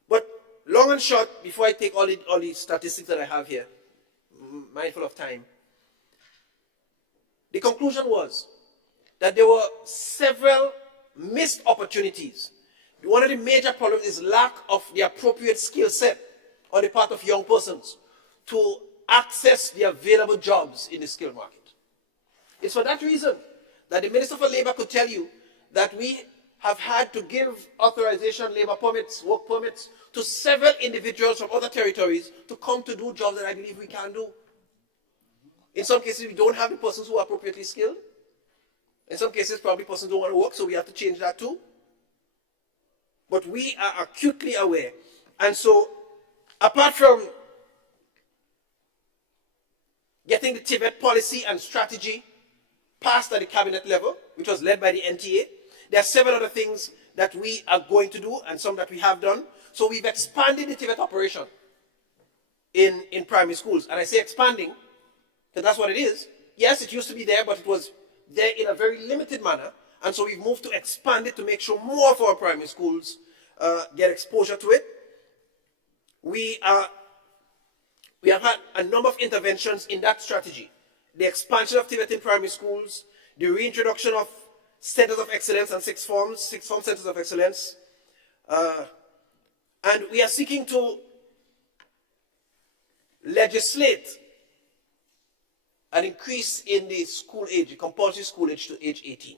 But long and short, before I take all the statistics that I have here, mindful of time, the conclusion was that there were several missed opportunities. One of the major problems is lack of the appropriate skill set on the part of young persons to access the available jobs in the skill market. It's for that reason that the Minister for Labor could tell you that we have had to give authorization, labor permits, work permits to several individuals from other territories to come to do jobs that I believe we can do. In some cases, we don't have the persons who are appropriately skilled. In some cases, probably persons don't want to work, so we have to change that too. But we are acutely aware. And so, apart from getting the TVET policy and strategy passed at the cabinet level, which was led by the NTA, there are several other things that we are going to do and some that we have done. So we've expanded the TVET operation in primary schools. And I say expanding, because that's what it is. Yes, it used to be there, but it was there in a very limited manner. And so we've moved to expand it to make sure more of our primary schools get exposure to it. We have had a number of interventions in that strategy. The expansion of TVET in primary schools, the reintroduction of centers of excellence and sixth form centers of excellence. And we are seeking to legislate an increase in the school age, the compulsory school age to age 18.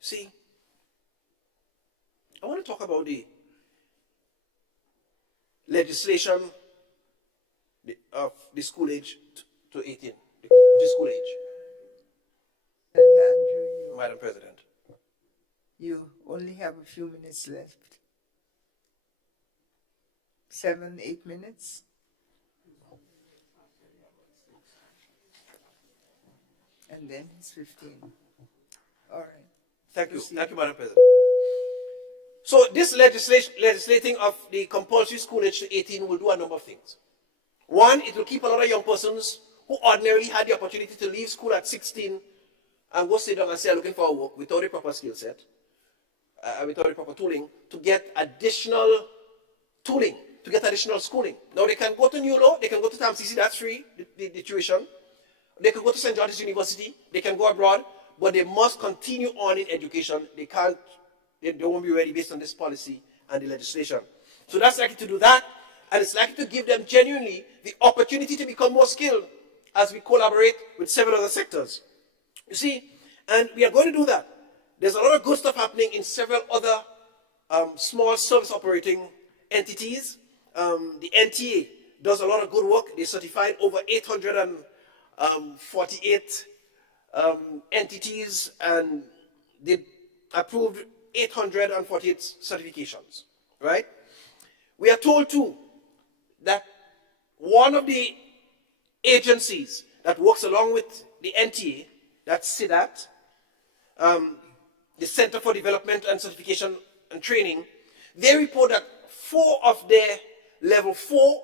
See, I want to talk about the legislation of the school age to 18, the school age. Senator Andrew, Madam President. you only have a few minutes left. 7, 8 minutes. And then it's 15. All right. Thank you. Proceed. Thank you, Madam President. So this legislating of the compulsory school age to 18 will do a number of things. One, it will keep a lot of young persons who ordinarily had the opportunity to leave school at 16 and go sit down and say, I'm looking for a work without a proper skill set, without a proper tooling, to get additional tooling, to get additional schooling. Now they can go to New Law, they can go to TAMCC, that's free, the tuition. They can go to St. George's University, they can go abroad, but they must continue on in education. They won't be ready based on this policy and the legislation. So that's likely to do that, and it's likely to give them genuinely the opportunity to become more skilled as we collaborate with several other sectors. You see, and we are going to do that. There's a lot of good stuff happening in several other small service operating entities. The NTA does a lot of good work. They certified over 848 entities, and they approved 848 certifications, right? We are told too that one of the agencies that works along with the NTA, that's CIDAT, the Center for Development and Certification and training, they report that 4 of their level 4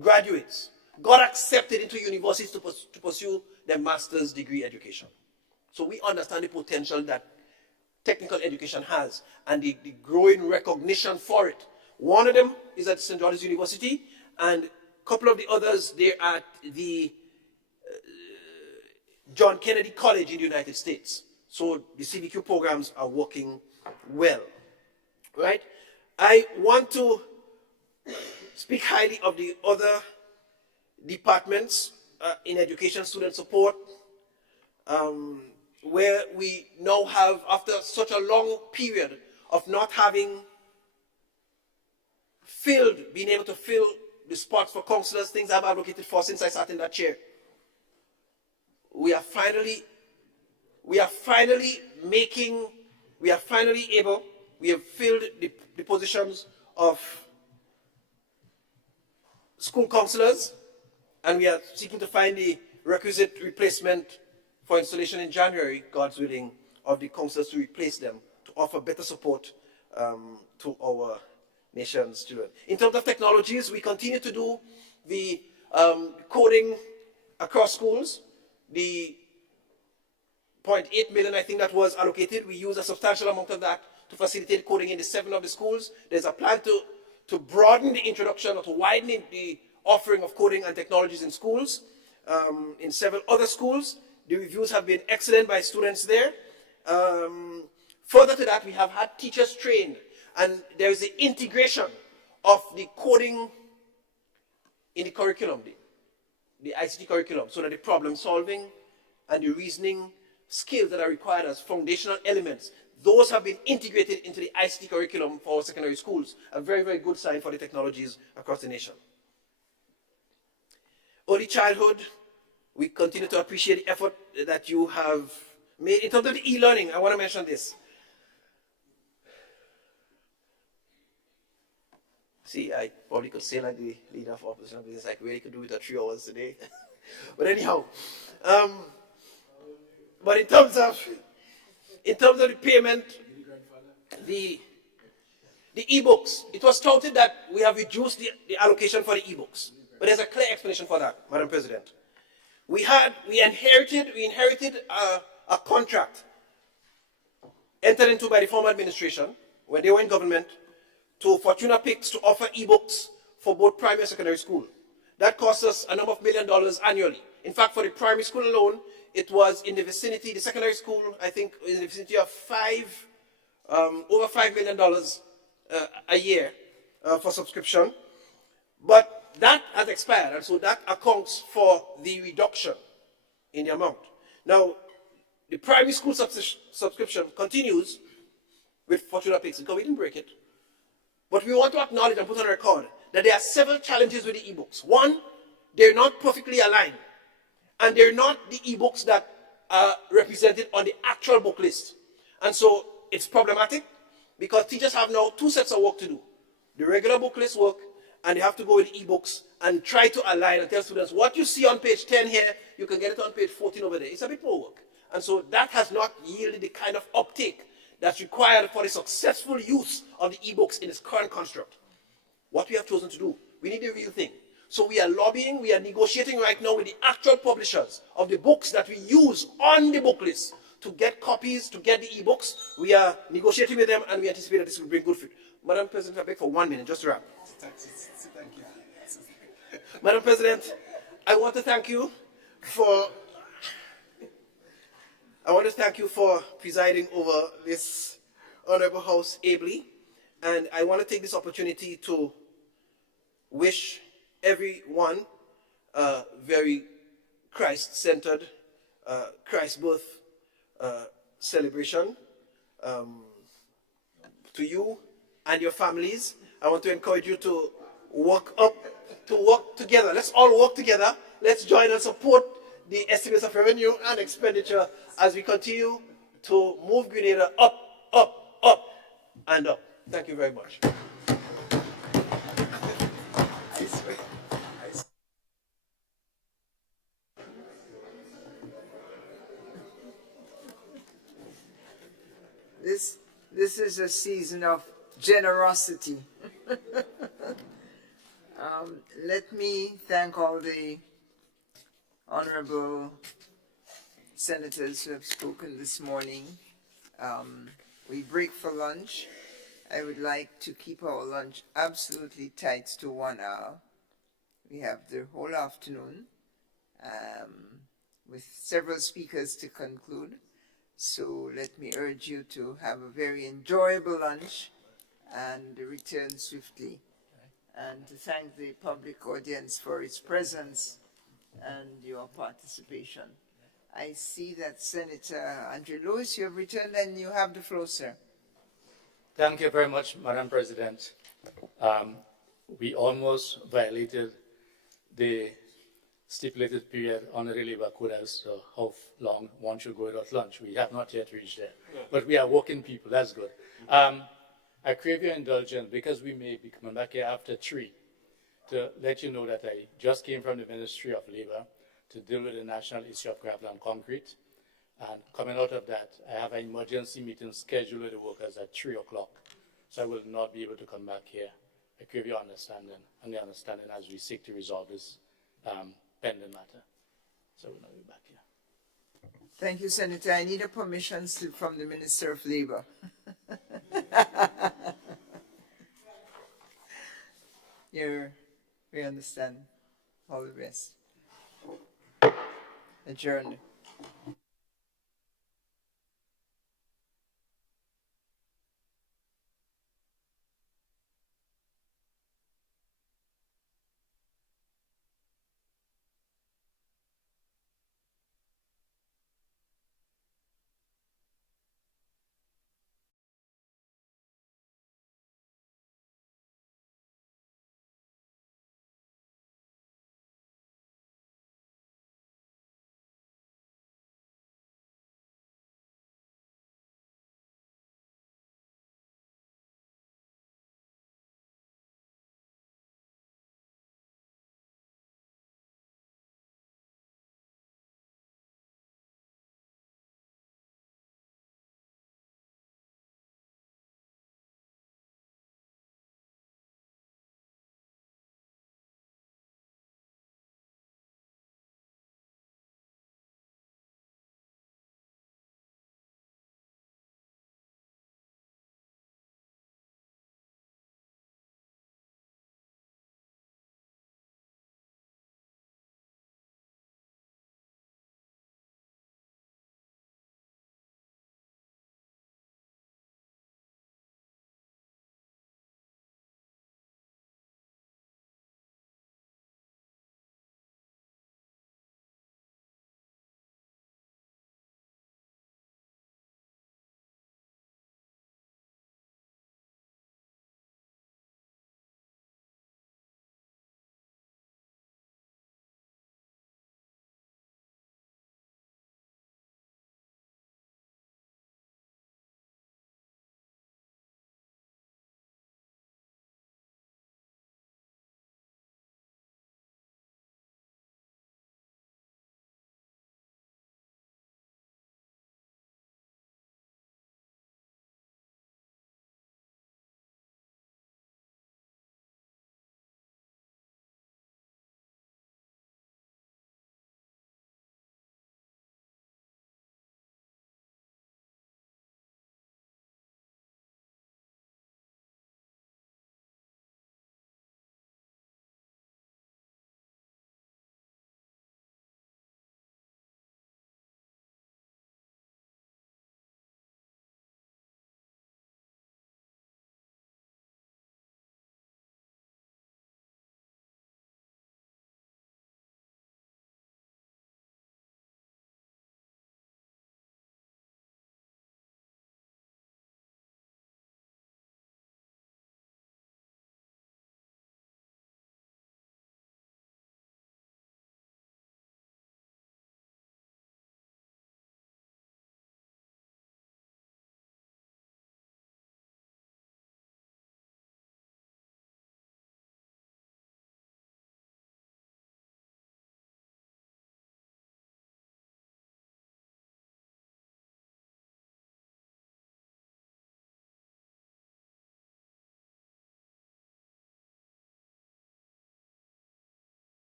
graduates got accepted into universities to pursue their master's degree education. So we understand the potential that technical education has and the growing recognition for it. One of them is at St. George's University, and a couple of the others, they're at the John Kennedy College in the United States. So the CVQ programs are working well, right? I want to speak highly of the other departments in education, student support, where we now have, after such a long period of not having been able to fill the spots for counselors, things I've advocated for since I sat in that chair. We are finally able, we have filled the positions of school counselors, and we are seeking to find the requisite replacement for installation in January, God's willing, of the counselors to replace them, to offer better support to our nation's children. In terms of technologies, we continue to do the coding across schools. The 0.8 million, I think, that was allocated, we use a substantial amount of that to facilitate coding in the 7 of the schools. There's a plan to broaden the introduction or to widen the offering of coding and technologies in schools. In several other schools, the reviews have been excellent by students there. Further to that, we have had teachers trained, and there is the integration of the coding in the curriculum, the ICT curriculum, so that the problem solving and the reasoning skills that are required as foundational elements, those have been integrated into the ICT curriculum for our secondary schools. A very, very good sign for the technologies across the nation. Early childhood, we continue to appreciate the effort that you have made. In terms of the e-learning, I want to mention this. See, I probably could say like the leader of opposition business, I really could do it at 3 hours a day. But anyhow, but in terms of the payment, the e-books, it was touted that we have reduced the allocation for the e-books. But there's a clear explanation for that, Madam President. We inherited a contract entered into by the former administration when they were in government to Fortuna Picks to offer e-books for both primary and secondary school. That cost us a number of $1 million annually. In fact, for the primary school alone, it was in the vicinity, the secondary school, I think, in the vicinity of over $5 million a year for subscription. But that has expired, and so that accounts for the reduction in the amount. Now, the primary school subscription continues with Fortuna Picks, because we didn't break it. But we want to acknowledge and put on record that there are several challenges with the e-books. One, they're not perfectly aligned, and they're not the e-books that are represented on the actual book list. And so it's problematic because teachers have now 2 sets of work to do. The regular book list work, and they have to go with e-books and try to align and tell students what you see on page 10 here, you can get it on page 14 over there. It's a bit more work. And so that has not yielded the kind of uptake that's required for the successful use of the e-books in its current construct. What we have chosen to do, we need the real thing. So we are lobbying, we are negotiating right now with the actual publishers of the books that we use on the book list to get copies, to get the e-books. We are negotiating with them, and we anticipate that this will bring good fruit. Madam President, I beg for 1 minute, just to wrap. Thank you. Madam President, I want to thank you for presiding over this honorable house ably, and I want to take this opportunity to wish everyone a very Christ-centered Christ birth celebration. To you and your families, I want to encourage you to work together. Let's all work together. Let's join and support the estimates of revenue and expenditure as we continue to move Grenada up, up, up, and up. Thank you very much. This This is a season of generosity. Let me thank all the honorable senators who have spoken this morning. We break for lunch. I would like to keep our lunch absolutely tight to 1 hour. We have the whole afternoon with several speakers to conclude. So let me urge you to have a very enjoyable lunch and return swiftly. And to thank the public audience for its presence and your participation. I see that Senator Andrew Lewis, you have returned and you have the floor, sir. Thank you very much, Madam President. We almost violated the stipulated period on the Labor Code as to how long one should go without lunch. We have not yet reached there, but we are working people. That's good. I crave your indulgence because we may be coming back here after 3 to let you know that I just came from the Ministry of Labor to deal with the national issue of gravel and concrete. And coming out of that, I have an emergency meeting scheduled with the workers at 3 o'clock. So I will not be able to come back here. I crave your understanding and the understanding as we seek to resolve this pending matter. So we'll not be back here. Thank you, Senator. I need a permission slip from the Minister of Labor. We understand. All the best. Adjourned.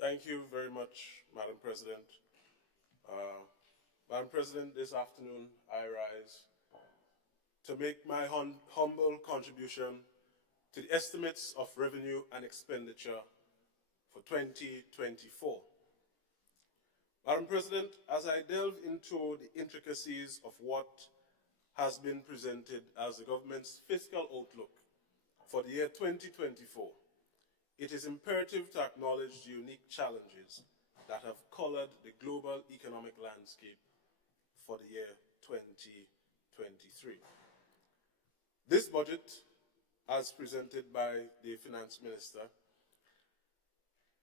Thank you very much, Madam President. Madam President, this afternoon I rise to make my humble contribution to the estimates of revenue and expenditure for 2024. Madam President, as I delve into the intricacies of what has been presented as the government's fiscal outlook for the year 2024, it is imperative to acknowledge the unique challenges that have colored the global economic landscape for the year 2023. This budget, as presented by the Finance Minister,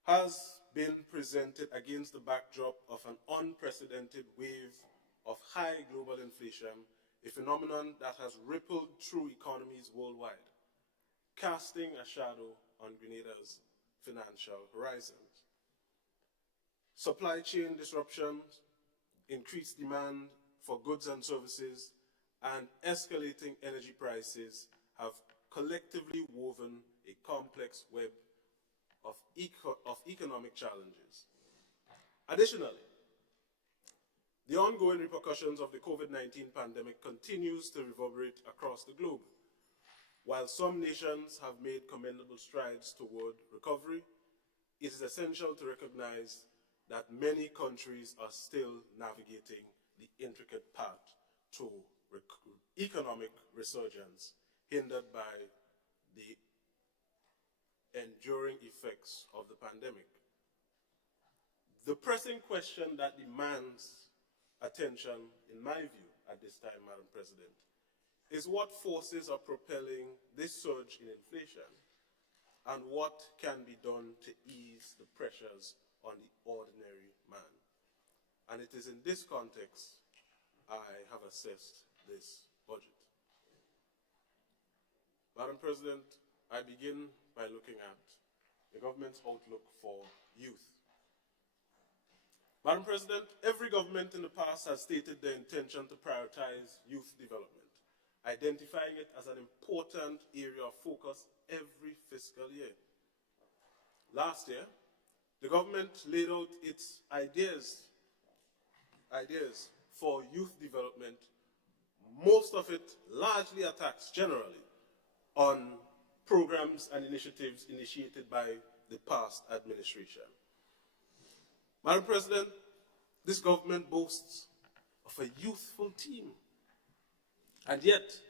has been presented against the backdrop of an unprecedented wave of high global inflation, a phenomenon that has rippled through economies worldwide, casting a shadow on Grenada's financial horizons. Supply chain disruptions, increased demand for goods and services, and escalating energy prices have collectively woven a complex web of economic challenges. Additionally, the ongoing repercussions of the COVID-19 pandemic continues to reverberate across the globe. While some nations have made commendable strides toward recovery, it is essential to recognize that many countries are still navigating the intricate path to economic resurgence, hindered by the enduring effects of the pandemic. The pressing question that demands attention, in my view, at this time, Madam President, is what forces are propelling this surge in inflation and what can be done to ease the pressures on the ordinary man. And it is in this context I have assessed this budget. Madam President, I begin by looking at the government's outlook for youth. Madam President, every government in the past has stated their intention to prioritize youth development, identifying it as an important area of focus every fiscal year. Last year, the government laid out its ideas for youth development, most of it largely attacks generally on programs and initiatives initiated by the past administration. Madam President, this government boasts of a youthful team. And yet,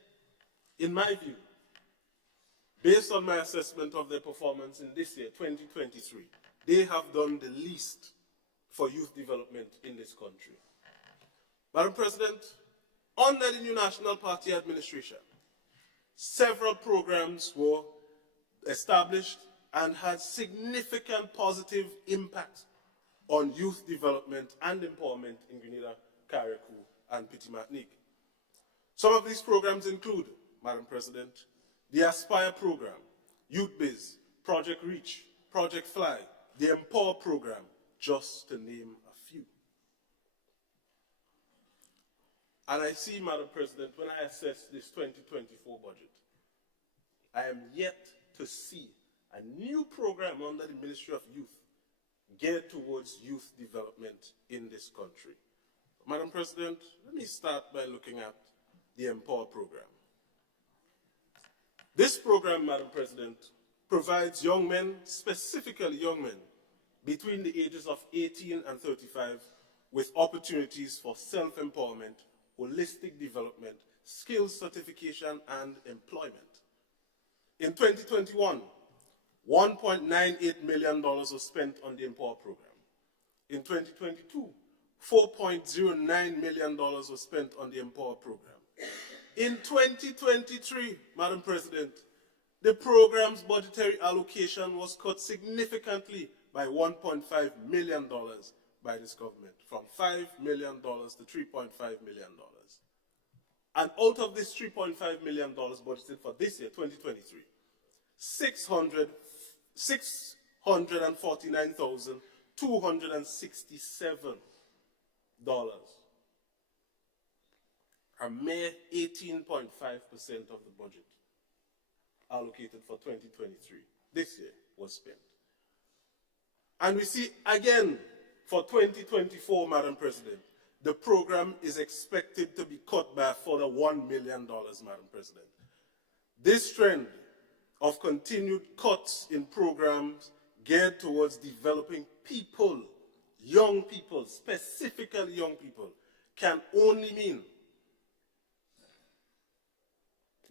in my view, based on my assessment of their performance in this year, 2023, they have done the least for youth development in this country. Madam President, under the new National Party administration, several programs were established and had significant positive impact on youth development and empowerment in Grenada, Carriacou, and Petit Martinique. Some of these programs include, Madam President, the Aspire program, Youth Biz, Project Reach, Project Fly, the Empower program, just to name a few. And I see, Madam President, when I assess this 2024 budget, I am yet to see a new program under the Ministry of Youth geared towards youth development in this country. Madam President, let me start by looking at the Empower program. This program, Madam President, provides young men, specifically young men, between the ages of 18 and 35 with opportunities for self-empowerment, holistic development, skills certification, and employment. In 2021, $1.98 million was spent on the Empower program. In 2022, $4.09 million was spent on the Empower program. In 2023, Madam President, the program's budgetary allocation was cut significantly by $1.5 million by this government, from $5 million to $3.5 million. And out of this $3.5 million budgeted for this year, 2023, $649,267, a mere 18.5% of the budget allocated for 2023, this year was spent. And we see again for 2024, Madam President, the program is expected to be cut by a further $1 million, Madam President. This trend of continued cuts in programs geared towards developing people, young people, specifically young people, can only mean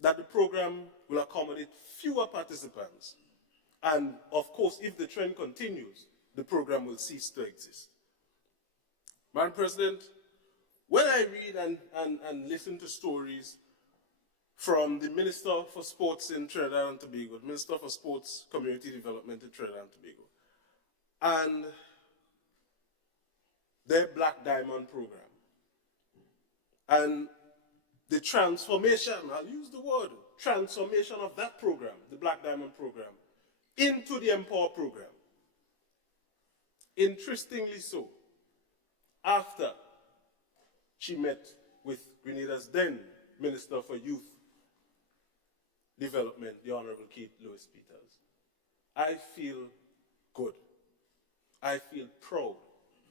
that the program will accommodate fewer participants. And of course, if the trend continues, the program will cease to exist. Madam President, when I read and listen to stories from the Minister for Sports in Trinidad and Tobago, the Minister for Sports Community Development in Trinidad and Tobago, and their Black Diamond program, and the transformation, I'll use the word, transformation of that program, the Black Diamond program, into the Empower program. Interestingly so, after she met with Grenada's then Minister for Youth Development, the Honorable Kate Lewis Peters, I feel good. I feel proud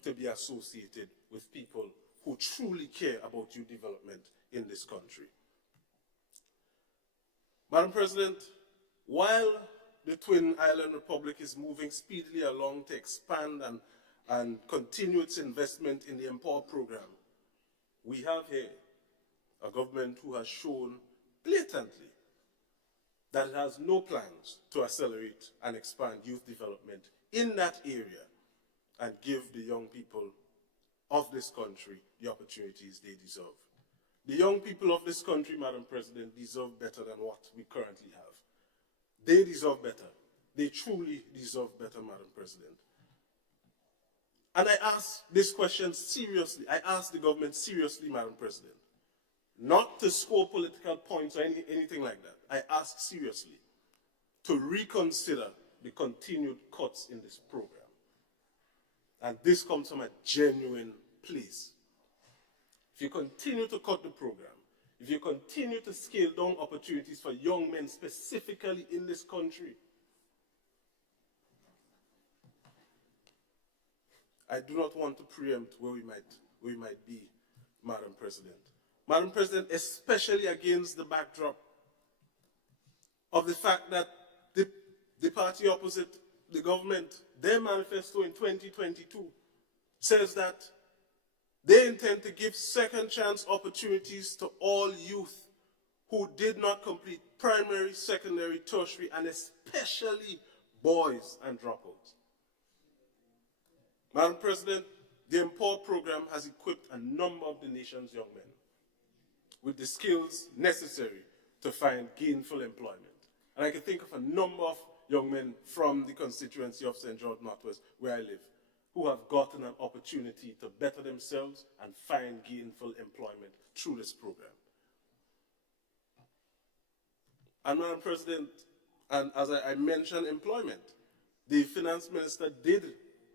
to be associated with people who truly care about youth development in this country. Madam President, while the Twin Island Republic is moving speedily along to expand and continue its investment in the Empower program, we have here a government who has shown blatantly that it has no plans to accelerate and expand youth development in that area and give the young people of this country the opportunities they deserve. The young people of this country, Madam President, deserve better than what we currently have. They deserve better. They truly deserve better, Madam President. And I ask this question seriously. I ask the government seriously, Madam President, not to score political points or anything like that. I ask seriously to reconsider the continued cuts in this program. And this comes from a genuine place. If you continue to cut the program, if you continue to scale down opportunities for young men specifically in this country, I do not want to preempt where we might be, Madam President. Madam President, especially against the backdrop of the fact that the party opposite the government, their manifesto in 2022 says that they intend to give second chance opportunities to all youth who did not complete primary, secondary, tertiary, and especially boys and dropouts. Madam President, the Empower program has equipped a number of the nation's young men with the skills necessary to find gainful employment. And I can think of a number of young men from the constituency of St. George Northwest, where I live, who have gotten an opportunity to better themselves and find gainful employment through this program. And Madam President, and as I mentioned employment, the finance minister did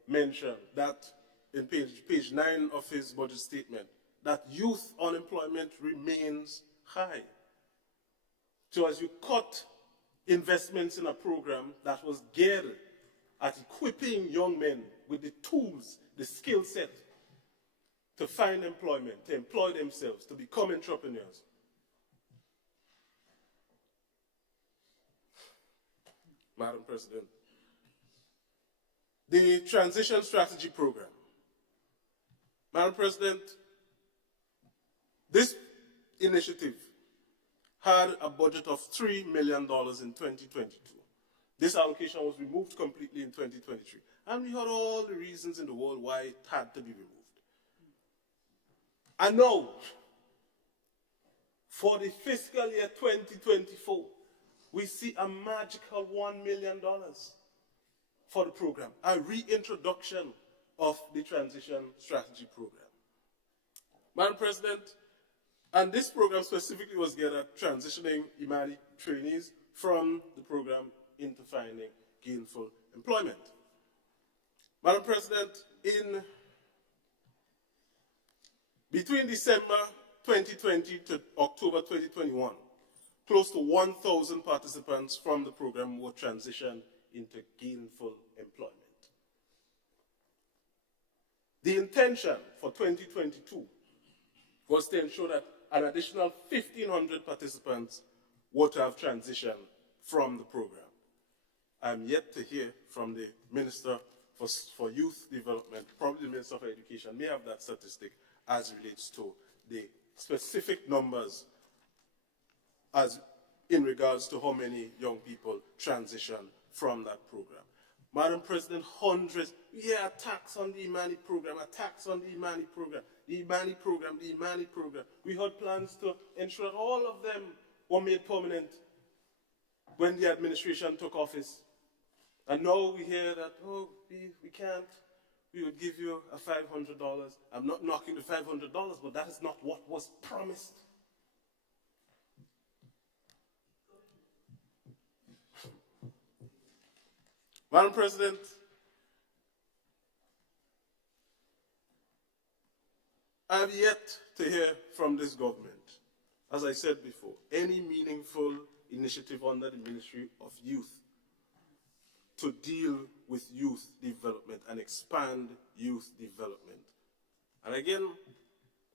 mention that in page 9 of his budget statement, that youth unemployment remains high. So as you cut investments in a program that was geared at equipping young men with the tools, the skill set to find employment, to employ themselves, to become entrepreneurs, Madam President, the Transition Strategy Program. Madam President, this initiative had a budget of $3 million in 2022. This allocation was removed completely in 2023. And we heard all the reasons in the world why it had to be removed. And now, for the fiscal year 2024, we see a magical $1 million for the program, a reintroduction of the Transition Strategy Program. Madam President, and this program specifically was geared at transitioning Imani trainees from the program into finding gainful employment. Madam President, between December 2020 to October 2021, close to 1,000 participants from the program were transitioned into gainful employment. The intention for 2022 was to ensure that an additional 1,500 participants were to have transitioned from the program. I'm yet to hear from the Minister for Youth Development, probably the Minister of Education may have that statistic as relates to the specific numbers as in regards to how many young people transition from that program. Madam President, hundreds, we hear attacks on the Imani program, attacks on the Imani program, the Imani program, the Imani program. We had plans to ensure that all of them were made permanent when the administration took office. And now we hear that, oh, we can't, we would give you a $500. I'm not knocking the $500, but that is not what was promised. Madam President, I have yet to hear from this government, as I said before, any meaningful initiative under the Ministry of Youth to deal with youth development and expand youth development. And again,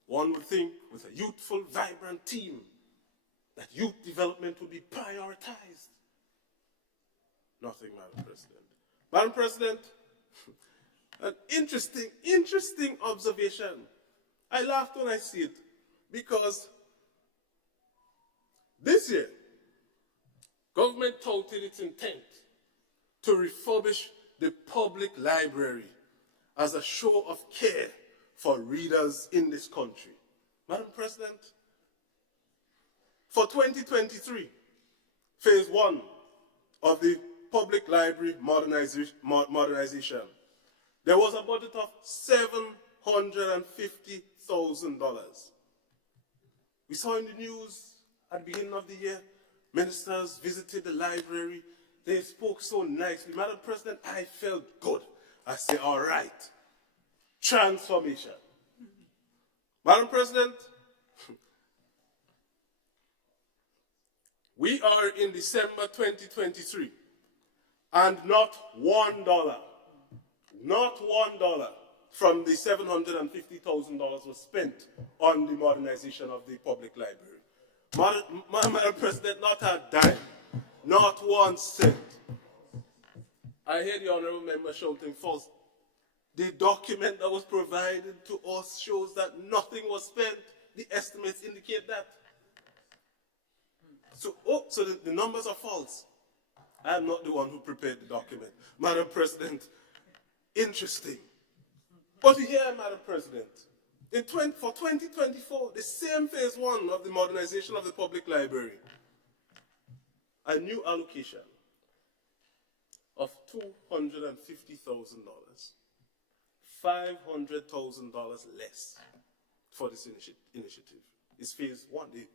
one would think with a youthful, vibrant team that youth development would be prioritized. Nothing, Madam President. Madam President, an interesting observation. I laughed when I see it because this year, government touted its intent to refurbish the public library as a show of care for readers in this country. Madam President, for 2023, phase 1 of the public library modernization, there was a budget of $750,000. We saw in the news at the beginning of the year, ministers visited the library. They spoke so nicely. Madam President, I felt good. I say, all right, transformation. Madam President, we are in December 2023, and not $1 from the $750,000 was spent on the modernization of the public library. Madam President, not a dime, not 1 cent. I hear the honorable member shouting false. The document that was provided to us shows that nothing was spent. The estimates indicate that. So the numbers are false. I am not the one who prepared the document. Madam President, interesting. But here, Madam President, for 2024, the same phase 1 of the modernization of the public library, a new allocation of $250,000, $500,000 less for this initiative. It's phase 1.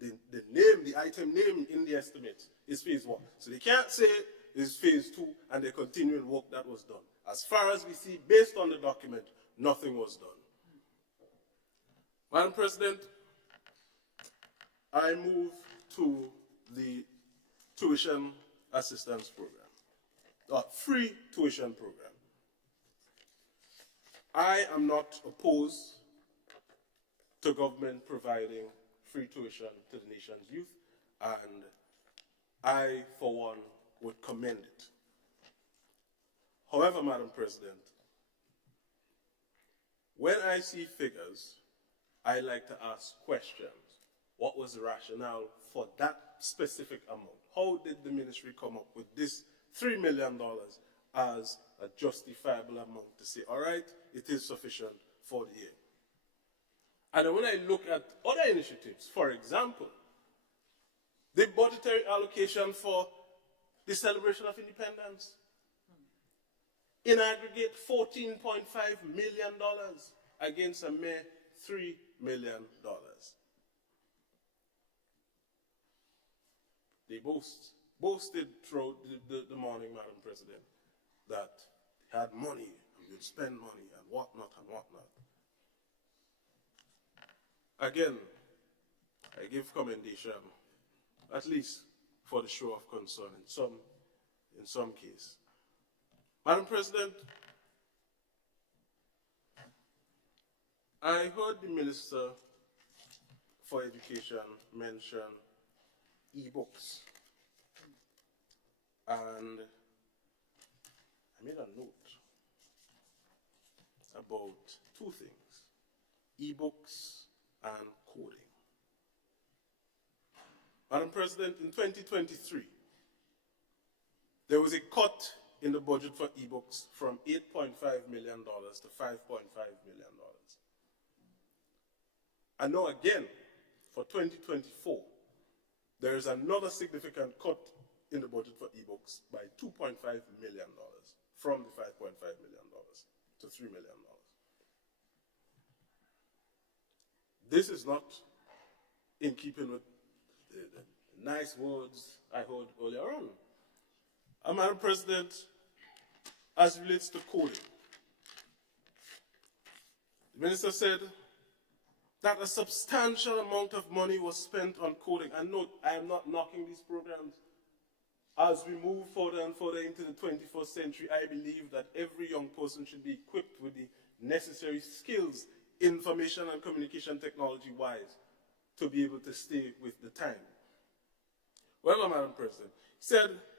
The item name in the estimate is phase 1. So they can't say it's phase 2 and the continuing work that was done. As far as we see, based on the document, nothing was done. Madam President, I move to the tuition assistance program, free tuition program. I am not opposed to government providing free tuition to the nation's youth, and I, for one, would commend it. However, Madam President, when I see figures, I like to ask questions. What was the rationale for that specific amount? How did the ministry come up with this $3 million as a justifiable amount to say, all right, it is sufficient for the year? And when I look at other initiatives, for example, the budgetary allocation for the celebration of independence, in aggregate $14.5 million against a mere $3 million. They boasted throughout the morning, Madam President, that they had money and would spend money and whatnot and whatnot. Again, I give commendation, at least for the show of concern in some case. Madam President, I heard the Minister for Education mention e-books. And I made a note about two things, e-books and coding. Madam President, in 2023, there was a cut in the budget for e-books from $8.5 million to $5.5 million. And now again, for 2024, there is another significant cut in the budget for e-books by $2.5 million, from the $5.5 million to $3 million. This is not in keeping with the nice words I heard earlier on. And Madam President, as it relates to coding, the Minister said that a substantial amount of money was spent on coding. And note, I am not knocking these programs. As we move further and further into the 21st century, I believe that every young person should be equipped with the necessary skills, information and communication technology-wise, to be able to stay with the time. Well, Madam President,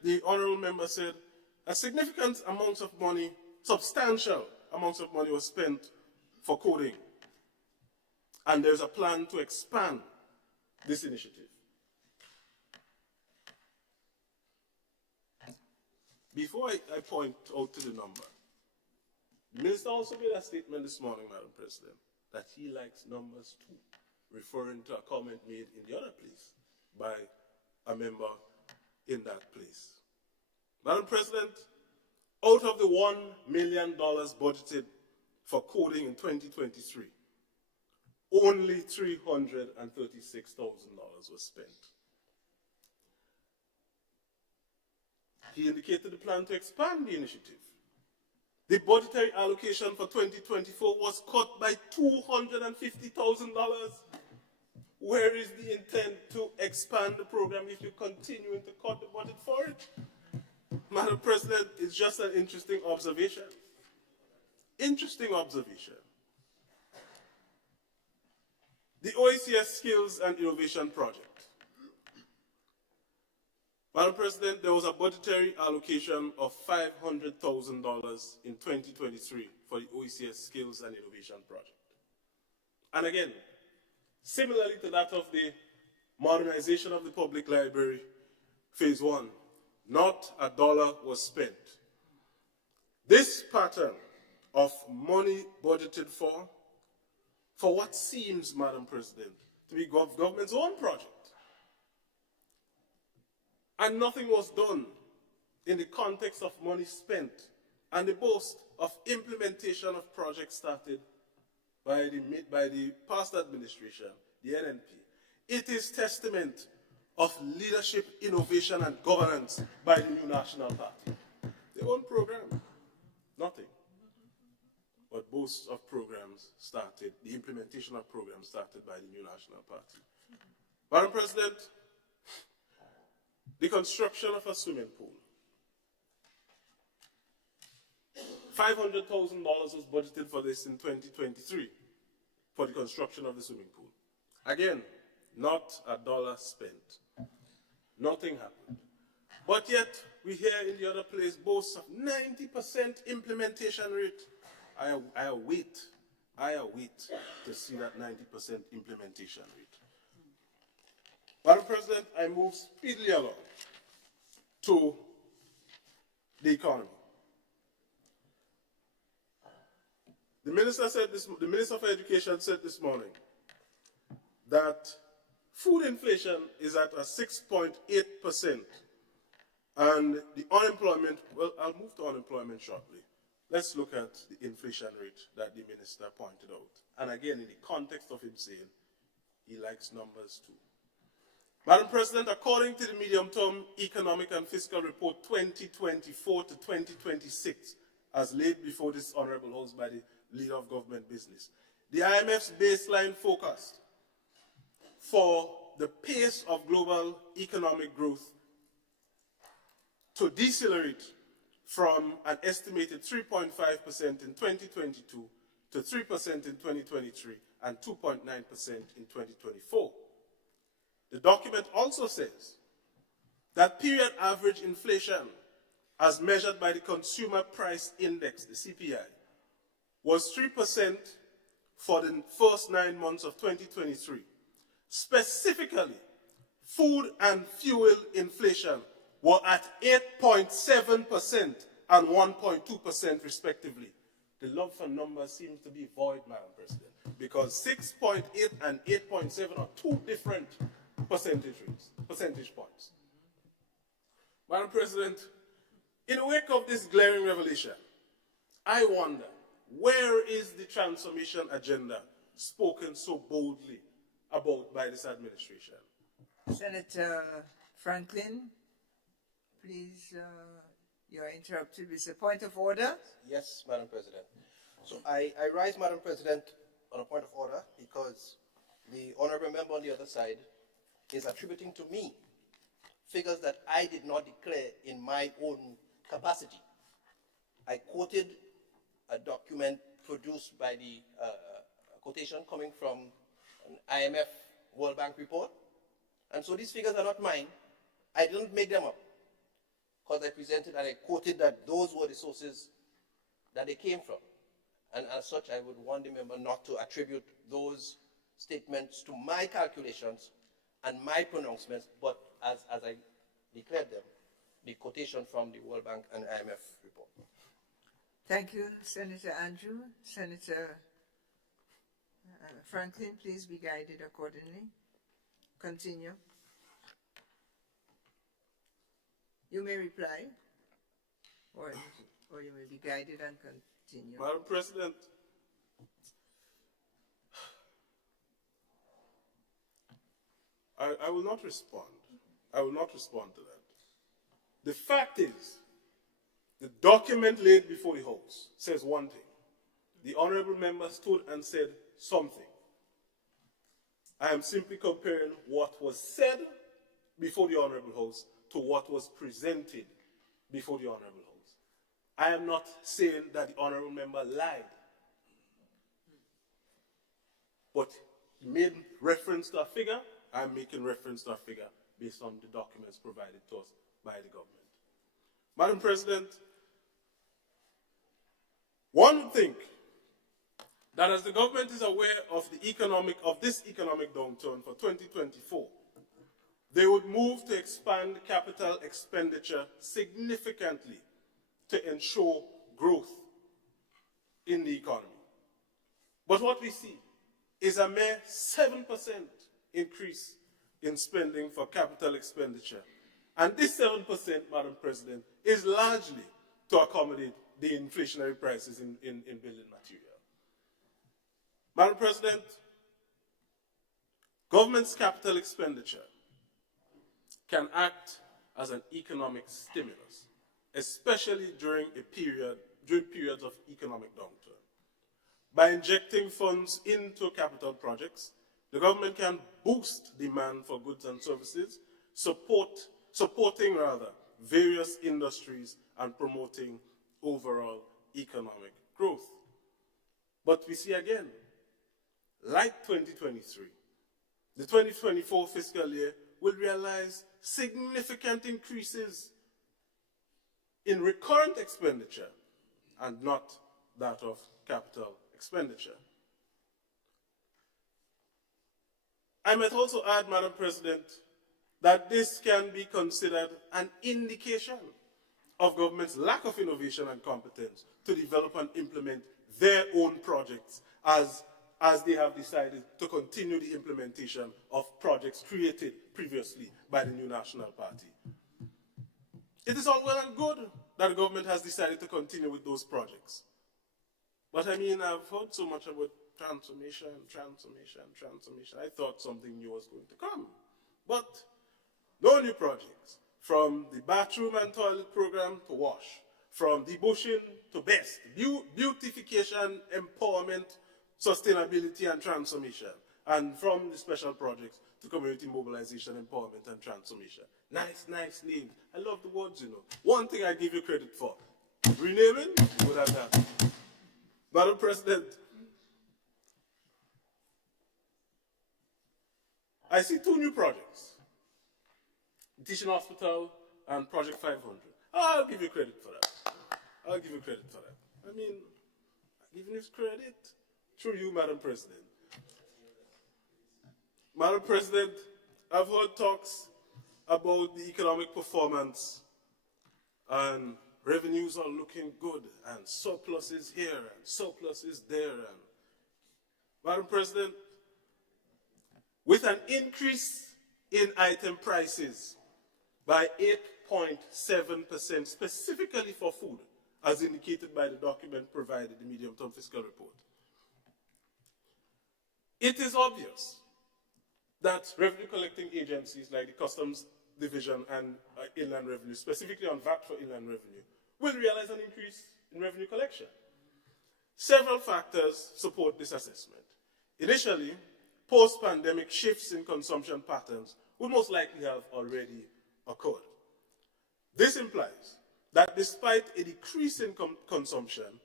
the honourable member said a significant amount of money, substantial amounts of money was spent for coding. And there's a plan to expand this initiative. Before I point out to the number, the Minister also made a statement this morning, Madam President, that he likes numbers too, referring to a comment made in the other place by a member in that place. Madam President, out of the $1 million budgeted for coding in 2023, only $336,000 was spent. He indicated the plan to expand the initiative. The budgetary allocation for 2024 was cut by $250,000. Where is the intent to expand the program if you're continuing to cut the budget for it? Madam President, it's just an interesting observation. Interesting observation. The OECS Skills and Innovation Project. Madam President, there was a budgetary allocation of $500,000 in 2023 for the OECS Skills and Innovation Project. And again, similarly to that of the modernization of the public library, phase 1, not a dollar was spent. This pattern of money budgeted for what seems, Madam President, to be government's own project. And nothing was done in the context of money spent and the boast of implementation of projects started by the past administration, the NNP. It is testament of leadership, innovation, and governance by the New National Party. Their own program, nothing. But boasts of programs started, the implementation of programs started by the New National Party. Madam President, the construction of a swimming pool. $500,000 was budgeted for this in 2023 for the construction of the swimming pool. Again, not a dollar spent. Nothing happened. But yet, we hear in the other place boasts of 90% implementation rate. I await to see that 90% implementation rate. Madam President, I move speedily along to the economy. The Minister for Education said this morning that food inflation is at a 6.8%, and the unemployment, well, I'll move to unemployment shortly. Let's look at the inflation rate that the Minister pointed out. And again, in the context of him saying he likes numbers too. Madam President, according to the Medium-Term Economic and Fiscal Report 2024 to 2026, as laid before this Honourable House by the Leader of Government Business, the IMF's baseline forecast for the pace of global economic growth to decelerate from an estimated 3.5% in 2022 to 3% in 2023 and 2.9% in 2024. The document also says that period average inflation, as measured by the Consumer Price Index, the CPI, was 3% for the first 9 months of 2023. Specifically, food and fuel inflation were at 8.7% and 1.2% respectively. The love for numbers seems to be void, Madam President, because 6.8 and 8.7 are two different percentage points. Madam President, in the wake of this glaring revelation, I wonder, where is the transformation agenda spoken so boldly about by this administration? Senator Franklin, please, you are interrupted with a point of order. Yes, Madam President. So I rise, Madam President, on a point of order because the honorable member on the other side is attributing to me figures that I did not declare in my own capacity. I quoted a document produced by the quotation coming from an IMF World Bank report. And so these figures are not mine. I didn't make them up because I presented and I quoted that those were the sources that they came from. And as such, I would want the member not to attribute those statements to my calculations and my pronouncements, but as I declared them, the quotation from the World Bank and IMF report. Thank you, Senator Andrew. Senator Franklin, please be guided accordingly. Continue. You may reply, or you may be guided and continue. Madam President, I will not respond. I will not respond to that. The fact is, the document laid before the House says one thing. The honorable member stood and said something. I am simply comparing what was said before the honorable House to what was presented before the honorable House. I am not saying that the honorable member lied, but he made reference to a figure. I am making reference to a figure based on the documents provided to us by the government. Madam President, one would think that as the government is aware of this economic downturn for 2024, they would move to expand capital expenditure significantly to ensure growth in the economy. But what we see is a mere 7% increase in spending for capital expenditure. And this 7%, Madam President, is largely to accommodate the inflationary prices in building material. Madam President, government's capital expenditure can act as an economic stimulus, especially during periods of economic downturn. By injecting funds into capital projects, the government can boost demand for goods and services, supporting various industries and promoting overall economic growth. But we see again, like 2023, the 2024 fiscal year will realize significant increases in recurrent expenditure and not that of capital expenditure. I might also add, Madam President, that this can be considered an indication of government's lack of innovation and competence to develop and implement their own projects as they have decided to continue the implementation of projects created previously by the new National Party. It is all well and good that the government has decided to continue with those projects. But I mean, I've heard so much about transformation. I thought something new was going to come. But no new projects. From the bathroom and toilet program to WASH, from debushing to BEST, beautification, empowerment, sustainability and transformation, and from the special projects to community mobilization, empowerment and transformation. Nice names. I love the words, you know. One thing I give you credit for, renaming, you would have done. Madam President, I see two new projects, Teaching Hospital and Project 500. I'll give you credit for that. I'll give you credit for that. I mean, giving this credit through you, Madam President. Madam President, I've heard talks about the economic performance and revenues are looking good and surpluses here and surpluses there. And Madam President, with an increase in item prices by 8.7% specifically for food, as indicated by the document provided, the medium-term fiscal report, it is obvious that revenue collecting agencies like the Customs Division and Inland Revenue, specifically on VAT for inland revenue, will realize an increase in revenue collection. Several factors support this assessment. Initially, post-pandemic shifts in consumption patterns would most likely have already occurred. This implies that despite a decrease in consumption,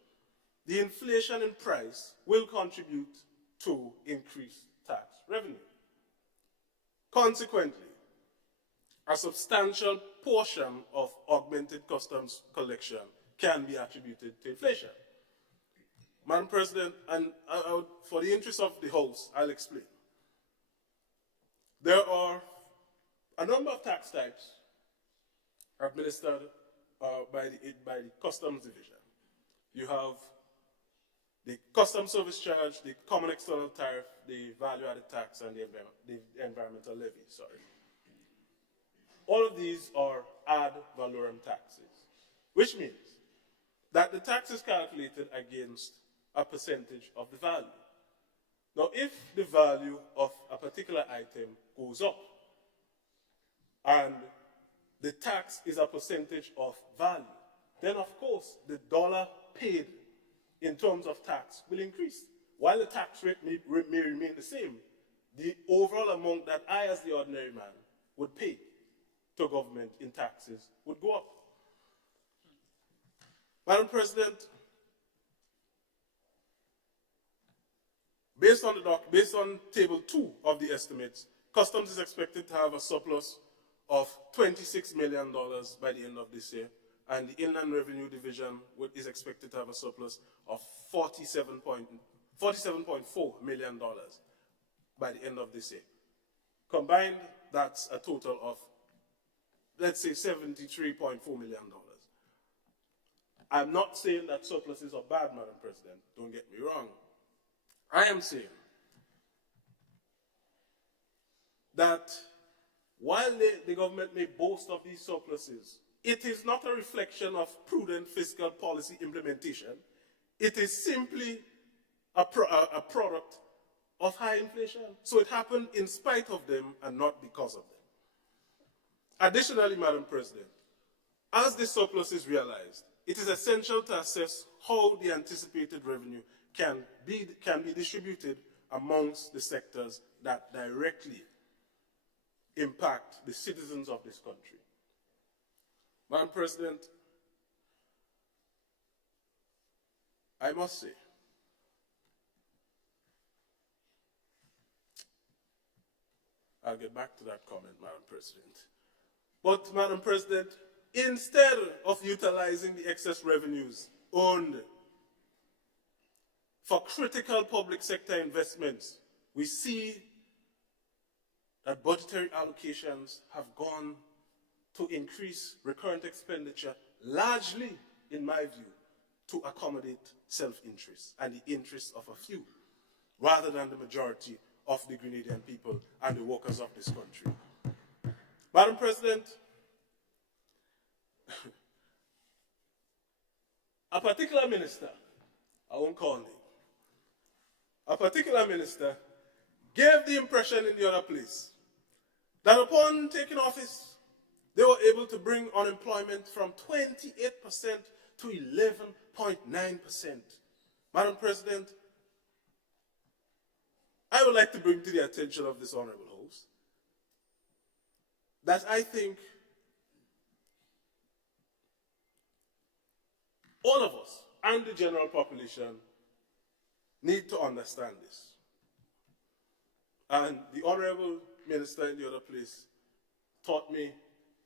the inflation in price will contribute to increased tax revenue. Consequently, a substantial portion of augmented customs collection can be attributed to inflation. Madam President, and for the interest of the House, I'll explain. There are a number of tax types administered by the Customs Division. You have the Customs Service Charge, the Common External Tariff, the Value-Added Tax, and the Environmental Levy, All of these are ad valorem taxes, which means that the tax is calculated against a percentage of the value. Now, if the value of a particular item goes up, and the tax is a percentage of value, then of course the dollar paid in terms of tax will increase. While the tax rate may remain the same, the overall amount that I, as the ordinary man, would pay to government in taxes would go up. Madam President, based on Table 2 of the estimates, Customs is expected to have a surplus of $26 million by the end of this year, and the Inland Revenue Division is expected to have a surplus of $47.4 million by the end of this year. Combined, that's a total of, let's say, $73.4 million. I'm not saying that surpluses are bad, Madam President. Don't get me wrong. I am saying that while the government may boast of these surpluses, it is not a reflection of prudent fiscal policy implementation. It is simply a product of high inflation. So it happened in spite of them and not because of them. Additionally, Madam President, as the surplus is realized, it is essential to assess how the anticipated revenue can be distributed amongst the sectors that directly impact the citizens of this country. Madam President, I must say, I'll get back to that comment, Madam President. But, Madam President, instead of utilizing the excess revenues earned for critical public sector investments, we see that budgetary allocations have gone to increase recurrent expenditure, largely, in my view, to accommodate self-interest and the interests of a few, rather than the majority of the Grenadian people and the workers of this country. Madam President, a particular minister, I won't call name, a particular minister gave the impression in the other place that upon taking office, they were able to bring unemployment from 28% to 11.9%. Madam President, I would like to bring to the attention of this honorable House that I think all of us and the general population need to understand this. And the Honorable minister in the other place taught me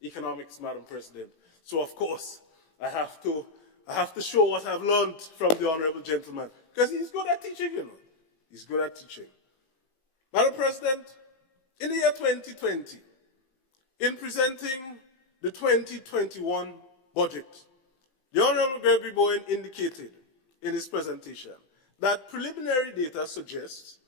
economics, Madam President. So of course, I have to show what I've learned from the honorable gentleman, because he's good at teaching, you know. He's good at teaching. Madam President, in the year 2020, in presenting the 2021 budget, the Honorable Gregory Bowen indicated in his presentation that preliminary data suggests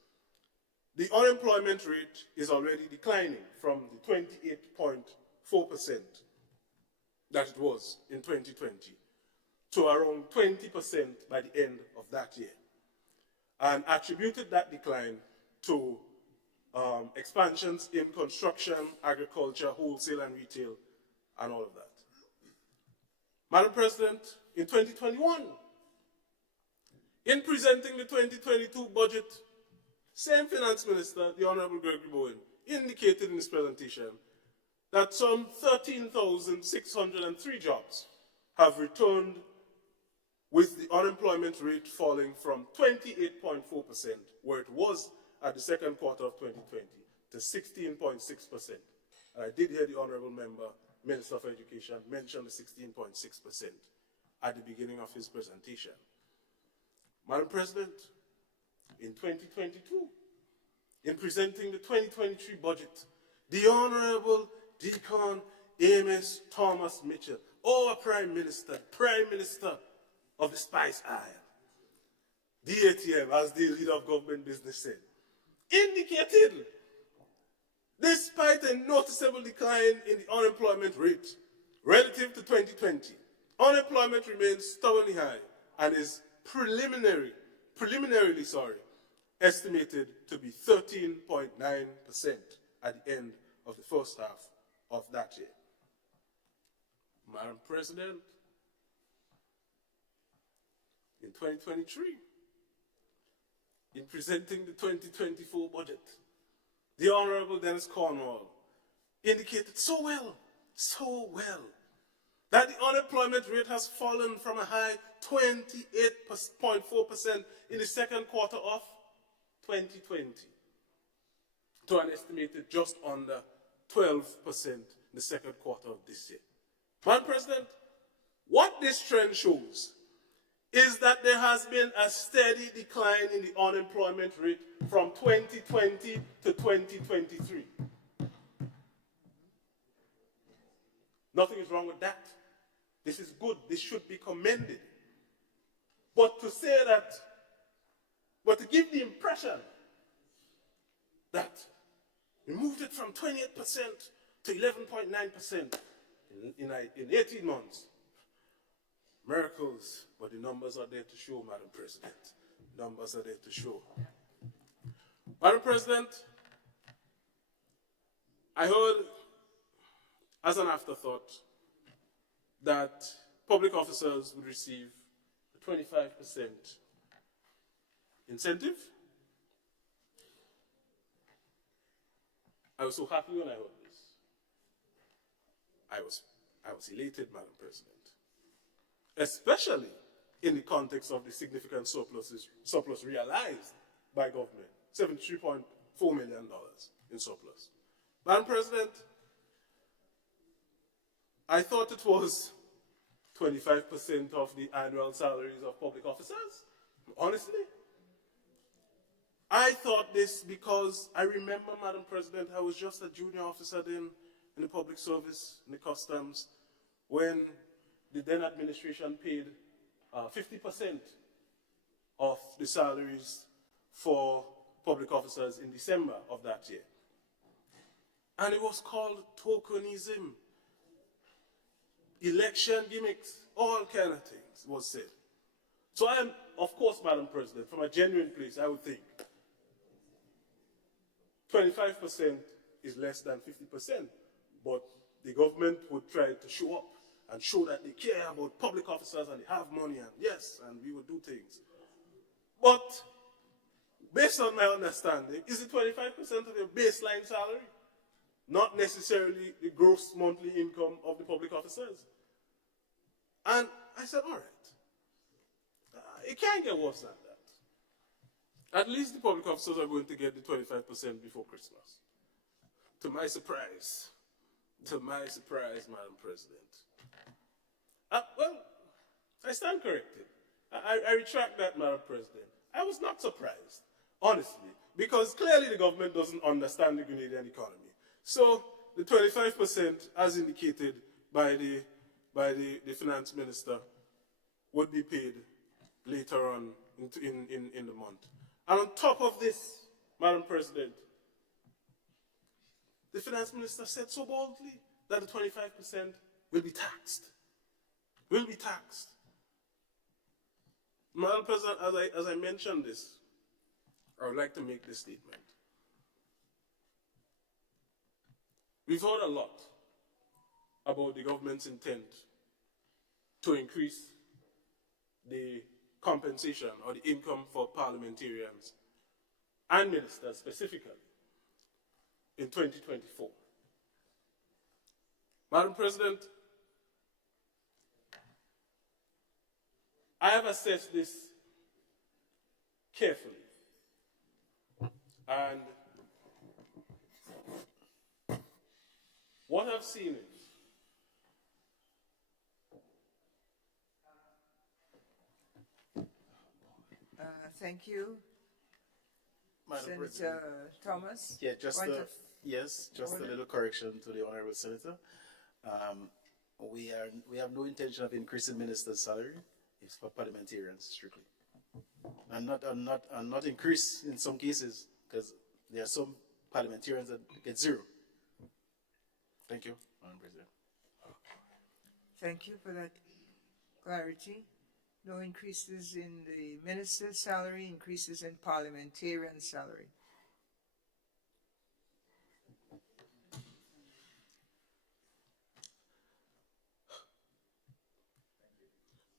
the unemployment rate is already declining from the 28.4% that it was in 2020 to around 20% by the end of that year, and attributed that decline to expansions in construction, agriculture, wholesale and retail, and all of that. Madam President, in 2021, in presenting the 2022 budget, same Finance Minister, the Honorable Gregory Bowen, indicated in his presentation that some 13,603 jobs have returned, with the unemployment rate falling from 28.4%, where it was at the second quarter of 2020, to 16.6%. And I did hear the Honorable Minister of Education mention the 16.6% at the beginning of his presentation. Madam President, in 2022, in presenting the 2023 budget, the Honorable Deacon Amos Thomas Mitchell, our Prime Minister of the Spice Isle, DATM, as the leader of government business said, indicated, despite a noticeable decline in the unemployment rate relative to 2020, unemployment remains stubbornly high and is preliminarily estimated to be 13.9% at the end of the first half of that year. Madam President, in 2023, in presenting the 2024 budget, the Honorable Dennis Cornwall indicated so well, that the unemployment rate has fallen from a high 28.4% in the second quarter of 2020 to an estimated just under 12% in the second quarter of this year. Madam President, what this trend shows is that there has been a steady decline in the unemployment rate from 2020 to 2023. Nothing is wrong with that. This is good. This should be commended. But to give the impression that we moved it from 28% to 11.9% in 18 months, miracles, but the numbers are there to show, Madam President. Numbers are there to show. Madam President, I heard as an afterthought that public officers would receive a 25% incentive. I was so happy when I heard this. I was elated, Madam President, especially in the context of the significant surplus realized by government, $73.4 million in surplus. Madam President, I thought it was 25% of the annual salaries of public officers, honestly. I thought this because I remember, Madam President, I was just a junior officer then in the public service, in the customs, when the then administration paid 50% of the salaries for public officers in December of that year. And it was called tokenism, election gimmicks, all kind of things was said. So I am, of course, Madam President, from a genuine place, I would think 25% is less than 50%, but the government would try to show up and show that they care about public officers and they have money, and yes, and we would do things. But based on my understanding, is it 25% of your baseline salary? Not necessarily the gross monthly income of the public officers. And I said, all right, it can't get worse than that. At least the public officers are going to get the 25% before Christmas. my surprise, Madam President, well, I stand corrected. I retract that, Madam President. I was not surprised, honestly, because clearly the government doesn't understand the Grenadian economy. So the 25%, as indicated by the finance minister, would be paid later on in the month. And on top of this, Madam President, the finance minister said so boldly that the 25% will be taxed. Will be taxed. Madam President, as I mentioned this, I would like to make this statement. We've heard a lot about the government's intent to increase the compensation or the income for parliamentarians and ministers specifically in 2024. Madam President, I have assessed this carefully, and what I've seen is thank you, Madam Senator President. Thomas. Yeah, just Point a, of yes, just order. a little correction to the Honorable Senator. We have no intention of increasing ministers' salary. It's for parliamentarians strictly, and not increase in some cases, because there are some parliamentarians that get zero. Thank you, Madam President. Thank you for that clarity. No increases in the minister's salary, increases in parliamentarian salary.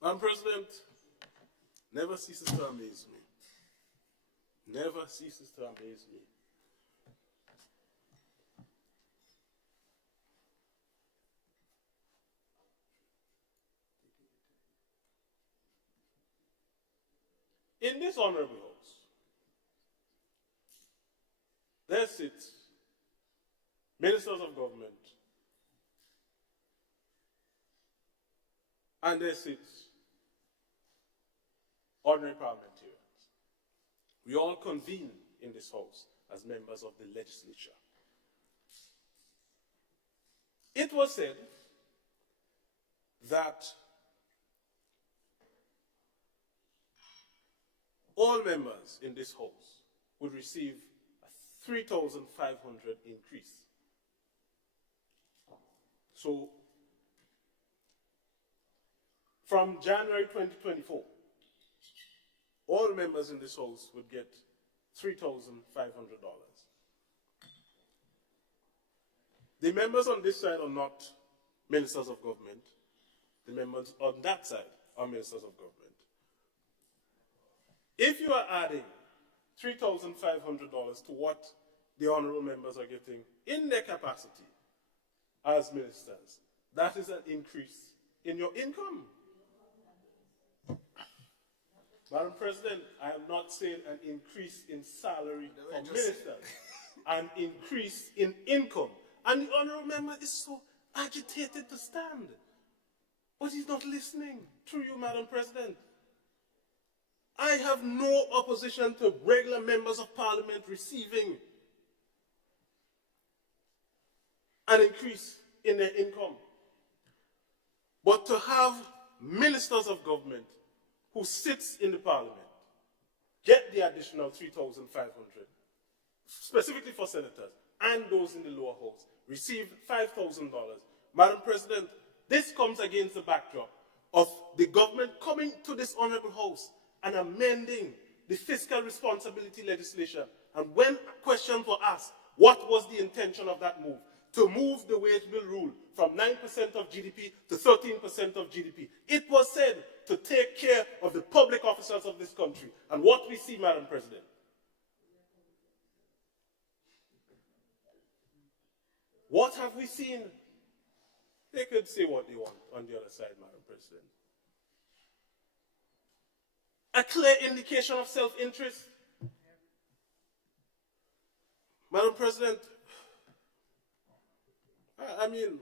Madam President, never ceases to amaze me. Never ceases to amaze me. In this honorable house, there sits ministers of government, and there sits ordinary parliamentarians. We all convene in this house as members of the legislature. It was said that all members in this house would receive a 3,500 increase. So, from January 2024, all members in this house would get $3,500. The members on this side are not ministers of government. The members on that side are ministers of government. If you are adding $3,500 to what the honorable members are getting in their capacity as ministers, that is an increase in your income. Madam President, I am not saying an increase in salary for ministers, an increase in income. And the honorable member is so agitated to stand. But he's not listening through you, Madam President. I have no opposition to regular members of parliament receiving an increase in their income. But to have ministers of government who sits in the parliament get the additional $3,500, specifically for senators and those in the lower house, receive $5,000. Madam President, this comes against the backdrop of the government coming to this honorable house and amending the fiscal responsibility legislation. And when questions were asked, what was the intention of that move? To move the wage bill rule from 9% of GDP to 13% of GDP. It was said to take care of the public officers of this country. And what we see, Madam President, what have we seen? They could say what they want on the other side, Madam President. A clear indication of self-interest. Madam President, I mean,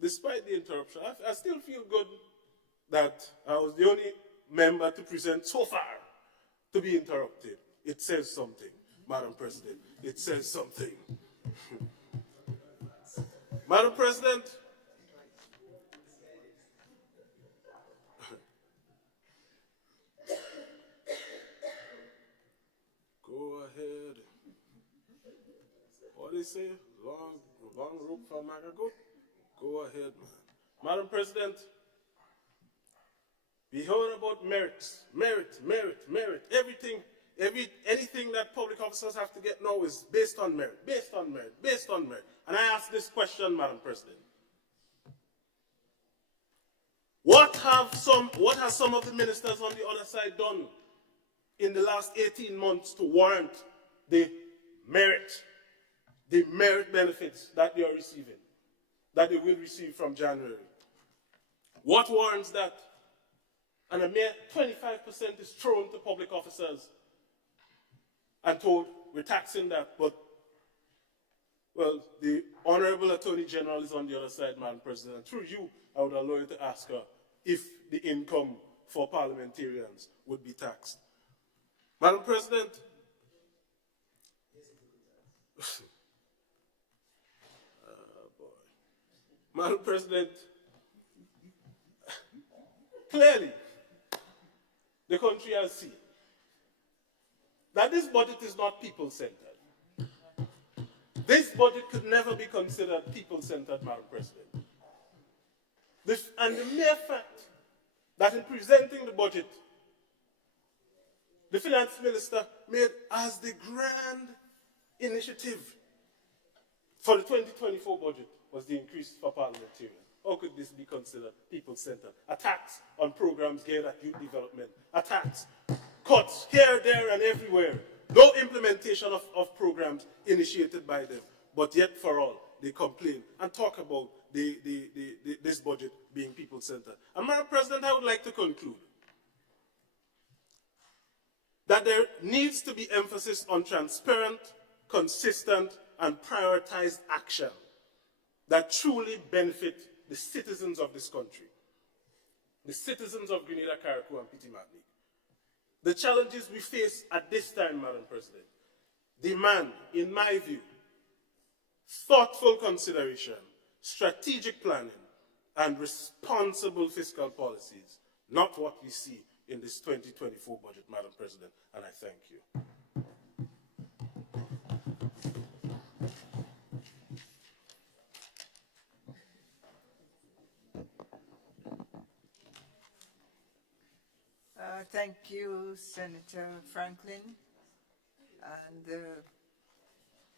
despite the interruption, I still feel good that I was the only member to present so far to be interrupted. It says something, Madam President. It says something. Madam President, go ahead. What do they say? Long rope for Magago? Go ahead, man. Madam President, we heard about merit. Anything that public officers have to get now is based on merit. And I ask this question, Madam President. What has some of the ministers on the other side done in the last 18 months to warrant the merit benefits that they are receiving, that they will receive from January? What warrants that? And a mere 25% is thrown to public officers and told, we're taxing that, but, well, the Honorable Attorney General is on the other side, Madam President. And through you, I would allow you to ask her if the income for parliamentarians would be taxed. Madam President, Madam President, clearly, the country has seen that this budget is not people-centered. This budget could never be considered people-centered, Madam President. And the mere fact that in presenting the budget, the finance minister made as the grand initiative for the 2024 budget was the increase for parliamentarians. How could this be considered people-centered? A tax on programs geared at youth development. A tax, cuts here, there, and everywhere. No implementation of programs initiated by them. But yet for all, they complain and talk about this budget being people-centered. And Madam President, I would like to conclude that there needs to be emphasis on transparent, consistent, and prioritized action that truly benefit the citizens of this country, the citizens of Grenada, Carriacou, and Petite Martinique. The challenges we face at this time, Madam President, demand, in my view, thoughtful consideration, strategic planning, and responsible fiscal policies, not what we see in this 2024 budget, Madam President, and I thank you. Thank you, Senator Franklin. And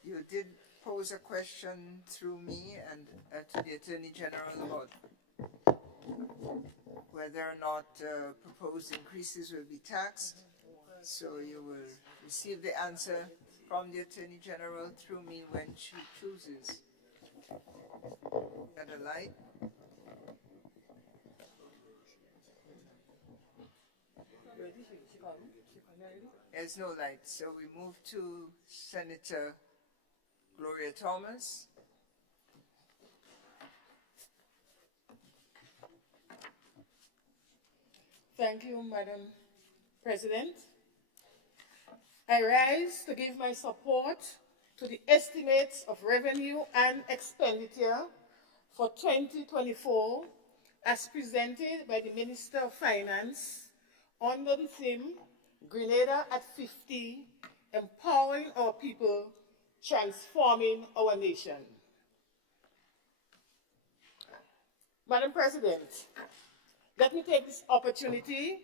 you did pose a question through me and to the Attorney General about whether or not proposed increases will be taxed. So you will receive the answer from the Attorney General through me when she chooses. Got a light? There's no light, so we move to Senator Gloria Thomas. Thank you, Madam President. I rise to give my support to the estimates of revenue and expenditure for 2024 as presented by the Minister of Finance under the theme Grenada at 50, empowering our people, transforming our nation. Madam President, let me take this opportunity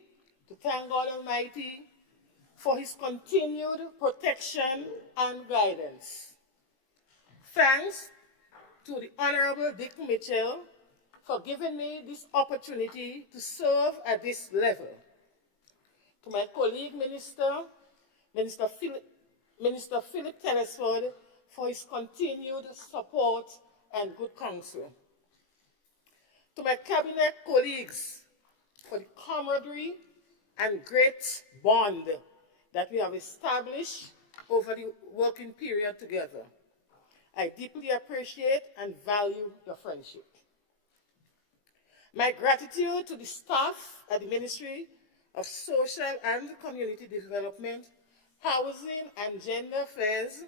to thank God Almighty for his continued protection and guidance. Thanks to the Honorable Dick Mitchell for giving me this opportunity to serve at this level. To my colleague Minister Philip Telesford, for his continued support and good counsel. To my cabinet colleagues for the camaraderie and great bond that we have established over the working period together. I deeply appreciate and value your friendship. My gratitude to the staff at the Ministry of Social and Community Development, Housing and Gender Affairs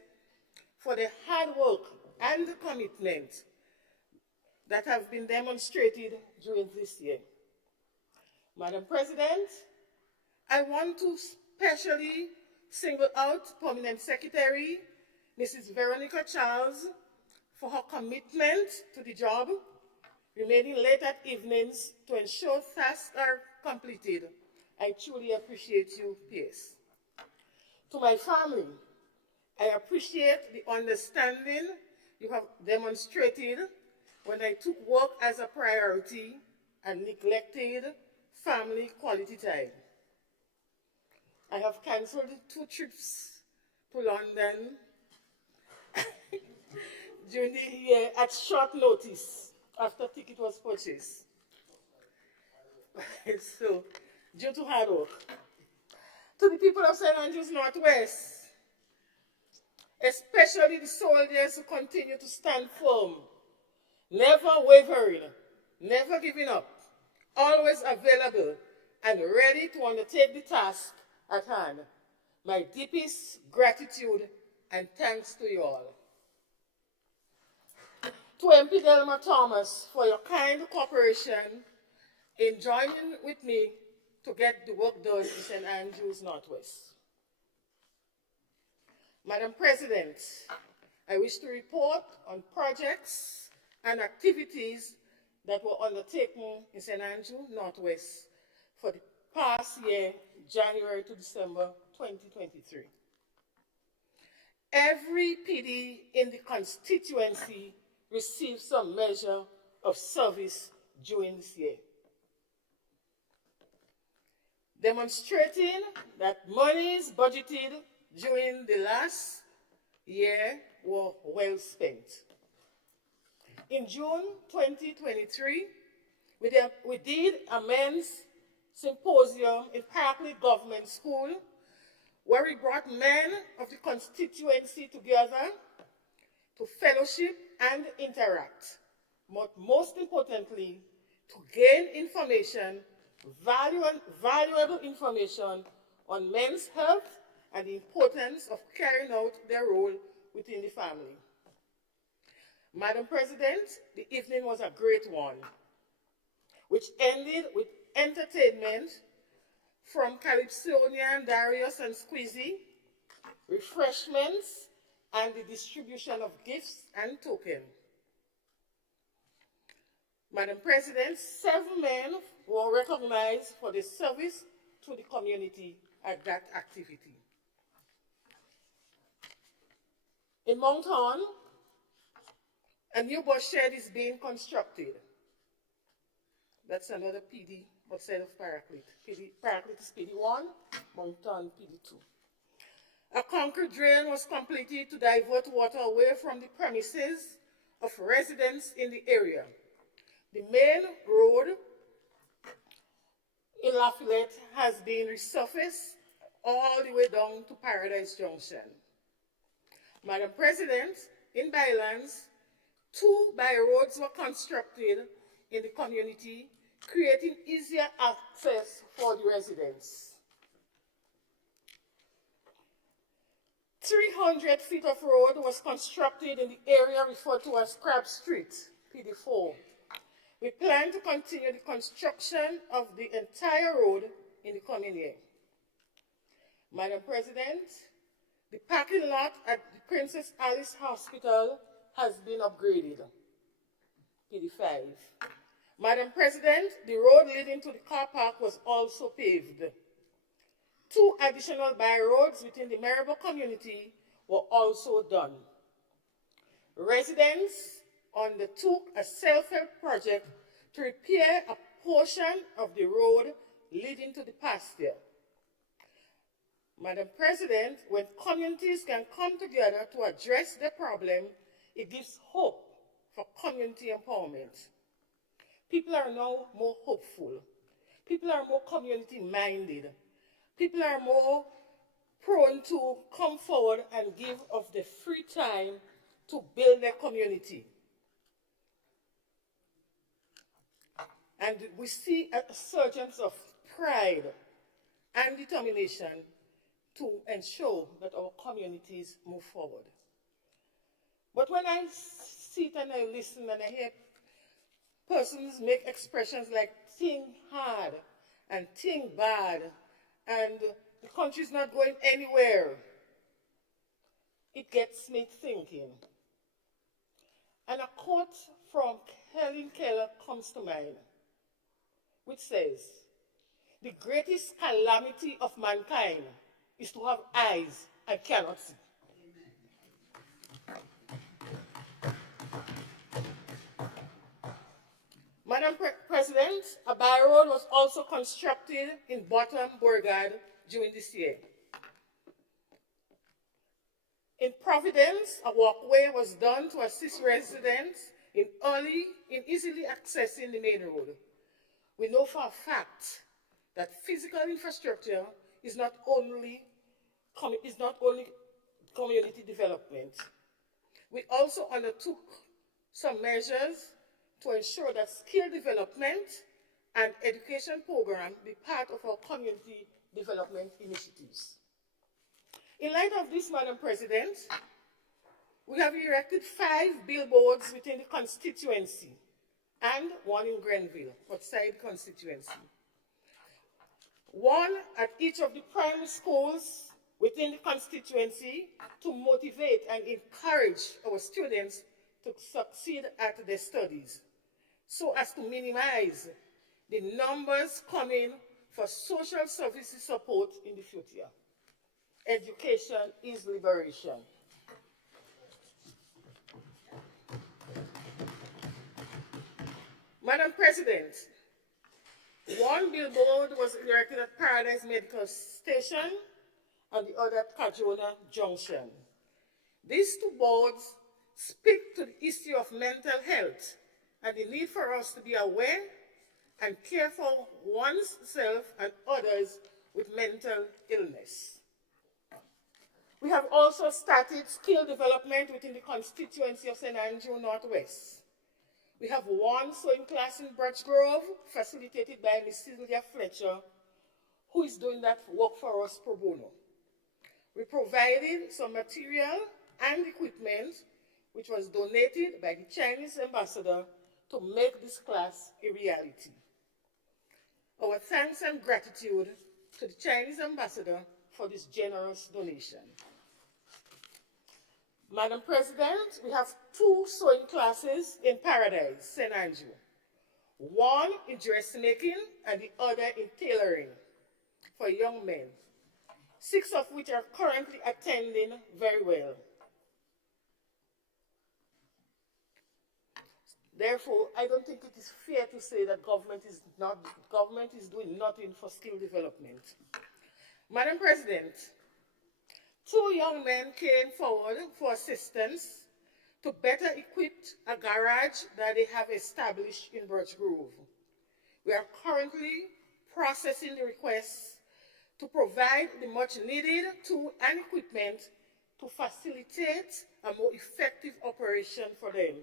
for the hard work and commitment that have been demonstrated during this year. Madam President, I want to specially single out Permanent Secretary Mrs. Veronica Charles for her commitment to the job, remaining late at evenings to ensure tasks are completed. I truly appreciate you, PS. To my family, I appreciate the understanding you have demonstrated when I took work as a priority and neglected family quality time. I have cancelled 2 trips to London during the year at short notice after ticket was purchased. So, due to hard work. To the people of St. Andrews Northwest, especially the soldiers who continue to stand firm, never wavering, never giving up, always available and ready to undertake the task at hand. My deepest gratitude and thanks to you all. To MP Delma Thomas for your kind cooperation in joining with me to get the work done in St. Andrews Northwest. Madam President, I wish to report on projects and activities that were undertaken in St. Andrews Northwest for the past year, January to December 2023. Every PD in the constituency received some measure of service during this year, demonstrating that monies budgeted during the last year were well spent. In June 2023, we did a men's symposium in Parkley Government School where we brought men of the constituency together to fellowship and interact, but most importantly, to gain information, valuable information on men's health and the importance of carrying out their role within the family. Madam President, the evening was a great one, which ended with entertainment from Calypsonia and Darius and Squeezy, refreshments, and the distribution of gifts and tokens. Madam President, 7 men were recognized for their service to the community at that activity. In Mount Horn, a new bus shed is being constructed. That's another PD outside of Paraclete. Paraclete is PD1, Mount Horn PD2. A concrete drain was completed to divert water away from the premises of residents in the area. The main road in Lafayette has been resurfaced all the way down to Paradise Junction. Madam President, in Bylands, 2 byroads were constructed in the community, creating easier access for the residents. 300 feet of road was constructed in the area referred to as Crab Street, PD4. We plan to continue the construction of the entire road in the coming year. Madam President, the parking lot at the Princess Alice Hospital has been upgraded, PD5. Madam President, the road leading to the car park was also paved. 2 additional byroads within the Maribor community were also done. Residents undertook a self-help project to repair a portion of the road leading to the pasture. Madam President, when communities can come together to address the problem, it gives hope for community empowerment. People are now more hopeful. People are more community-minded. People are more prone to come forward and give of their free time to build their community. And we see a surgence of pride and determination to ensure that our communities move forward. But when I sit and I listen and I hear persons make expressions like think hard and think bad and the country's not going anywhere, it gets me thinking. And a quote from Helen Keller comes to mind, which says, "The greatest calamity of mankind is to have eyes and cannot see." Madam President, a by-road was also constructed in Bottom Burgard during this year. In Providence, a walkway was done to assist residents in easily accessing the main road. We know for a fact that physical infrastructure is not only community development. We also undertook some measures to ensure that skill development and education programs be part of our community development initiatives. In light of this, Madam President, we have erected 5 billboards within the constituency and 1 in Grenville, outside the constituency. 1 at each of the primary schools within the constituency to motivate and encourage our students to succeed at their studies, so as to minimize the numbers coming for social services support in the future. Education is liberation. Madam President, 1 billboard was erected at Paradise Medical Station and the other at Cajona Junction. These 2 boards speak to the issue of mental health and the need for us to be aware and care for oneself and others with mental illness. We have also started skill development within the constituency of St. Andrew Northwest. We have 1 sewing class in Birch Grove, facilitated by Ms. Sylvia Fletcher, who is doing that work for us pro bono. We provided some material and equipment which was donated by the Chinese ambassador to make this class a reality. Our thanks and gratitude to the Chinese ambassador for this generous donation. Madam President, we have 2 sewing classes in Paradise, St. Andrew. 1 in dressmaking and the other in tailoring for young men, 6 of which are currently attending very well. Therefore, I don't think it is fair to say that government is doing nothing for skill development. Madam President, 2 young men came forward for assistance to better equip a garage that they have established in Birch Grove. We are currently processing the requests to provide the much needed tool and equipment to facilitate a more effective operation for them.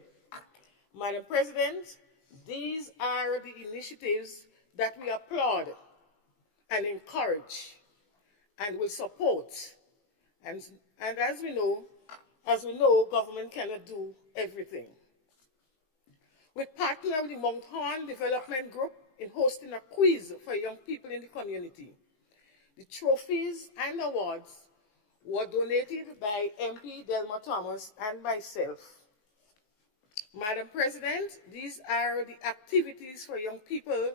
Madam President, these are the initiatives that we applaud and encourage and will support. And as we know, government cannot do everything. We partner with the Mount Horn Development Group in hosting a quiz for young people in the community. The trophies and awards were donated by MP Delma Thomas and myself. Madam President, these are the activities for young people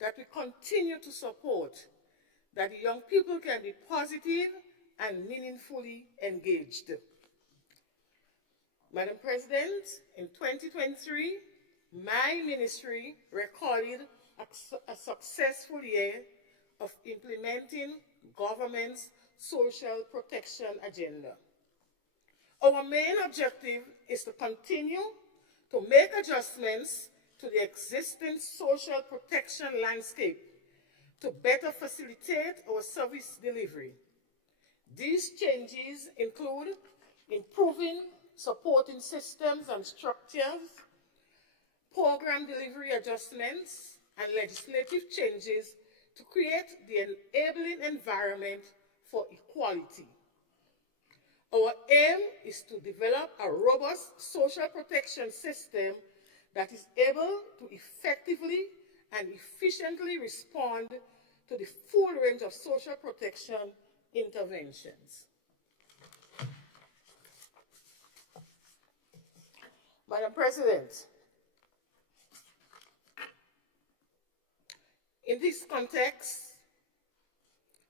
that we continue to support, that the young people can be positive and meaningfully engaged. Madam President, in 2023, my ministry recorded a successful year of implementing government's social protection agenda. Our main objective is to continue to make adjustments to the existing social protection landscape to better facilitate our service delivery. These changes include improving supporting systems and structures, program delivery adjustments, and legislative changes to create the enabling environment for equality. Our aim is to develop a robust social protection system that is able to effectively and efficiently respond to the full range of social protection interventions. Madam President, in this context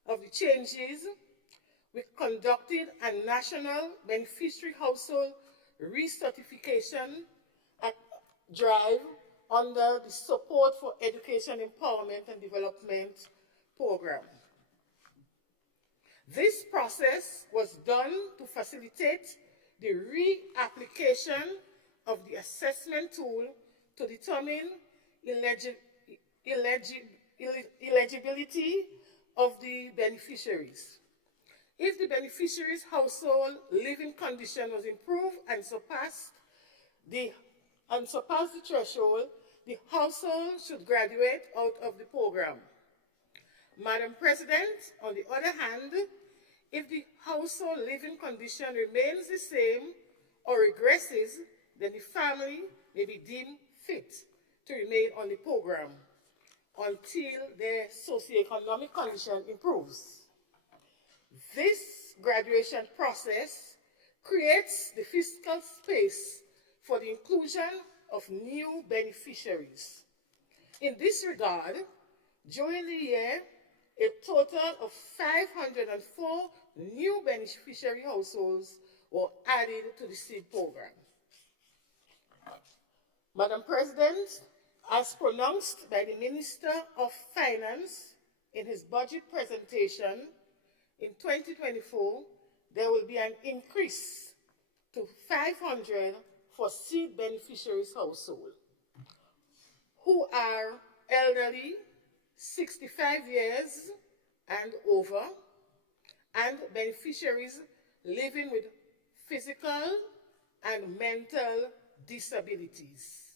of the changes, we conducted a national beneficiary household recertification drive under the Support for Education Empowerment and Development program. This process was done to facilitate the reapplication of the assessment tool to determine eligibility of the beneficiaries. If the beneficiary's household living condition was improved and surpassed the threshold, the household should graduate out of the program. Madam President, on the other hand, if the household living condition remains the same or regresses, then the family may be deemed fit to remain on the program until their socioeconomic condition improves. This graduation process creates the fiscal space for the inclusion of new beneficiaries. In this regard, during the year, a total of 504 new beneficiary households were added to the SEED program. Madam President, as pronounced by the Minister of Finance in his budget presentation, in 2024, there will be an increase to 500 for SEED beneficiaries household who are elderly, 65 years and over, and beneficiaries living with physical and mental disabilities.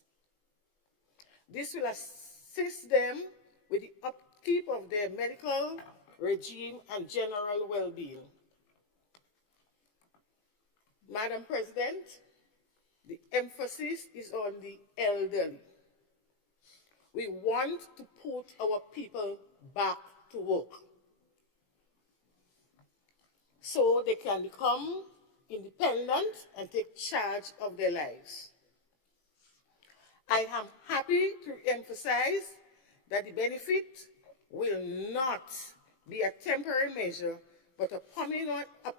This will assist them with the upkeep of their medical regime and general well-being. Madam President, the emphasis is on the elderly. We want to put our people back to work so they can become independent and take charge of their lives. I am happy to emphasize that the benefit will not be a temporary measure, but a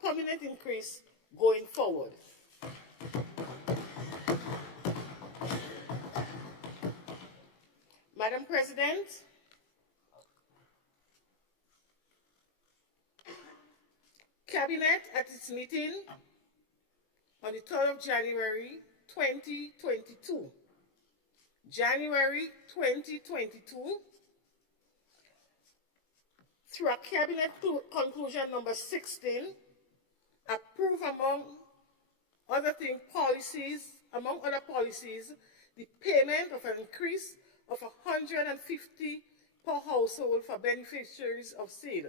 permanent increase going forward. Madam President, Cabinet at its meeting on the 3rd of January 2022, through a Cabinet conclusion number 16, approved among other policies, the payment of an increase of $150 per household for beneficiaries of SEED.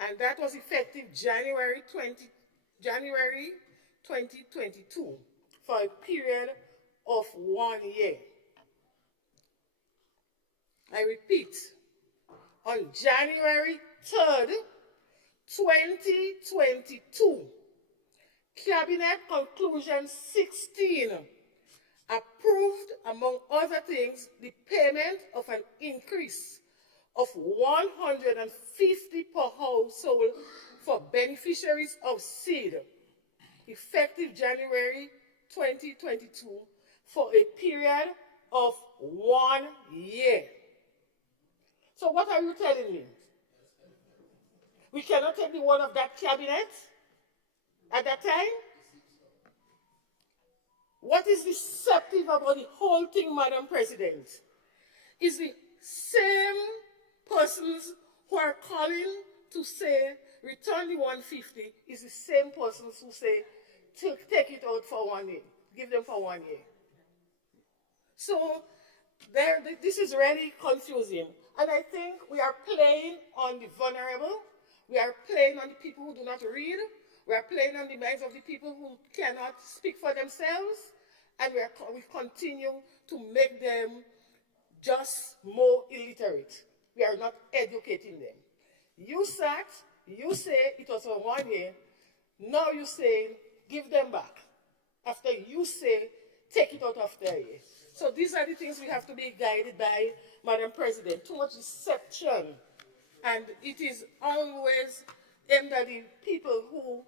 And that was effective January 2022 for a period of 1 year. I repeat, on January 3rd, 2022, Cabinet Conclusion 16 approved, among other things, the payment of an increase of $150 per household for beneficiaries of SEED, effective January 2022, for a period of 1 year. So what are you telling me? We cannot take the word of that cabinet at that time? What is deceptive about the whole thing, Madam President, is the same persons who are calling to say return the 150 is the same persons who say take it out for 1 year, give them for 1 year. So this is really confusing. And I think we are playing on the vulnerable. We are playing on the people who do not read. We are playing on the minds of the people who cannot speak for themselves. And we continue to make them just more illiterate. We are not educating them. You sat, you say it was for 1 year. Now you say, give them back. After you say, take it out after a year. So these are the things we have to be guided by, Madam President. Too much deception. And it is always aimed at the people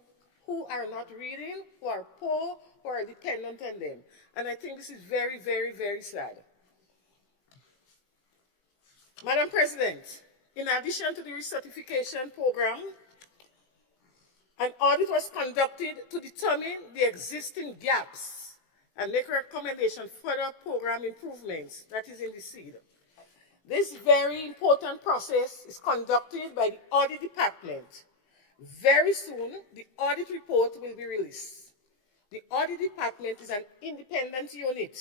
who are not reading, who are poor, who are dependent on them. And I think this is very, very, very sad. Madam President, in addition to the recertification program, an audit was conducted to determine the existing gaps and make recommendations for further program improvements that is in the seed. This very important process is conducted by the audit department. Very soon, the audit report will be released. The audit department is an independent unit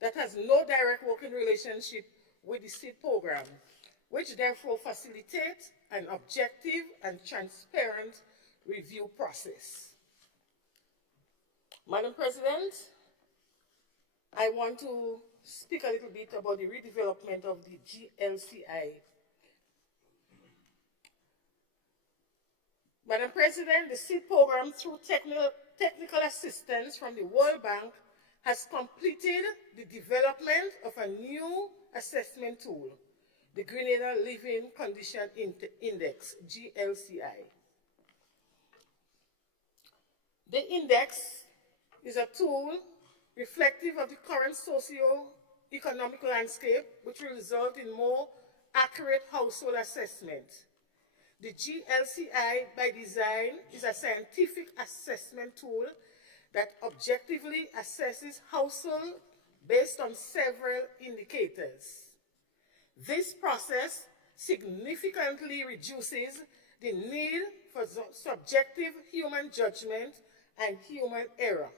that has no direct working relationship with the seed program, which therefore facilitates an objective and transparent review process. Madam President, I want to speak a little bit about the redevelopment of the GLCI. Madam President, the seed program, through technical assistance from the World Bank, has completed the development of a new assessment tool, the Grenada Living Condition Index, GLCI. The index is a tool reflective of the current socio-economic landscape, which will result in more accurate household assessment. The GLCI, by design, is a scientific assessment tool that objectively assesses household based on several indicators. This process significantly reduces the need for subjective human judgment and human error.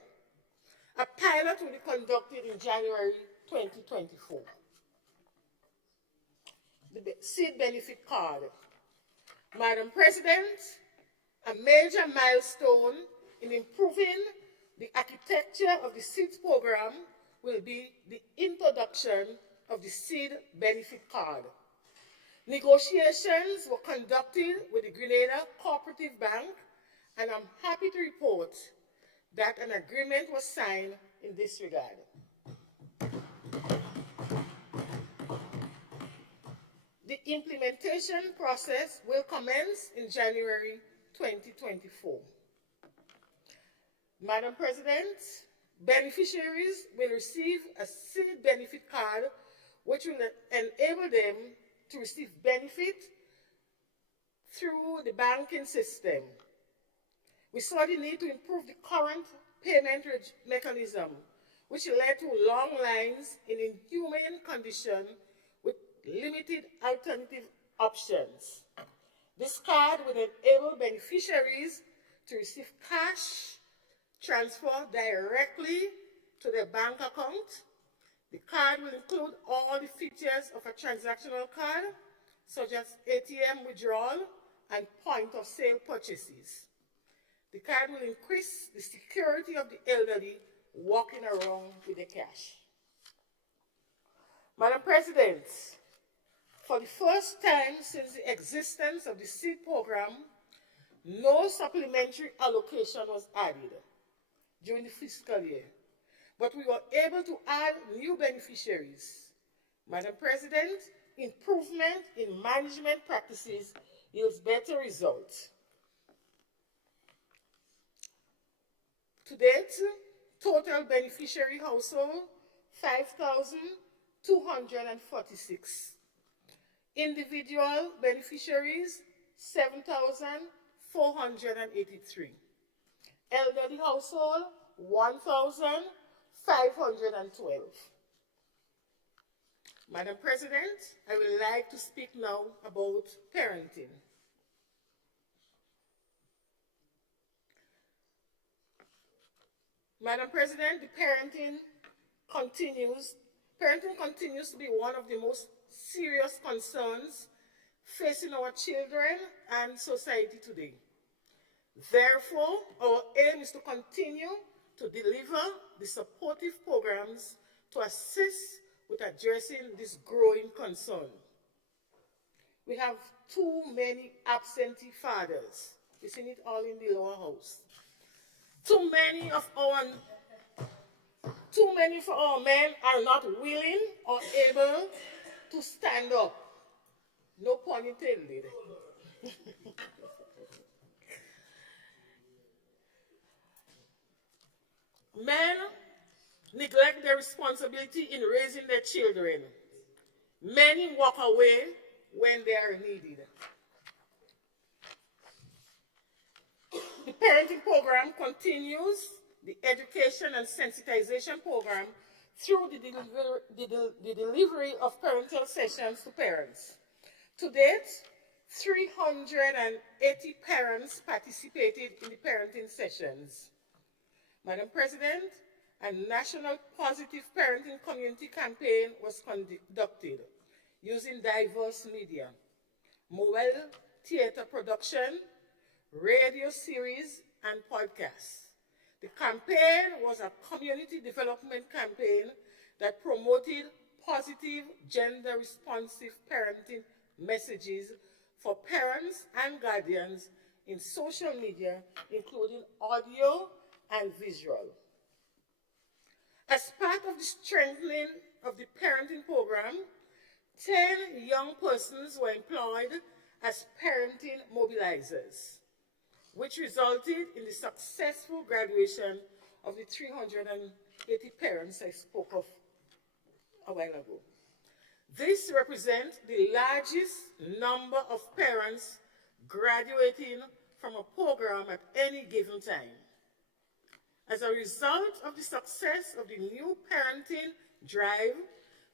A pilot will be conducted in January 2024. The seed benefit card. Madam President, a major milestone in improving the architecture of the seed program will be the introduction of the seed benefit card. Negotiations were conducted with the Grenada Cooperative Bank, and I'm happy to report that an agreement was signed in this regard. The implementation process will commence in January 2024. Madam President, beneficiaries will receive a seed benefit card which will enable them to receive benefit through the banking system. We saw the need to improve the current payment mechanism, which led to long lines in inhumane condition with limited alternative options. This card will enable beneficiaries to receive cash transfer directly to their bank account. The card will include all the features of a transactional card, such as ATM withdrawal and point-of-sale purchases. The card will increase the security of the elderly walking around with the cash. Madam President, for the first time since the existence of the seed program, no supplementary allocation was added during the fiscal year, but we were able to add new beneficiaries. Madam President, improvement in management practices yields better results. To date, total beneficiary household, 5,246. Individual beneficiaries, 7,483. Elderly household, 1,512. Madam President, I would like to speak now about parenting. Madam President, parenting continues to be one of the most serious concerns facing our children and society today. Therefore, our aim is to continue to deliver the supportive programs to assist with addressing this growing concern. We have too many absentee fathers. We've seen it all in the lower house. Too many of our men are not willing or able to stand up. No pun intended. Men neglect their responsibility in raising their children. Many walk away when they are needed. The parenting program continues the education and sensitization program through the delivery of parental sessions to parents. To date, 380 parents participated in the parenting sessions. Madam President, a national positive parenting community campaign was conducted using diverse media, mobile theater production, radio series, and podcasts. The campaign was a community development campaign that promoted positive gender-responsive parenting messages for parents and guardians in social media, including audio and visual. As part of the strengthening of the parenting program, 10 young persons were employed as parenting mobilizers, which resulted in the successful graduation of the 380 parents I spoke of a while ago. This represents the largest number of parents graduating from a program at any given time. As a result of the success of the new parenting drive,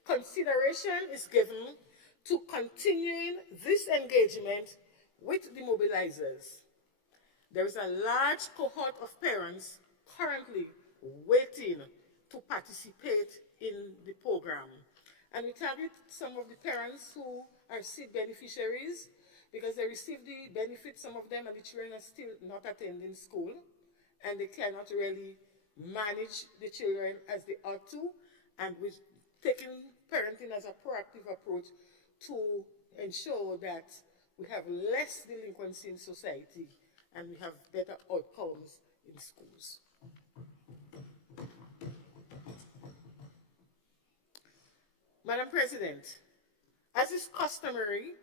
consideration is given to continuing this engagement with the mobilizers. There is a large cohort of parents currently waiting to participate in the program. And we target some of the parents who are SID beneficiaries because they receive the benefits, some of them, and the children are still not attending school, and they cannot really manage the children as they ought to, and we're taking parenting as a proactive approach to ensure that we have less delinquency in society and we have better outcomes in schools. Madam President, as is customary,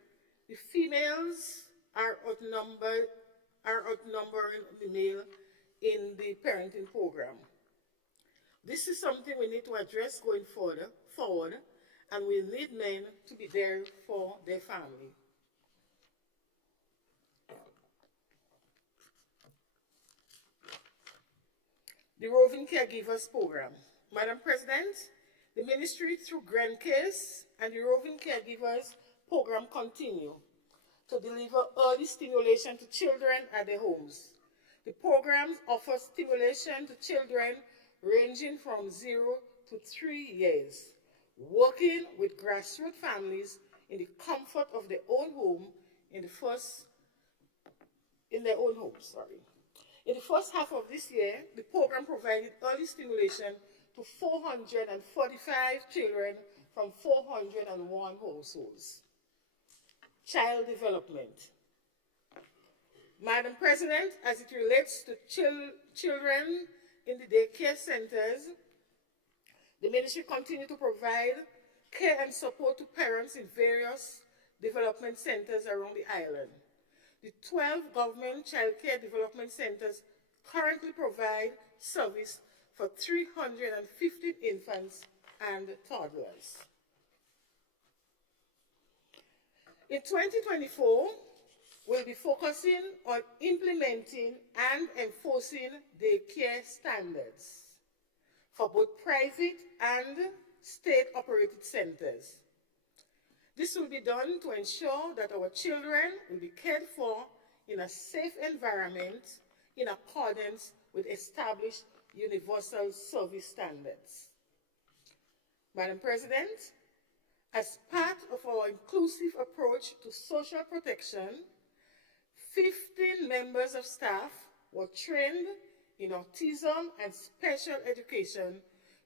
the females are outnumbering the male in the parenting program. This is something we need to address going forward, and we need men to be there for their family. The Roving Caregivers Program. Madam President, the ministry through GrandCase and the Roving Caregivers Program continue to deliver early stimulation to children at their homes. The programs offer stimulation to children ranging from 0 to 3 years, working with grassroots families in the comfort of their own home in the first half of this year, the program provided early stimulation to 445 children from 401 households. Child development. Madam President, as it relates to children in the daycare centers, the ministry continues to provide care and support to parents in various development centers around the island. The 12 government child care development centers currently provide service for 350 infants and toddlers. In 2024, we'll be focusing on implementing and enforcing daycare standards for both private and state-operated centers. This will be done to ensure that our children will be cared for in a safe environment in accordance with established universal service standards. Madam President, as part of our inclusive approach to social protection, 15 members of staff were trained in autism and special education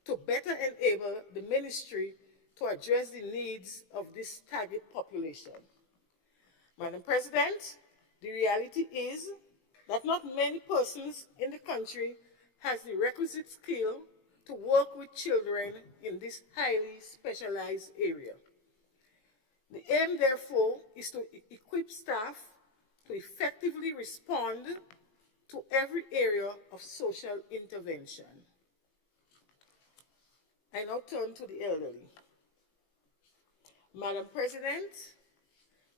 to better enable the ministry to address the needs of this target population. Madam President, the reality is that not many persons in the country has the requisite skill to work with children in this highly specialized area. The aim, therefore, is to equip staff to effectively respond to every area of social intervention. I now turn to the elderly. Madam President,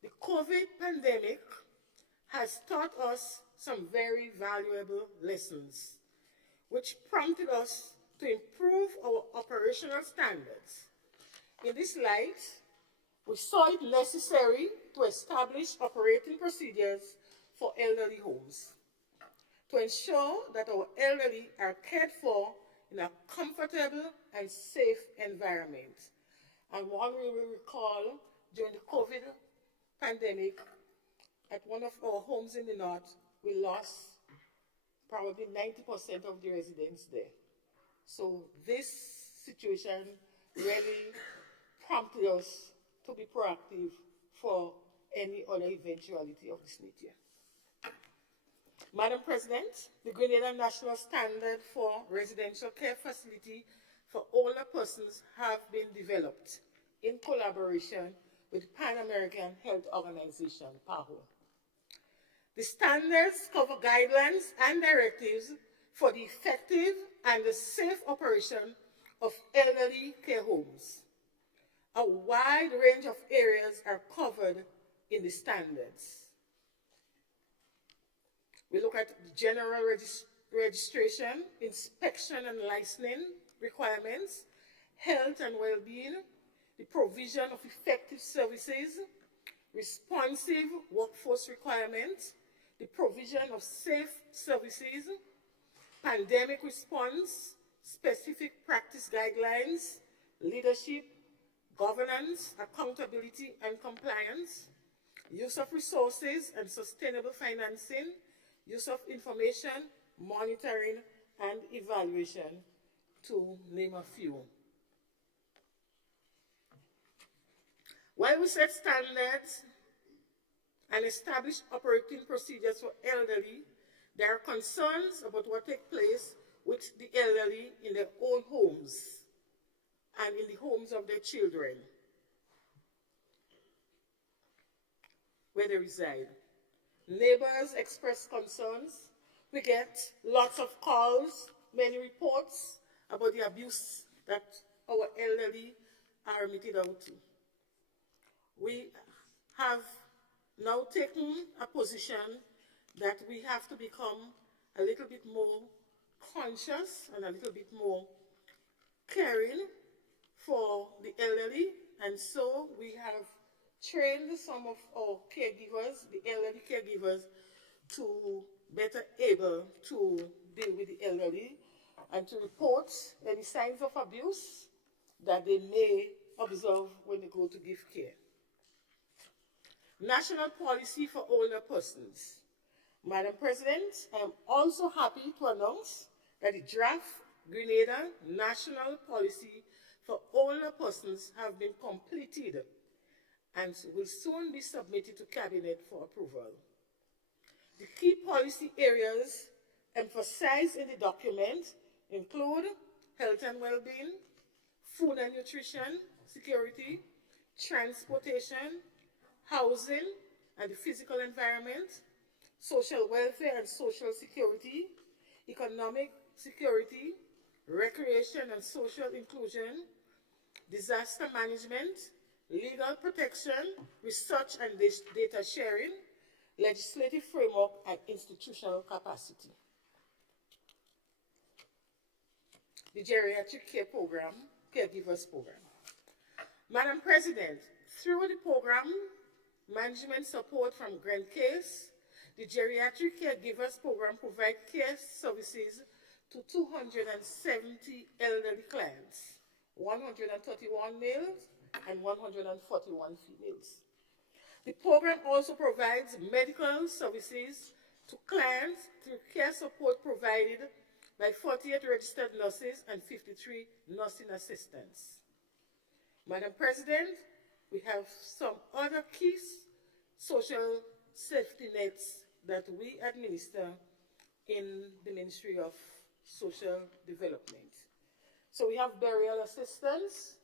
the COVID pandemic has taught us some very valuable lessons, which prompted us to improve our operational standards. In this light, we saw it necessary to establish operating procedures for elderly homes to ensure that our elderly are cared for in a comfortable and safe environment. And one we will recall during the COVID pandemic, at one of our homes in the north, we lost probably 90% of the residents there. So this situation really prompted us to be proactive for any other eventuality of this nature. Madam President, the Grenada National Standard for Residential Care Facility for Older Persons have been developed in collaboration with Pan American Health Organization, PAHO. The standards cover guidelines and directives for the effective and the safe operation of elderly care homes. A wide range of areas are covered in the standards. We look at the general registration, inspection and licensing requirements, health and well-being, the provision of effective services, responsive workforce requirements, the provision of safe services, pandemic response, specific practice guidelines, leadership, governance, accountability and compliance, use of resources and sustainable financing, use of information, monitoring, and evaluation, to name a few. While we set standards and establish operating procedures for elderly, there are concerns about what takes place with the elderly in their own homes and in the homes of their children, where they reside. Neighbors express concerns. We get lots of calls, many reports about the abuse that our elderly are meted out to. We have now taken a position that we have to become a little bit more conscious and a little bit more caring for the elderly, and so we have trained some of our caregivers, the elderly caregivers, to better able to deal with the elderly and to report any signs of abuse that they may observe when they go to give care. National policy for older persons. Madam President, I am also happy to announce that the draft Grenada National Policy for Older Persons have been completed and will soon be submitted to Cabinet for approval. The key policy areas emphasized in the document include health and well-being, food and nutrition security, transportation, housing and the physical environment, social welfare and social security, economic security, recreation and social inclusion, disaster management, legal protection, research and data sharing, legislative framework, and institutional capacity. The Geriatric Care Program, Caregivers Program. Madam President, through the program, management support from Grant Case, the Geriatric Caregivers Program provides care services to 270 elderly clients, 131 males and 141 females. The program also provides medical services to clients through care support provided by 48 registered nurses and 53 nursing assistants. Madam President, we have some other key social safety nets that we administer in the Ministry of Social Development. So we have burial assistance,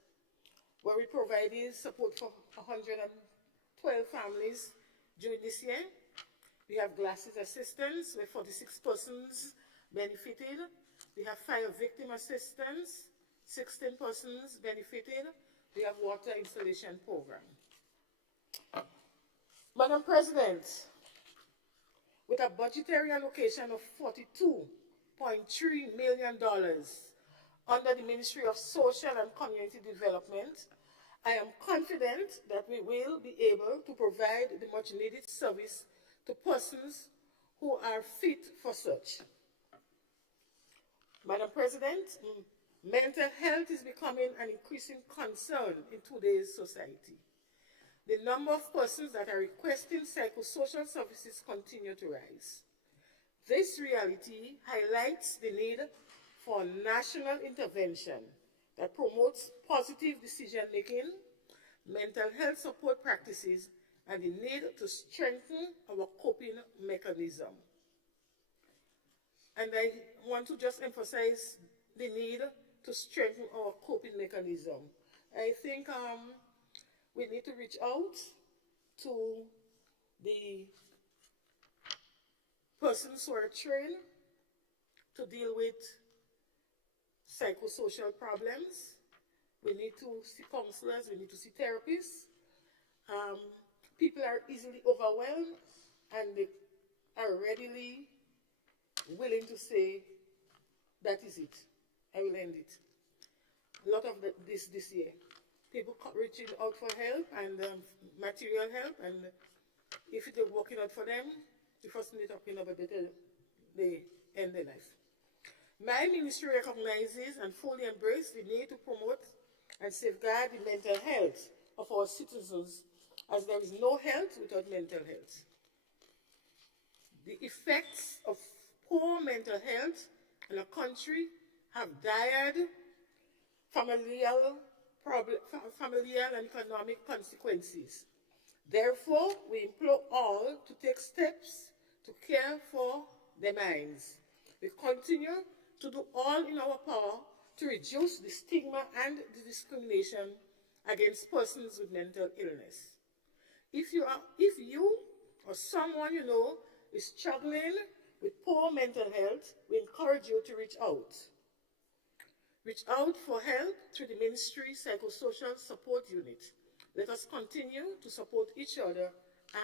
where we provided support for 112 families during this year. We have glasses assistance, where 46 persons benefited. We have fire victim assistance, 16 persons benefited. We have water installation program. Madam President, with a budgetary allocation of $42.3 million under the Ministry of Social and Community Development, I am confident that we will be able to provide the much needed service to persons who are fit for such. Madam President, mental health is becoming an increasing concern in today's society. The number of persons that are requesting psychosocial services continue to rise. This reality highlights the need for national intervention that promotes positive decision-making, mental health support practices, and the need to strengthen our coping mechanism. And I want to just emphasize the need to strengthen our coping mechanism. I think we need to reach out to the persons who are trained to deal with psychosocial problems. We need to see counselors, we need to see therapists. People are easily overwhelmed and they are readily willing to say, that is it, I will end it. A lot of this year. People reaching out for help and material help, and if it is working out for them, the first thing they're talking about, they end their life. My ministry recognizes and fully embraces the need to promote and safeguard the mental health of our citizens, as there is no health without mental health. The effects of poor mental health in a country have dire familial and economic consequences. Therefore, we implore all to take steps to care for their minds. We continue to do all in our power to reduce the stigma and the discrimination against persons with mental illness. If you or someone you know is struggling with poor mental health, we encourage you to reach out. Reach out for help through the Ministry Psychosocial Support Unit. Let us continue to support each other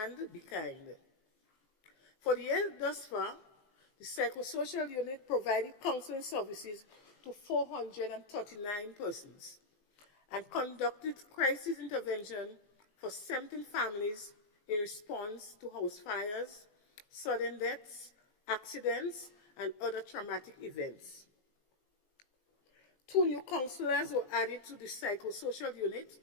and be kind. For the year thus far, the Psychosocial Unit provided counseling services to 439 persons and conducted crisis intervention for 17 families in response to house fires, sudden deaths, accidents, and other traumatic events. 2 new counselors were added to the psychosocial unit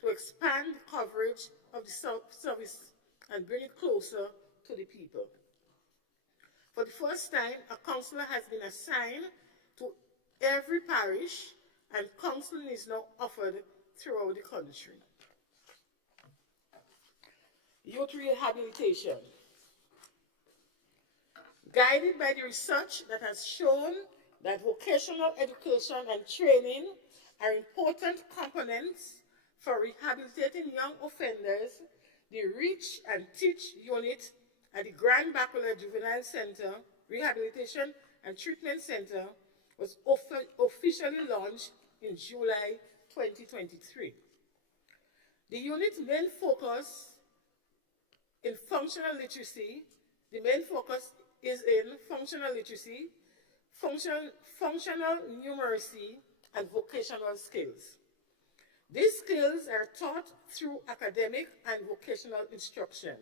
to expand the coverage of the service and bring it closer to the people. For the first time, a counselor has been assigned to every parish, and counseling is now offered throughout the country. Youth rehabilitation. Guided by the research that has shown that vocational education and training are important components for rehabilitating young offenders, the Reach and Teach unit at the Grand Bacola Juvenile Center Rehabilitation and Treatment Center was officially launched in July 2023. The unit's main focus in functional literacy, functional numeracy, and vocational skills. These skills are taught through academic and vocational instruction,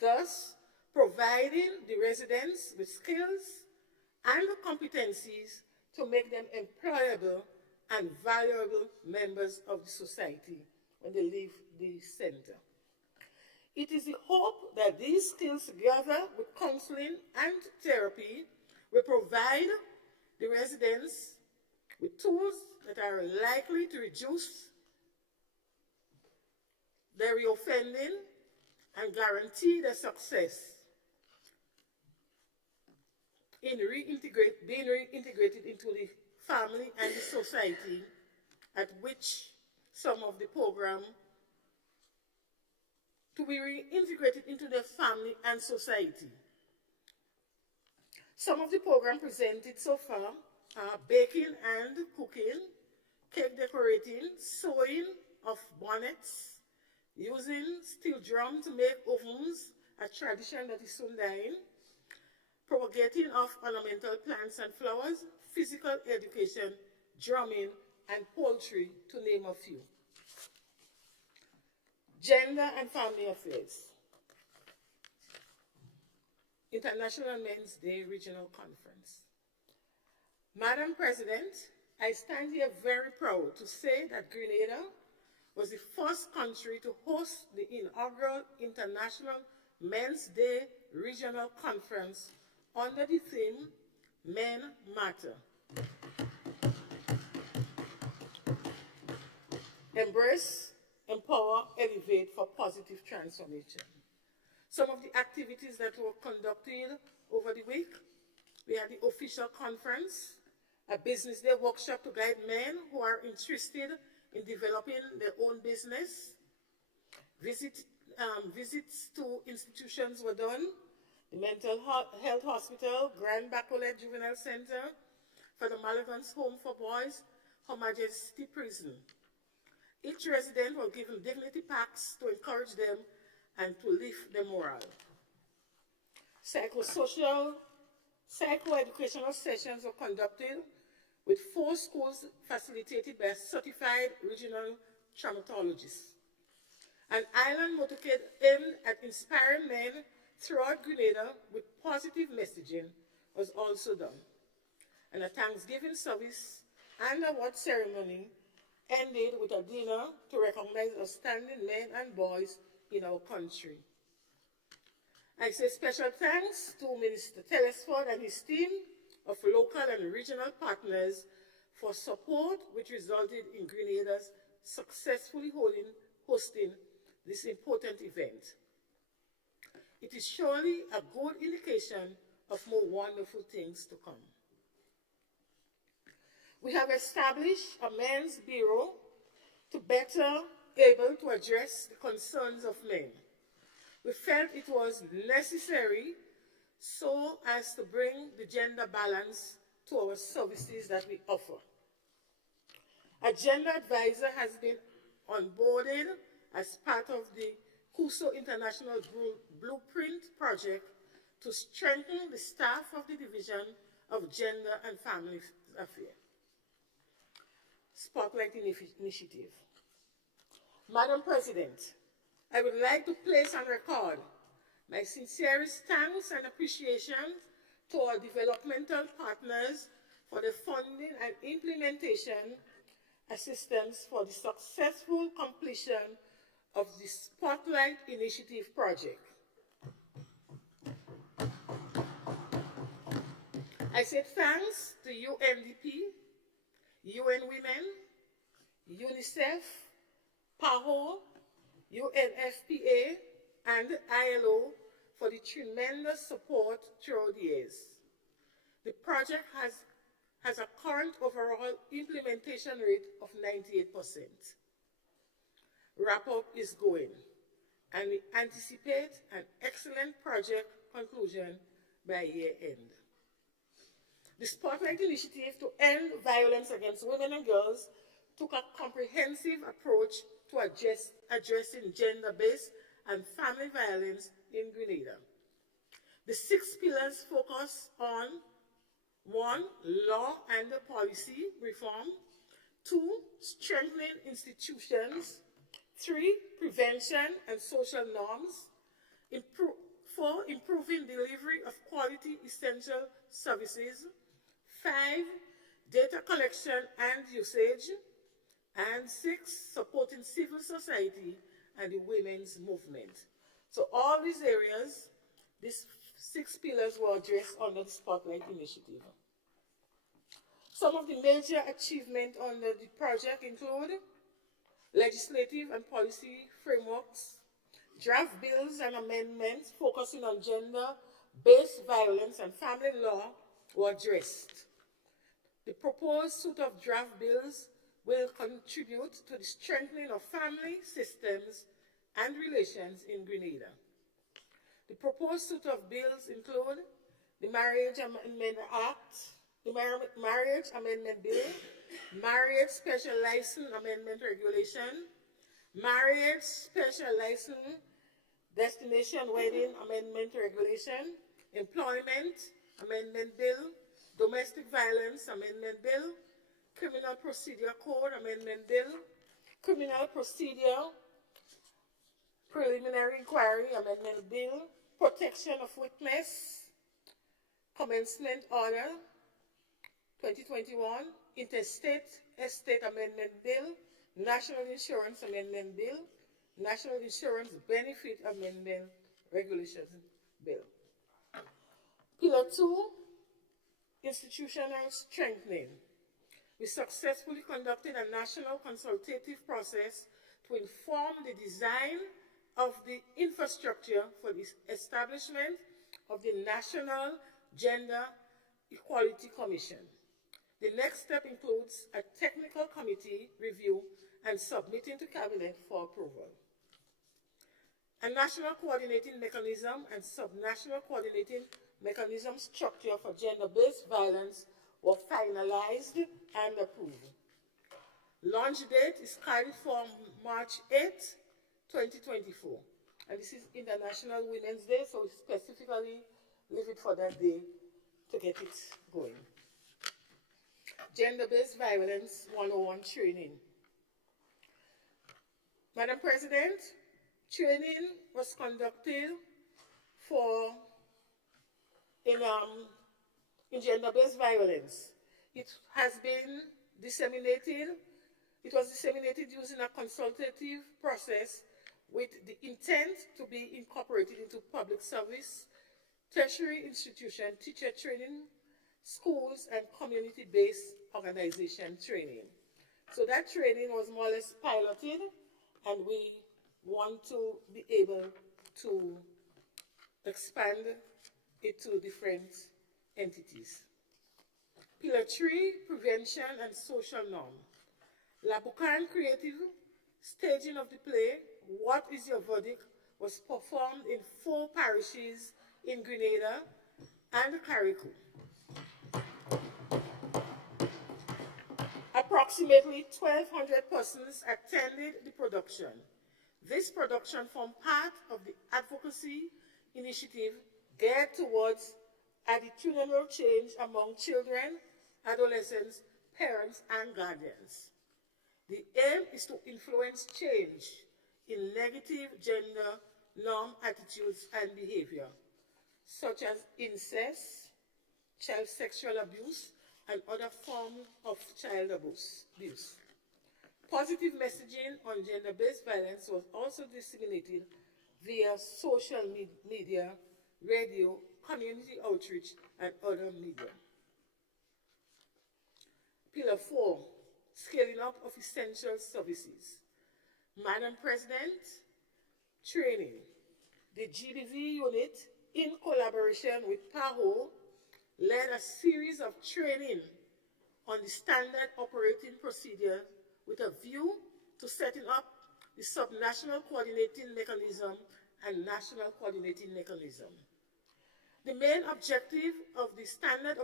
thus providing the residents with skills and competencies to make them employable and valuable members of the society when they leave the center. It is the hope that these skills, together with counseling and therapy, will provide the residents with tools that are likely to reduce their reoffending and guarantee their success in being reintegrated into the family and the society at which some of the program to be reintegrated into the family and society. Some of the program presented so far are baking and cooking, cake decorating, sewing of bonnets, using steel drum to make ovens, a tradition that is soon dying, propagating of ornamental plants and flowers, physical education, drumming, and poultry, to name a few. Gender and Family Affairs. International Men's Day Regional Conference. Madam President, I stand here very proud to say that Grenada was the first country to host the inaugural International Men's Day Regional Conference under the theme, Men Matter. Embrace, empower, elevate for positive transformation. Some of the activities that were conducted over the week, we had the official conference, a business day workshop to guide men who are interested in developing their own business. Visits to institutions were done. The Mental Health Hospital, Grand Bacolet Juvenile Center, Father Malagon's Home for Boys, Her Majesty Prison. Each resident was given dignity packs to encourage them and to lift their morale. Psychoeducational sessions were conducted with 4 schools facilitated by a certified regional traumatologist. An island motorcade aimed at inspiring men throughout Grenada with positive messaging was also done. And a Thanksgiving service and award ceremony ended with a dinner to recognize outstanding men and boys in our country. I say special thanks to Minister Telesford and his team of local and regional partners for support, which resulted in Grenada's successfully hosting this important event. It is surely a good indication of more wonderful things to come. We have established a men's bureau to better able to address the concerns of men. We felt it was necessary so as to bring the gender balance to our services that we offer. A gender advisor has been onboarded as part of the CUSO International Blueprint project to strengthen the staff of the Division of Gender and Family Affairs. Spotlight Initiative. Madam President, I would like to place on record my sincerest thanks and appreciation to our developmental partners for the funding and implementation assistance for the successful completion of the Spotlight Initiative project. I said thanks to UNDP, UN Women, UNICEF, PAHO, UNFPA, and ILO for the tremendous support throughout the years. The project has a current overall implementation rate of 98%. Wrap-up is going, and we anticipate an excellent project conclusion by year end. The Spotlight Initiative to end violence against women and girls took a comprehensive approach to addressing gender-based and family violence in Grenada. The 6 pillars focus on 1. Law and policy reform, 2. Strengthening institutions, 3. Prevention and social norms, 4, improving delivery of quality essential services. 5, data collection and usage. And 6, supporting civil society and the women's movement. So all these areas, these 6 pillars were addressed under the Spotlight Initiative. Some of the major achievements under the project include legislative and policy frameworks, draft bills and amendments focusing on gender-based violence and family law were addressed. The proposed suite of draft bills will contribute to the strengthening of family systems and relations in Grenada. The proposed suite of bills include the Marriage Amendment Act, the Marriage Amendment Bill, Marriage Special License Amendment Regulation, Marriage Special License Destination Wedding Amendment Regulation, Employment Amendment Bill, Domestic Violence Amendment Bill, Criminal Procedure Code Amendment Bill, Criminal Procedure Preliminary Inquiry Amendment Bill, Protection of Witness, Commencement Order 2021, Interstate Estate Amendment Bill, National Insurance Amendment Bill, National Insurance Benefit Amendment Regulation Bill. Pillar 2, institutional strengthening. We successfully conducted a national consultative process to inform the design of the infrastructure for the establishment of the National Gender Equality Commission. The next step includes a technical committee review and submitting to Cabinet for approval. A national coordinating mechanism and subnational coordinating mechanism structure for gender-based violence were finalized and approved. Launch date is carried for March 8, 2024. And this is International Women's Day, so we specifically leave it for that day to get it going. Gender-based violence 101 training. Madam President, training was conducted in gender-based violence. It has been disseminated. It was disseminated using a consultative process with the intent to be incorporated into public service, tertiary institution, teacher training, schools, and community-based organization training. So that training was more or less piloted, and we want to be able to expand it to different entities. Pillar 3, prevention and social norm. La Bucan creative staging of the play, What is Your Verdict, was performed in 4 parishes in Grenada and Carriacou. Approximately 1,200 persons attended the production. This production formed part of the advocacy initiative geared towards attitudinal change among children, adolescents, parents, and guardians. The aim is to influence change in negative gender norm attitudes and behavior, such as incest, child sexual abuse, and other forms of child abuse. Positive messaging on gender-based violence was also disseminated via social media, radio, community outreach, and other media. Pillar 4, scaling up of essential services. Madam President, training. The GBV unit, in collaboration with PAHO, led a series of training on the standard operating procedure with a view to setting up the subnational coordinating mechanism and national coordinating mechanism. The main objective of the standard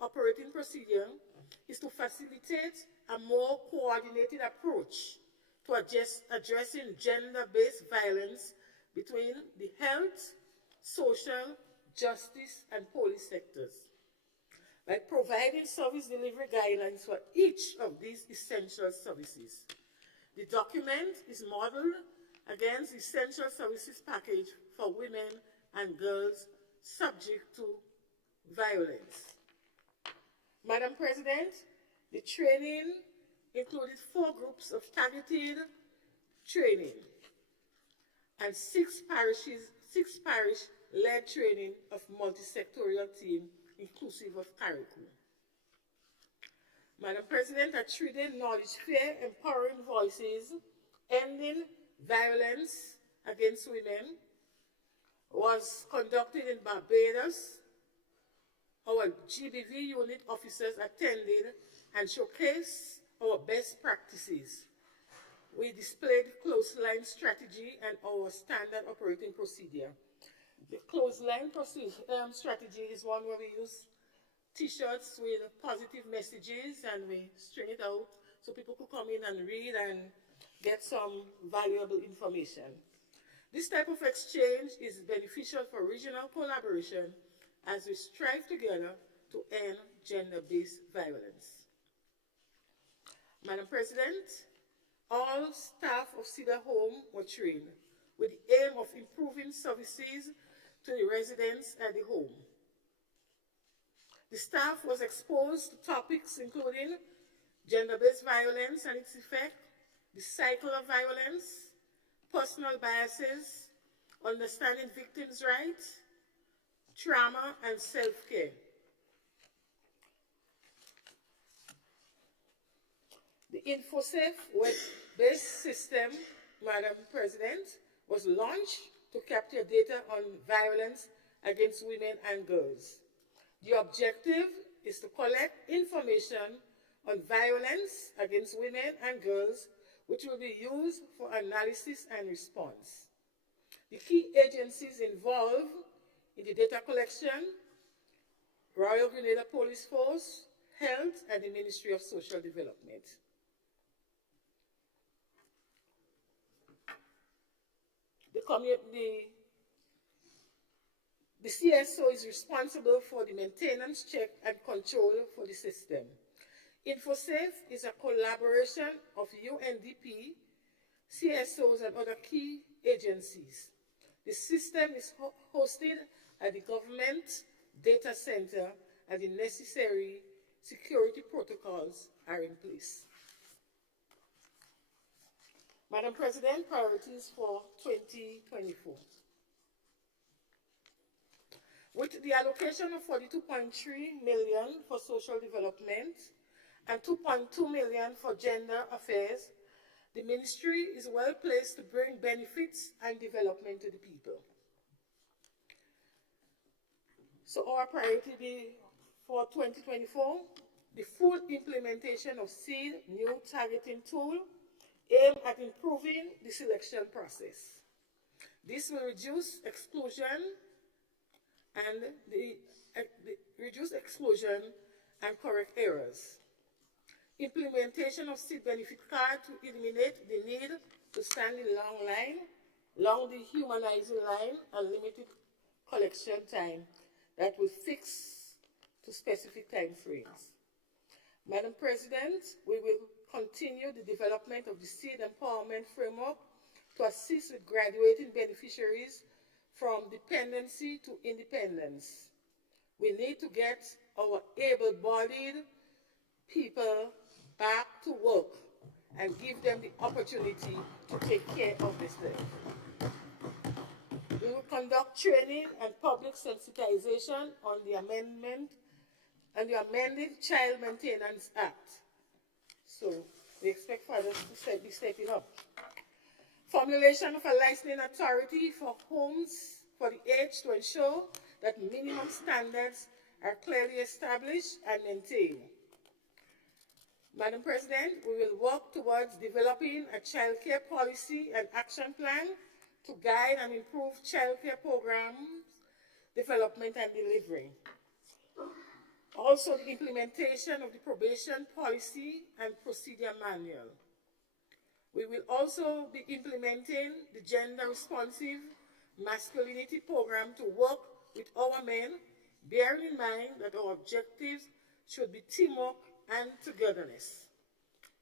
operating procedure is to facilitate a more coordinated approach to addressing gender-based violence between the health, social, justice, and police sectors, by providing service delivery guidelines for each of these essential services. The document is modeled against the Essential Services Package for Women, and girls subject to violence. Madam President, the training included 4 groups of targeted training and 6 parish-led training of multi-sectorial team inclusive of Carriacou. Madam President, a 3-day knowledge fair empowering voices, ending violence against women was conducted in Barbados. Our GBV unit officers attended and showcased our best practices. We displayed clothesline strategy and our standard operating procedure. The clothesline strategy is one where we use T-shirts with positive messages and we string it out so people could come in and read and get some valuable information. This type of exchange is beneficial for regional collaboration as we strive together to end gender-based violence. Madam President, all staff of Cedar Home were trained with the aim of improving services to the residents at the home. The staff was exposed to topics including gender-based violence and its effect, the cycle of violence, personal biases, understanding victims' rights, trauma, and self-care. The InfoSafe web-based system, Madam President, was launched to capture data on violence against women and girls. The objective is to collect information on violence against women and girls, which will be used for analysis and response. The key agencies involved in the data collection: Royal Grenada Police Force, Health, and the Ministry of Social Development. The CSO is responsible for the maintenance, check, and control for the system. InfoSafe is a collaboration of UNDP, CSOs, and other key agencies. The system is hosted at the government data center and the necessary security protocols are in place. Madam President, priorities for 2024. With the allocation of 42.3 million for social development and 2.2 million for gender affairs, the ministry is well placed to bring benefits and development to the people. So our priority for 2024, the full implementation of SEED new targeting tool aimed at improving the selection process. This will reduce exclusion and correct errors. Implementation of SEED benefit card to eliminate the need to stand in long dehumanizing line and limited collection time that will fix to specific time frames. Madam President, we will continue the development of the SEED empowerment framework to assist with graduating beneficiaries from dependency to independence. We need to get our able-bodied people back to work and give them the opportunity to take care of themselves. We will conduct training and public sensitization on the amendment and the amended Child Maintenance Act. So we expect fathers to be stepping up. Formulation of a licensing authority for homes for the aged to ensure that minimum standards are clearly established and maintained. Madam President, we will work towards developing a child care policy and action plan to guide and improve child care programs, development and delivery. Also, the implementation of the probation policy and procedure manual. We will also be implementing the gender-responsive masculinity program to work with our men, bearing in mind that our objectives should be teamwork and togetherness.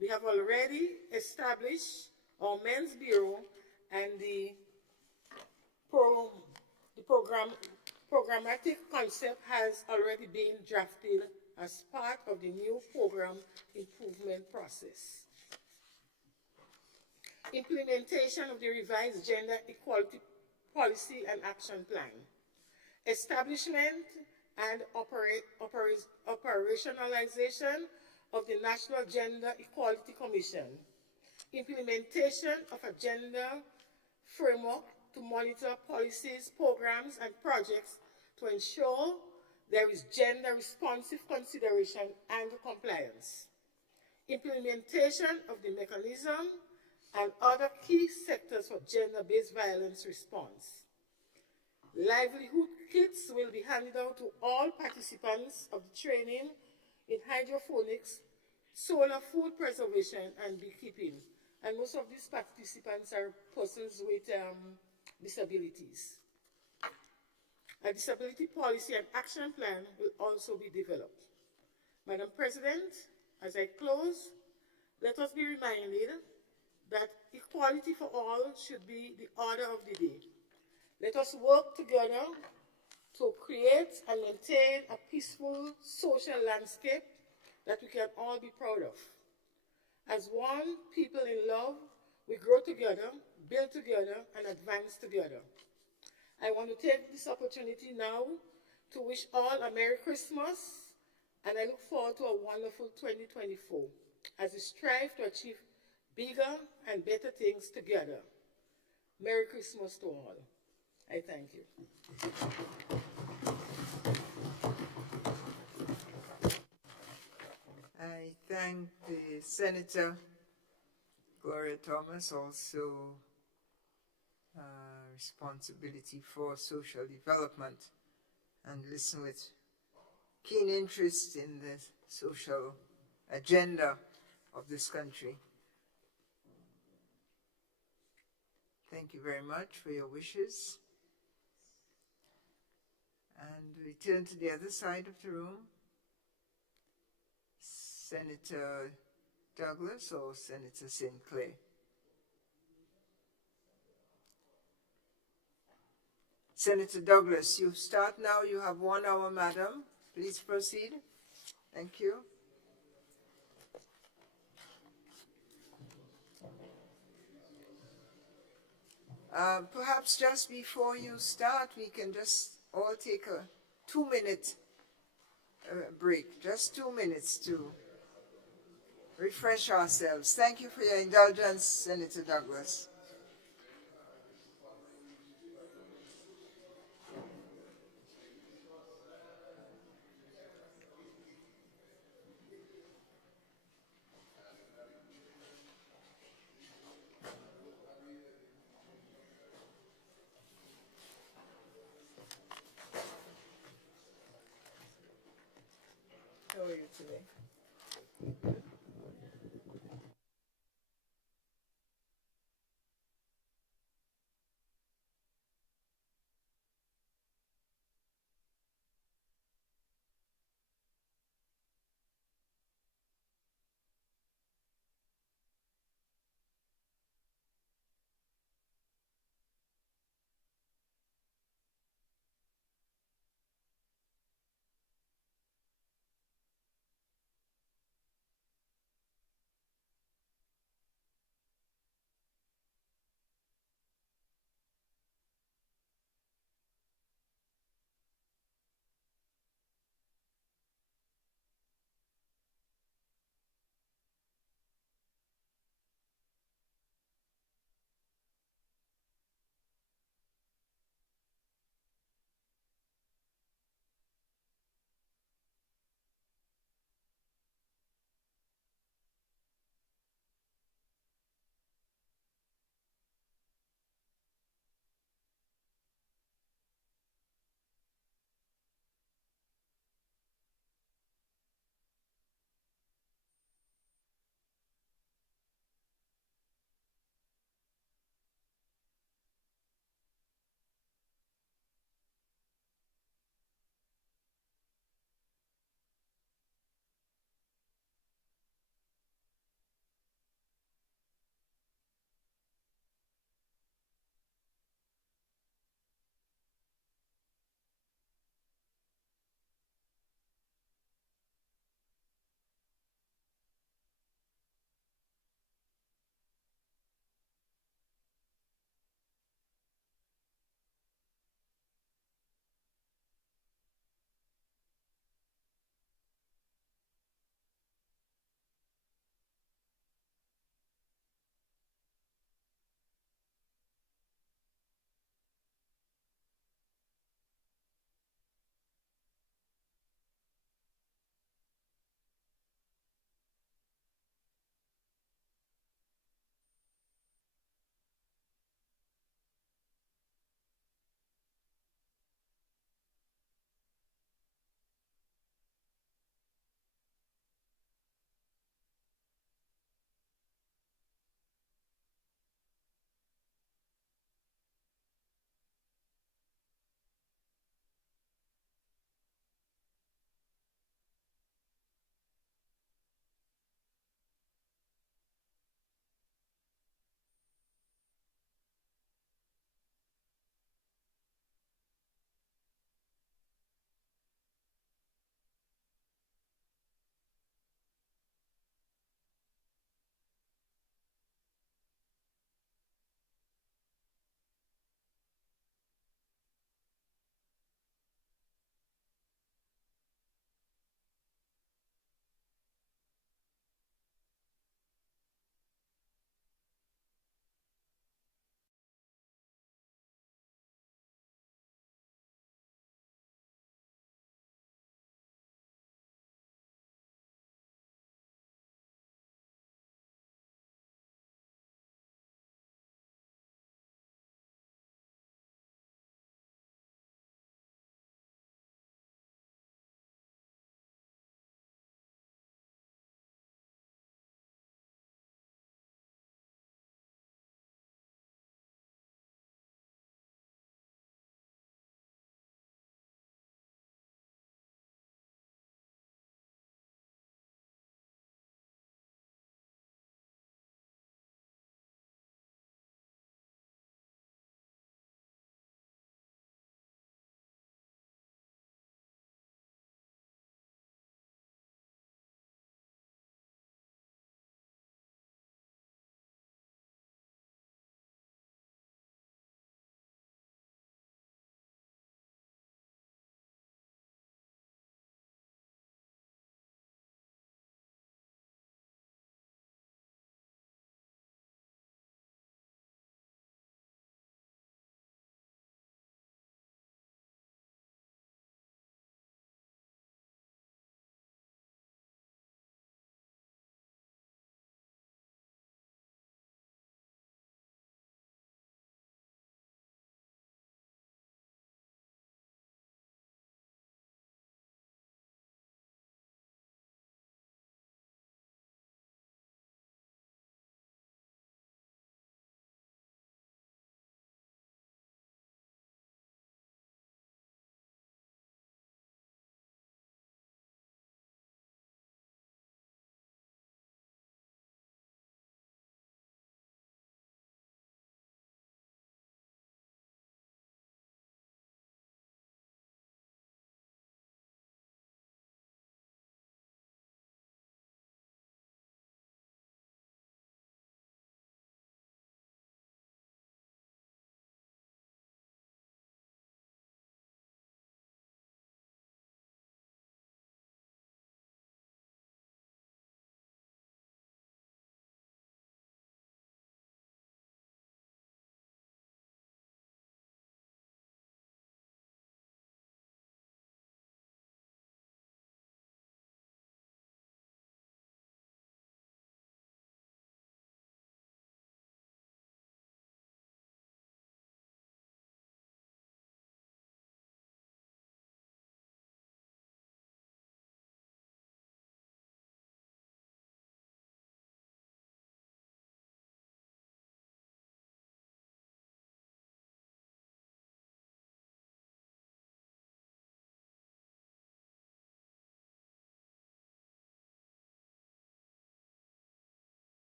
We have already established our Men's Bureau and the The programmatic concept has already been drafted as part of the new program improvement process. Implementation of the revised Gender Equality Policy and Action Plan. Establishment and operationalization of the National Gender Equality Commission. Implementation of a gender framework to monitor policies, programs, and projects to ensure there is gender-responsive consideration and compliance. Implementation of the mechanism and other key sectors for gender-based violence response. Livelihood kits will be handed out to all participants of the training in hydroponics, solar food preservation, and beekeeping. And most of these participants are persons with disabilities. A disability policy and action plan will also be developed. Madam President, as I close, let us be reminded that equality for all should be the order of the day. Let us work together to create and maintain a peaceful social landscape that we can all be proud of. As one people in love, we grow together, build together, and advance together. I want to take this opportunity now to wish all a Merry Christmas, and I look forward to a wonderful 2024 as we strive to achieve bigger and better things together. Merry Christmas to all. I thank you. I thank the Senator Gloria Thomas, also responsibility for social development, and listen with keen interest in the social agenda of this country. Thank you very much for your wishes. And we turn to the other side of the room. Senator Douglas or Senator Sinclair? Senator Douglas, you start now. You have 1 hour, madam. Please proceed. Thank you. Perhaps just before you start, we can just all take a 2-minute break, just 2 minutes to refresh ourselves. Thank you for your indulgence, Senator Douglas. How are you today?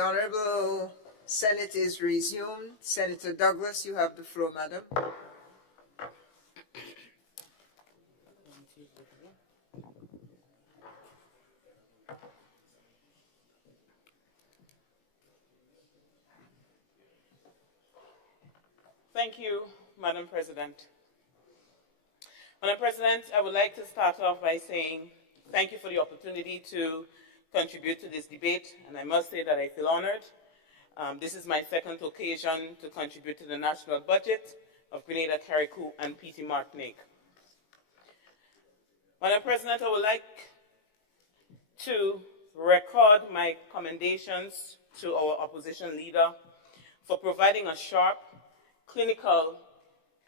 The Honorable Senate is resumed. Senator Douglas, you have the floor, madam. Thank you, Madam President. Madam President, I would like to start off by saying thank you for the opportunity to contribute to this debate, and I must say that I feel honored. This is my second occasion to contribute to the national budget of Grenada, Carriacou, and Petite Martinique. Madam President, I would like to record my commendations to our opposition leader for providing a sharp, clinical,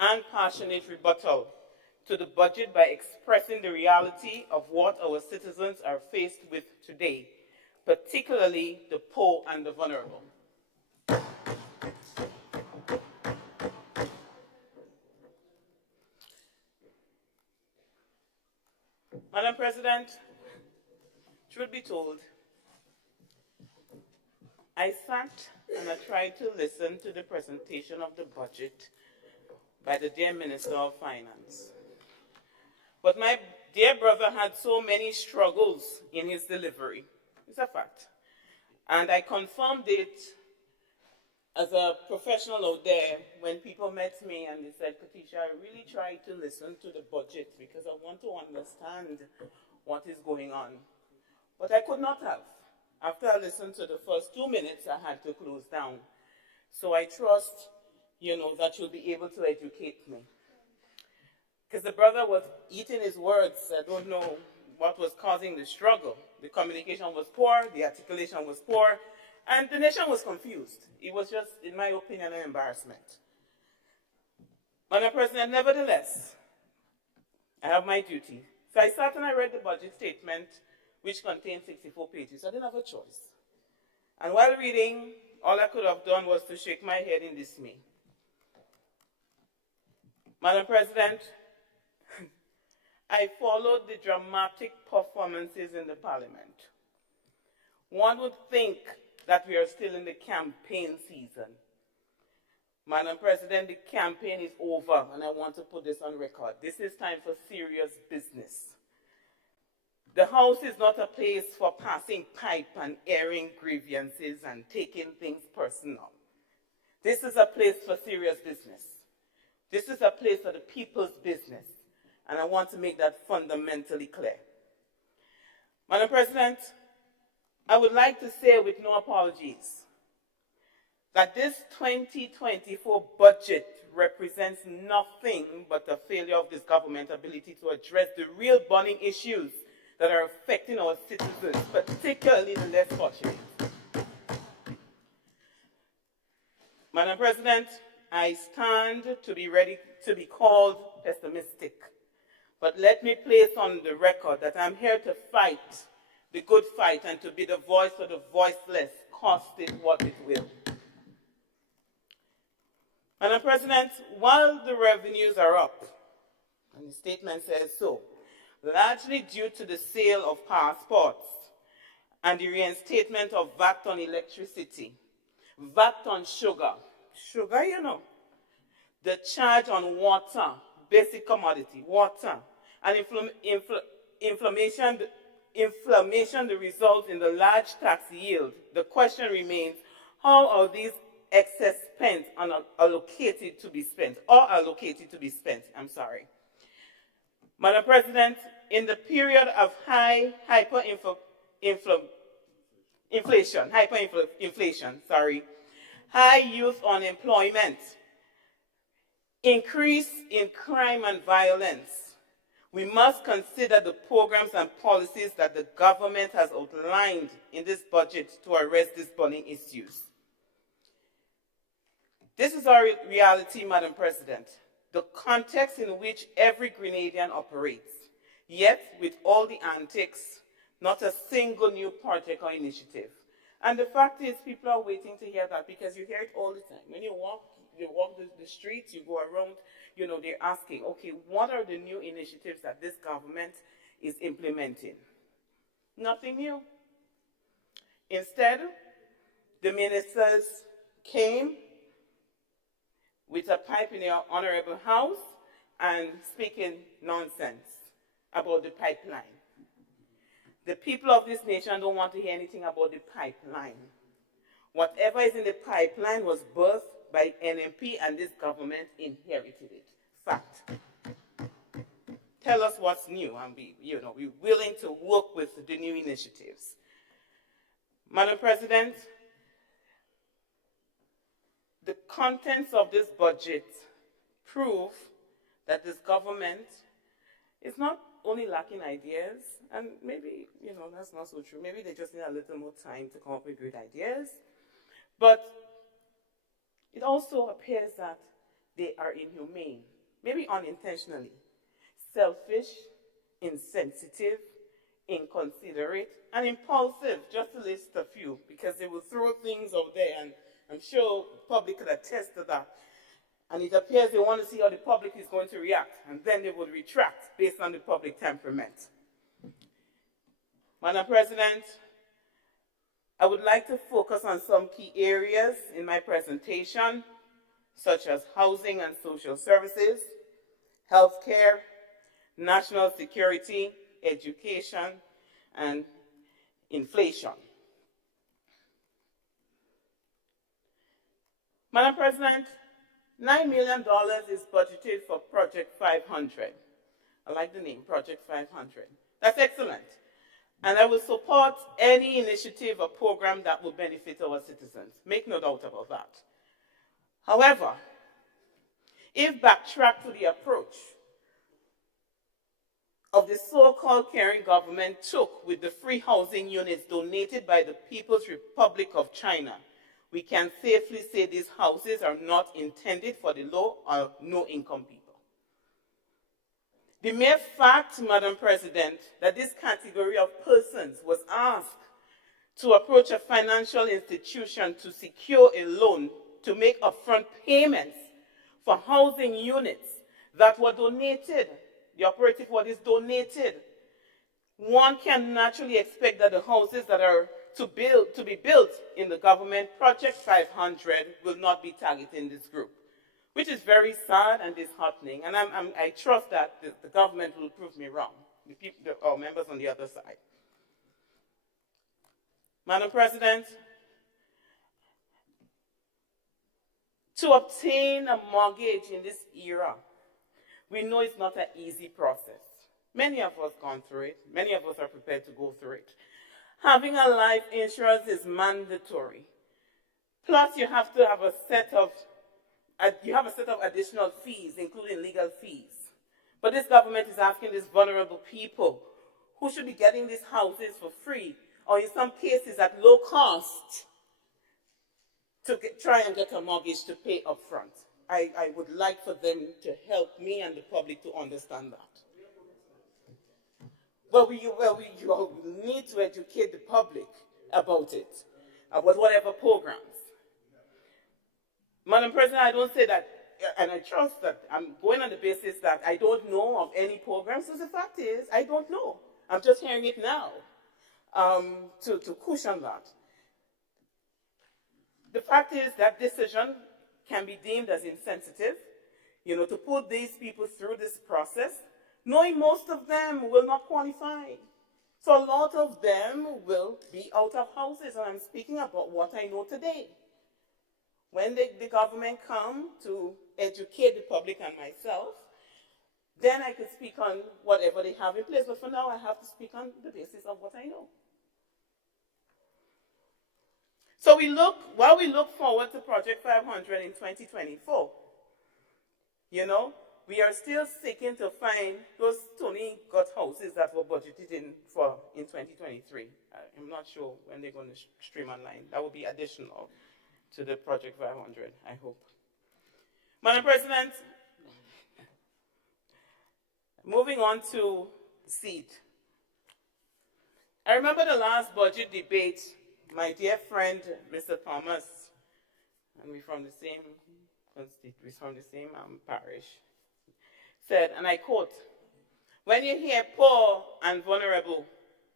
and passionate rebuttal to the budget by expressing the reality of what our citizens are faced with today, particularly the poor and the vulnerable. Madam President, truth be told, I sat and I tried to listen to the presentation of the budget by the dear Minister of Finance. But my dear brother had so many struggles in his delivery. It's a fact. And I confirmed it as a professional out there when people met me and they said, Katisha, I really tried to listen to the budget because I want to understand what is going on. But I could not have. After I listened to the first 2 minutes, I had to close down. So I trust, that you'll be able to educate me. Because the brother was eating his words. I don't know what was causing the struggle. The communication was poor, the articulation was poor, and the nation was confused. It was just, in my opinion, an embarrassment. Madam President, nevertheless, I have my duty. So I sat and I read the budget statement, which contained 64 pages. I didn't have a choice. And while reading, all I could have done was to shake my head in dismay. Madam President, I followed the dramatic performances in the Parliament. One would think that we are still in the campaign season. Madam President, the campaign is over, and I want to put this on record. This is time for serious business. The House is not a place for passing pipe and airing grievances and taking things personal. This is a place for serious business. This is a place for the people's business, and I want to make that fundamentally clear. Madam President, I would like to say with no apologies that this 2024 budget represents nothing but the failure of this government's ability to address the real burning issues that are affecting our citizens, particularly the less fortunate. Madam President, I stand to be ready to be called pessimistic, but let me place on the record that I'm here to fight the good fight and to be the voice for the voiceless, cost it what it will. Madam President, while the revenues are up, and the statement says so, largely due to the sale of passports and the reinstatement of VAT on electricity, VAT on sugar, the charge on water, basic commodity, water, and inflammation, the result in the large tax yield. The question remains, how are these excess spent allocated to be spent? Madam President, in the period of high hyperinflation, high youth unemployment, increase in crime and violence, we must consider the programs and policies that the government has outlined in this budget to address these burning issues. This is our reality, Madam President, the context in which every Grenadian operates. Yet, with all the antics, not a single new project or initiative. And the fact is, people are waiting to hear that because you hear it all the time. When you walk the streets, you go around, they're asking, okay, what are the new initiatives that this government is implementing? Nothing new. Instead, the ministers came with a pipe in their honorable house and speaking nonsense about the pipeline. The people of this nation don't want to hear anything about the pipeline. Whatever is in the pipeline was birthed by NMP, and this government inherited it. Fact. Tell us what's new, and we're willing to work with the new initiatives. Madam President, the contents of this budget prove that this government is not only lacking ideas, and maybe, that's not so true. Maybe they just need a little more time to come up with great ideas. But it also appears that they are inhumane, maybe unintentionally, selfish, insensitive, inconsiderate, and impulsive, just to list a few, because they will throw things out there, and I'm sure the public could attest to that. And it appears they want to see how the public is going to react, and then they would retract based on the public temperament. Madam President, I would like to focus on some key areas in my presentation, such as housing and social services, healthcare, national security, education, and inflation. Madam President, $9 million is budgeted for Project 500. I like the name, Project 500. That's excellent. And I will support any initiative or program that will benefit our citizens. Make no doubt about that. However, if backtracked to the approach of the so-called caring government took with the free housing units donated by the People's Republic of China, we can safely say these houses are not intended for the low or no-income people. The mere fact, Madam President, that this category of persons was asked to approach a financial institution to secure a loan to make upfront payments for housing units that were donated, the operative word is donated, one can naturally expect that the houses that are to be built in the government Project 500 will not be targeting this group, which is very sad and disheartening. And I trust that the government will prove me wrong, our members on the other side. Madam President, to obtain a mortgage in this era, we know it's not an easy process. Many of us have gone through it. Many of us are prepared to go through it. Having a life insurance is mandatory. Plus, you have to have a set of additional fees, including legal fees. But this government is asking these vulnerable people who should be getting these houses for free, or in some cases at low cost, to try and get a mortgage to pay up front. I would like for them to help me and the public to understand that. Well, we need to educate the public about it, about whatever programs. Madam President, I don't say that, and I trust that I'm going on the basis that I don't know of any programs. So the fact is, I don't know. I'm just hearing it now to cushion that. The fact is that decision can be deemed as insensitive, to put these people through this process, knowing most of them will not qualify. So a lot of them will be out of houses, and I'm speaking about what I know today. When the government come to educate the public and myself, then I could speak on whatever they have in place. But for now, I have to speak on the basis of what I know. So while we look forward to Project 500 in 2024, we are still seeking to find those Tony Gut houses that were budgeted in 2023. I'm not sure when they're going to stream online. That will be additional to the Project 500, I hope. Madam President, moving on to seed. I remember the last budget debate, my dear friend, Mr. Thomas, and we're from the same parish, said, and I quote, "When you hear poor and vulnerable,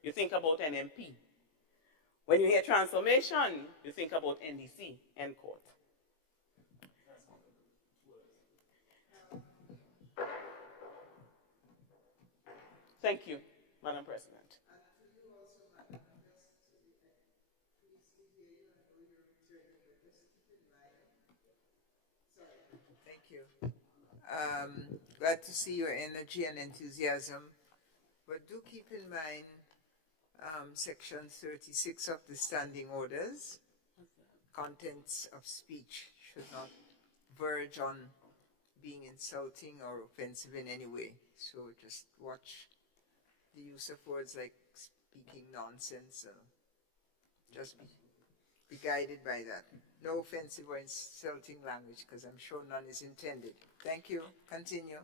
you think about NMP. When you hear transformation, you think about NDC, end quote. Thank you, Madam President. Thank you. Glad to see your energy and enthusiasm, but do keep in mind Section 36 of the Standing Orders. Contents of speech should not verge on being insulting or offensive in any way. So just watch the use of words like speaking nonsense. Just be guided by that. No offensive or insulting language, because I'm sure none is intended. Thank you. Continue.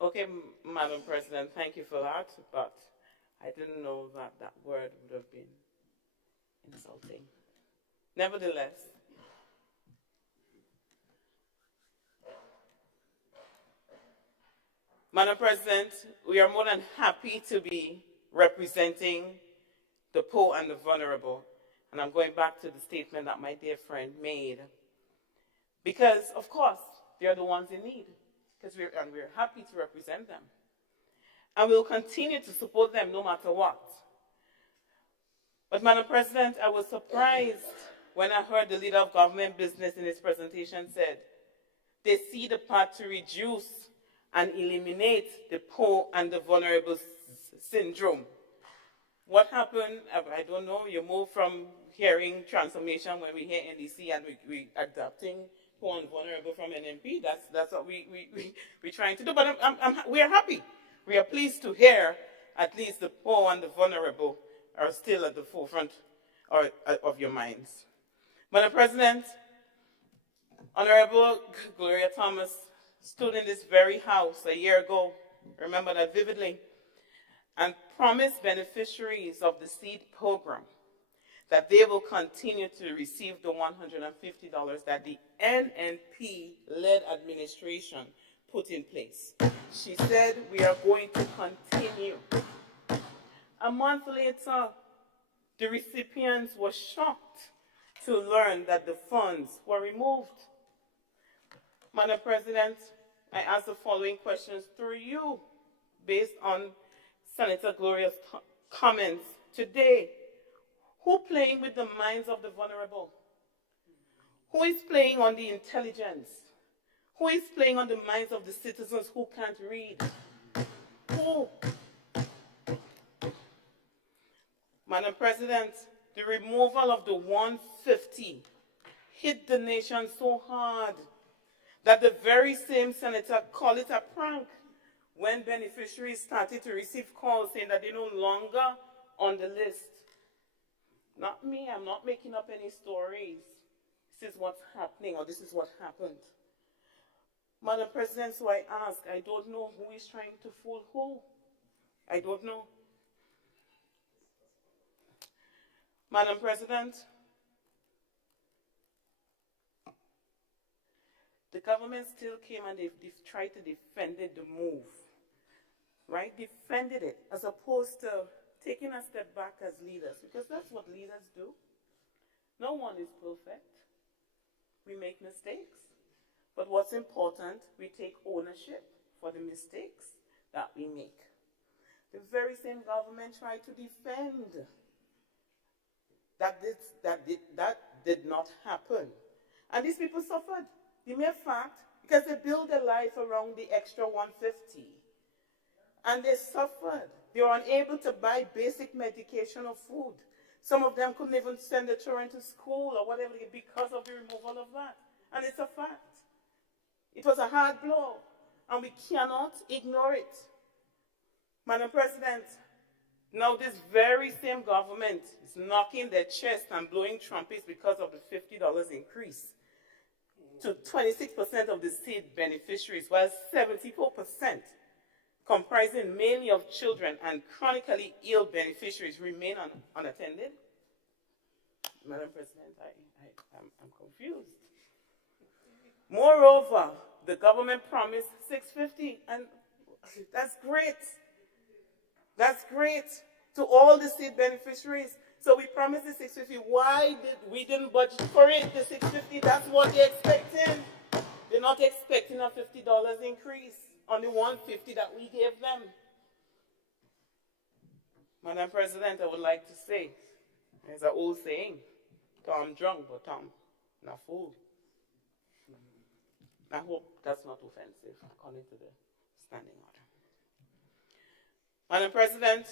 Okay, Madam President, thank you for that, but I didn't know that that word would have been insulting. Nevertheless, Madam President, we are more than happy to be representing the poor and the vulnerable. And I'm going back to the statement that my dear friend made. Because, of course, they're the ones in need. Because we're happy to represent them. And we'll continue to support them no matter what. But, Madam President, I was surprised when I heard the leader of government business in his presentation said, they see the path to reduce and eliminate the poor and the vulnerable syndrome. What happened? I don't know. You move from hearing transformation when we hear NDC and we adapting poor and vulnerable from NMP. That's what we're trying to do. But we are happy. We are pleased to hear at least the poor and the vulnerable are still at the forefront of your minds. Madam President, Honorable Gloria Thomas stood in this very house a year ago, remember that vividly, and promised beneficiaries of the SEED program that they will continue to receive the $150 that the NNP-led administration put in place. She said, we are going to continue. A month later, the recipients were shocked to learn that the funds were removed. Madam President, I ask the following questions through you based on Senator Gloria's comments today. Who playing with the minds of the vulnerable? Who is playing on the intelligence? Who is playing on the minds of the citizens who can't read? Who? Madam President, the removal of the 150 hit the nation so hard that the very same senator called it a prank when beneficiaries started to receive calls saying that they're no longer on the list. Not me, I'm not making up any stories. This is what's happening, or this is what happened. Madam President, so I ask, I don't know who is trying to fool who. I don't know. Madam President, the government still came and they've tried to defend the move, right? Defended it as opposed to taking a step back as leaders, because that's what leaders do. No one is perfect. We make mistakes. But what's important, we take ownership for the mistakes that we make. The very same government tried to defend that did not happen. And these people suffered. The mere fact, because they built their life around the extra 150. And they suffered. They were unable to buy basic medication or food. Some of them couldn't even send their children to school or whatever because of the removal of that. And it's a fact. It was a hard blow, and we cannot ignore it. Madam President, now this very same government is knocking their chest and blowing trumpets because of the $50 increase to 26% of the SEED beneficiaries, while 74%, comprising mainly of children and chronically ill beneficiaries, remain unattended. Madam President, I'm confused. Moreover, the government promised $650, and that's great. That's great to all the SEED beneficiaries. So we promised the 650. Why did we didn't budget for it? The 650, that's what they're expecting. They're not expecting a $50 increase on the 150 that we gave them. Madam President, I would like to say, there's an old saying, Tom drunk, but Tom not fool. I hope that's not offensive according to the standing order. Madam President,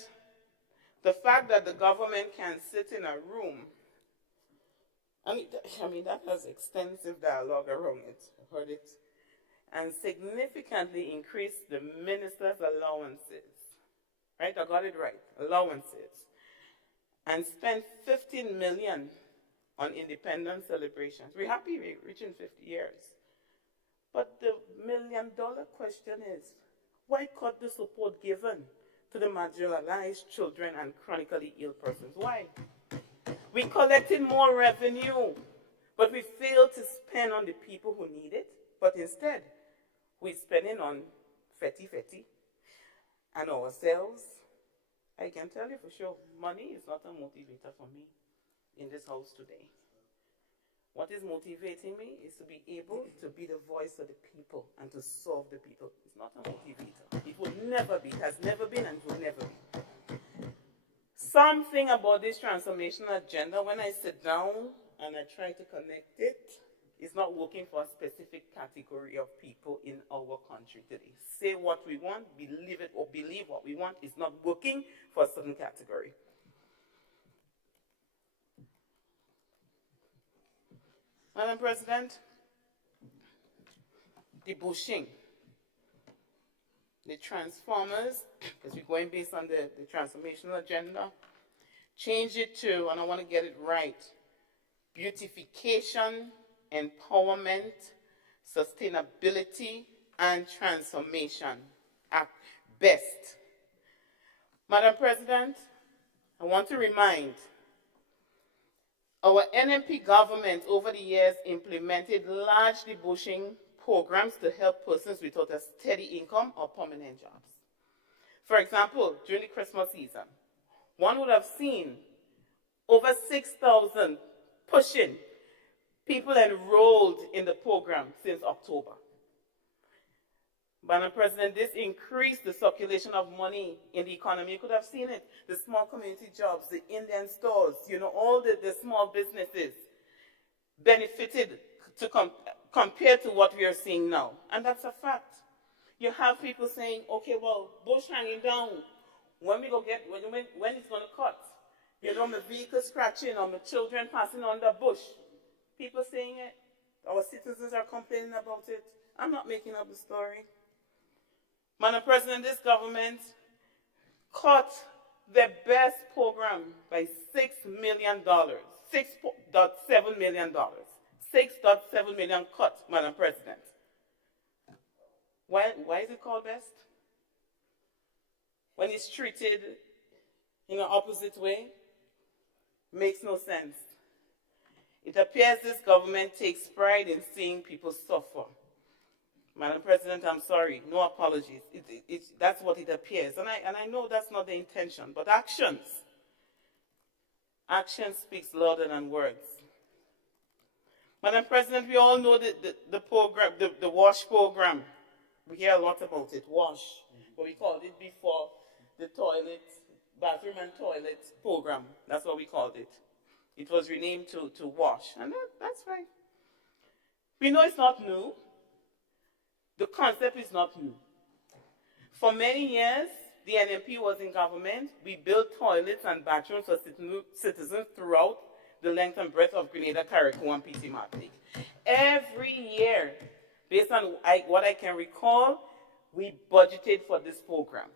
the fact that the government can sit in a room, that has extensive dialogue around it, I've heard it, and significantly increase the minister's allowances, right? I got it right, allowances, and spend $15 million on independence celebrations. We're happy we're reaching 50 years. But the million-dollar question is, why cut the support given to the marginalized children and chronically ill persons? Why? We collected more revenue, but we failed to spend on the people who need it. But instead, we're spending on fetty and ourselves. I can tell you for sure, money is not a motivator for me in this house today. What is motivating me is to be able to be the voice of the people and to serve the people. It's not a motivator. It will never be. It has never been and it will never be. Something about this transformational agenda, when I sit down and I try to connect it, it's not working for a specific category of people in our country today. Say what we want, believe it, or believe what we want. It's not working for a certain category. Madam President, the bushing, the transformers, because we're going based on the transformational agenda, change it to, and I want to get it right, beautification, empowerment, sustainability, and transformation at best. Madam President, I want to remind our NMP government over the years implemented large debushing programs to help persons without a steady income or permanent jobs. For example, during the Christmas season, one would have seen over 6,000 pushing people enrolled in the program since October. Madam President, this increased the circulation of money in the economy. You could have seen it. The small community jobs, the Indian stores, all the small businesses benefited compared to what we are seeing now. And that's a fact. You have people saying, okay, well, bush hanging down. When we go get, when it's going to cut? My vehicle scratching or my children passing on the bush. People saying it. Our citizens are complaining about it. I'm not making up the story. Madam President, this government cut the best program by $6 million, $6.7 million. $6.7 million cut, Madam President. Why is it called best? When it's treated in an opposite way, makes no sense. It appears this government takes pride in seeing people suffer. Madam President, I'm sorry, no apologies. That's what it appears. And I know that's not the intention, but action speaks louder than words. Madam President, we all know the program, the WASH program. We hear a lot about it, WASH. But we called it before the bathroom and toilet program. That's what we called it. It was renamed to WASH, and that's fine. We know it's not new. The concept is not new. For many years, the NMP was in government. We built toilets and bathrooms for citizens throughout the length and breadth of Grenada, Carriacou, and PT Martinique. Every year, based on what I can recall, we budgeted for this program.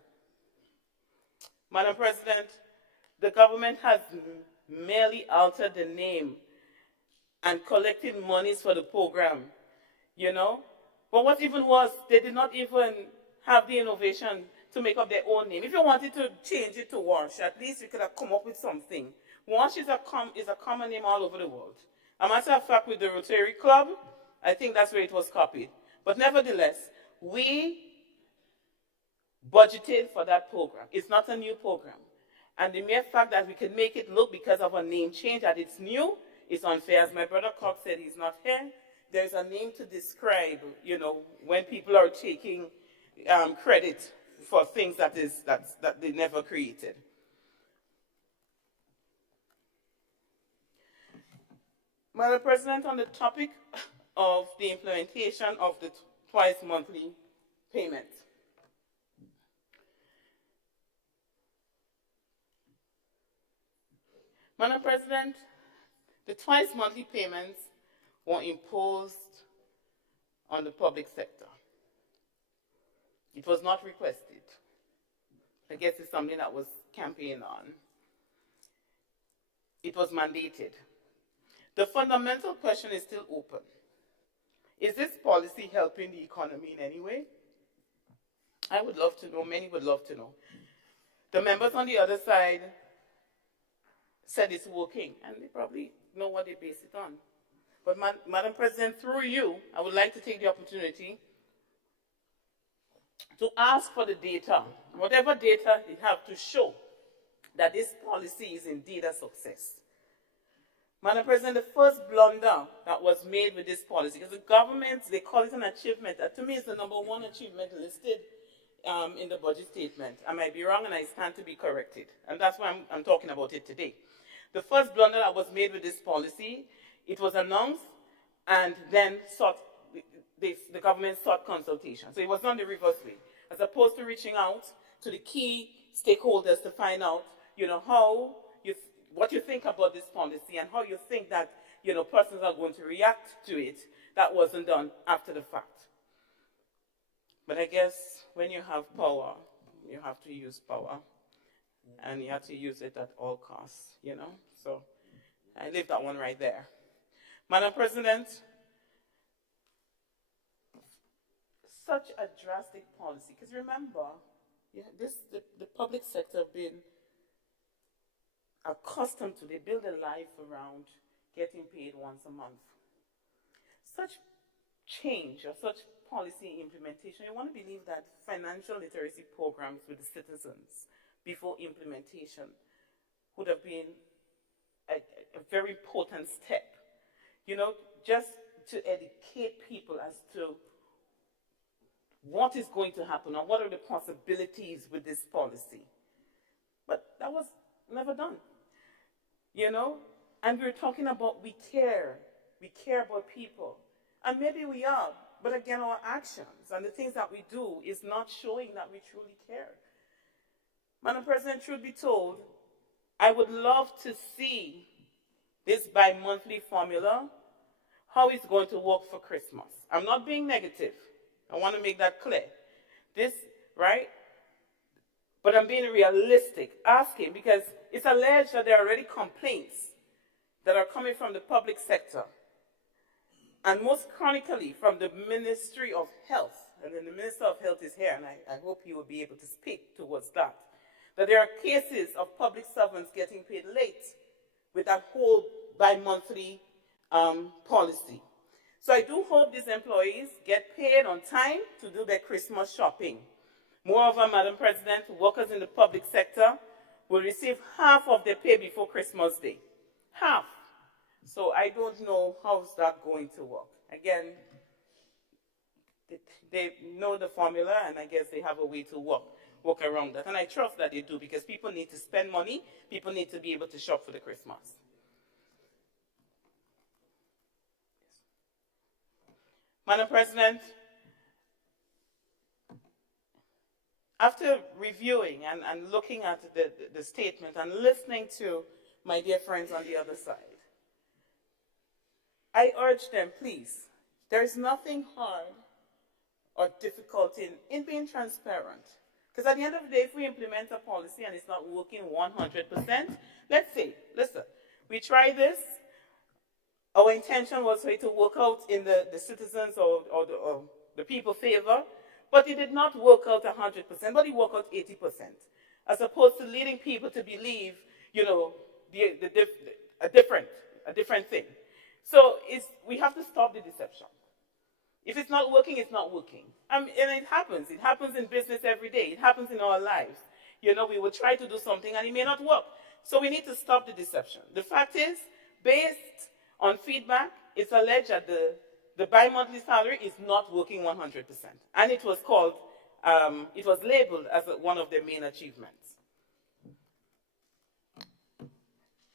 Madam President, the government has merely altered the name and collected monies for the program, But what even was, they did not even have the innovation to make up their own name. If you wanted to change it to WASH, at least we could have come up with something. WASH is a common name all over the world. A matter of fact, with the Rotary Club, I think that's where it was copied. But nevertheless, we budgeted for that program. It's not a new program. And the mere fact that we can make it look because of a name change that it's new is unfair. As my brother Cox said, he's not here. There's a name to describe, you know, when people are taking credit for things that they never created. Madam President, on the topic of the implementation of the twice monthly payment. Madam President, the twice monthly payments were imposed on the public sector. It was not requested. I guess it's something that was campaigned on. It was mandated. The fundamental question is still open. Is this policy helping the economy in any way? I would love to know. Many would love to know. The members on the other side said it's working, and they probably know what they base it on. But Madam President, through you, I would like to take the opportunity to ask for the data, whatever data you have to show that this policy is indeed a success. Madam President, the first blunder that was made with this policy, because the government, they call it an achievement. That to me is the #1 achievement listed in the budget statement. I might be wrong and I stand to be corrected. And that's why I'm talking about it today. The first blunder that was made with this policy, it was announced and then the government sought consultation. So it was done the reverse way. As opposed to reaching out to the key stakeholders to find out, you know, what you think about this policy and how you think that, you know, persons are going to react to it, that wasn't done after the fact. But I guess when you have power, you have to use power. And you have to use it at all costs, you know. So I leave that one right there. Madam President, such a drastic policy, because remember, the public sector have been accustomed to, they build a life around getting paid once a month. Such change or such policy implementation, you want to believe that financial literacy programs with the citizens before implementation would have been a very important step, you know, just to educate people as to what is going to happen or what are the possibilities with this policy. But that was never done, you know, and we're talking about we care about people, and maybe we are, but again, our actions and the things that we do is not showing that we truly care. Madam President, truth be told, I would love to see this bi-monthly formula, how it's going to work for Christmas. I'm not being negative. I want to make that clear. This, right? But I'm being realistic, asking, because it's alleged that there are already complaints that are coming from the public sector, and most chronically from the Ministry of Health. And then the Minister of Health is here, and I hope he will be able to speak towards that. That there are cases of public servants getting paid late with that whole bi-monthly policy. So I do hope these employees get paid on time to do their Christmas shopping. Moreover, Madam President, workers in the public sector will receive half of their pay before Christmas Day. Half. So I don't know how's that going to work. Again, they know the formula, and I guess they have a way to work around that. And I trust that they do, because people need to spend money. People need to be able to shop for the Christmas. Madam President, after reviewing and looking at the statement and listening to my dear friends on the other side, I urge them, please, there is nothing hard or difficult in being transparent. Because at the end of the day, if we implement a policy and it's not working 100%, let's say, listen, we try this, our intention was for it to work out in the citizens or the people's favor, but it did not work out 100%, but it worked out 80%, as opposed to leading people to believe, you know, a different thing. So we have to stop the deception. If it's not working, it's not working. And it happens. It happens in business every day. It happens in our lives. we would try to do something and it may not work. So we need to stop the deception. The fact is, based on feedback, it's alleged that the bi-monthly salary is not working 100%. And it was labeled as one of their main achievements.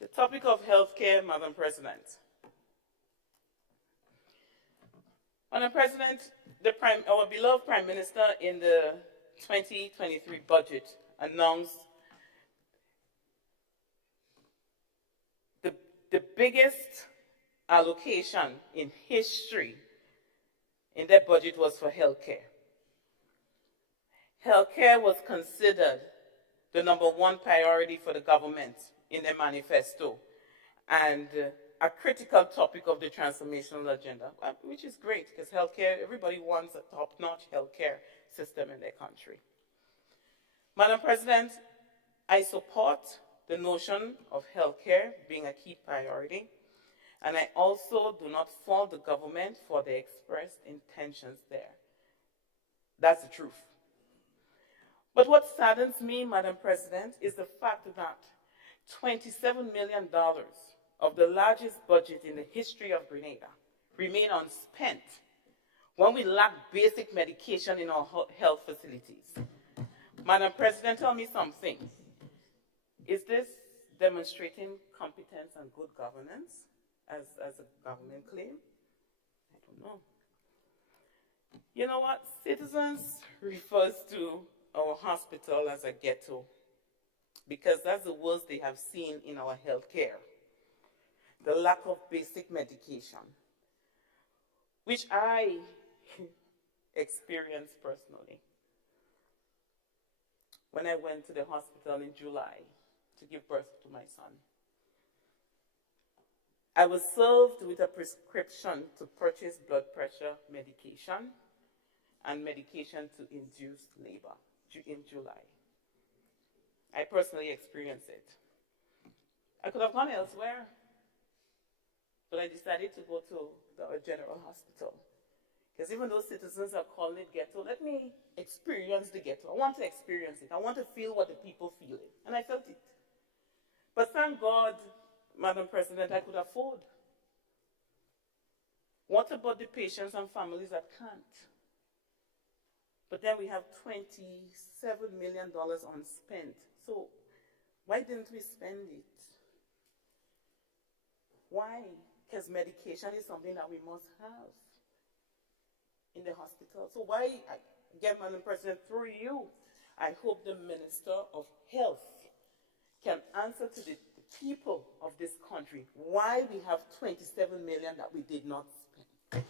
The topic of healthcare, Madam President. Madam President, our beloved Prime Minister in the 2023 budget announced the biggest allocation in history in their budget was for healthcare. Healthcare was considered the #1 priority for the government in their manifesto and a critical topic of the transformational agenda, which is great because healthcare, everybody wants a top-notch healthcare system in their country. Madam President, I support the notion of healthcare being a key priority, and I also do not fault the government for their expressed intentions there. That's the truth. But what saddens me, Madam President, is the fact that $27 million of the largest budget in the history of Grenada remain unspent when we lack basic medication in our health facilities. Madam President, tell me something. Is this demonstrating competence and good governance, as a government claim? I don't know. You know what? Citizens refers to our hospital as a ghetto because that's the worst they have seen in our health care. The lack of basic medication, which I experienced personally when I went to the hospital in July to give birth to my son. I was served with a prescription to purchase blood pressure medication and medication to induce labor in July. I personally experienced it. I could have gone elsewhere, but I decided to go to the general hospital. Because even though citizens are calling it ghetto, let me experience the ghetto. I want to experience it. I want to feel what the people feel it. And I felt it. But thank God, Madam President, I could afford. What about the patients and families that can't? But then we have $27 million unspent. So why didn't we spend it? Why? Because medication is something that we must have in the hospital. So why, again, Madam President, through you, I hope the Minister of Health can answer to the people of this country why we have $27 million that we did not spend.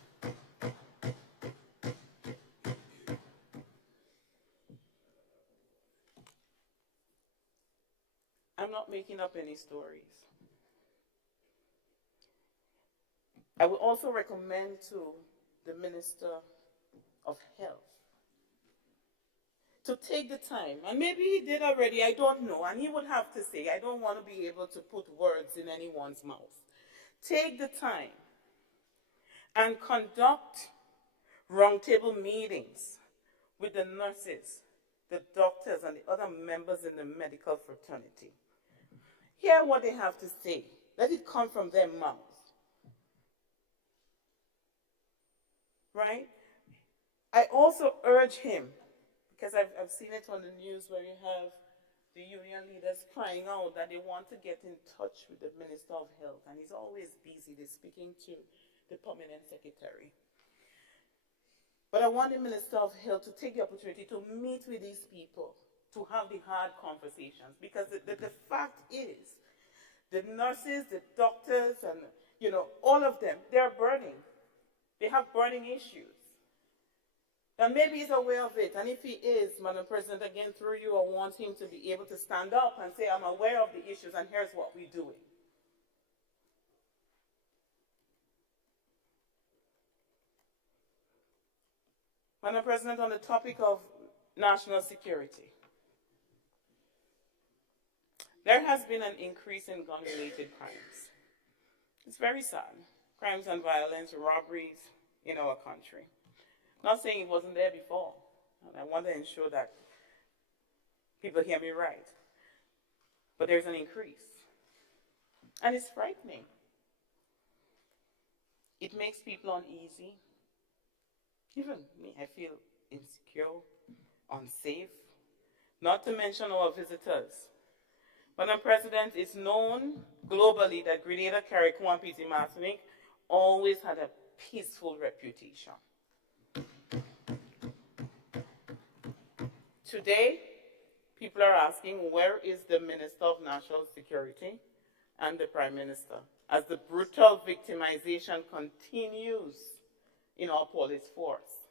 I'm not making up any stories. I would also recommend to the Minister of Health to take the time, and maybe he did already, I don't know, and he would have to say, I don't want to be able to put words in anyone's mouth. Take the time and conduct roundtable meetings with the nurses, the doctors, and the other members in the medical fraternity. Hear what they have to say. Let it come from their mouths. Right? I also urge him, because I've seen it on the news where you have the union leaders crying out that they want to get in touch with the Minister of Health, and he's always busy. They're speaking to the permanent secretary. But I want the Minister of Health to take the opportunity to meet with these people, to have the hard conversations, because the fact is, the nurses, the doctors, and all of them, they're burning. They have burning issues. And maybe he's aware of it. And if he is, Madam President, again, through you, I want him to be able to stand up and say, I'm aware of the issues, and here's what we're doing. Madam President, on the topic of national security, there has been an increase in gun-related crimes. It's very sad. Crimes and violence, robberies in our country. Not saying it wasn't there before. And I want to ensure that People hear me right. But there's an increase. And it's frightening. It makes people uneasy. Even me, I feel insecure, unsafe. Not to mention our visitors. Madam President, it's known globally that Grenada, Carriacou, and PT Martinique always had a peaceful reputation. Today, people are asking, where is the Minister of National Security and the Prime Minister, as the brutal victimization continues in our police force?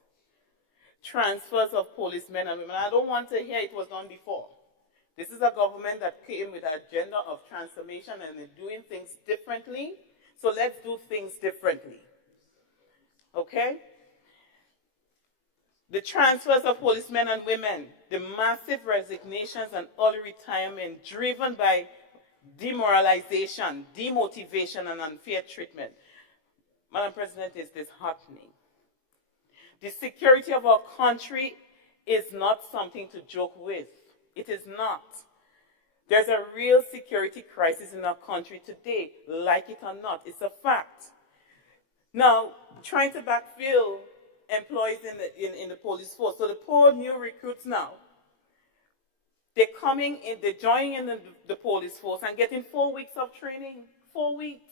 Transfers of policemen and women. I don't want to hear it was done before. This is a government that came with an agenda of transformation and doing things differently. So let's do things differently. Okay? The transfers of policemen and women, the massive resignations and early retirement driven by demoralization, demotivation, and unfair treatment. Madam President, is disheartening. The security of our country is not something to joke with. It is not. There's a real security crisis in our country today, like it or not. It's a fact. Now, trying to backfill employees in the police force. So the poor new recruits now, they're coming in, they're joining in the police force and getting 4 weeks of training. 4 weeks.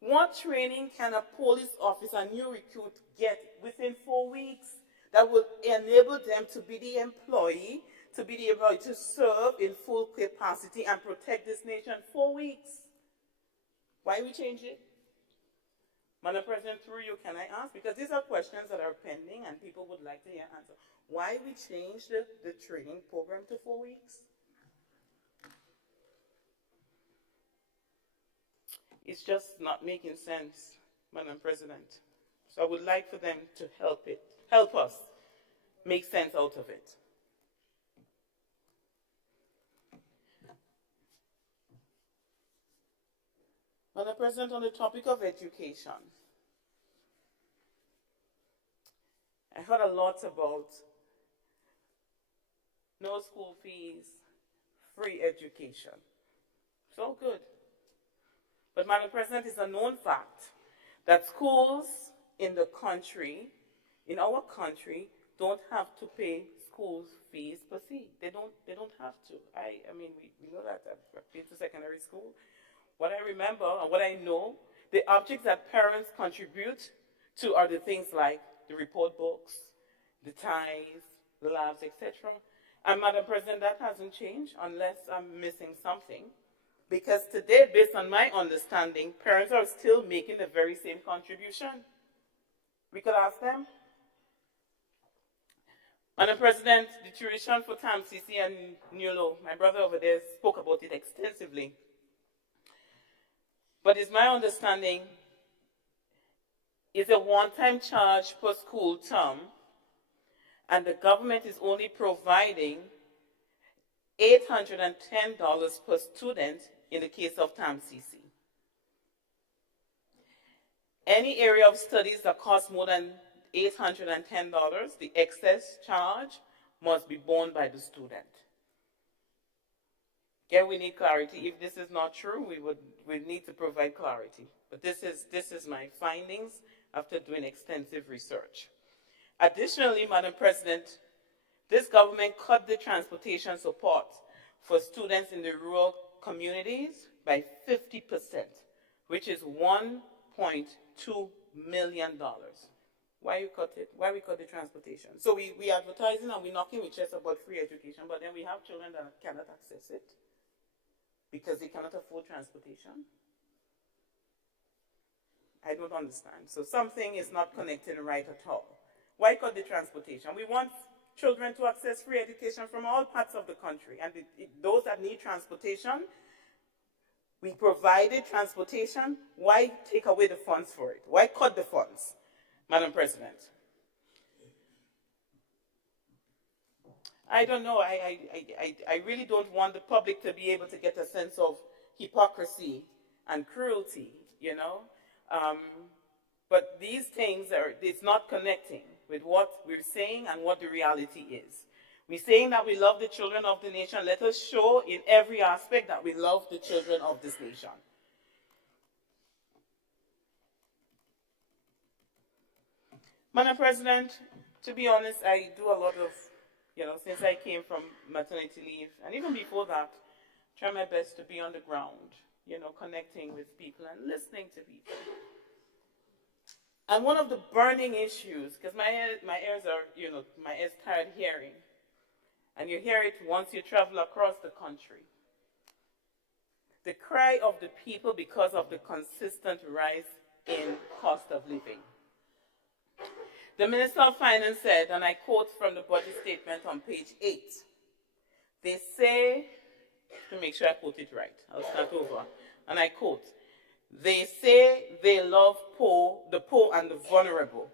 What training can a police officer, new recruit, get within 4 weeks that will enable them to be the employee, to serve in full capacity and protect this nation? 4 weeks. Why we change it? Madam President, through you, can I ask? Because these are questions that are pending and people would like to hear answer. Why we changed the training program to 4 weeks? It's just not making sense, Madam President. So I would like for them to help us make sense out of it. Madam President, on the topic of education, I heard a lot about no school fees, free education. It's all good. But Madam President, it's a known fact that schools in the country, in our country, don't have to pay school fees per se. They don't have to. I mean, we know that. I've been to secondary school. What I remember, and what I know, the objects that parents contribute to are the things like the report books, the ties, the labs, etc. And Madam President, that hasn't changed unless I'm missing something. Because today, based on my understanding, parents are still making the very same contribution. We could ask them. Madam President, the tuition for TAMCC and NULO, my brother over there spoke about it extensively. But it's my understanding it's a one-time charge per school term, and the government is only providing $810 per student in the case of TAMCC. Any area of studies that costs more than $810, the excess charge must be borne by the student. Again, we need clarity. If this is not true, we need to provide clarity. But this is my findings after doing extensive research. Additionally, Madam President, this government cut the transportation support for students in the rural communities by 50%, which is $1.2 million. Why you cut it? Why we cut the transportation? So we advertising and we knocking with chest about free education, but then we have children that cannot access it because they cannot afford transportation. I don't understand. So something is not connecting right at all. Why cut the transportation? We want children to access free education from all parts of the country. And those that need transportation, we provided transportation. Why take away the funds for it? Why cut the funds, Madam President? I don't know. I really don't want the public to be able to get a sense of hypocrisy and cruelty, you know. But these things it's not connecting with what we're saying and what the reality is. We're saying that we love the children of the nation. Let us show in every aspect that we love the children of this nation. Madam President, to be honest, I do a lot of, since I came from maternity leave, and even before that, try my best to be on the ground, connecting with people and listening to people. And one of the burning issues, because my ears are, my ears tired hearing, and you hear it once you travel across the country. The cry of the people because of the consistent rise in cost of living. The Minister of Finance said, and I quote from the budget statement on page 8, they say, to make sure I quote it right, I'll start over, and I quote, they say they love the poor and the vulnerable,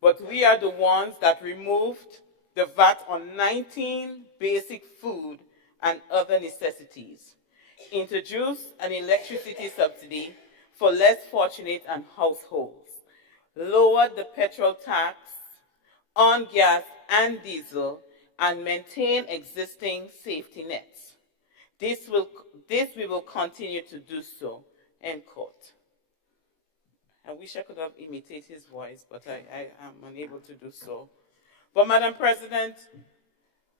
but we are the ones that removed the VAT on 19 basic food and other necessities, introduced an electricity subsidy for less fortunate and households, lowered the petrol tax on gas and diesel, and maintain existing safety nets. This we will continue to do so, end quote. I wish I could have imitated his voice, but I am unable to do so. But Madam President,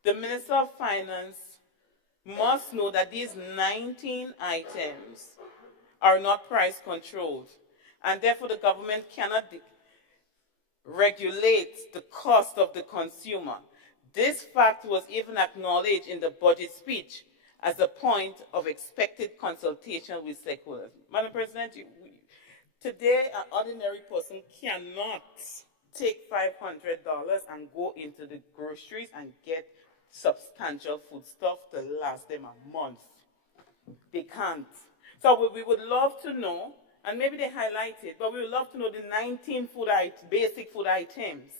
the Minister of Finance must know that these 19 items are not price controlled, and therefore the government cannot regulate the cost of the consumer. This fact was even acknowledged in the budget speech as a point of expected consultation with stakeholders. Madam President, today an ordinary person cannot take $500 and go into the groceries and get substantial foodstuff to last them a month. They can't. So we would love to know, and maybe they highlight it, but we would love to know the 19 basic food items.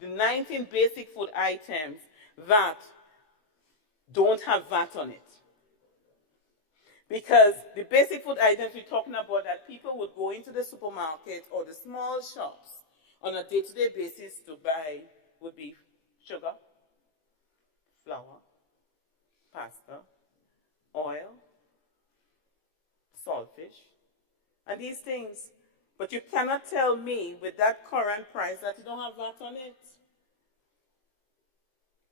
The 19 basic food items that don't have VAT on it. Because the basic food items we're talking about that people would go into the supermarket or the small shops on a day-to-day basis to buy would be sugar, flour, pasta, oil, saltfish, and these things. But you cannot tell me with that current price that you don't have VAT on it.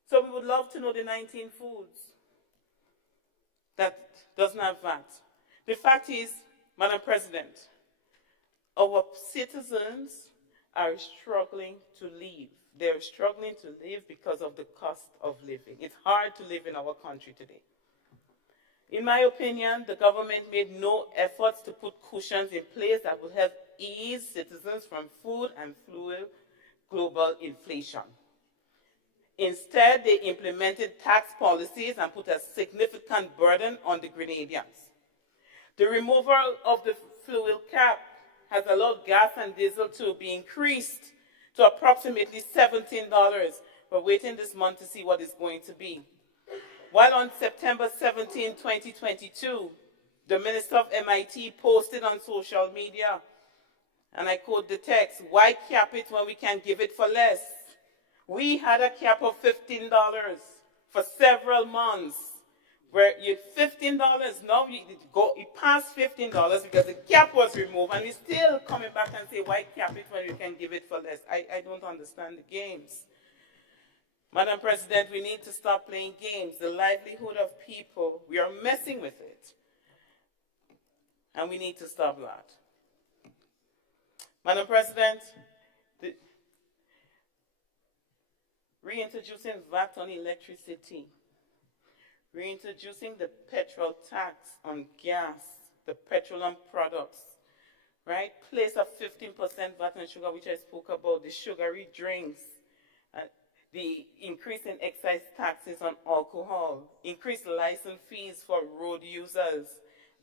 So we would love to know the 19 foods that doesn't have VAT. The fact is, Madam President, our citizens are struggling to live. They're struggling to live because of the cost of living. It's hard to live in our country today. In my opinion, the government made no efforts to put cushions in place that would help ease citizens from food and fuel global inflation. Instead, they implemented tax policies and put a significant burden on the Grenadians. The removal of the fuel cap has allowed gas and diesel to be increased to approximately $17. We're waiting this month to see what it's going to be. While on September 17, 2022, the Minister of MIT posted on social media, and I quote the text, "Why cap it when we can give it for less? We had a cap of $15 for several months, where you $15, now it passed $15 because the cap was removed, and we're still coming back and say, why cap it when we can give it for less? I don't understand the games. Madam President, we need to stop playing games. The livelihood of people, we are messing with it. And we need to stop that. Madam President, reintroducing VAT on electricity, reintroducing the petrol tax on gas, the petroleum products, right? Place a 15% VAT on sugar, which I spoke about, the sugary drinks, the increase in excise taxes on alcohol, increase license fees for road users,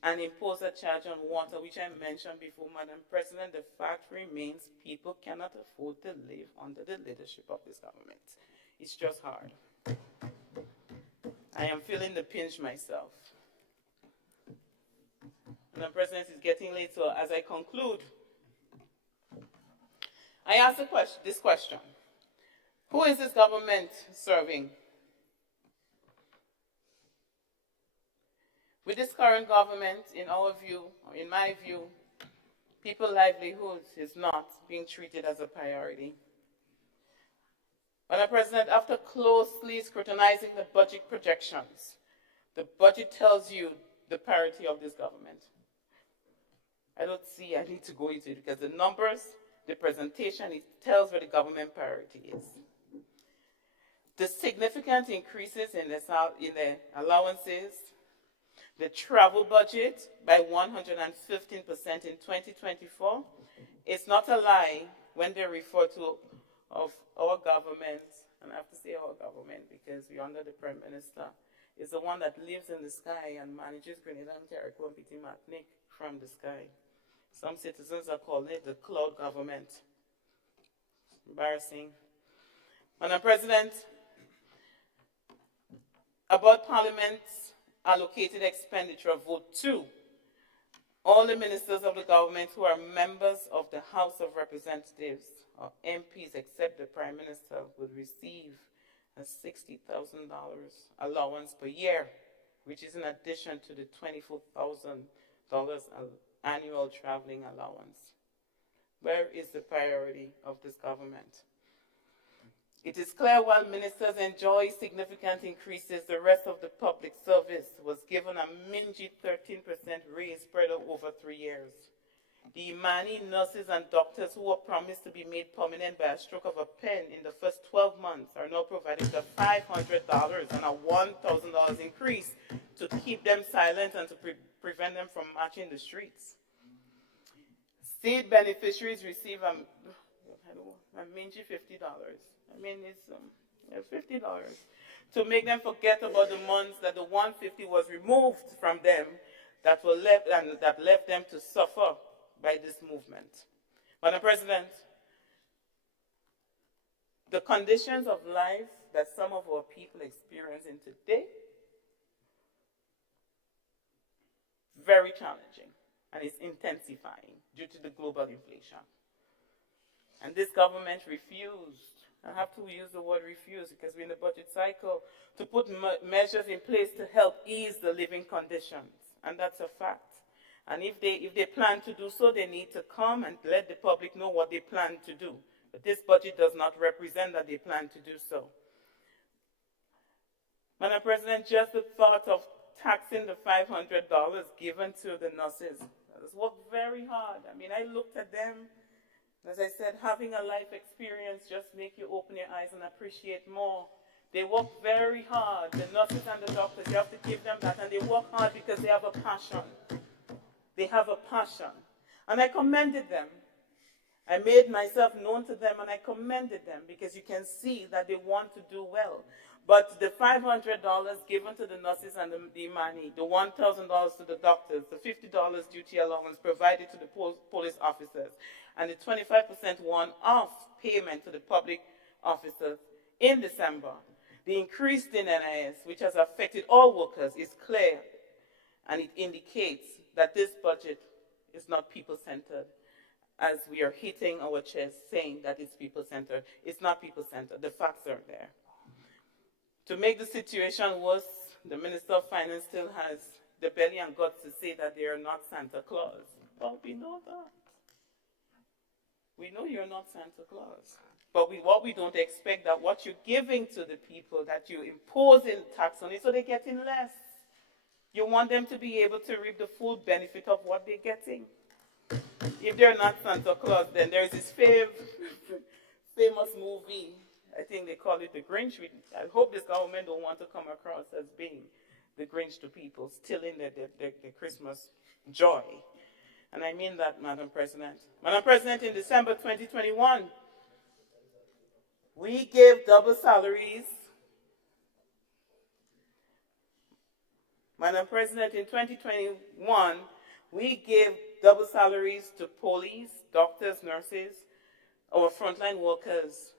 and impose a charge on water, which I mentioned before, Madam President. The fact remains people cannot afford to live under the leadership of this government. It's just hard. I am feeling the pinch myself. Madam President, it's getting late, so as I conclude, I ask this question. Who is this government serving? With this current government, in our view, or in my view, people's livelihoods is not being treated as a priority. Madam President, after closely scrutinizing the budget projections, the budget tells you the priority of this government. I don't see I need to go into it because the numbers, the presentation, it tells where the government priority is. The significant increases in the allowances, the travel budget by 115% in 2024, it's not a lie when they refer to of our government, and I have to say our government because we're under the Prime Minister, is the one that lives in the sky and manages Grenada and Carriacou and Petit Martinique from the sky. Some citizens are calling it the cloud government. Embarrassing. Madam President, about Parliament's allocated expenditure, vote 2. All the ministers of the government who are members of the House of Representatives or MPs except the Prime Minister would receive a $60,000 allowance per year, which is in addition to the $24,000 annual traveling allowance. Where is the priority of this government? It is clear while ministers enjoy significant increases, the rest of the public service was given a mingy 13% raise spread over 3 years. The Imani nurses and doctors who were promised to be made permanent by a stroke of a pen in the first 12 months are now provided a $500 and a $1,000 increase to keep them silent and to prevent them from marching the streets. State beneficiaries receive a mingy $50. I mean, it's $50 to make them forget about the months that the $150 was removed from them that were left and that left them to suffer by this movement. Madam President, the conditions of life that some of our people experience in today, very challenging, and it's intensifying due to the global inflation. And this government refused, I have to use the word refuse because we're in the budget cycle, to put measures in place to help ease the living conditions. And that's a fact. And if they plan to do so, they need to come and let the public know what they plan to do. But this budget does not represent that they plan to do so. Madam President, just the thought of taxing the $500 given to the nurses has worked very hard. I mean, I looked at them. As I said, having a life experience just make you open your eyes and appreciate more. They work very hard. The nurses and the doctors, you have to give them that. And they work hard because they have a passion. They have a passion. And I commended them. I made myself known to them and I commended them because you can see that they want to do well. But the $500 given to the nurses and the Imani, the $1,000 to the doctors, the $50 duty allowance provided to the police officers, and the 25% one-off payment to the public officers in December, the increase in NIS, which has affected all workers, is clear, and it indicates that this budget is not people-centered, as we are hitting our chest saying that it's people-centered. It's not people-centered. The facts are there. To make the situation worse, the Minister of Finance still has the belly and guts to say that they are not Santa Claus. Well, we know that. We know you're not Santa Claus. But what we don't expect that what you're giving to the people, that you're imposing tax on it so they're getting less. You want them to be able to reap the full benefit of what they're getting. If they're not Santa Claus, then there's this famous movie, I think they call it The Grinch. I hope this government don't want to come across as being the Grinch to people, stealing their Christmas joy. And I mean that, Madam President. Madam President, in December 2021, we gave double salaries. Madam President, in 2021, we gave double salaries to police, doctors, nurses, our frontline workers,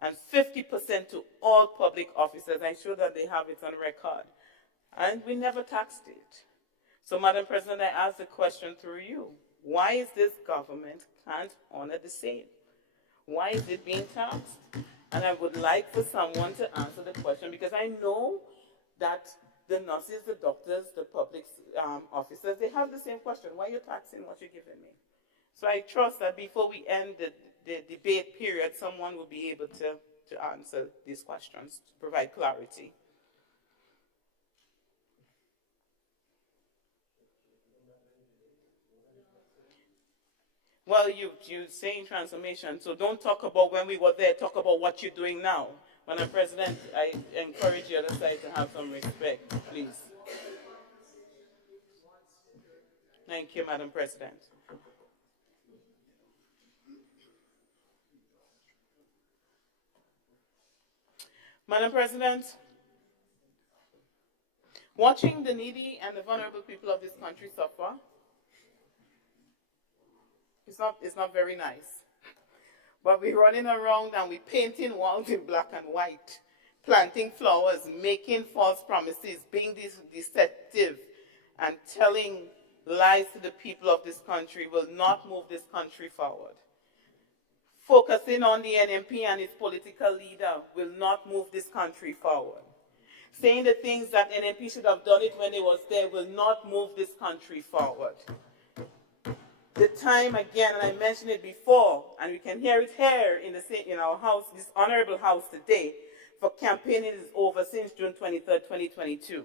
and 50% to all public officers. I'm sure that they have it on record. And we never taxed it. So, Madam President, I ask the question through you. Why is this government can't honor the same? Why is it being taxed? And I would like for someone to answer the question, because I know that the nurses, the doctors, the public officers, they have the same question. Why are you taxing what you're giving me? So I trust that before we end the debate period, someone will be able to answer these questions, to provide clarity. Well, you're saying transformation, so don't talk about when we were there, talk about what you're doing now. Madam President, I encourage the other side to have some respect, please. Thank you, Madam President. Madam President, watching the needy and the vulnerable people of this country suffer, it's not very nice. But we're running around and we're painting walls in black and white, planting flowers, making false promises, being deceptive, and telling lies to the people of this country will not move this country forward. Focusing on the NMP and its political leader will not move this country forward. Saying the things that NMP should have done it when it was there will not move this country forward. The time again, and I mentioned it before, and we can hear it here in our house, this honorable house today, for campaigning is over since June 23rd, 2022.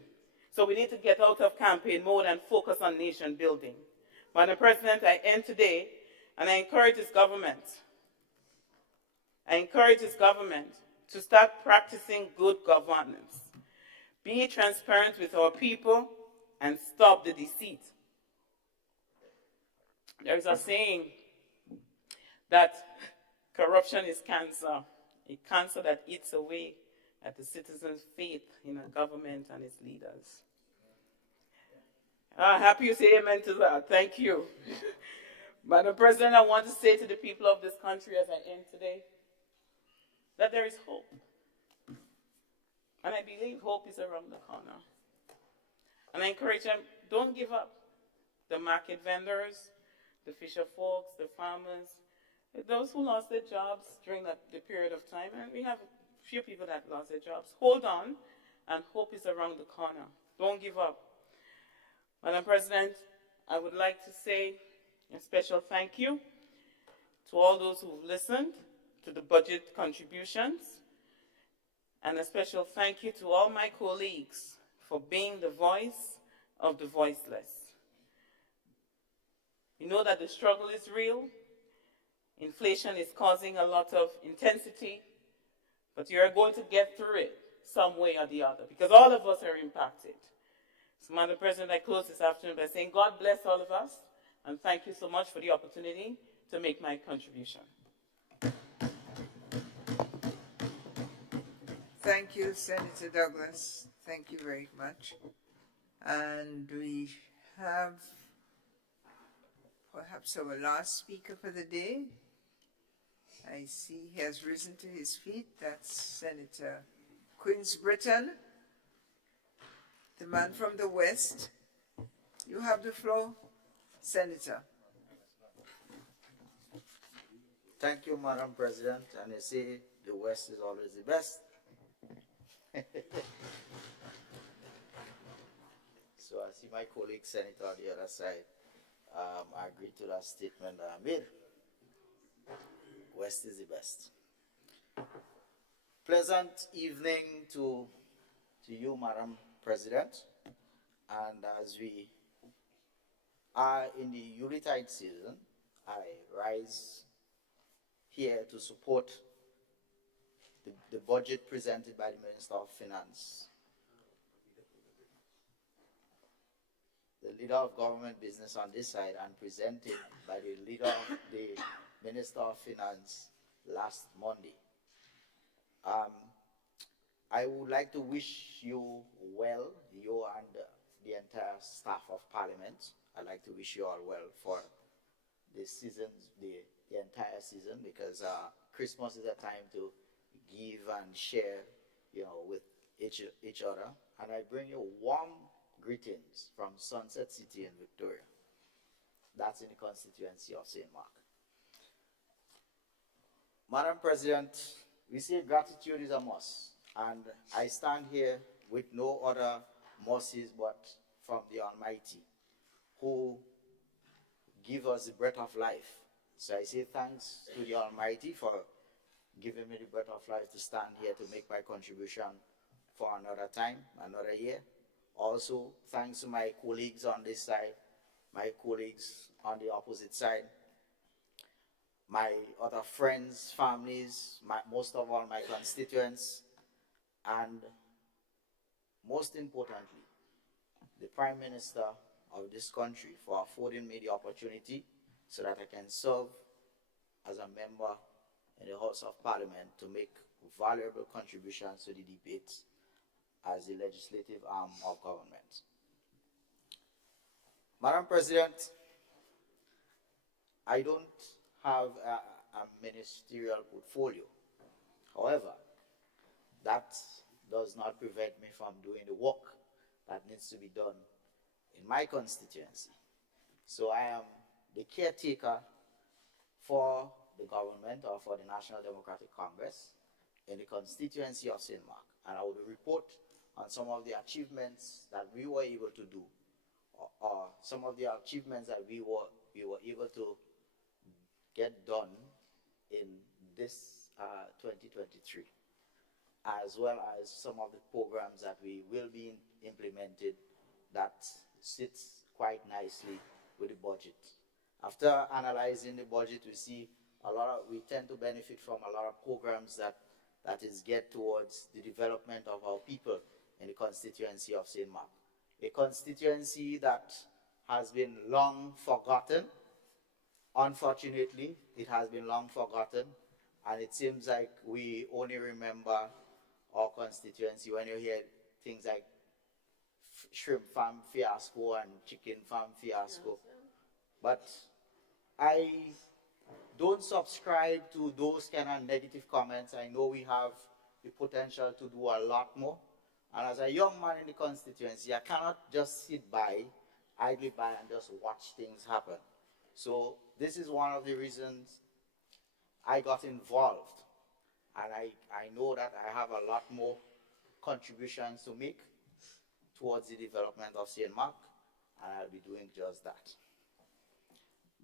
So we need to get out of campaign mode and focus on nation building. Madam President, I end today, and I encourage this government. To start practicing good governance. Be transparent with our people and stop the deceit. There's a saying that corruption is cancer, a cancer that eats away at the citizens' faith in a government and its leaders. Happy you say amen to that. Thank you. Madam President, I want to say to the people of this country as I end today, that there is hope. And I believe hope is around the corner. And I encourage them, don't give up. The market vendors, the fisher folks, the farmers, those who lost their jobs during the period of time, and we have a few people that lost their jobs, hold on, and hope is around the corner. Don't give up. Madam President, I would like to say a special thank you to all those who've listened to the budget contributions, and a special thank you to all my colleagues for being the voice of the voiceless. We know that the struggle is real. Inflation is causing a lot of intensity, but you're going to get through it some way or the other, because all of us are impacted. So, Madam President, I close this afternoon by saying God bless all of us, and thank you so much for the opportunity to make my contribution. Thank you, Senator Douglas. Thank you very much. And we have perhaps our last speaker for the day. I see he has risen to his feet. That's Senator Quince Britton, the man from the West. You have the floor, Senator. Thank you, Madam President. And they say the West is always the best. So I see my colleague Senator on the other side. I agree to that statement that I made. West is the best. Pleasant evening to you, Madam President. And as we are in the Yuletide season, I rise here to support the budget presented by the Minister of Finance. The leader of government business on this side, and presented by the leader of the Minister of Finance last Monday. I would like to wish you well, you and the entire staff of Parliament. I'd like to wish you all well for the season, the entire season, because Christmas is a time to give and share, with each other. And I bring you warm greetings from Sunset City in Victoria. That's in the constituency of St. Mark. Madam President, we say gratitude is a must, and I stand here with no other mercies but from the Almighty, who give us the breath of life. So I say thanks to the Almighty for giving me the breath of life to stand here to make my contribution for another time, another year. Also, thanks to my colleagues on this side, my colleagues on the opposite side, my other friends, families, most of all my constituents, and most importantly, the Prime Minister of this country for affording me the opportunity so that I can serve as a member in the House of Parliament to make valuable contributions to the debates as the legislative arm of government. Madam President, I don't have a ministerial portfolio. However, that does not prevent me from doing the work that needs to be done in my constituency. So I am the caretaker for the government or for the National Democratic Congress in the constituency of St. Mark. And I will report on some of the achievements that we were able to do, or some of the achievements that we were able to get done in this 2023, as well as some of the programs that we will be implemented that sits quite nicely with the budget. After analyzing the budget, we tend to benefit from a lot of programs that is geared towards the development of our people in the constituency of St. Mark. A constituency that has been long forgotten. Unfortunately, it has been long forgotten, and it seems like we only remember our constituency when you hear things like shrimp farm fiasco and chicken farm fiasco. But I don't subscribe to those kind of negative comments. I know we have the potential to do a lot more. And as a young man in the constituency, I cannot just sit by, idly by, and just watch things happen. So this is one of the reasons I got involved. And I know that I have a lot more contributions to make towards the development of St. Mark, and I'll be doing just that.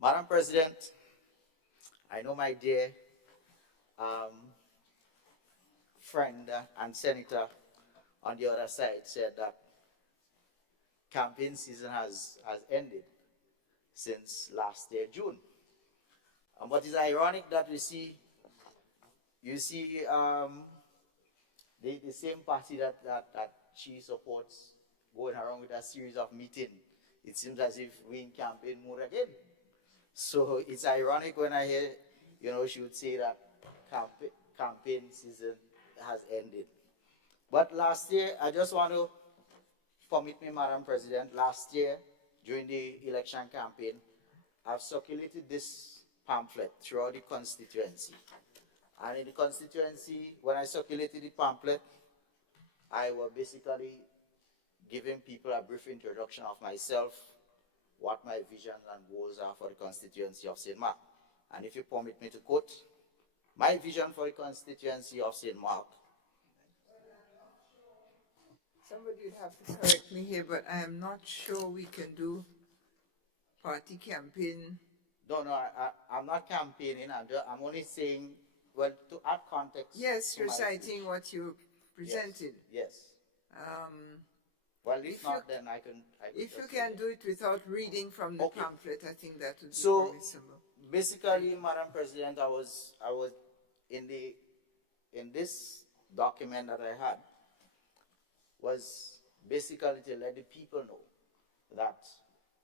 Madam President, I know my dear friend and senator on the other side said that campaign season has ended since last year, June. But it's ironic that you see the same party that she supports going around with a series of meetings. It seems as if we're in campaign mode again. So it's ironic when I hear, she would say that campaign season has ended. But last year, I just want to permit me, Madam President, last year during the election campaign, I've circulated this pamphlet throughout the constituency. And in the constituency, when I circulated the pamphlet, I was basically giving people a brief introduction of myself, what my vision and goals are for the constituency of St. Mark. And if you permit me to quote, my vision for the constituency of St. Mark. Somebody would have to correct me here, but I am not sure we can do party campaign. No, I'm not campaigning. I'm only saying, well, to add context. Yes, reciting what you presented. Yes. Well, if not, then I can if you can do it without reading from the pamphlet, I think that would be permissible. Basically, Madam President, I was in this document that I had was basically to let the people know that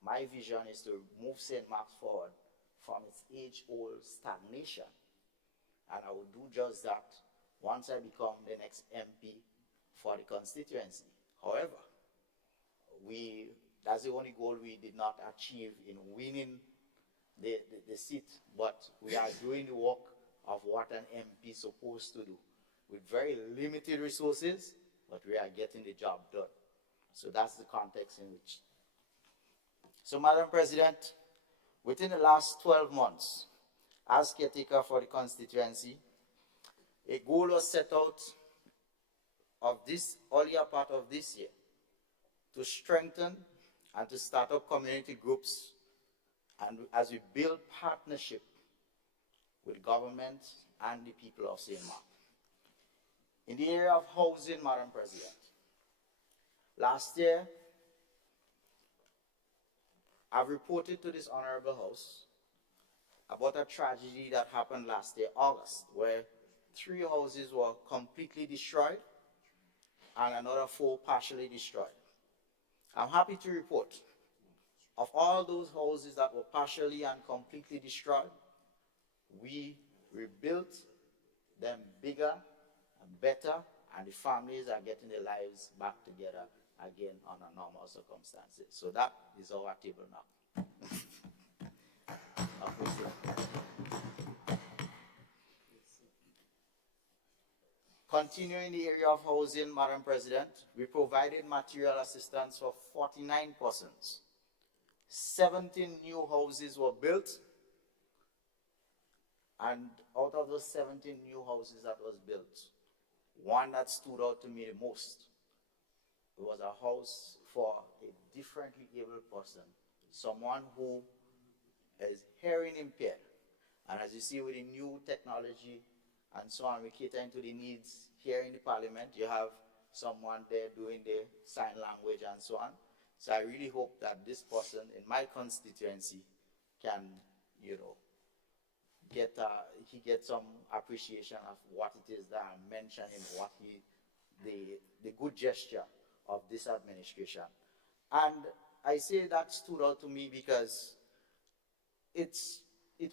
my vision is to move St. Mark's forward from its age-old stagnation. And I will do just that once I become the next MP for the constituency. However, that's the only goal we did not achieve in winning the seat, but we are doing the work of what an MP is supposed to do with very limited resources, but we are getting the job done. So that's the context in which. So, Madam President, within the last 12 months, as caretaker for the constituency, A goal was set out of this earlier part of this year to strengthen and to start up community groups, and as we build partnership with government and the people of St. Mark. In the area of housing, Madam President, last year, I've reported to this Honorable House about a tragedy that happened last year, August, where 3 houses were completely destroyed and another 4 partially destroyed. I'm happy to report of all those houses that were partially and completely destroyed, we rebuilt them bigger and better, and the families are getting their lives back together again under normal circumstances. So that is our table now. Continuing the area of housing, Madam President, we provided material assistance for 49 persons. 17 new houses were built, and out of those 17 new houses that was built, one that stood out to me the most, it was a house for a differently abled person, someone who is hearing impaired. And as you see with the new technology and so on, we cater into the needs here in the Parliament. You have someone there doing the sign language and so on. So I really hope that this person in my constituency can, you know, get some appreciation of what it is that I'm mentioning, what the good gesture of this administration. And I say that stood out to me because it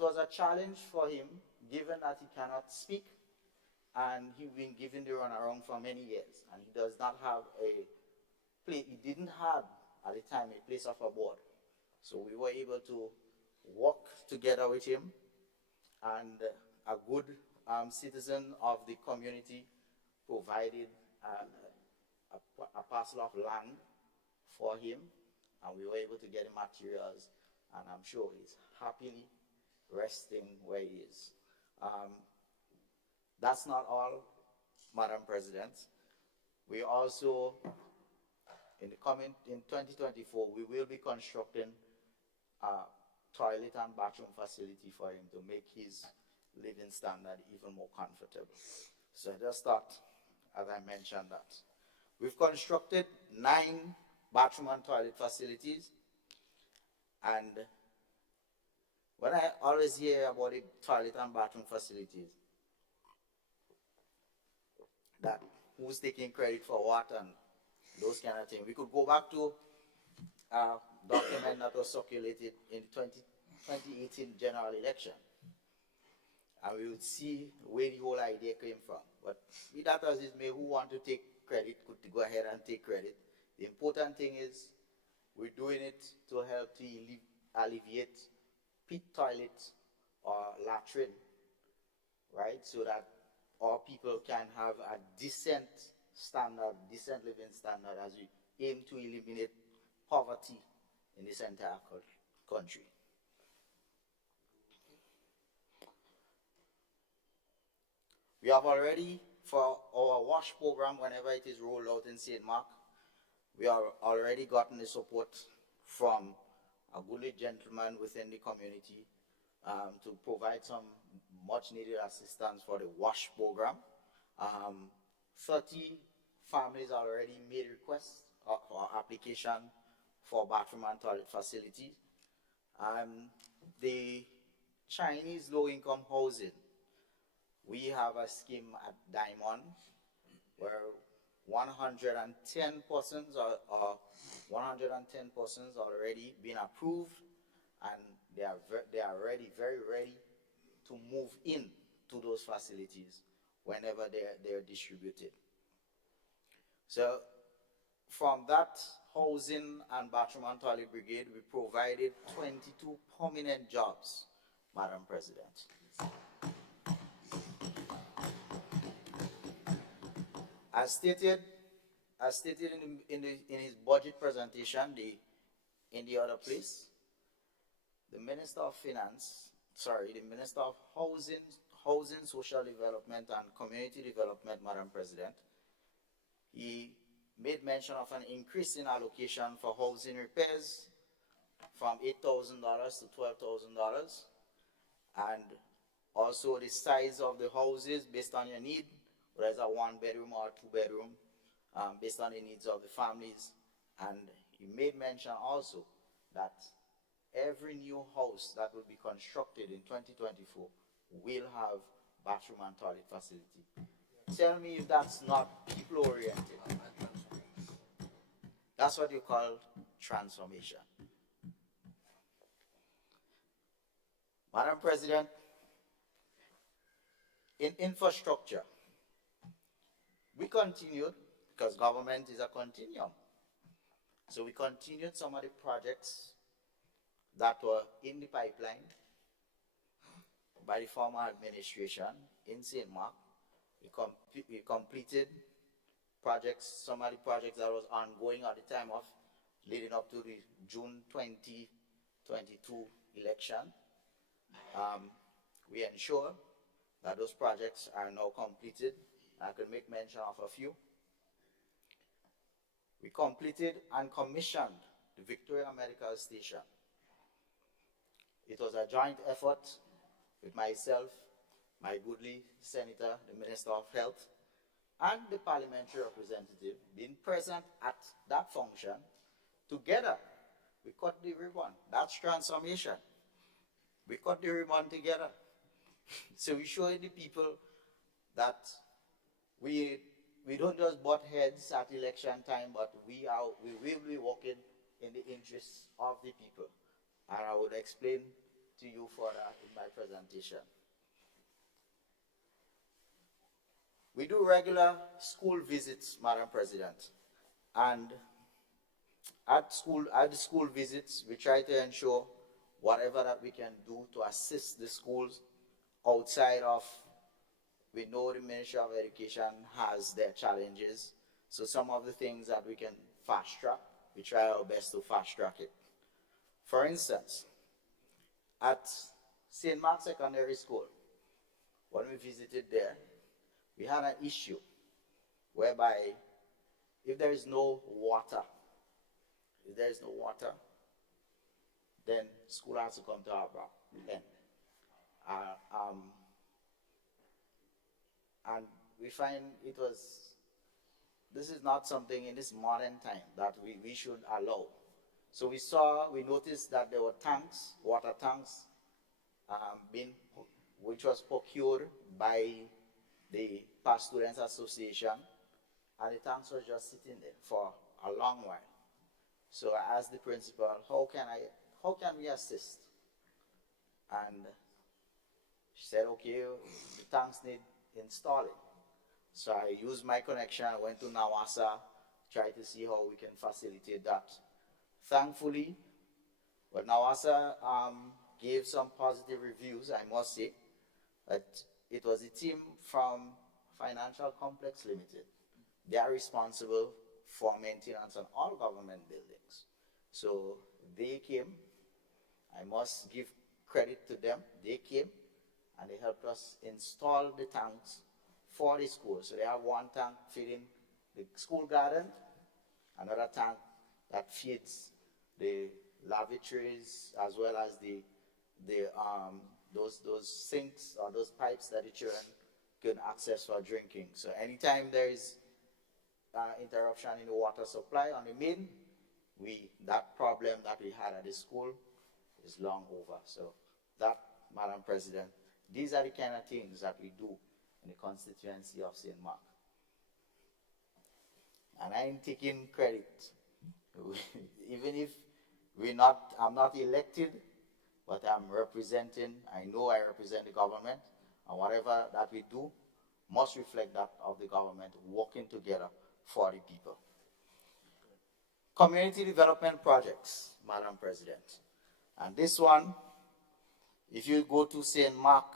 was a challenge for him, given that he cannot speak, and he's been given the runaround for many years, and he does not have he didn't have at the time a place of abode. So we were able to work together with him, and a good citizen of the community provided a parcel of land for him, and we were able to get him materials, and I'm sure he's happily resting where he is. That's not all, Madam President. We also, in 2024, we will be constructing a toilet and bathroom facility for him to make his living standard even more comfortable. So just start, as I mentioned that. We've constructed 9 bathroom and toilet facilities, and when I always hear about the toilet and bathroom facilities, that who's taking credit for what and those kind of things. We could go back to a document that was circulated in the 2018 general election, and we would see where the whole idea came from. But be that as it may, who want to take credit could go ahead and take credit. The important thing is we're doing it to help to alleviate pit toilet or latrine, right? So that our people can have a decent standard, decent living standard as we aim to eliminate poverty in this entire country. We have already, for our WASH program, whenever it is rolled out in St. Mark, we have already gotten the support from a goodly gentleman within the community to provide some much needed assistance for the WASH program. 30 families already made requests or application for bathroom and toilet facilities. The Chinese low-income housing, we have a scheme at Diamond where 110 persons or 110 persons already been approved, and they are ready, very ready to move in to those facilities whenever they're distributed. So from that housing and bathroom and toilet brigade, we provided 22 permanent jobs, Madam President. As stated in his budget presentation, in the other place, the Minister of Housing Housing, Social Development, and Community Development, Madam President, he made mention of an increase in allocation for housing repairs from $8,000 to $12,000, and also the size of the houses based on your need, whether it's a 1-bedroom or 2-bedroom, based on the needs of the families. And he made mention also that every new house that will be constructed in 2024 will have bathroom and toilet facility. Tell me if that's not people-oriented. That's what you call transformation. Madam President, in infrastructure, we continued, because government is a continuum. So we continued some of the projects that were in the pipeline by the former administration in St. Mark. We completed projects, some of the projects that was ongoing at the time of leading up to the June 2022 election. We ensure that those projects are now completed. I can make mention of a few. We completed and commissioned the Victoria Medical Station. It was a joint effort with myself, my goodly Senator, the Minister of Health, and the parliamentary representative being present at that function. Together, we cut the ribbon. That's transformation. We cut the ribbon together. So we show the people that we don't just butt heads at election time, but we will be working in the interests of the people. And I would explain to you further in my presentation. We do regular school visits, Madam President, and at the school visits, we try to ensure whatever that we can do to assist the schools outside of, we know the Ministry of Education has their challenges, so some of the things that we can fast track, we try our best to fast track it. For instance, at St. Mark Secondary School, when we visited there, we had an issue whereby if there is no water, then school has to come to our end. And we find this is not something in this modern time that we should allow. So we noticed that there were tanks, water tanks, which was procured by the Past Students Association, and the tanks were just sitting there for a long while. So I asked the principal, how can we assist? And she said, okay, the tanks need installing. So I used my connection, I went to NAWASA, tried to see how we can facilitate that. Thankfully, well, NAWASA gave some positive reviews, I must say, but it was a team from Financial Complex Limited. They are responsible for maintenance on all government buildings. So they came, I must give credit to them, they came and they helped us install the tanks for the school. So they have one tank feeding the school garden, another tank that feeds the lavatories, as well as those sinks or those pipes that the children can access for drinking. So anytime there is interruption in the water supply on the main, that problem that we had at the school is long over. So that, Madam President, these are the kind of things that we do in the constituency of St. Mark. And I'm taking credit. Even if I'm not elected, but I'm representing, I know I represent the government, and whatever that we do must reflect that of the government working together for the people. Community development projects, Madam President. And this one, if you go to St. Mark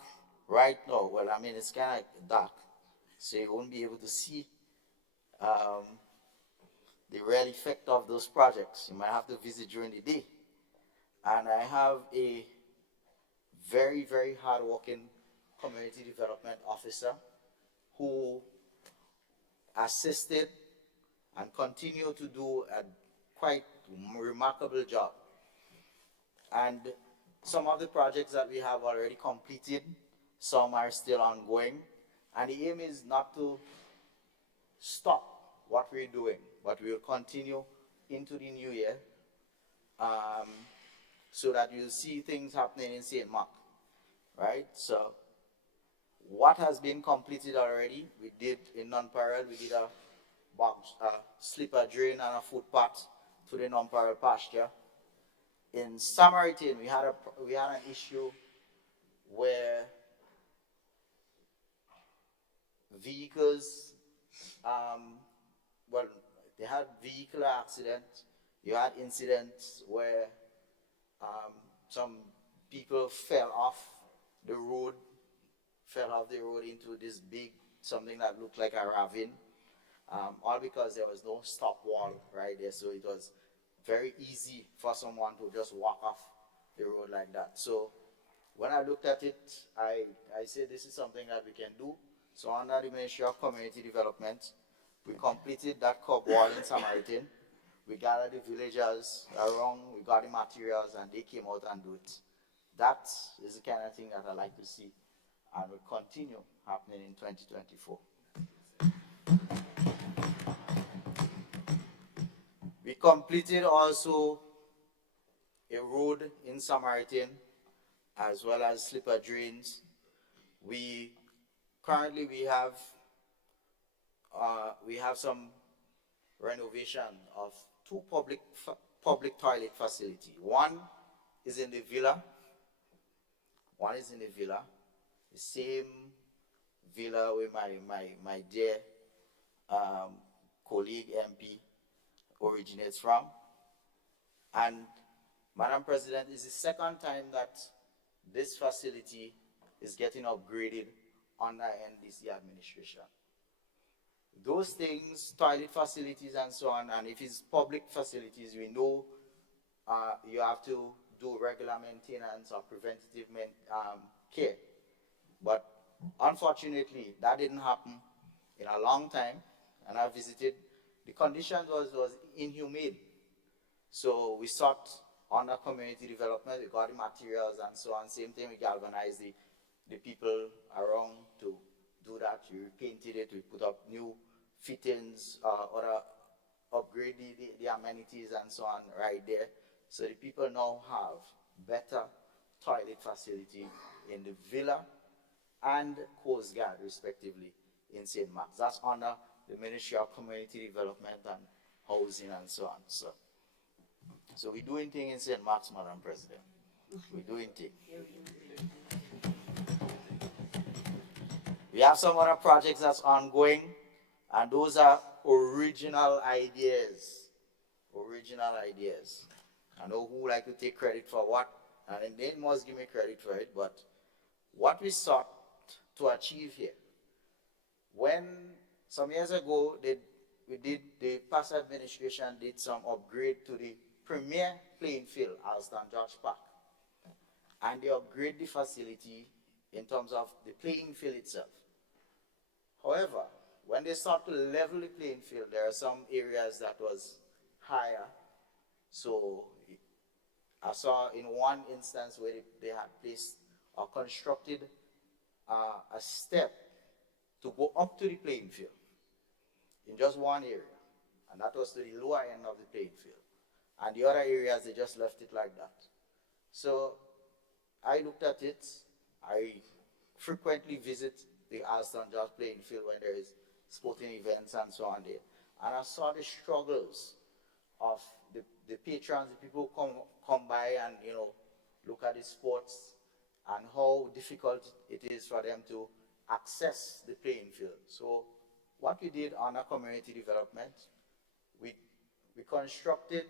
right now, well, I mean, it's kind of dark, so you won't be able to see the real effect of those projects. You might have to visit during the day. And I have a very, very hard-working community development officer who assisted and continue to do a quite remarkable job. And some of the projects that we have already completed, some are still ongoing, and the aim is not to stop what we're doing, but we will continue into the new year, so that you'll see things happening in St. Mark, right? So what has been completed already, we did in Nonpareil, we did a slipper drain and a footpath to the Nonpareil pasture. In Samaritan, we had an issue where vehicles, they had vehicular accidents. You had incidents where some people fell off the road into this big, something that looked like a ravine, all because there was no stop wall right there. So it was very easy for someone to just walk off the road like that. So when I looked at it, I said this is something that we can do. So under the Ministry of Community Development, we completed that curb wall in Samaritan. We gathered the villagers around, we got the materials, and they came out and do it. That is the kind of thing that I like to see and will continue happening in 2024. We completed also a road in Samaritan as well as slipper drains. Currently we have some renovation of two public toilet facility. One is in the villa. The same villa where my dear colleague MP originates from. And Madam President, it's the second time that this facility is getting upgraded under NDC administration. Those things, toilet facilities and so on, and if it's public facilities, we know you have to do regular maintenance or preventative care. But unfortunately, that didn't happen in a long time, and I visited. The condition was inhumane. So we sought under community development, we got the materials and so on. Same thing, we galvanized the people around to do that. We repainted it, we put up new fittings, upgrade the amenities and so on right there. So the people now have better toilet facility in the villa and Coast Guard, respectively, in St. Mark's. That's under the Ministry of Community Development and Housing and so on. So we're doing things in St. Mark's, Madam President. We're doing things. We have some other projects that's ongoing, and those are original ideas. I know who like to take credit for what, and they must give me credit for it, but what we sought to achieve here, when some years ago, the past administration did some upgrade to the premier playing field, Alston George Park, and they upgrade the facility in terms of the playing field itself. However, when they start to level the playing field, there are some areas that was higher. So I saw in one instance where they had placed or constructed a step to go up to the playing field in just one area, and that was to the lower end of the playing field. And the other areas, they just left it like that. So I looked at it. I frequently visit the Alston George playing field when there is sporting events and so on there. And I saw the struggles of the patrons, the people who come by and, look at the sports, and how difficult it is for them to access the playing field. So what we did under community development, we constructed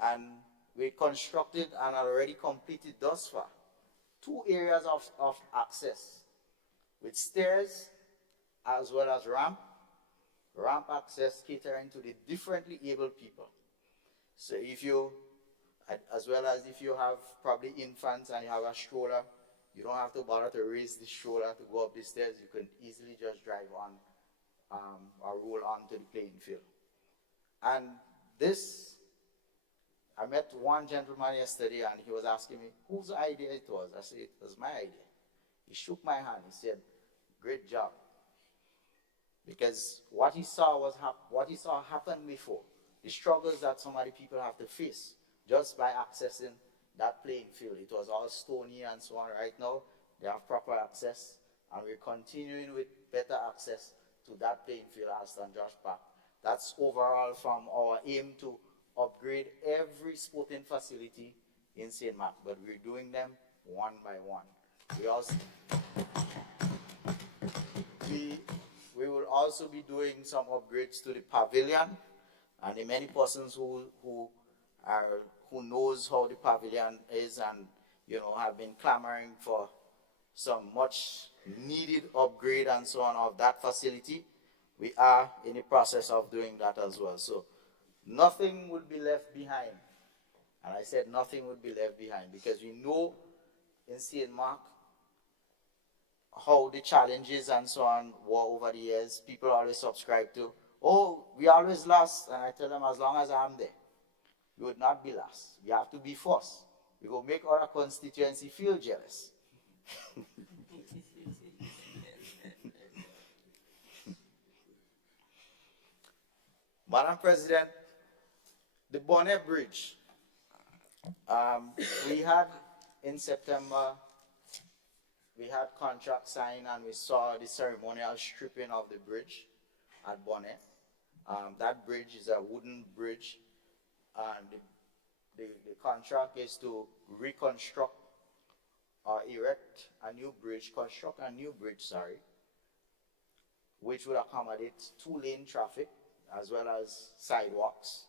and already completed thus far 2 areas of access with stairs as well as ramp access catering to the differently able people. So as well as if you have probably infants and you have a stroller, You don't have to bother to raise the shoulder to go up the stairs. You can easily just drive on or roll onto the playing field. And this, I met one gentleman yesterday and he was asking me whose idea it was. I said, it was my idea. He shook my hand. He said, great job. Because what he saw happen before, the struggles that so many people have to face just by accessing that playing field. It was all stony and so on. Right now, they have proper access, and we're continuing with better access to that playing field as St. George Park. That's overall from our aim to upgrade every sporting facility in St. Mark, but we're doing them one by one. We will also be doing some upgrades to the pavilion, and the many persons who knows how the pavilion is and have been clamoring for some much needed upgrade and so on of that facility. We are in the process of doing that as well. So nothing will be left behind. And I said nothing will be left behind because we know in St. Mark how the challenges and so on were over the years. People always subscribe to, oh, we always last. And I tell them, as long as I'm there, we would not be last. We have to be first. We will make our constituency feel jealous. Madam President, the Bonnet Bridge. We had in September, we had contract signed and we saw the ceremonial stripping of the bridge at Bonnet. That bridge is a wooden bridge, and the contract is to reconstruct or erect a new bridge, construct a new bridge, which would accommodate 2-lane traffic as well as sidewalks.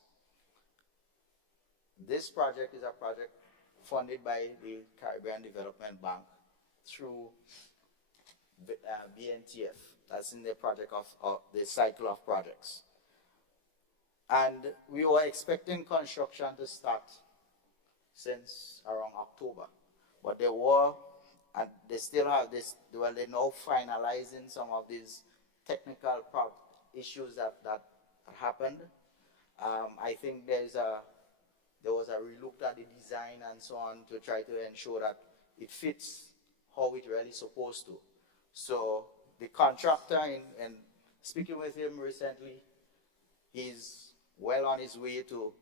This project is a project funded by the Caribbean Development Bank through BNTF. That's in the project of the cycle of projects. And we were expecting construction to start since around October. But they were, and they still have this, well, they're now finalizing some of these technical issues that happened. I think there was a relook at the design and so on to try to ensure that it fits how it really supposed to. So the contractor, in speaking with him recently, he's well on his way to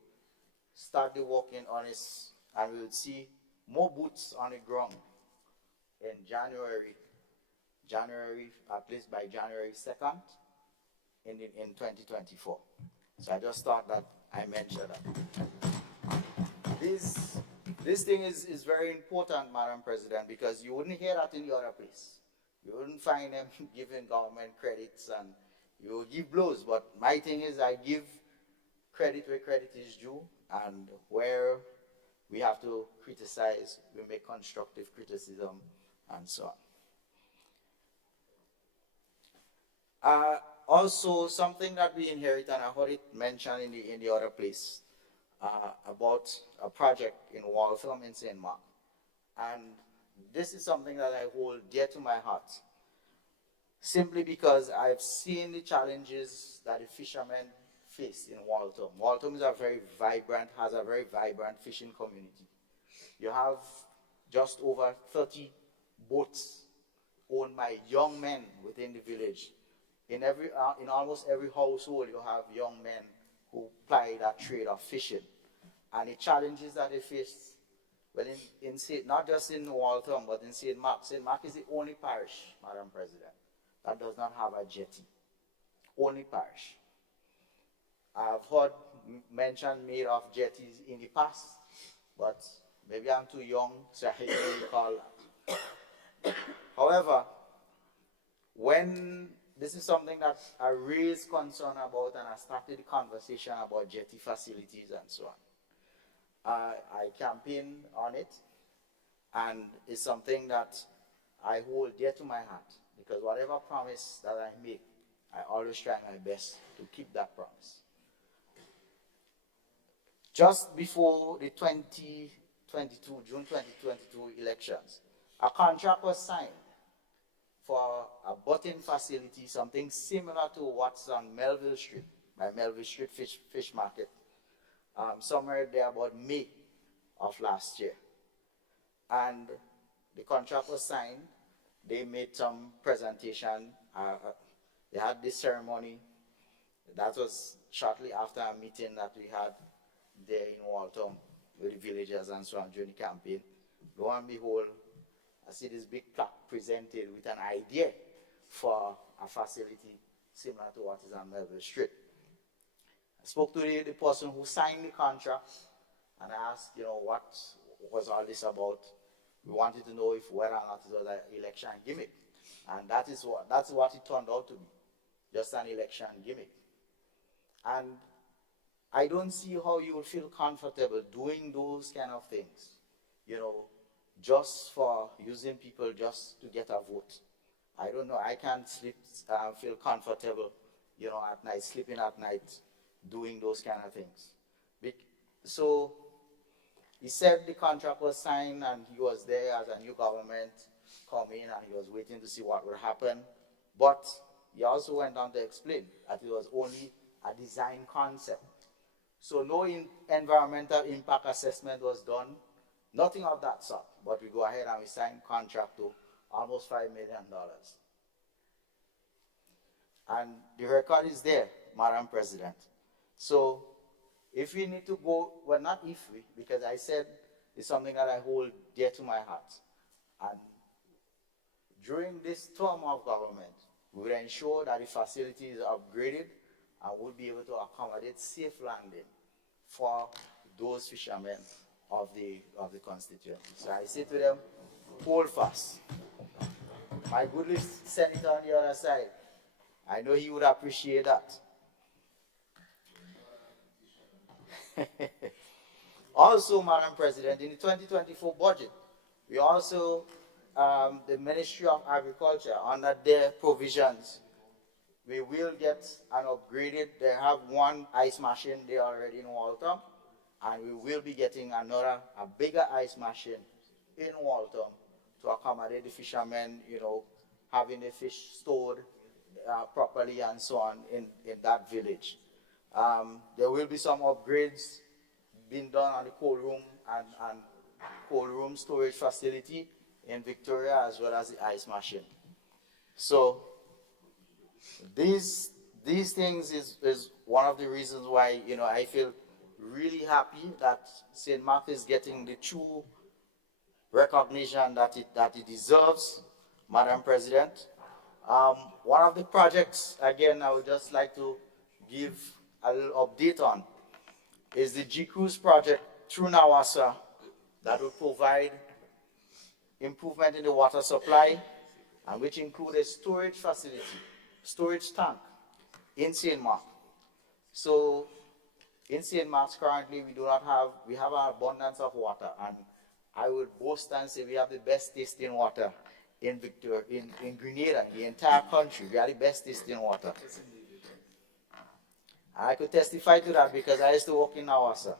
start the work on his, and we would see more boots on the ground in January, at least by January 2nd in 2024. So I just thought that I mentioned that. This thing is very important, Madam President, because you wouldn't hear that in the other place. You wouldn't find them giving government credits, and you will give blows. But my thing is, I give credit where credit is due, and where we have to criticize, we make constructive criticism, and so on. Also, something that we inherit, and I heard it mentioned in the other place, about a project in Waltham in St. Mark. And this is something that I hold dear to my heart, simply because I've seen the challenges that the fishermen face in Waltham. Waltham has a very vibrant fishing community. You have just over 30 boats owned by young men within the village. In almost every household, you have young men who ply that trade of fishing. And the challenges that they face, well, not just in Waltham, but in St. Mark. St. Mark is the only parish, Madam President, that does not have a jetty. Only parish. I've heard mention made of jetties in the past, but maybe I'm too young, so I don't recall that. However, when this is something that I raised concern about, and I started the conversation about jetty facilities and so on. I campaigned on it, and it's something that I hold dear to my heart, because whatever promise that I make, I always try my best to keep that promise. Just before the June 2022 elections, a contract was signed for a button facility, something similar to what's on Melville Street, by Melville Street Fish Market, somewhere there about May of last year. And the contract was signed. They made some presentation. They had this ceremony. That was shortly after a meeting that we had there in Waltham with the villagers and so on during the campaign. Lo and behold, I see this big plaque presented with an idea for a facility similar to what is on Melville Street. I spoke to the person who signed the contract and I asked, what was all this about? We wanted to know if whether or not it was an election gimmick. And that's what it turned out to be, just an election gimmick. And I don't see how you would feel comfortable doing those kind of things, just for using people just to get a vote. I don't know, I can't feel comfortable, at night, sleeping at night, doing those kind of things. So he said the contract was signed and he was there as a new government come in and he was waiting to see what would happen. But he also went on to explain that it was only a design concept. So no environmental impact assessment was done, nothing of that sort. But we go ahead and we sign contract to almost $5 million. And the record is there, Madam President. So if we need to go, well, not if we, because I said it's something that I hold dear to my heart. And during this term of government, we will ensure that the facility is upgraded and will be able to accommodate safe landing for those fishermen of the constituency. So I say to them, hold fast. My good senator on the other side, I know he would appreciate that. Also, Madam President, in the 2024 budget, we also, the Ministry of Agriculture, under their provisions, we will get an upgraded, they have one ice machine there already in Waltham, and we will be getting a bigger ice machine in Waltham to accommodate the fishermen, having the fish stored properly and so on in that village. There will be some upgrades being done on the cold room and cold room storage facility in Victoria, as well as the ice machine. So these things is one of the reasons why I feel really happy that St. Mark is getting the true recognition that it deserves, Madam President. One of the projects, again, I would just like to give a little update on is the G-Cruise project through NAWASA that will provide improvement in the water supply, and which include a storage facility, storage tank in St. Mark. So in St. Mark's currently we have an abundance of water, and I would boast and say we have the best tasting water in Victoria, in Grenada, in the entire country. We are the best tasting water. I could testify to that because I used to work in NAWASA.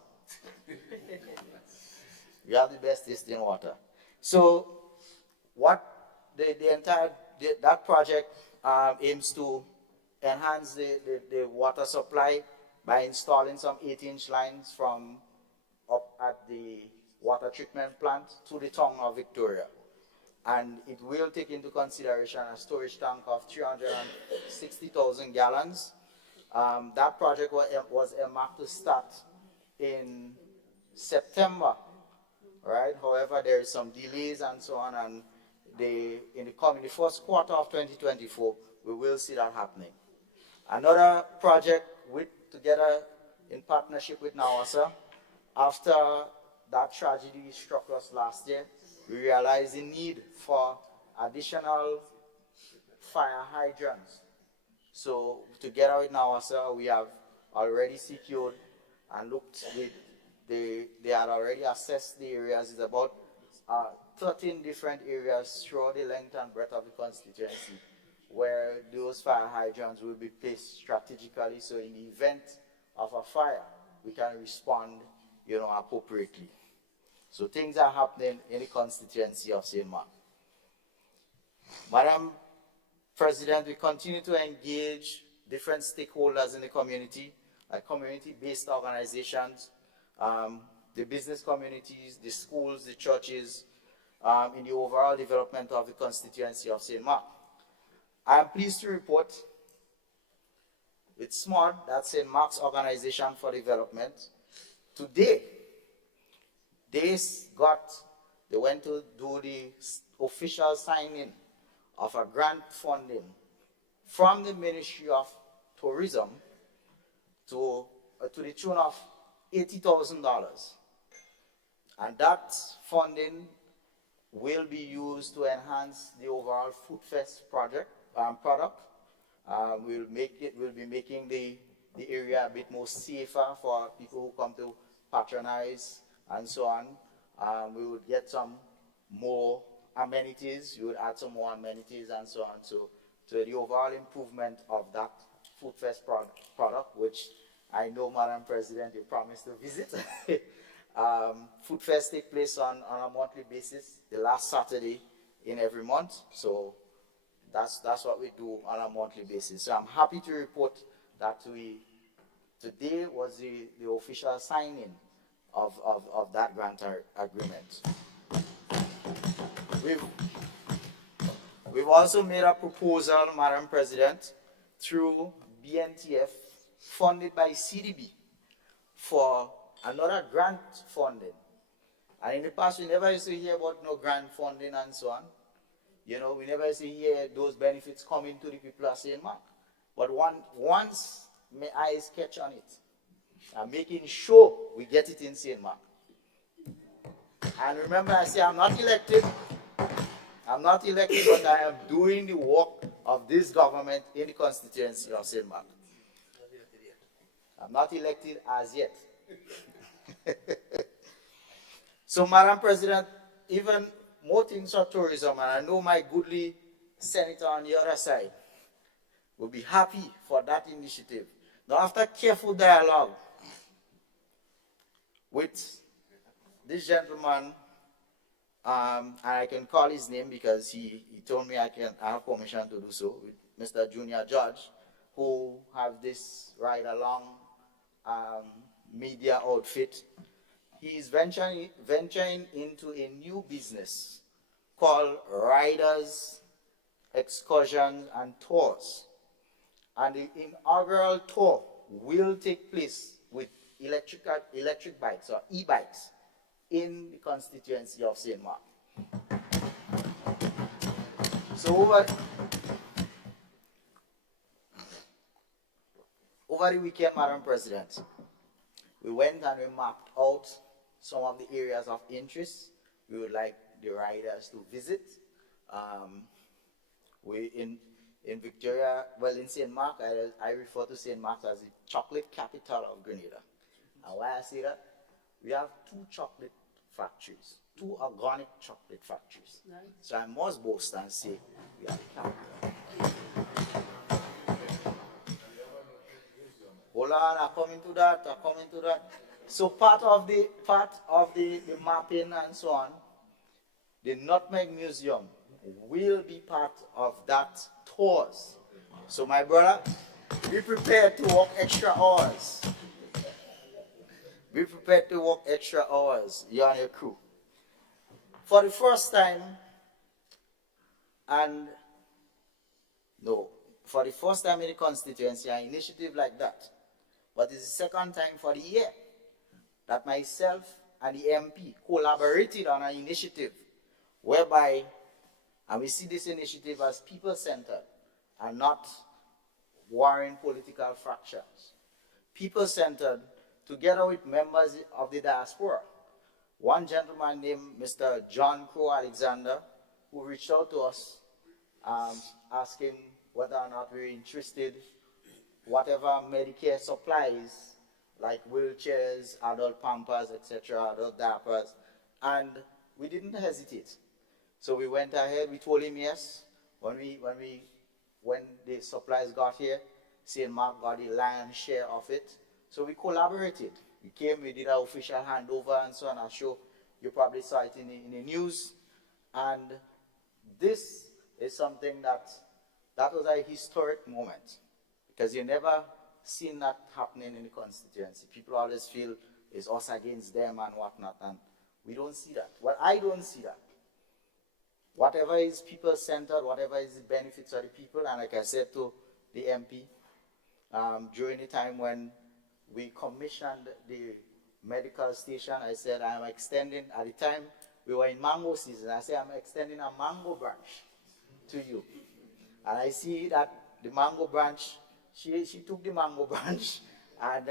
We have the best tasting water. So what that project aims to enhance the water supply by installing some 8-inch lines from up at the water treatment plant to the town of Victoria. And it will take into consideration a storage tank of 360,000 gallons. That project was earmarked to start in September, right? However, there is some delays and so on, and in the first quarter of 2024, we will see that happening. Another project together in partnership with NAWASA, after that tragedy struck us last year, we realized the need for additional fire hydrants. So together with NAWASA, we have already secured and looked with they had already assessed the areas. It's about 13 different areas throughout the length and breadth of the constituency where those fire hydrants will be placed strategically, so in the event of a fire, we can respond, appropriately. So things are happening in the constituency of St. Mark. Madam President, we continue to engage different stakeholders in the community, like community-based organizations, the business communities, the schools, the churches, in the overall development of the constituency of St. Mark. I am pleased to report with SMART, that's St. Mark's Organization for Development, today they went to do the official signing of a grant funding from the Ministry of Tourism to the tune of $80,000. And that funding will be used to enhance the overall Food Fest product. We'll be making the area a bit more safer for people who come to patronize and so on. We would get some more amenities, you would add some more amenities and so on. So the overall improvement of that Food Fest product, which I know, Madam President, you promised to visit. Food Fest takes place on a monthly basis, the last Saturday in every month. So that's what we do on a monthly basis. So I'm happy to report that today was the official signing of that grant agreement. We've also made a proposal, Madam President, through BNTF, funded by CDB, for another grant funding. And in the past, we never used to hear about no grant funding and so on. You know, we never used to hear those benefits coming to the people of St. Mark. But once my eyes catch on it, I'm making sure we get it in St. Mark. And remember, I say I'm not elected. I'm not elected, but I am doing the work of this government in the constituency of St. Mark. I'm not elected as yet. So, Madam President, even more things for tourism, and I know my goodly senator on the other side will be happy for that initiative. Now, after careful dialogue with this gentleman, and I can call his name because he told me I have permission to do so, with Mr. Junior Judge, who have this ride-along media outfit. He is venturing into a new business called Riders, Excursions, and Tours. And the inaugural tour will take place with electric bikes or e-bikes in the constituency of St. Mark. So over the weekend, Madam President, we went and we mapped out some of the areas of interest we would like the riders to visit. In Victoria, well, in St. Mark, I refer to St. Mark as the chocolate capital of Grenada. And why I say that? We have 2 chocolate factories, 2 organic chocolate factories. Nice. So I must boast and say we are the capital. Hold on, I'm coming to that. So part of the mapping and so on, the Nutmeg Museum will be part of that tours. So my brother, be prepared to work extra hours. Be prepared to work extra hours, you and your crew. For the first time, in the constituency, an initiative like that. But it's the second time for the year that myself and the MP collaborated on an initiative whereby, and we see this initiative as people-centered and not warring political fractions. People-centered together with members of the diaspora. One gentleman named Mr. John Crow Alexander, who reached out to us asking whether or not we were interested, whatever Medicare supplies, like wheelchairs, adult pampers, etc., adult diapers, and we didn't hesitate. So we went ahead, we told him yes. When the supplies got here, St. Mark got the lion's share of it. So we collaborated. We came, we did our official handover and so on. I'm sure you probably saw it in the news. And this is something that was a historic moment, because you never seen that happening in the constituency. People always feel it's us against them and whatnot, and we don't see that. Well, I don't see that. Whatever is people-centered, whatever is the benefits of the people, and like I said to the MP, during the time when we commissioned the medical station, I said I'm extending, at the time we were in mango season, I said I'm extending a mango branch to you. And I see that the mango branch, she took the mango branch, and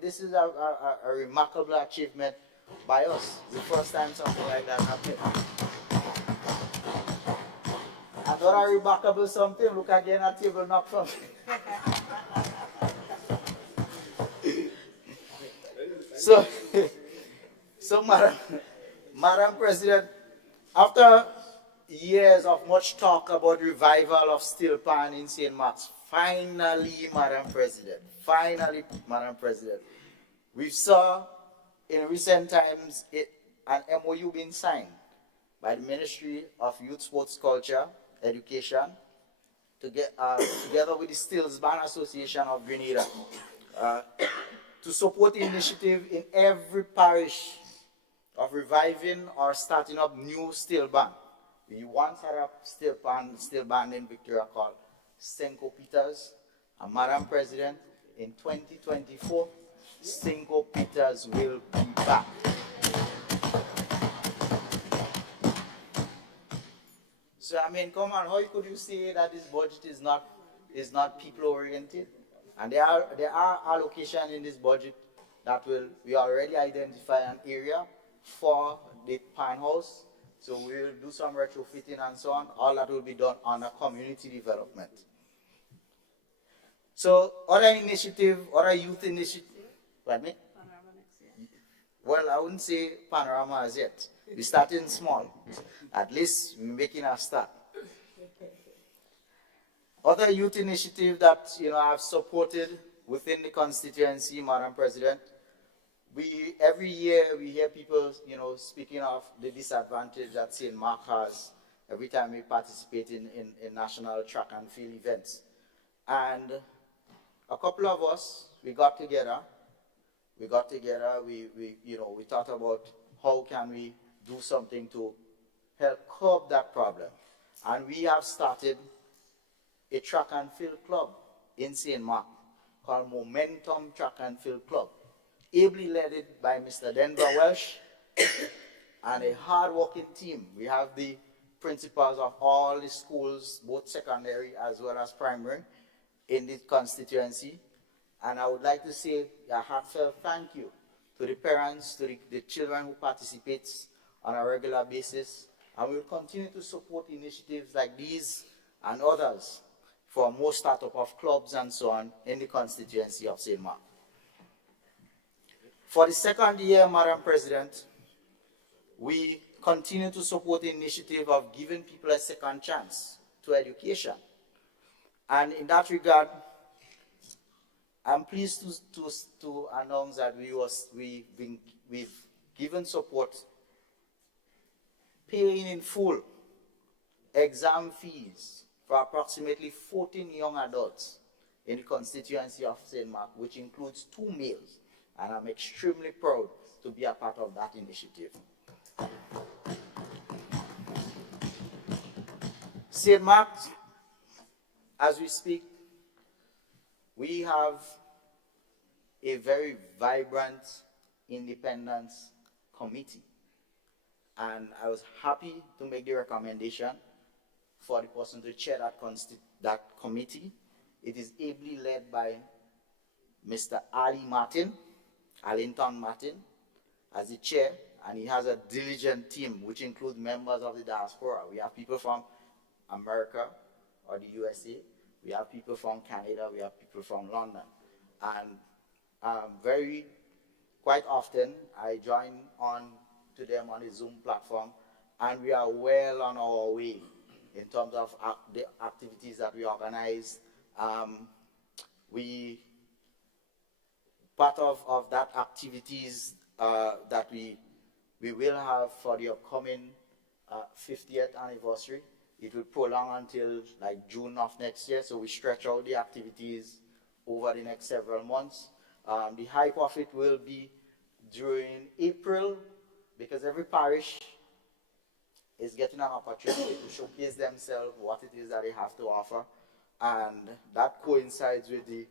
this is a remarkable achievement by us. It's the first time something like that happened. Another remarkable something, look again at table knock from So Madam President, after years of much talk about revival of steel pan in St. Mark's, finally, Madam President, we saw in recent times an MOU being signed by the Ministry of Youth, Sports, Culture, Education, together with the Stills Band Association of Grenada, to support the initiative in every parish of reviving or starting up new steel band. We once had a steel band in Victoria called Cinco Peters, and Madam President, in 2024, Cinco Peters will be back. So I mean, come on, how could you say that this budget is not people oriented? And there are allocations in this budget that we already identify an area for the pan house. So we will do some retrofitting and so on. All that will be done under community development. So other youth initiative, pardon me? Panorama next year. Well, I wouldn't say Panorama as yet. We're starting small. At least we're making a start. Other youth initiative that I've supported within the constituency, Madam President, every year we hear people speaking of the disadvantage that St. Mark has every time we participate in national track and field events. And a couple of us, we got together, we thought about how can we do something to help curb that problem. And we have started a track and field club in St. Mark called Momentum Track and Field Club, ably led by Mr. Denver Welsh and a hard-working team. We have the principals of all the schools, both secondary as well as primary, in the constituency. And I would like to say a heartfelt thank you to the parents, to the children who participate on a regular basis. And we will continue to support initiatives like these and others for more startup of clubs and so on in the constituency of St. Mark. For the second year, Madam President, we continue to support the initiative of giving people a second chance to education. And in that regard, I'm pleased to announce that we've given support, paying in full exam fees for approximately 14 young adults in the constituency of St. Mark, which includes 2 males. And I'm extremely proud to be a part of that initiative. St. Mark, as we speak, we have a very vibrant independence committee. And I was happy to make the recommendation for the person to chair that committee. It is ably led by Mr. Arlington Martin, as the chair, and he has a diligent team which includes members of the diaspora. We have people from America or the USA, we have people from Canada, we have people from London. And quite often, I join on to them on the Zoom platform, and we are well on our way in terms of the activities that we organize. Part of that activities that we will have for the upcoming 50th anniversary. It will prolong until like June of next year, so we stretch out the activities over the next several months. The hype of it will be during April, because every parish is getting an opportunity to showcase themselves, what it is that they have to offer, and that coincides with the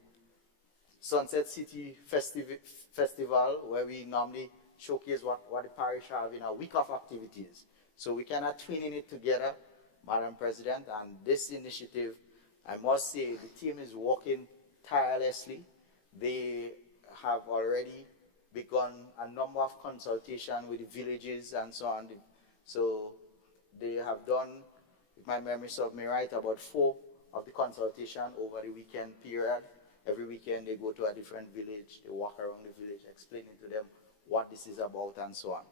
Sunset City Festival, where we normally showcase what the parish have in a week of activities. So we kind of twinning it together, Madam President, and this initiative, I must say, the team is working tirelessly. They have already begun a number of consultation with the villages and so on. So they have done, if my memory serves me right, about 4 of the consultation over the weekend period. Every weekend they go to a different village, they walk around the village, explaining to them what this is about and so on.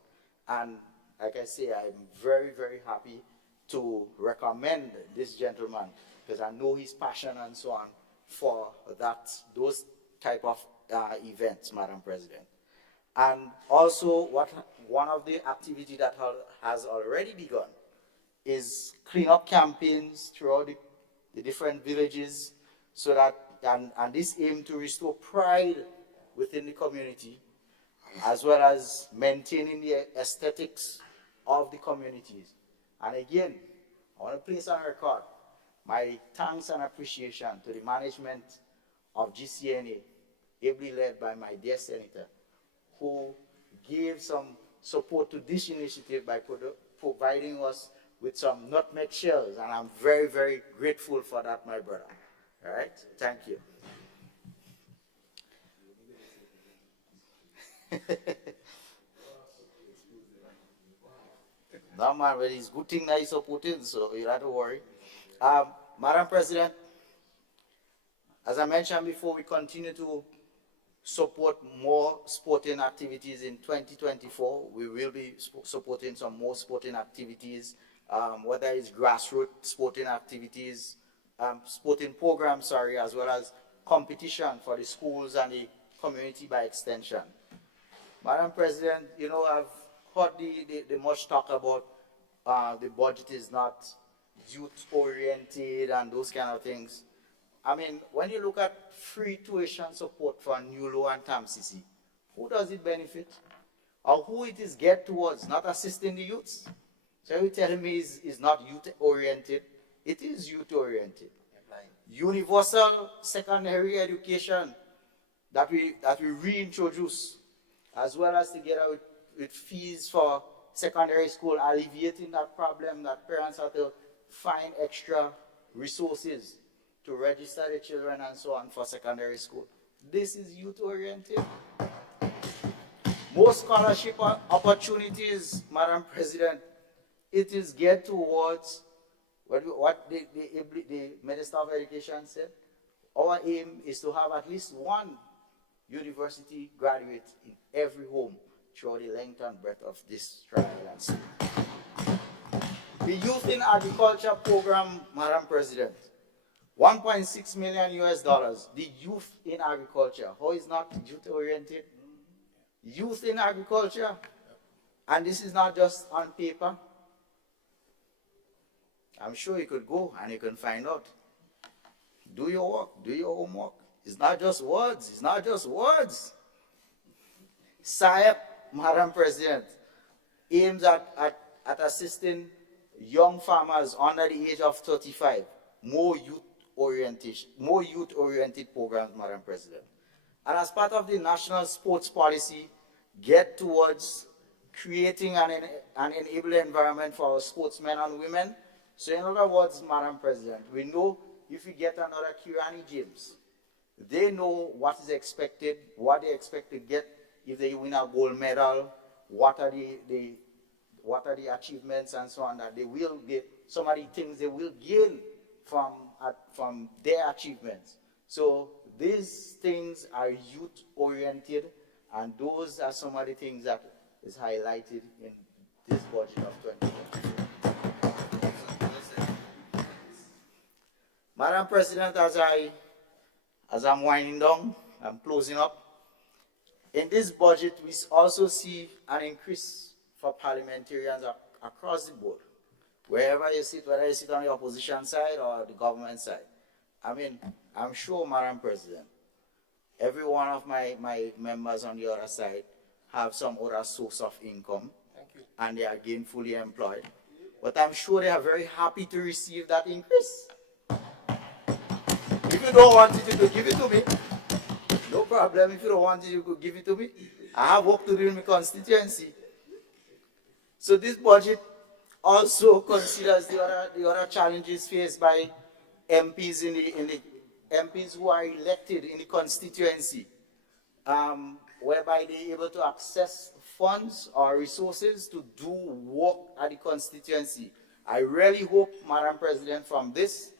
And like I say, I'm very, very happy to recommend this gentleman, because I know his passion and so on for those type of events, Madam President. And also, one of the activities that has already begun is cleanup campaigns throughout the different villages, so that, and this aim to restore pride within the community, as well as maintaining the aesthetics of the communities. And again, I want to place on record my thanks and appreciation to the management of GCNA, ably led by my dear Senator, who gave some support to this initiative by providing us with some nutmeg shells, and I'm very, very grateful for that, my brother. All right, thank you. No, man, well, it's good thing that he's supporting, so you don't have to worry. Madam President, as I mentioned before, we continue to support more sporting activities in 2024. We will be supporting some more sporting activities, whether it's grassroots sporting activities, sporting programs, as well as competition for the schools and the community by extension. Madam President, you know, I've heard the much talk about the budget is not youth-oriented and those kind of things. I mean, when you look at free tuition support for NULO and TAMCC, who does it benefit? Or who it is geared towards, not assisting the youths? So you telling me it's not youth-oriented? It is youth-oriented. Universal secondary education that we reintroduce, as well as together with fees for secondary school, alleviating that problem that parents have to find extra resources to register their children and so on for secondary school. This is youth-oriented. More scholarship opportunities, Madam President, it is geared towards what the Minister of Education said. Our aim is to have at least one university graduate in every home throughout the length and breadth of this triangle. The Youth in Agriculture program, Madam President, $1.6 million US. The youth in agriculture. How is not youth-oriented? Youth in agriculture. And this is not just on paper. I'm sure you could go and you can find out. Do your work, do your homework. It's not just words, it's not just words. SIAP, Madam President, aims at assisting young farmers under the age of 35, more youth-oriented programs, Madam President. And as part of the national sports policy, get towards creating an enabling environment for our sportsmen and women. So in other words, Madam President, we know if we get another Kirani James, they know what is expected, what they expect to get if they win a gold medal, what are the achievements and so on that they will get, some of the things they will gain from their achievements. So these things are youth-oriented, and those are some of the things that is highlighted in this budget of 2024. Madam President, as I'm winding down, I'm closing up. In this budget, we also see an increase for parliamentarians across the board. wherever you sit, whether you sit on the opposition side or the government side. I mean, I'm sure, Madam President, every one of my members on the other side have some other source of income, and they are gainfully employed. But I'm sure they are very happy to receive that increase. If you don't want it, you could give it to me. No problem. If you don't want it, you could give it to me. I have work to do in my constituency. So this budget also considers the other challenges faced by MPs in the MPs who are elected in the constituency, whereby they're able to access funds or resources to do work at the constituency. I really hope, Madam President, from this,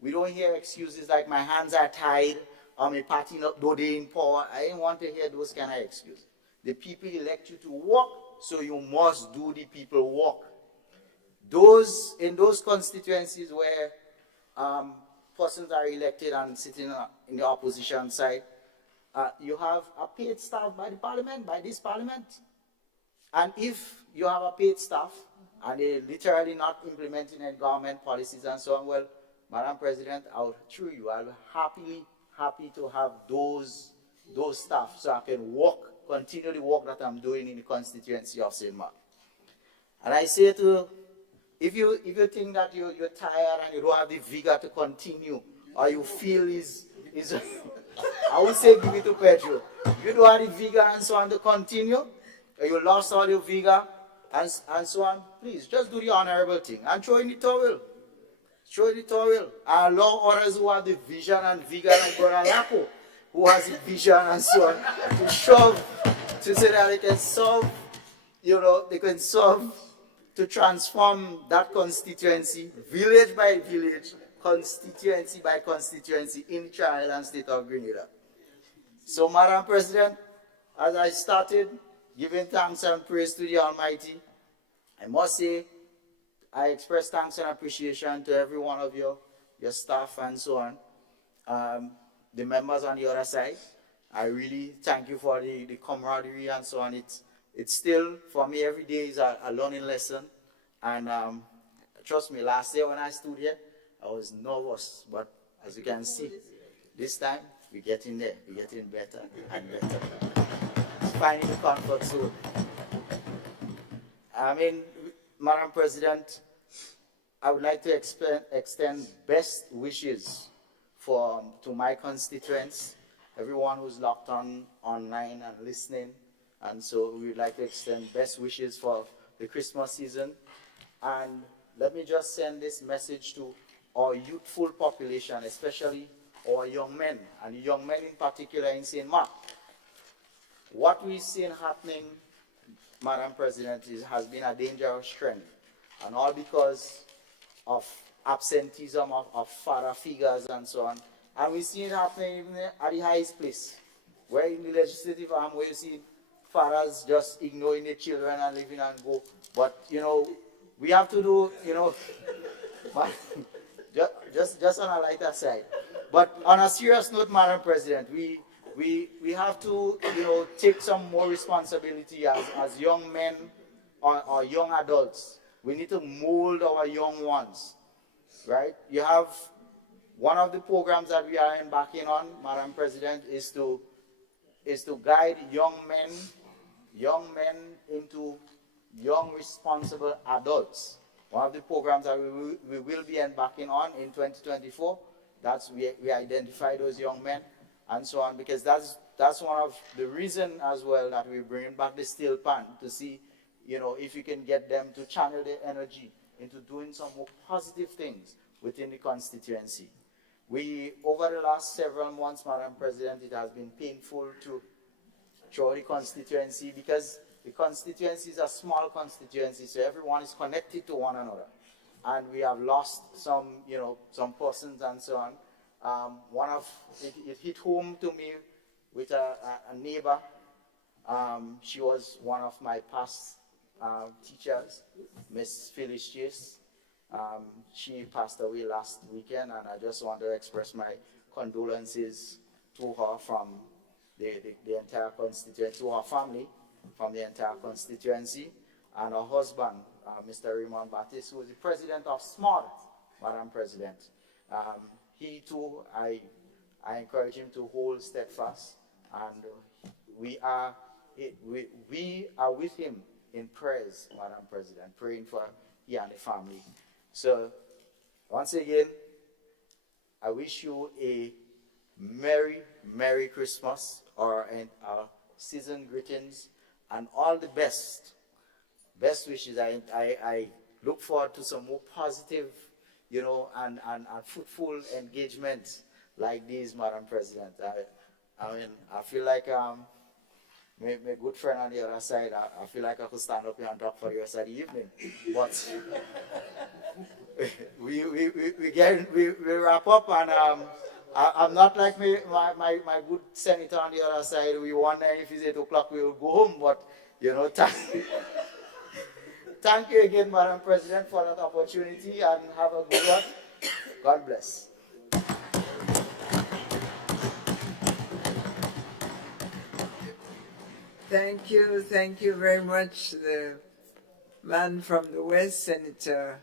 we don't hear excuses like my hands are tied or my party not though they in power. I don't want to hear those kind of excuses. The people elect you to work, so you must do the people work. In those constituencies where persons are elected and sitting in the opposition side, you have a paid staff by the parliament, by this parliament. And if you have a paid staff and they're literally not implementing any government policies and so on, well, Madam President, I'll be happy to have those staff so I can continue the work that I'm doing in the constituency of St. Mark. And I say to, if you think that you're tired and you don't have the vigor to continue, or you feel is I would say give it to Pedro. If you don't have the vigor and so on to continue, or you lost all your vigor and so on, please just do the honorable thing and throw in the towel. Throw in the towel. And allow others who have the vision and vigor, like Brother Lapo, who has the vision and so on, to shove, to say that they can solve, to transform that constituency, village by village, constituency by constituency in the Tri-Island state of Grenada. So, Madam President, as I started giving thanks and praise to the Almighty, I must say, I express thanks and appreciation to every one of your staff and so on. The members on the other side, I really thank you for the camaraderie and so on. It's still, for me, every day is a learning lesson. And trust me, last year when I stood here, I was nervous. But as you can see, this time, we're getting there. We're getting better and better. It's finding the comfort zone. I mean, Madam President, I would like to extend best wishes to my constituents, everyone who's locked online and listening. And so we would like to extend best wishes for the Christmas season. And let me just send this message to our youthful population, especially our young men, and young men in particular in St. Mark. What we've seen happening, Madam President, has been a dangerous trend, and all because of absenteeism of father figures and so on. And we see it happening even at the highest place, where in the legislative arm, where you see fathers just ignoring their children and leaving and go. But, we have to do, just on a lighter side. But on a serious note, Madam President, we have to, take some more responsibility as young men or young adults. We need to mold our young ones, right? You have one of the programs that we are embarking on, Madam President, is to guide young men into young responsible adults. One of the programs that we will be embarking on in 2024, we identify those young men and so on, because that's one of the reasons as well that we bring back the steel pan to see, if you can get them to channel their energy into doing some more positive things within the constituency. Over the last several months, Madam President, it has been painful to show the constituency, because the constituency is a small constituency, so everyone is connected to one another. And we have lost some persons and so on. It hit home to me with a neighbor. She was one of my past teachers, Miss Phyllis Chase. She passed away last weekend, and I just want to express my condolences to her from the entire constituency, to her family from the entire constituency, and her husband, Mr. Raymond Battis, who is the president of SMOD, Madam President. He too, I encourage him to hold steadfast, and we are with him in prayers, Madam President, praying for he and the family. So, once again, I wish you a Merry Christmas, or season greetings, and all the best wishes. I look forward to some more positive, and fruitful engagement like these, Madam President. I mean, I feel like my good friend on the other side, I feel like I could stand up here and talk for the rest of the evening. But we wrap up, and I'm not like my good senator on the other side. We want, if it's 8 o'clock, we will go home. But, thank you again, Madam President, for that opportunity, and have a good one. God bless. Thank you very much, the man from the West, Senator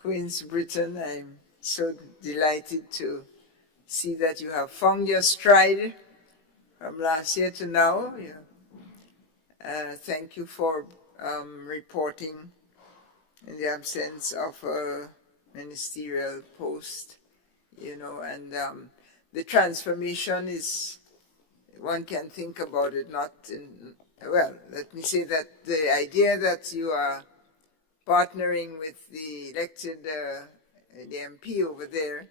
Queens Britton. I'm so delighted to see that you have found your stride from last year to now. Thank you for reporting in the absence of a ministerial post, and the transformation is, one can think about it not in, well, let me say that the idea that you are partnering with the elected, the MP over there,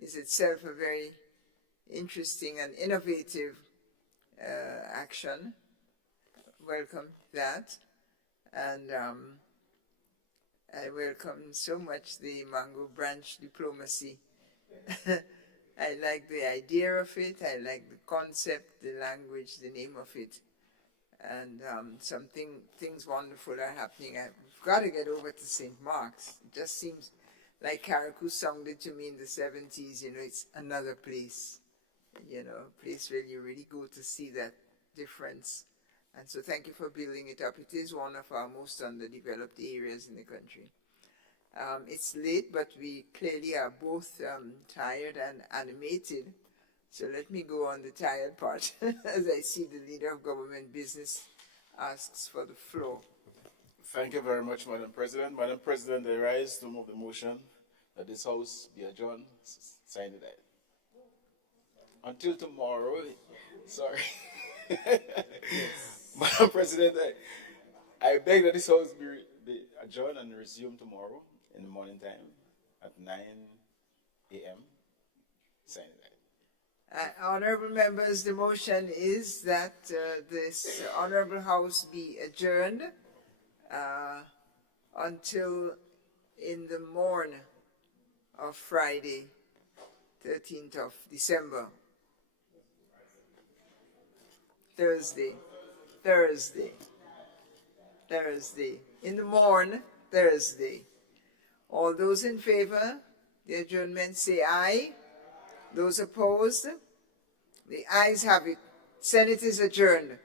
is itself a very interesting and innovative action. Welcome that. And I welcome so much the Mango Branch diplomacy. I like the idea of it, I like the concept, the language, the name of it. And things wonderful are happening. I've got to get over to St. Mark's. It just seems like Carriacou sounded to me in the 70s, it's another place, a place where you really go to see that difference. And so thank you for building it up. It is one of our most underdeveloped areas in the country. It's late, but we clearly are both tired and animated. So let me go on the tired part as I see the Leader of Government Business asks for the floor. Thank you very much, Madam President. Madam President, I rise to move the motion that this House be adjourned. Sign it out. Until tomorrow. Sorry. Madam President, I beg that this House be adjourned and resume tomorrow in the morning time at 9 a.m. Sign it out. Honorable members, the motion is that this Honorable House be adjourned until in the morn of Friday, 13th of December. Thursday. In the morn, Thursday. All those in favor, the adjournment, say aye. Those opposed, the ayes have it. Senate is adjourned.